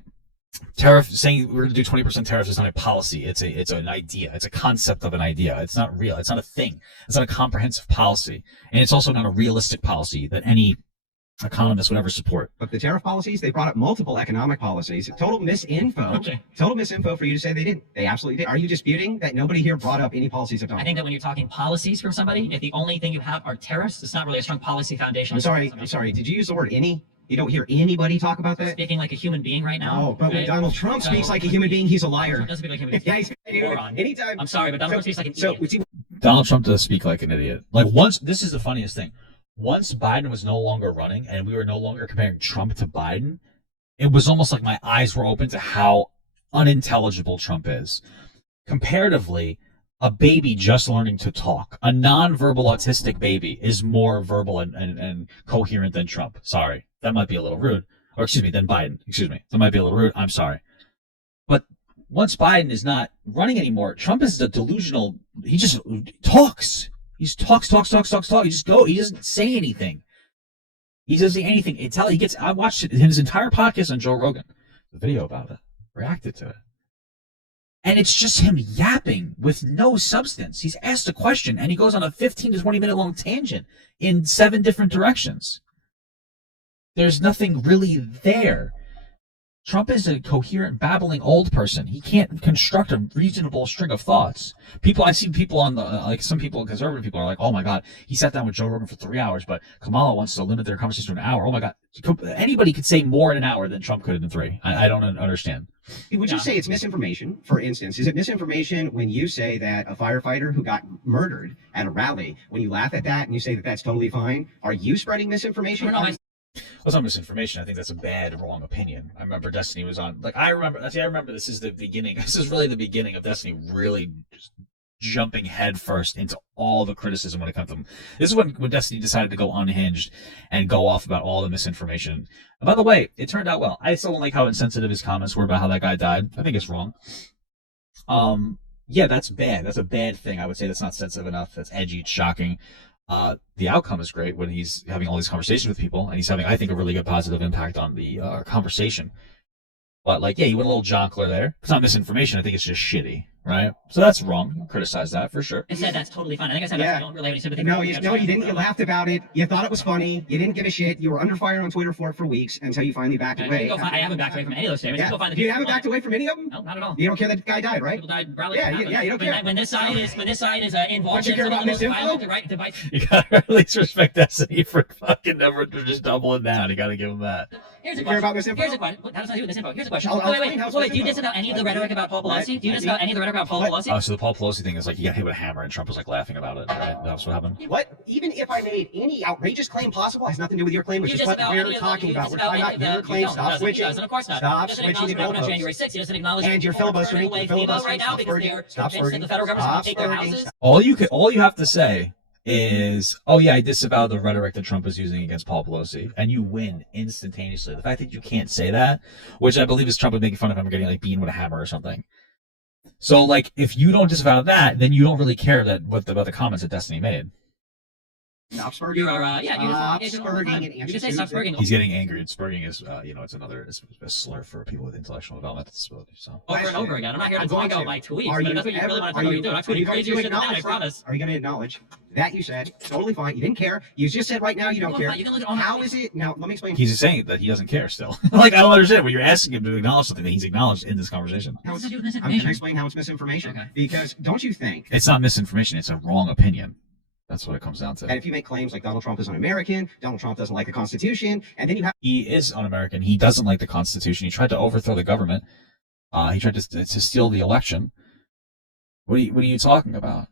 Tariff saying we're going to do 20% tariffs is not a policy. It's an idea. It's a concept of an idea. It's not real. It's not a thing. It's not a comprehensive policy, and it's also not a realistic policy that any economist would ever support. But the tariff policies, they brought up multiple economic policies. Total misinfo. Okay. Total misinfo for you to say they didn't. They absolutely did. Are you disputing that nobody here brought up any policies of Donald? I think that when you're talking policies from somebody, if the only thing you have are tariffs, it's not really a strong policy foundation. I'm sorry. Did you use the word any? You don't hear anybody talk about that? Speaking like a human being right now. No, but when Donald Trump speaks like a human being, he's a liar. Trump doesn't speak like a human being. Yeah, he's a moron. Anytime. I'm sorry, but Donald Trump speaks like an idiot. Donald Trump does speak like an idiot. Like this is the funniest thing. Once Biden was no longer running and we were no longer comparing Trump to Biden, it was almost like my eyes were open to how unintelligible Trump is. Comparatively, a baby just learning to talk, a non-verbal autistic baby, is more verbal and coherent than Trump. Sorry, that might be a little rude. Or excuse me, than Biden. Excuse me, that might be a little rude. I'm sorry. But once Biden is not running anymore, Trump is a delusional. He just talks. He just talks. He just go. He doesn't say anything. He doesn't say anything. I watched his entire podcast on Joe Rogan, the video about it, reacted to it. And it's just him yapping with no substance. He's asked a question and he goes on a 15 to 20 minute long tangent in 7 different directions. There's nothing really there. Trump is a coherent, babbling old person. He can't construct a reasonable string of thoughts. I've seen people some people, conservative people, are like, oh my God, he sat down with Joe Rogan for 3 hours, but Kamala wants to limit their conversation to an hour. Oh my God. Anybody could say more in an hour than Trump could in 3. I don't understand. Would you say it's misinformation, for instance? Is it misinformation when you say that a firefighter who got murdered at a rally, when you laugh at that and you say that that's totally fine, are you spreading misinformation? Well, it's not misinformation. I think that's a bad, wrong opinion. I remember Destiny was on. I remember this is the beginning. This is really the beginning of Destiny really just jumping headfirst into all the criticism when it comes to them. This is when Destiny decided to go unhinged and go off about all the misinformation. And by the way, it turned out well. I still don't like how insensitive his comments were about how that guy died. I think it's wrong. Yeah, that's bad. That's a bad thing. I would say that's not sensitive enough. That's edgy. It's shocking. The outcome is great when he's having all these conversations with people, and he's having, I think, a really good positive impact on the conversation. But he went a little jonkler there. It's not misinformation. I think it's just shitty, right? So that's wrong. Criticize that for sure. Instead, that's totally fine. I think I said I don't really have any sympathy. No, you didn't. You laughed about it. You thought it was funny. You didn't give a shit. You were under fire on Twitter for weeks until you finally backed away. I haven't backed away from any of those statements. Yeah. You haven't backed away from any of them? No, not at all. You don't care that the guy died, right? People died probably. Yeah, you don't care. When this side is involved Don't you in care some of about the most misinfo? violent device. You gotta at least respect Destiny for fucking never just doubling down. You gotta give him that. Here's a You care question. about misinfo? Here's a question. How does that do with misinfo? Here's a question. I'll Wait. explain how it's Do you misinfo. disavow any of the rhetoric about Paul Pelosi? Do you disavow any of the rhetoric about Paul Pelosi? So the Paul Pelosi thing is he got hit with a hammer and Trump was laughing about it, right? That's what happened. What? Even if I made any outrageous claim possible, has nothing to do with your claim, which is what we're talking about. We're talking about your claim. Stop switching. Of course not. Stop He doesn't switching the acknowledge what happened on goalposts. January 6th. He doesn't acknowledge And you're filibustering. away You're FEMA filibustering. right now because they're convinced that the federal government's going to take their houses. All you have to say is, oh yeah, I disavow the rhetoric that Trump is using against Paul Pelosi, and you win instantaneously. The fact that you can't say that, which I believe is Trump making fun of him getting beaten with a hammer or something. So if you don't disavow that, then you don't really care about the comments that Destiny made. Stop spurging. Stop spurging. You can say stop spurging. He's getting angry, and spurging is, it's a slur for people with intellectual development disabilities. So Over and over again. I'm not here to talk about my tweets, Are but you that's what you really ever- want to are tell me you- to do. I'm are you tweeting going crazy to shit tonight, I acknowledge promise. Are you going to acknowledge that you said totally fine? You didn't care. You just said right now you don't Well, care. fine, you can look at all my How is it now? Let me explain. he's saying that he doesn't care still. I don't understand when you're asking him to acknowledge something that he's acknowledged in this conversation. How What's it's, to do with I'm going misinformation? to explain how it's misinformation. Okay. Because don't you think It's not misinformation. It's a wrong opinion. That's what it comes down to. that if you make claims like Donald Trump is un-American, Donald Trump doesn't like the Constitution, and then you have He is un-American. He doesn't like the Constitution. He tried to overthrow the government. He tried to steal the election. What are you talking about?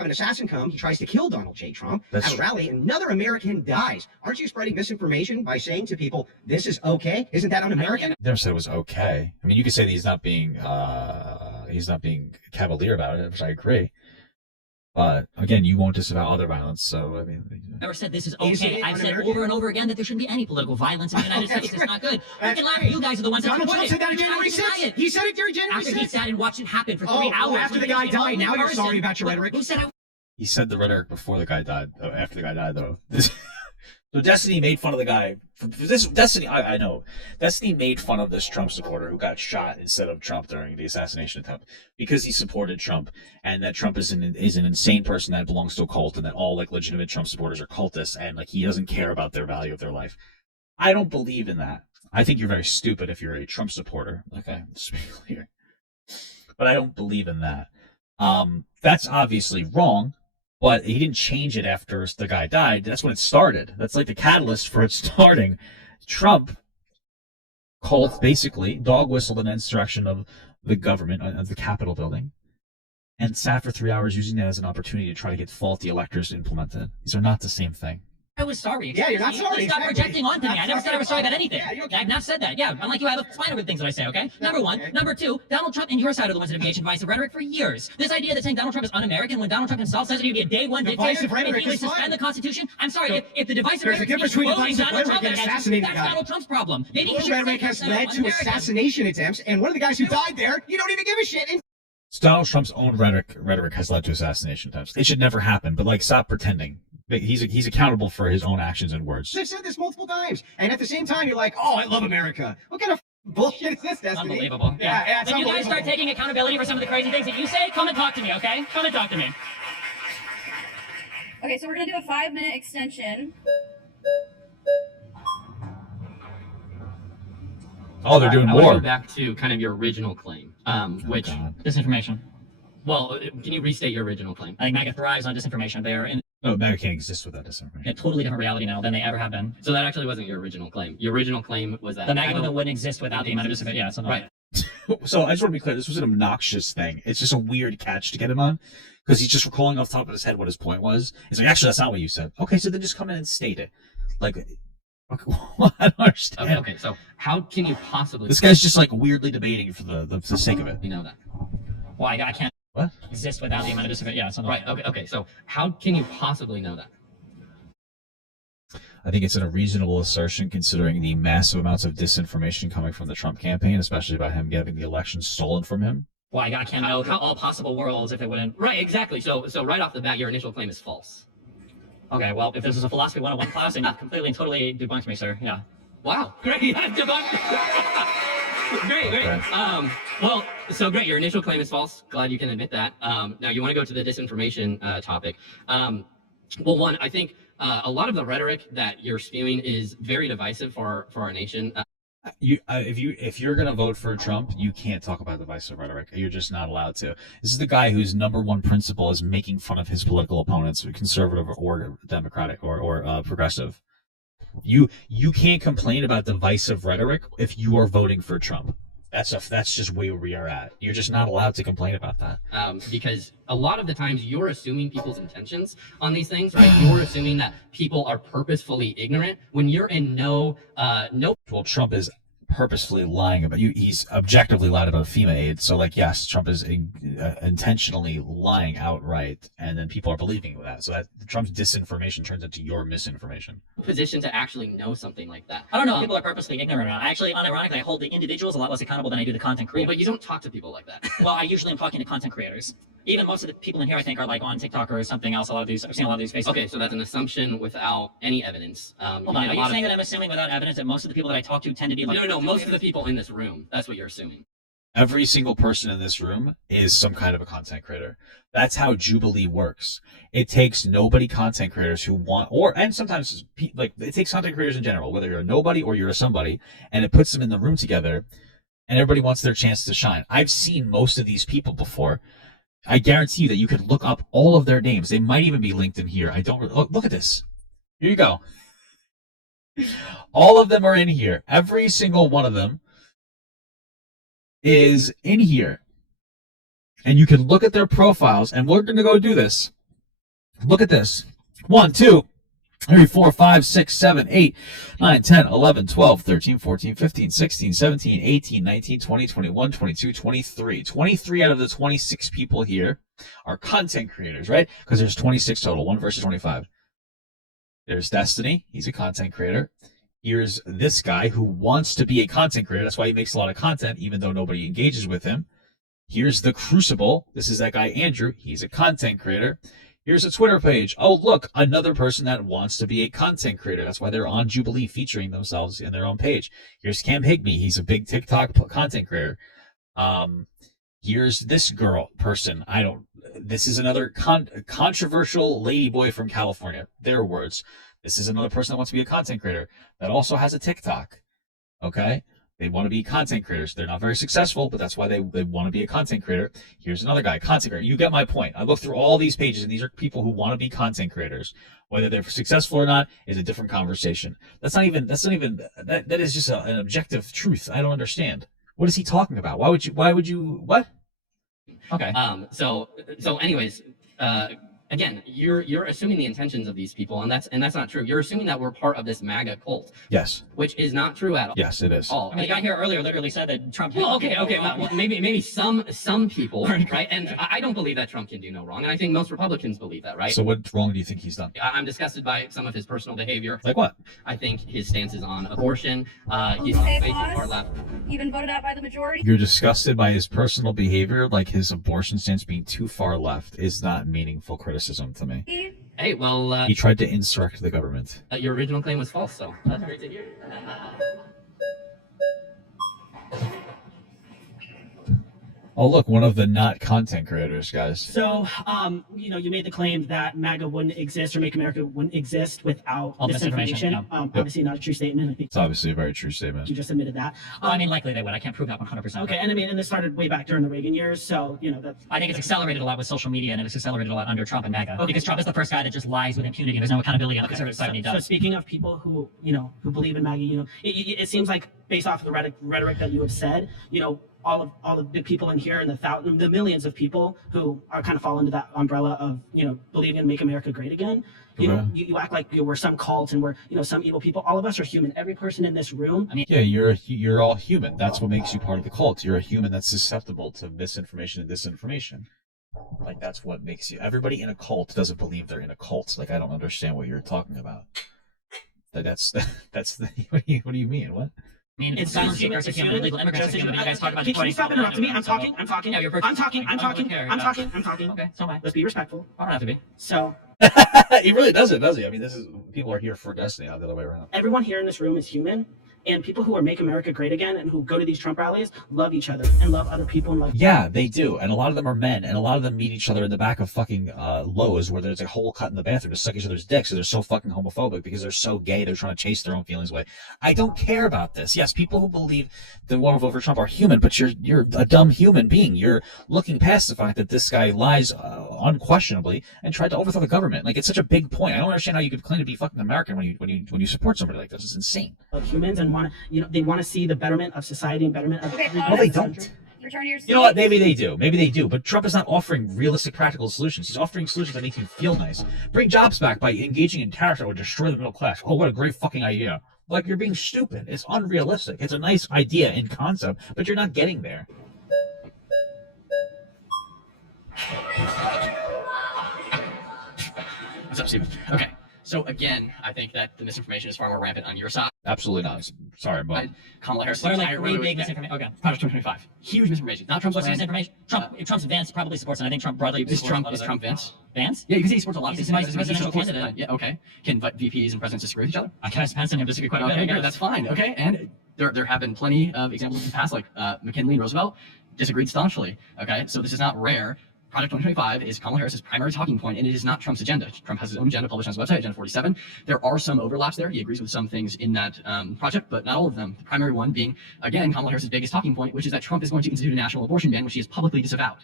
an assassin come, he tries to kill Donald J. Trump That's at a rally, and another American dies. Aren't you spreading misinformation by saying to people, this is okay? Isn't that un-American? Never said it was okay. I mean, you could say that he's not being cavalier about it, which I agree. But again, you won't disavow other violence, so I mean. Never said this is Is okay. it I've said un-American? over and over again that there shouldn't be any political violence in the United States. It's not good. That's Freaking laugh. great. You guys are the ones that Donald support Trump said that on You guys January deny 6th. it. He said it during January After he 6th. sat and watched it happen for 3 hours. after the guy died. Now you're sorry about your rhetoric. Who said I He said the rhetoric before the guy died. After the guy died, though. So Destiny made fun of the guy. For this Destiny, I know. Destiny made fun of this Trump supporter who got shot instead of Trump during the assassination attempt because he supported Trump, and that Trump is an insane person that belongs to a cult, and that all like legitimate Trump supporters are cultists, and like he doesn't care about their value of their life. I don't believe in that. I think you're very stupid if you're a Trump supporter. Okay, let's be clear. But I don't believe in that. That's obviously wrong. But he didn't change it after the guy died. That's when it started. That's like the catalyst for it starting. Trump called, basically, dog whistled an insurrection of the government, of the Capitol building, and sat for 3 hours using that as an opportunity to try to get faulty electors implemented. These are not the same thing. I was sorry. Yeah, you're not sorry, Stop exactly. projecting onto me. I never said I was sorry about anything. Yeah, I've not said that. Yeah, unlike you, I have a spine over the things that I say, okay? Number one. Number two, Donald Trump and your side are the ones that have engaged in divisive rhetoric for years. This idea that saying Donald Trump is un-American when Donald Trump himself says that he'd be a day one dictator, Divisive rhetoric if he would is fine. suspend the Constitution. I'm sorry, if the divisive There's a rhetoric difference is between quoting divisive Donald rhetoric Trump, and assassinating that's a guy. Donald Trump's problem. Maybe he Your should rhetoric say has that led to assassination attempts, and one of the guys who died there, you don't even give a shit. And Donald Trump's own rhetoric has led to assassination attempts. It should never happen, but like, stop pretending. He's accountable for his own actions and words. I've said this multiple times, and at the same time, you're like, "Oh, I love America." What kind of bullshit is this, Destiny? Unbelievable. Yeah, it's When you guys unbelievable. start taking accountability for some of the crazy things that you say, come and talk to me, okay? Come and talk to me. Okay, so we're gonna do a 5-minute extension. Oh, they're doing I wanna more. go back to kind of your original claim, which disinformation. Well, can you restate your original claim? I think MAGA thrives on disinformation. They are in No, MAGA can't exist without disinformation. a totally different reality now than they ever have been. So that actually wasn't your original claim. Your original claim was that The MAGA movement wouldn't exist without the amount of disinformation. Yeah, something right. Like So I just want to be clear. This was an obnoxious thing. It's just a weird catch to get him on because he's just recalling off the top of his head what his point was. It's like, actually, that's not what you said. Okay, so then just come in and state it. Like, I don't understand. Okay, so how can you possibly? This guy's just like weirdly debating for the sake of it. You know that. Well, I can't What? exist without the amount of disinformation. Yeah, something Right. like that. Okay. So how can you possibly know that? I think it's a reasonable assertion considering the massive amounts of disinformation coming from the Trump campaign, especially about him getting the election stolen from him. Well, I can't know all possible worlds if it wouldn't. Right. Exactly. So right off the bat, your initial claim is false. Okay, well, if this is a philosophy 101 class, then you completely and totally debunked me, sir. Yeah. Wow. Great. Great. Well, so great. Your initial claim is false. Glad you can admit that. Now you want to go to the disinformation topic. Well, one, I think a lot of the rhetoric that you're spewing is very divisive for our nation. If you're gonna vote for Trump, you can't talk about divisive rhetoric. You're just not allowed to. This is the guy whose number one principle is making fun of his political opponents, conservative or democratic or progressive. You can't complain about divisive rhetoric if you are voting for Trump. That's just where we are at. You're just not allowed to complain about that. Because a lot of the times you're assuming people's intentions on these things, right? You're assuming that people are purposefully ignorant when you're in no. Well, Trump is purposefully lying about you. He's objectively lied about FEMA aid. So, like, yes, Trump is intentionally lying outright, and then people are believing that. So that Trump's disinformation turns into your misinformation. Position to actually know something like that. I don't know if people are purposely ignorant or not. Actually, unironically, I hold the individuals a lot less accountable than I do the content creators. Well, but you don't talk to people like that. Well, I usually am talking to content creators. Even most of the people in here, I think, are like on TikTok or something else. I've seen a lot of these Facebook. Okay, so that's an assumption without any evidence. Hold on, are you saying that I'm assuming without evidence that most of the people that I talk to tend to be like... No, most of the people in this room. That's what you're assuming. Every single person in this room is some kind of a content creator. That's how Jubilee works. It takes nobody content creators who want, and sometimes like it takes content creators in general, whether you're a nobody or you're a somebody, and it puts them in the room together, and everybody wants their chance to shine. I've seen most of these people before. I guarantee you that you could look up all of their names. They might even be linked in here. Look at this. Here you go. All of them are in here. Every single one of them is in here. And you can look at their profiles, and we're going to go do this. Look at this. 1, 2, 3, 4, 5, 6, 7, 8, 9, 10, 11, 12, 13, 14, 15, 16, 17, 18, 19, 20, 21, 22, 23. 23 out of the 26 people here are content creators, right? Because there's 26 total, 1 versus 25. There's Destiny. He's a content creator. Here's this guy who wants to be a content creator. That's why he makes a lot of content, even though nobody engages with him. Here's the Crucible. This is that guy, Andrew. He's a content creator. Here's a Twitter page. Oh, look, another person that wants to be a content creator. That's why they're on Jubilee featuring themselves in their own page. Here's Cam Higby. He's a big TikTok content creator. Here's this person. This is another controversial ladyboy from California. Their words. This is another person that wants to be a content creator that also has a TikTok. Okay? They want to be content creators. They're not very successful, but that's why they want to be a content creator. Here's another guy, content creator. You get my point. I look through all these pages, and these are people who want to be content creators. Whether they're successful or not is a different conversation. That is just an objective truth. I don't understand. What is he talking about? Why would you, what? Okay. So anyways, again, you're assuming the intentions of these people, and that's not true. You're assuming that we're part of this MAGA cult. Yes. Which is not true at all. Yes, it is. I mean, the guy here earlier literally said that Trump. Well, okay. Well, maybe some people, right? And I don't believe that Trump can do no wrong, and I think most Republicans believe that, right? So what wrong do you think he's done? I'm disgusted by some of his personal behavior. Like what? I think his stances on abortion. He's way too far left. Even voted out by the majority. You're disgusted by his personal behavior, like his abortion stance being too far left is not meaningful criticism to me. Hey, well, He tried to insurrect the government. your original claim was false, so that's great to hear. Oh, look, one of the not content creators, guys. So, you made the claim that MAGA wouldn't exist or Make America wouldn't exist without All this misinformation, information. Obviously not a true statement. I think It's obviously a very true statement. you just admitted that. Well, I mean, likely they would. I can't prove that 100%. Okay, and this started way back during the Reagan years, so, that's... I think it's accelerated a lot with social media, and it's accelerated a lot under Trump and MAGA. Okay. Because Trump is the first guy that just lies with impunity, and there's no accountability on the conservative side when he So does. speaking of people who believe in MAGA, it seems like based off of the rhetoric that you have said, all of the people in here and the millions of people who are kind of fall into that umbrella of believing in Make America Great Again. You act like we're some cult and we're some evil people. All of us are human. Every person in this room. I mean, Yeah, you're all human. That's what makes you part of the cult. You're a human that's susceptible to misinformation and disinformation. Like that's what makes you. Everybody in a cult doesn't believe they're in a cult. Like I don't understand what you're talking about. That's the. What do you mean? What? I mean, It's asylum human, seekers, it's human, human. illegal immigrants, human. You guys talk about Can you deporting stop people. interrupting me? I'm talking. Yeah, you're I'm talking. I don't care. I'm talking. Okay, so am I. Let's be respectful. I don't have to be. So He really doesn't, does he? I mean, people are here for Destiny, not the other way around. everyone here in this room is human, and people who are Make America Great Again and who go to these Trump rallies love each other and love other people and love. Yeah, they do, and a lot of them are men, and a lot of them meet each other in the back of fucking Lowe's, where there's a hole cut in the bathroom to suck each other's dicks, so they're so fucking homophobic because they're so gay. They're trying to chase their own feelings away. I don't care about this. Yes, people who believe they want to vote for Trump are human, but you're a dumb human being. You're looking past the fact that this guy lies unquestionably and tried to overthrow the government. Like it's such a big point. I don't understand how you could claim to be fucking American when you support somebody like this. It's insane. Of humans and they want to see the betterment of society and betterment of. Well, they don't. Return to your seat. You know what? Maybe they do. But Trump is not offering realistic, practical solutions. He's offering solutions that make you feel nice. Bring jobs back by engaging in tariffs that would destroy the middle class. Oh, what a great fucking idea. Like, you're being stupid. It's unrealistic. It's a nice idea in concept, but you're not getting there. What's up, Steven? Okay. So again, I think that the misinformation is far more rampant on your side. Absolutely not. Sorry, but Kamala Harris. What are like three big misinformation? Okay. Project 2025. Huge misinformation. Not Trump's What's plan. misinformation? Trump's Vance probably supports it. I think Trump broadly Is supports Trump a lot of Trump it. Vance? Vance? Yeah, you can say he supports a lot of He's things. the presidential candidate. Yeah, okay. Can VPs and presidents disagree with each other? I guess depends on him. Disagree quite a bit. Okay, I good. guess. That's fine. Okay, and there have been plenty of examples in the past, like McKinley and Roosevelt disagreed staunchly. Okay, so this is not rare. Project 2025 is Kamala Harris's primary talking point, and it is not Trump's agenda. Trump has his own agenda published on his website, Agenda 47. There are some overlaps there. He agrees with some things in that project, but not all of them. The primary one being, again, Kamala Harris's biggest talking point, which is that Trump is going to institute a national abortion ban, which he has publicly disavowed.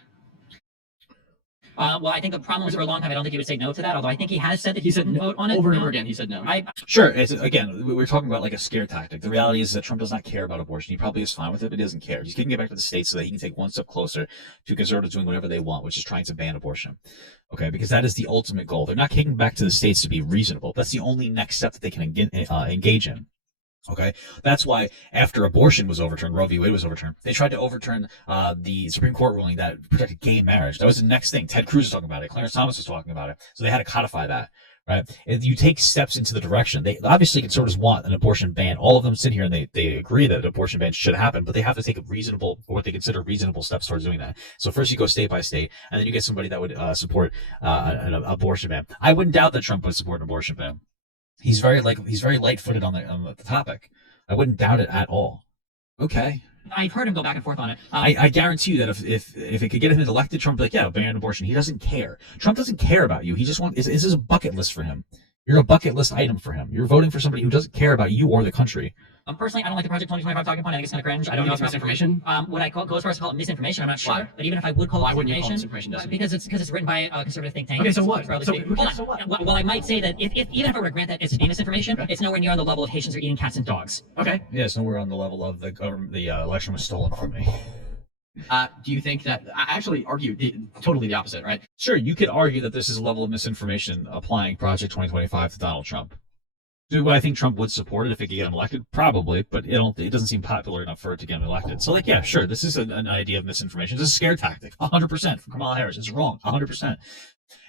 Well, I think the problem was for a long time, I don't think he would say no to that, although I think he has said that he said vote on it. Over and over again, he said no. Sure. It's, again, we're talking about like a scare tactic. The reality is that Trump does not care about abortion. He probably is fine with it, but he doesn't care. He's kicking it back to the states so that he can take one step closer to conservatives doing whatever they want, which is trying to ban abortion. Okay, because that is the ultimate goal. They're not kicking back to the states to be reasonable. That's the only next step that they can engage in. Okay, that's why after abortion was overturned, Roe v. Wade was overturned, they tried to overturn the Supreme Court ruling that protected gay marriage. That was the next thing. Ted Cruz was talking about it. Clarence Thomas was talking about it. So they had to codify that, right? If you take steps into the direction, they obviously conservatives want an abortion ban. All of them sit here and they agree that an abortion ban should happen, but they have to take a reasonable, or what they consider reasonable steps towards doing that. So first you go state by state, and then you get somebody that would support an abortion ban. I wouldn't doubt that Trump would support an abortion ban. He's very light-footed on the topic. I wouldn't doubt it at all. Okay. I've heard him go back and forth on it. I guarantee you that if it could get him elected, Trump would be like, yeah, ban abortion. He doesn't care. Trump doesn't care about you. He just wants, this is a bucket list for him. You're a bucket list item for him. You're voting for somebody who doesn't care about you or the country. Personally, I don't like the Project 2025 talking point. I think it's kind of cringe. I don't know if it's misinformation. Would I go as far as to call it misinformation? I'm not sure. But even if I would call it misinformation, because it's written by a conservative think tank. Okay, so what? Well, I might say that even if I were to grant that it's misinformation, it's nowhere near on the level of Haitians are eating cats and dogs. Okay. Yeah, it's nowhere on the level of the election was stolen from me. Do you think that I actually argue totally the opposite, right? Sure, you could argue that this is a level of misinformation applying Project 2025 to Donald Trump. Do I think Trump would support it if it could get him elected? Probably, but it doesn't seem popular enough for it to get him elected. So, like, yeah, sure, this is an idea of misinformation. It's a scare tactic, 100% from Kamala Harris. It's wrong, 100%.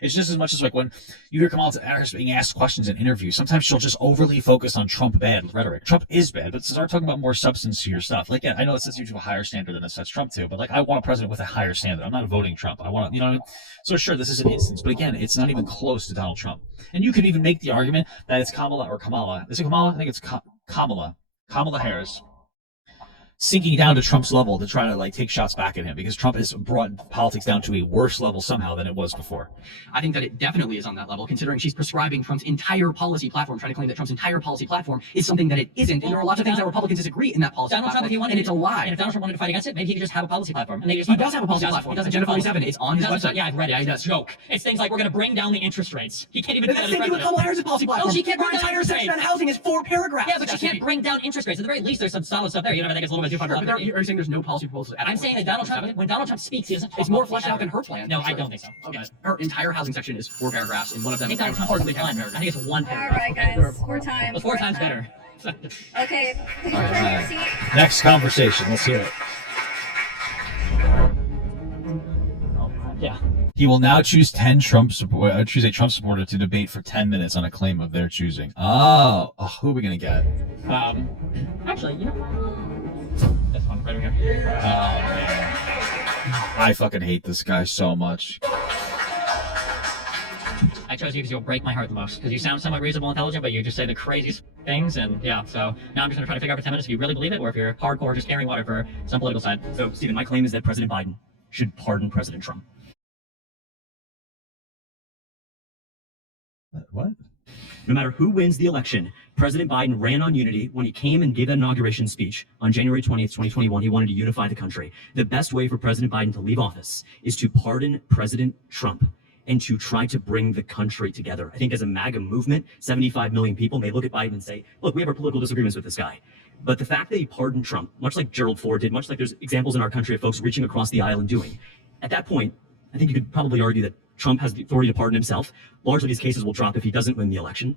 It's just as much as like when you hear Kamala Harris being asked questions in interviews, sometimes she'll just overly focus on Trump bad rhetoric. Trump is bad, but start talking about more substance to your stuff. Like, yeah, I know it sets you to a higher standard than it sets Trump to, but like, I want a president with a higher standard. I'm not voting Trump. I want to, you know what I mean? So sure, this is an instance, but again, it's not even close to Donald Trump. And you could even make the argument that it's Kamala. Is it Kamala? I think it's Kamala Harris sinking down to Trump's level to try to like take shots back at him, because Trump has brought politics down to a worse level somehow than it was before. I think that it definitely is on that level, considering she's prescribing Trump's entire policy platform, trying to claim that Trump's entire policy platform is something that it isn't. And there are lots of things that Republicans disagree in that policy Donald platform, Trump, if he wanted, and it's a lie. And if Donald Trump wanted to fight against it, maybe he could just have a policy platform. And he does have a policy platform. Agenda 47. It's on his website. Yeah, I've read it. Yeah, he it's a joke. It's things like we're going to bring down the interest rates. He can't even do that as president. That's Kamala Harris' policy platform. No, she can't bring Her down entire interest section rates. on housing is 4 paragraphs. Yeah, but she can't bring down interest rates. At the very least, there's some solid stuff there. You know, I think it's a little bit too far. But are you saying there's no policy proposals? I'm saying that when Donald Trump speaks, he doesn't talk It's more about fleshed out than her plan. No, I don't think so. Okay. Her entire housing section is 4 paragraphs, and one of them I think hardly Donald has Trump's a paragraph. I think it's 1 All paragraph. right, guys, 4 times. Well, 4 times better. Okay. All right. Next conversation. Let's hear it. Yeah. He will now choose a Trump supporter to debate for 10 minutes on a claim of their choosing. Oh, who are we gonna get? Actually, you know, this one right over here. Oh man, I fucking hate this guy so much. I chose you because you'll break my heart the most. Because you sound somewhat reasonable and intelligent, but you just say the craziest things, and yeah. So now I'm just gonna try to figure out for 10 minutes if you really believe it, or if you're hardcore just carrying water for some political side. So, Stephen, my claim is that President Biden should pardon President Trump. What? No matter who wins the election, President Biden ran on unity when he came and gave that inauguration speech on January 20th, 2021. He wanted to unify the country. The best way for President Biden to leave office is to pardon President Trump and to try to bring the country together. I think as a MAGA movement, 75 million people may look at Biden and say, look, we have our political disagreements with this guy. But the fact that he pardoned Trump, much like Gerald Ford did, much like there's examples in our country of folks reaching across the aisle and doing, at that point, I think you could probably argue that Trump has the authority to pardon himself. Largely, these cases will drop if he doesn't win the election.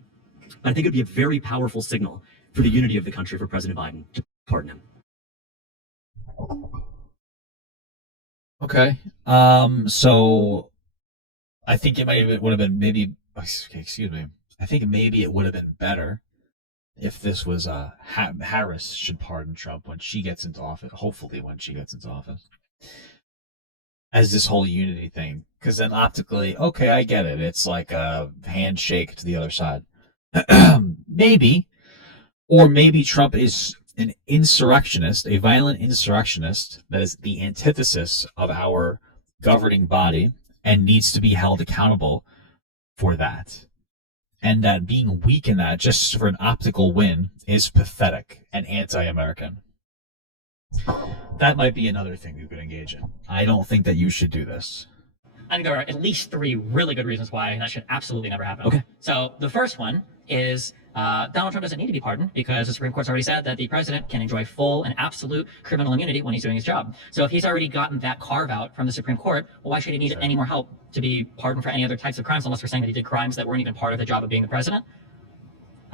But I think it would be a very powerful signal for the unity of the country for President Biden to pardon him. Okay. So I think would have been maybe. Excuse me. I think maybe it would have been better if this was Harris should pardon Trump when she gets into office. Hopefully, when she gets into office. As this whole unity thing, because then optically, okay, I get it. It's like a handshake to the other side. Maybe, or maybe Trump is an insurrectionist, a violent insurrectionist that is the antithesis of our governing body and needs to be held accountable for that. And that being weak in that just for an optical win is pathetic and anti-American. That might be another thing you could engage in. I don't think that you should do this. I think there are at least 3 really good reasons why that should absolutely never happen. Okay. So the first one is Donald Trump doesn't need to be pardoned because the Supreme Court's already said that the president can enjoy full and absolute criminal immunity when he's doing his job. So if he's already gotten that carve out from the Supreme Court, well, why should he need any more help to be pardoned for any other types of crimes unless we're saying that he did crimes that weren't even part of the job of being the president?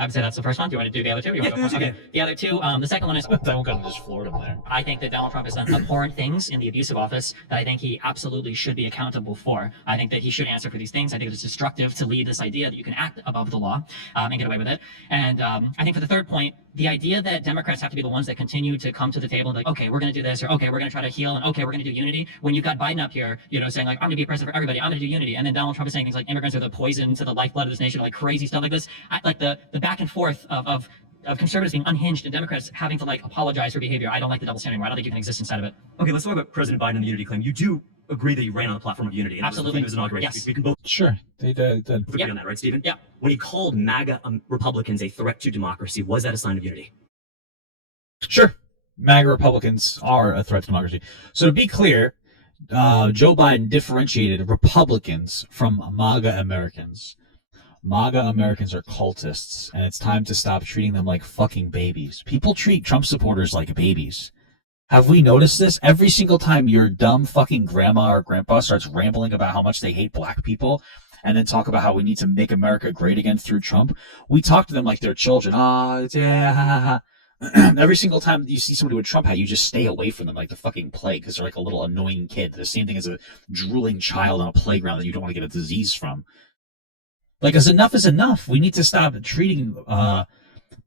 I would say that's the first one. Do you want to do the other two? You want to go first? Okay. The other two, the second one is Don't go just floored him there. I think that Donald Trump has done abhorrent things in the abusive office that I think he absolutely should be accountable for. I think that he should answer for these things. I think it's destructive to lead this idea that you can act above the law and get away with it. And I think for the third point, the idea that Democrats have to be the ones that continue to come to the table and like, okay, we're going to do this, or okay, we're going to try to heal, and okay, we're going to do unity. When you've got Biden up here, you know, saying like, I'm going to be a president for everybody, I'm going to do unity, and then Donald Trump is saying things like immigrants are the poison to the lifeblood of this nation, like crazy stuff like this. Like the back and forth of conservatives being unhinged and Democrats having to like apologize for behavior. I don't like the double standard anymore. I don't think you can exist inside of it. Okay, let's talk about President Biden and the unity claim. You do agree that he ran on the platform of unity. And Absolutely. It was inauguration. Yes. We can both Sure, they did. agree on that, right, Stephen? Yeah. When he called MAGA Republicans a threat to democracy, was that a sign of unity? Sure. MAGA Republicans are a threat to democracy. So to be clear, Joe Biden differentiated Republicans from MAGA Americans. MAGA Americans are cultists, and it's time to stop treating them like fucking babies. People treat Trump supporters like babies. Have we noticed this? Every single time your dumb fucking grandma or grandpa starts rambling about how much they hate black people, and then talk about how we need to make America great again through Trump, we talk to them like they're children. Every single time you see somebody with a Trump hat, you just stay away from them like the fucking plague because they're like a little annoying kid. The same thing as a drooling child on a playground that you don't want to get a disease from. Like, as enough is enough. We need to stop treating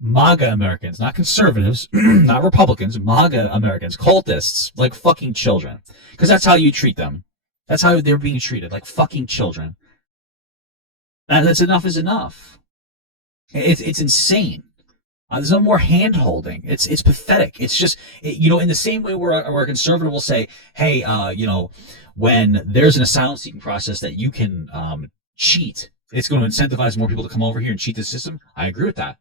MAGA Americans, not conservatives, not Republicans, MAGA Americans, cultists, like fucking children. Because that's how you treat them. That's how they're being treated, like fucking children. And that's enough is enough. It's insane. There's no more hand-holding. It's pathetic. It's just, in the same way where a conservative will say, hey, when there's an asylum-seeking process that you can cheat, it's going to incentivize more people to come over here and cheat the system. I agree with that.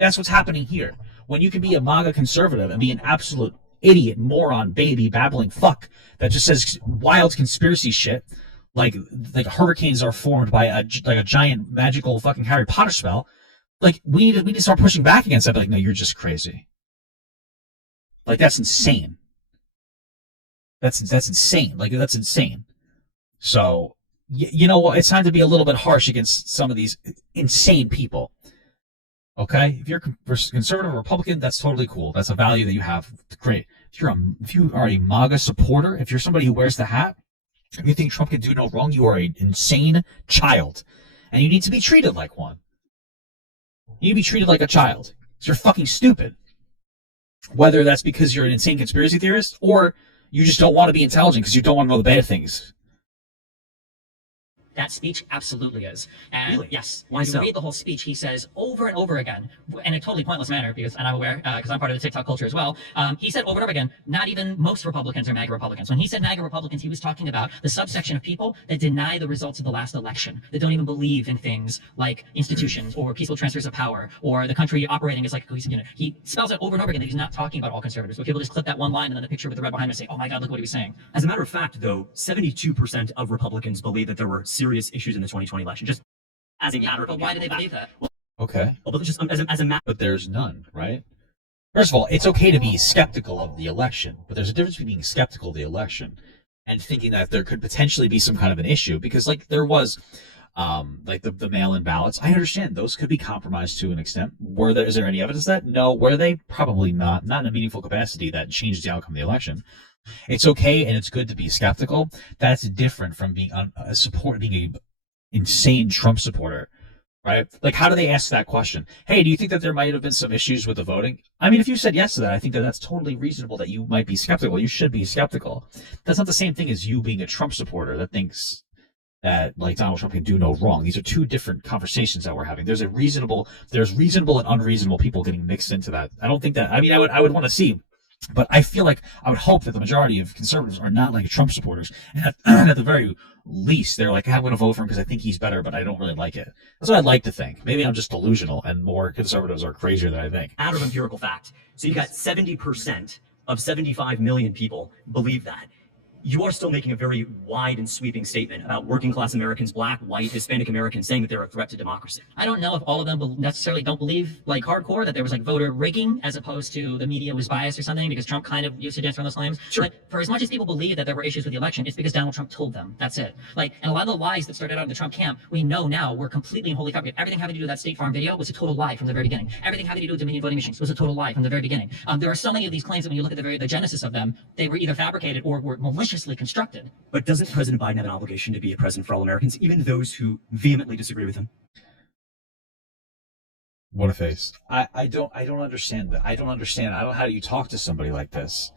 That's what's happening here. When you can be a MAGA conservative and be an absolute idiot, moron, baby, babbling fuck that just says wild conspiracy shit, like hurricanes are formed by a giant magical fucking Harry Potter spell. Like, we need to start pushing back against that. Like, no, you're just crazy. Like, that's insane. That's insane. Like, that's insane. So, you know what? It's time to be a little bit harsh against some of these insane people. Okay? If you're conservative or Republican, that's totally cool. That's a value that you have. Great. If you are a MAGA supporter, if you're somebody who wears the hat, if you think Trump can do no wrong, you are an insane child. And you need to be treated like one. You need to be treated like a child. Because you're fucking stupid. Whether that's because you're an insane conspiracy theorist, or you just don't want to be intelligent because you don't want to know the bad things. That speech absolutely is. And Really? yes, Why if you so? read the whole speech, he says over and over again, in a totally pointless manner, and I'm aware, because I'm part of the TikTok culture as well, he said over and over again, not even most Republicans are MAGA Republicans. When he said MAGA Republicans, he was talking about the subsection of people that deny the results of the last election, that don't even believe in things like institutions or peaceful transfers of power or the country operating as like a cohesive unit. He spells it over and over again that he's not talking about all conservatives, but people just clip that one line and then the picture with the red behind him and say, oh my God, look what he was saying. As a matter of fact, though, 72% of Republicans believe that there were serious issues in the 2020 election. Just as a matter of But why do they believe that? Okay. Well, but just as a matter. But there's none, right? First of all, it's okay to be skeptical of the election, but there's a difference between being skeptical of the election and thinking that there could potentially be some kind of an issue, because like there was like the mail-in ballots. I understand those could be compromised to an extent. Is there any evidence of that? No. Were they? Probably not. Not in a meaningful capacity that changed the outcome of the election. It's okay and it's good to be skeptical. That's different from being being a insane Trump supporter, right? Like, how do they ask that question? Hey, do you think that there might have been some issues with the voting? I mean, if you said yes to that, I think that that's totally reasonable that you might be skeptical. You should be skeptical. That's not the same thing as you being a Trump supporter that thinks that like Donald Trump can do no wrong. These are two different conversations that we're having. There's reasonable and unreasonable people getting mixed into that. I don't think that, I mean, I would want to see, but I feel like I would hope that the majority of conservatives are not like Trump supporters. And at the very least, they're like, I'm going to vote for him because I think he's better, but I don't really like it. That's what I'd like to think. Maybe I'm just delusional and more conservatives are crazier than I think. Out of empirical fact. So you got 70% of 75 million people believe that. you are still making a very wide and sweeping statement about working class Americans, black, white, Hispanic Americans, saying that they're a threat to democracy. I don't know if all of them necessarily don't believe, like hardcore, that there was like voter rigging as opposed to the media was biased or something, because Trump kind of used to dance around those claims. Sure. But for as much as people believe that there were issues with the election, it's because Donald Trump told them. That's it. Like, and a lot of the lies that started out in the Trump camp, we know now were completely and wholly fabricated. Everything having to do with that State Farm video was a total lie from the very beginning. Everything having to do with Dominion voting machines was a total lie from the very beginning. There are so many of these claims that when you look at the genesis of them, they were either fabricated or were maliciously constructed. But doesn't President Biden have an obligation to be a president for all Americans, even those who vehemently disagree with him? What a face. I don't understand that. I don't understand. I don't know how you talk to somebody like this.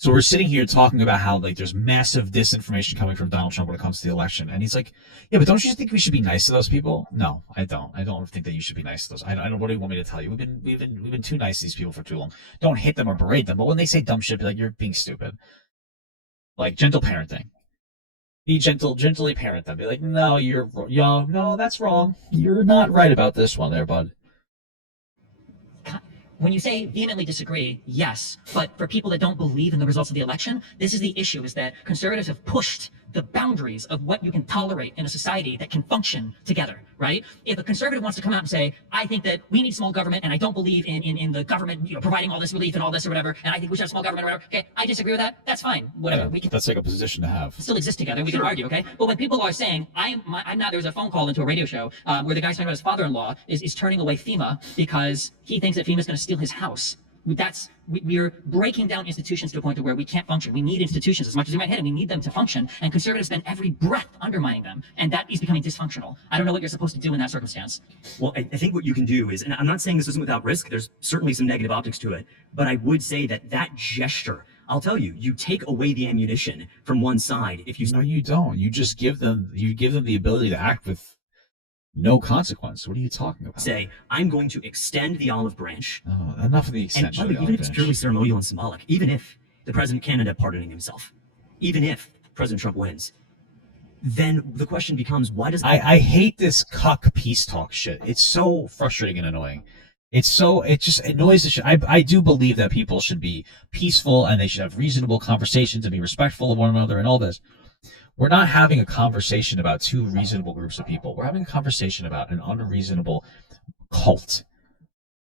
So we're sitting here talking about how like there's massive disinformation coming from Donald Trump when it comes to the election. And he's like, yeah, but don't you think we should be nice to those people? No, I don't. I don't think that you should be nice to those. I don't, what do you want me to tell you? We've been too nice to these people for too long. Don't hit them or berate them. But when they say dumb shit, be like, you're being stupid. Like gentle parenting. Be gently parent them. Be like, no, you're young. No, that's wrong. You're not right about this one there, bud. When you say vehemently disagree, yes, but for people that don't believe in the results of the election, this is the issue, is that conservatives have pushed the boundaries of what you can tolerate in a society that can function together, right? If a conservative wants to come out and say, I think that we need small government and I don't believe in the government, providing all this relief and all this or whatever, and I think we should have small government or whatever, okay, I disagree with that, that's fine, whatever. Yeah, we can that's like a position to have. still exist together, we can argue, okay? But when people are saying, I'm not, there was a phone call into a radio show where the guy's talking about his father-in-law is turning away FEMA because he thinks that FEMA's gonna steal his house. We're breaking down institutions to a point to where we can't function. We need institutions as much as we might hate them. We need them to function, and conservatives spend every breath undermining them, and that is becoming dysfunctional. I don't know what you're supposed to do in that circumstance. Well, I think what you can do is, and I'm not saying this isn't without risk, there's certainly some negative optics to it, but I would say that gesture, I'll tell you, you take away the ammunition from one side if you... No, you don't. You just give them the ability to act with no consequence. What are you talking about? Say, I'm going to extend the olive branch. Oh, enough of the extension. And even if it's purely ceremonial and symbolic, even if the president can end up pardoning himself, even if President Trump wins, then the question becomes, why does... I hate this cuck peace talk shit. It's so frustrating and annoying. It just annoys the shit. I do believe that people should be peaceful and they should have reasonable conversations and be respectful of one another and all this. We're not having a conversation about two reasonable groups of people. We're having a conversation about an unreasonable cult.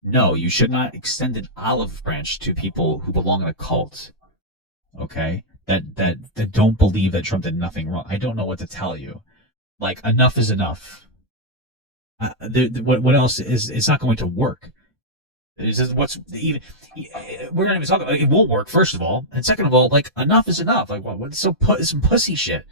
No, you should not extend an olive branch to people who belong in a cult. Okay? That don't believe that Trump did nothing wrong. I don't know what to tell you. Like, enough is enough. What else is? It's not going to work. We're not even talking about it. Won't work, first of all, and second of all, like, enough is enough. Like, what's some pussy shit?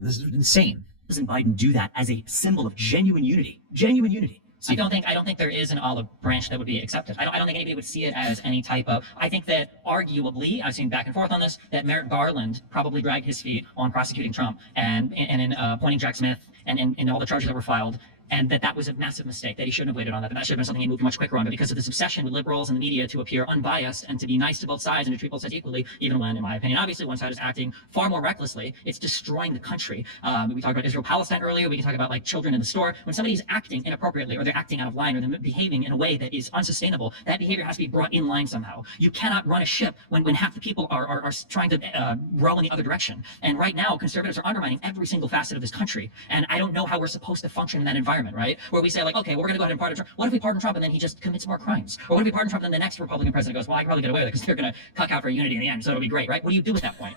This is insane. Doesn't Biden do that as a symbol of genuine unity? Genuine unity. I don't think there is an olive branch that would be accepted. I don't think anybody would see it as any type of... I think that arguably, I've seen back and forth on this, that Merrick Garland probably dragged his feet on prosecuting Trump and in appointing Jack Smith and all the charges that were filed. And that was a massive mistake, that he shouldn't have waited on that. That should have been something he moved much quicker on. But because of this obsession with liberals and the media to appear unbiased and to be nice to both sides and to treat both sides equally, even when, in my opinion, obviously one side is acting far more recklessly, it's destroying the country. We talked about Israel-Palestine earlier. We can talk about like children in the store. When somebody's acting inappropriately or they're acting out of line or they're behaving in a way that is unsustainable, that behavior has to be brought in line somehow. You cannot run a ship when half the people are trying to row in the other direction. And right now, conservatives are undermining every single facet of this country. And I don't know how we're supposed to function in that environment, right? Where we say, like, okay, well, we're going to go ahead and pardon Trump. What if we pardon Trump and then he just commits more crimes? Or what if we pardon Trump and then the next Republican president goes, well, I can probably get away with it because they're going to cuck out for unity in the end, so it'll be great, right? What do you do at that point?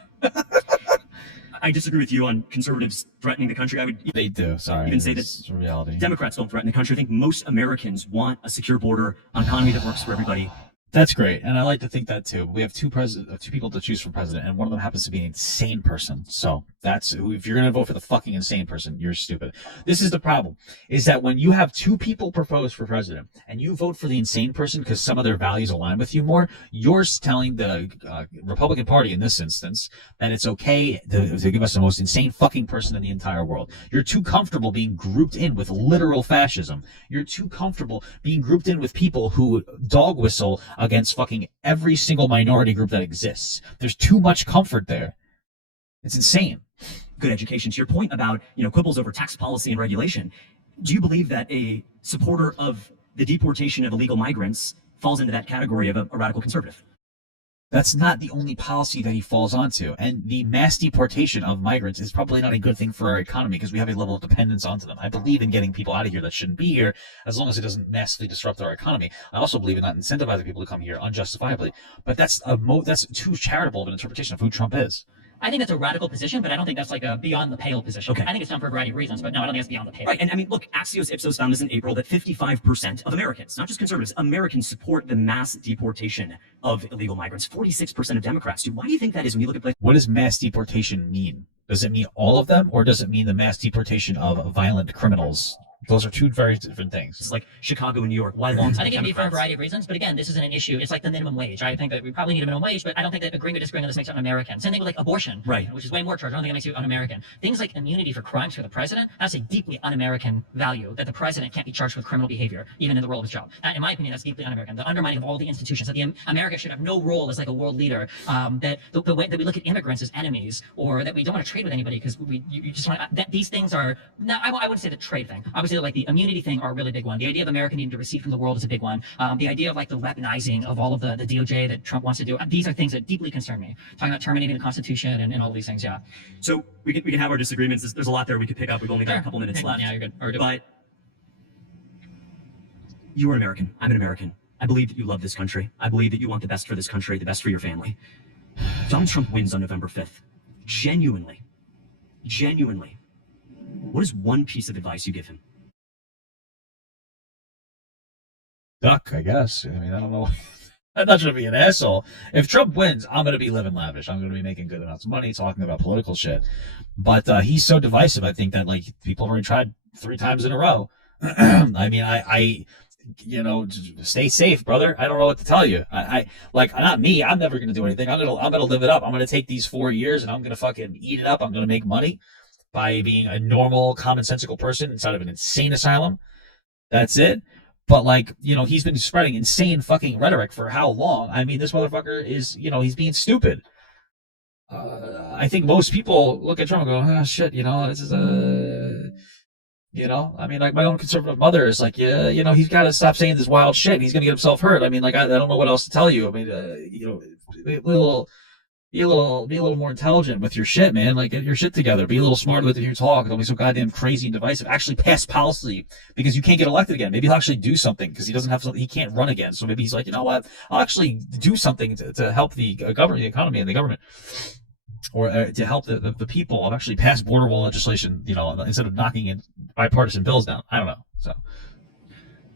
I disagree with you on conservatives threatening the country. They do. Sorry, even say that reality. Democrats don't threaten the country. I think most Americans want a secure border, an economy that works for everybody. That's great, and I like to think that too. We have two people to choose for president, and one of them happens to be an insane person. So that's, if you're going to vote for the fucking insane person, you're stupid. This is the problem, is that when you have two people proposed for president, and you vote for the insane person because some of their values align with you more, you're telling the Republican Party in this instance that it's okay to give us the most insane fucking person in the entire world. You're too comfortable being grouped in with literal fascism. You're too comfortable being grouped in with people who dog whistle against fucking every single minority group that exists. There's too much comfort there. It's insane. Good education. To your point about, quibbles over tax policy and regulation, do you believe that a supporter of the deportation of illegal migrants falls into that category of a radical conservative? That's not the only policy that he falls onto. And the mass deportation of migrants is probably not a good thing for our economy because we have a level of dependence onto them. I believe in getting people out of here that shouldn't be here as long as it doesn't massively disrupt our economy. I also believe in not incentivizing people to come here unjustifiably. But that's too charitable of an interpretation of who Trump is. I think that's a radical position, but I don't think that's like a beyond the pale position. Okay. I think it's done for a variety of reasons, but no, I don't think it's beyond the pale. Right, and I mean, look, Axios Ipsos found this in April that 55% of Americans, not just conservatives, Americans support the mass deportation of illegal migrants. 46% of Democrats do. Why do you think that is when you look at places? What does mass deportation mean? Does it mean all of them, or does it mean the mass deportation of violent criminals? Those are two very different things. It's like Chicago and New York. Why long-time I think it'd be for a Democrats? variety of reasons, but again, this isn't an issue. It's like the minimum wage. I think that we probably need a minimum wage, but I don't think that agreeing or disagreeing on this makes it un-American. Same thing with like abortion, Right. which is way more charged. I don't think it makes you un-American. Things like immunity for crimes for the president, that's a deeply un-American value, that the president can't be charged with criminal behavior, even in the role of his job. That, in my opinion, that's deeply un-American. The undermining of all the institutions, that America should have no role as like a world leader, that the way that we look at immigrants as enemies, or that we don't want to trade with anybody because you just want that these things are, no, I wouldn't say the trade thing. I would say like the immunity thing are a really big one. The idea of America needing to recede from the world is a big one. The idea of like the weaponizing of all of the DOJ that Trump wants to do. These are things that deeply concern me. Talking about terminating the Constitution and all of these things, yeah. So we can have our disagreements. There's a lot there we could pick up. We've only got a couple minutes left. Yeah, you're good. But you are American. I'm an American. I believe that you love this country. I believe that you want the best for this country, the best for your family. Donald Trump wins on November 5th. Genuinely, what is one piece of advice you give him? Duck, I guess. I mean, I don't know. I'm not trying to be an asshole. If Trump wins, I'm going to be living lavish. I'm going to be making good amounts of money, talking about political shit. But he's so divisive, I think, that like people have already tried 3 times in a row. I mean, I you know, stay safe, brother. I don't know what to tell you. I like, not me. I'm never going to do anything. I'm going to live it up. I'm going to take these 4 years and I'm going to fucking eat it up. I'm going to make money by being a normal, commonsensical person inside of an insane asylum. That's it. But like, you know, he's been spreading insane fucking rhetoric for how long? I mean, this motherfucker is, you know, he's being stupid. I think most people look at Trump and go, oh shit, you know, this is you know, I mean, like my own conservative mother is like, yeah, you know, he's got to stop saying this wild shit. He's going to get himself hurt. I mean, like, I don't know what else to tell you. I mean, you know, be a little more intelligent with your shit, man. Like, get your shit together. Be a little smarter with your talk. Don't be so goddamn crazy and divisive. Actually pass policy because you can't get elected again. Maybe he'll actually do something because he doesn't have something. He can't run again. So maybe he's like, you know what? I'll actually do something to help the government, the economy, and the government, or to help the people. I'll actually pass border wall legislation, you know, instead of knocking in bipartisan bills down. I don't know. So.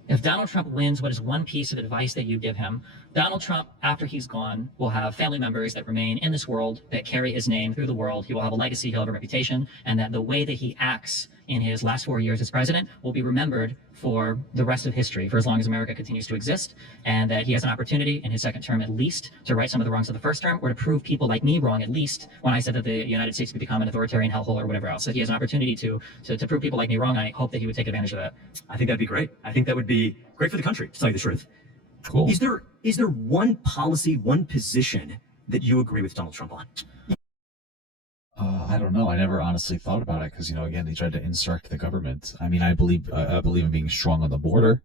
If Donald Trump wins, what is one piece of advice that you give him? Donald Trump, after he's gone, will have family members that remain in this world, that carry his name through the world. He will have a legacy, he'll have a reputation, and that the way that he acts in his last 4 years as president will be remembered for the rest of history, for as long as America continues to exist, and that he has an opportunity in his second term at least to right some of the wrongs of the first term, or to prove people like me wrong, at least when I said that the United States would become an authoritarian hellhole or whatever else. That he has an opportunity to prove people like me wrong, and I hope that he would take advantage of that. I think that'd be great. I think that would be great for the country, to tell you the truth. Cool. Is there one policy, one position that you agree with Donald Trump on? I don't know. I never honestly thought about it because, you know, again, they tried to insurrect the government. I mean, I believe in being strong on the border.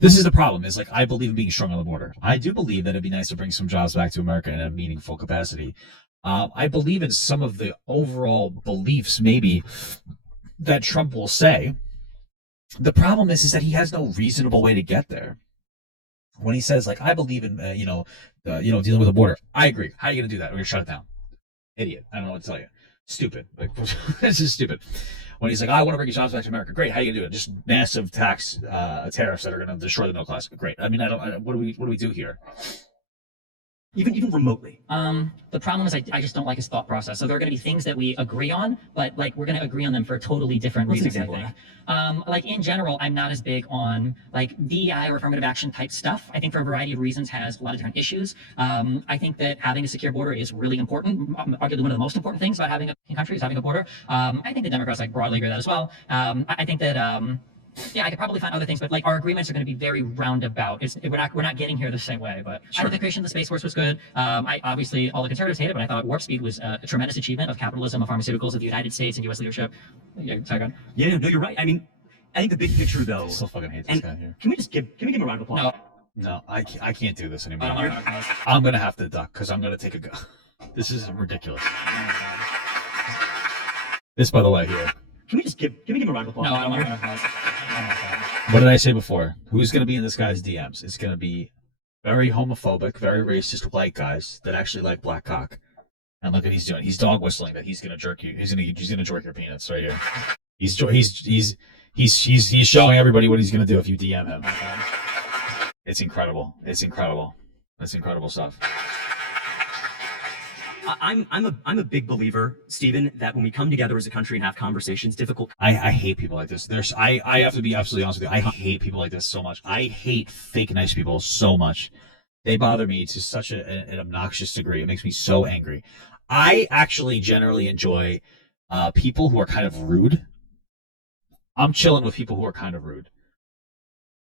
This is the problem, is like, I believe in being strong on the border. I do believe that it'd be nice to bring some jobs back to America in a meaningful capacity. I believe in some of the overall beliefs, maybe, that Trump will say. The problem is that he has no reasonable way to get there. When he says, like, I believe in, dealing with the border, I agree. How are you going to do that? We're going to shut it down. Idiot. I don't know what to tell you. Stupid. Like, this is stupid. When he's like, I want to bring jobs back to America. Great. How are you going to do it? Just massive tax tariffs that are going to destroy the middle class. Great. I mean, what do we do here? Even remotely. The problem is I just don't like his thought process. So there are going to be things that we agree on, but like we're going to agree on them for totally different What's an reasons. example I think. Like in general, I'm not as big on like DEI or affirmative action type stuff. I think for a variety of reasons has a lot of different issues. I think that having a secure border is really important. Arguably one of the most important things about having a country is having a border. I think the Democrats like broadly agree with that as well. I think that. Yeah, I could probably find other things, but like our agreements are going to be very roundabout. We're not getting here the same way. But I think the creation of the Space Force was good. I obviously all the conservatives hate it, but I thought Warp Speed was a tremendous achievement of capitalism, of pharmaceuticals, of the United States and U.S. leadership. Yeah, sorry, go on. Yeah, no, you're right. I mean, I think the big picture though. I still fucking hate this guy here. Can we give him a round of applause? No. No, I can't do this anymore. I'm gonna have to duck because I'm gonna take a go. This is ridiculous. This, by the way, here. Can we just give me a round of applause? No, I'm not gonna pause. What did I say before? Who's gonna be in this guy's DMs? It's gonna be very homophobic, very racist white guys that actually like black cock. And look what he's doing. He's dog whistling that he's gonna jerk you. He's gonna jerk your peanuts right here. He's showing everybody what he's gonna do if you DM him. It's incredible. It's incredible. It's incredible stuff. I'm a big believer, Stephen, that when we come together as a country and have conversations, difficult. I hate people like this. I have to be absolutely honest with you. I hate people like this so much. I hate fake nice people so much. They bother me to such an obnoxious degree. It makes me so angry. I actually generally enjoy people who are kind of rude. I'm chilling with people who are kind of rude.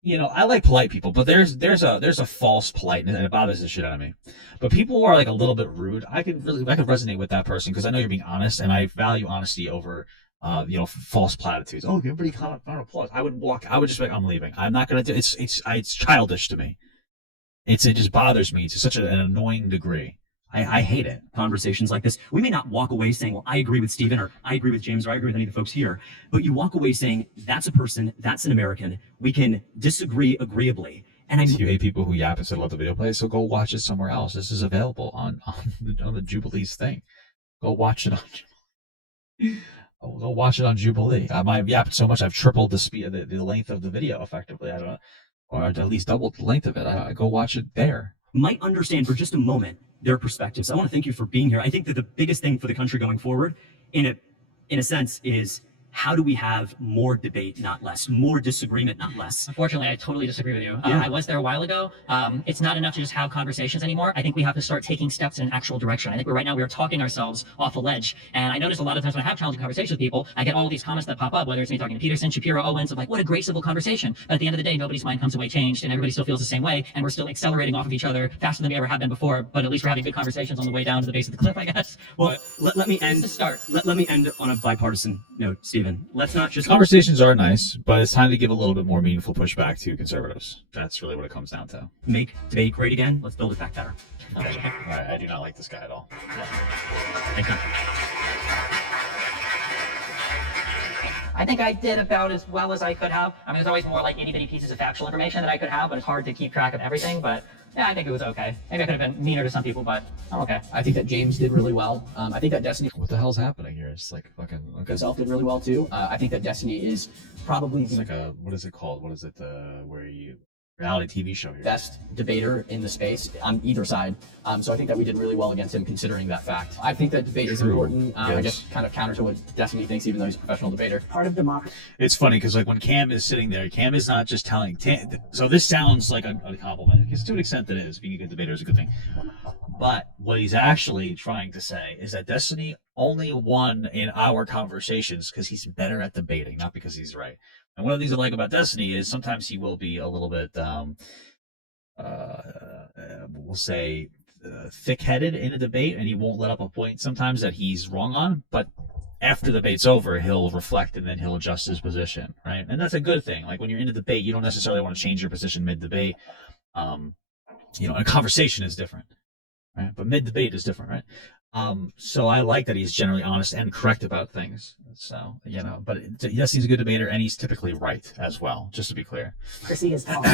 You know, I like polite people, but there's a false politeness, and it bothers the shit out of me. But people who are like a little bit rude, I could resonate with that person because I know you're being honest, and I value honesty over false platitudes. Oh, everybody round of applause. I would just be like, I'm leaving. I'm not gonna do it's childish to me. It just bothers me to such an annoying degree. I hate it. Conversations like this, we may not walk away saying, well, I agree with Stephen, or I agree with James, or I agree with any of the folks here, but you walk away saying, that's a person, that's an American. We can disagree agreeably. And you hate people who yap instead of let the video play, so go watch it somewhere else. This is available on the Jubilee's thing. Go watch it on Go watch it on Jubilee. I've yapped so much I've tripled the speed, the length of the video effectively. I don't know, or at least doubled the length of it. I go watch it there. Might understand for just a moment their perspectives. I want to thank you for being here. I think that the biggest thing for the country going forward, in a sense, is how do we have more debate, not less, more disagreement, not less? Unfortunately, I totally disagree with you. Yeah. I was there a while ago. It's not enough to just have conversations anymore. I think we have to start taking steps in an actual direction. I think right now we're talking ourselves off a ledge. And I notice a lot of times when I have challenging conversations with people, I get all these comments that pop up, whether it's me talking to Peterson, Shapiro, Owens, of like, what a great civil conversation. But at the end of the day, nobody's mind comes away changed and everybody still feels the same way. And we're still accelerating off of each other faster than we ever have been before. But at least we're having good conversations on the way down to the base of the cliff, I guess. Well, let me end. Start. Let me end on a bipartisan note, Stephen. Let's not just Conversations are nice, but it's time to give a little bit more meaningful pushback to conservatives. That's really what it comes down to. Make debate great again. Let's build it back better. I do not like this guy at all. Thank you. I think I did about as well as I could have. I mean, there's always more like itty bitty pieces of factual information that I could have, but it's hard to keep track of everything. But yeah, I think it was okay. Maybe I could have been meaner to some people, but I'm okay. I think that James did really well. I think that Destiny What the hell's happening here? It's like fucking. Okay. himself did really well too. I think that Destiny is probably It's like a what is it called? What is it? Where you reality TV show here? best debater in the space on either side. So I think that we did really well against him considering that fact. I think that debate is True. important. I Yes. guess kind of counter to what Destiny thinks, even though he's a professional debater. Part of democracy. It's funny because like when Cam is sitting there, Cam is not just telling. So this sounds like a compliment because to an extent it is. Being a good debater is a good thing. But what he's actually trying to say is that Destiny only won in our conversations because he's better at debating, not because he's right. And one of the things I like about Destiny is sometimes he will be a little bit, we'll say, thick-headed in a debate, and he won't let up a point sometimes that he's wrong on. But after the debate's over, he'll reflect and then he'll adjust his position, right? And that's a good thing. Like when you're in a debate, you don't necessarily want to change your position mid-debate. A conversation is different, right? But mid-debate is different, right? So I like that he's generally honest and correct about things. So, but yes, he's a good debater and he's typically right as well, just to be clear. Democracy is tough.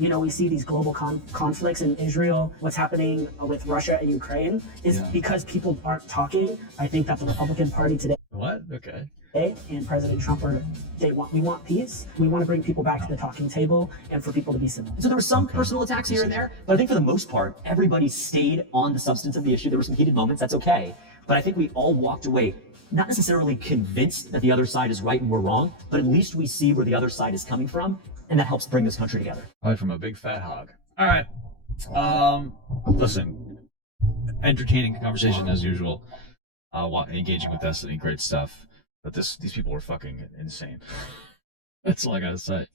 We see these global conflicts in Israel, what's happening with Russia and Ukraine is because people aren't talking. I think that the Republican Party today What? Okay. and President Trump we want peace. We want to bring people back to the talking table and for people to be civil. So there were some personal attacks here and there, but I think for the most part, everybody stayed on the substance of the issue. There were some heated moments, that's okay. But I think we all walked away not necessarily convinced that the other side is right and we're wrong, but at least we see where the other side is coming from, and that helps bring this country together. Probably from a big fat hog. All right. Listen, entertaining conversation as usual. Engaging with Destiny, great stuff. But these people were fucking insane. That's all I gotta say.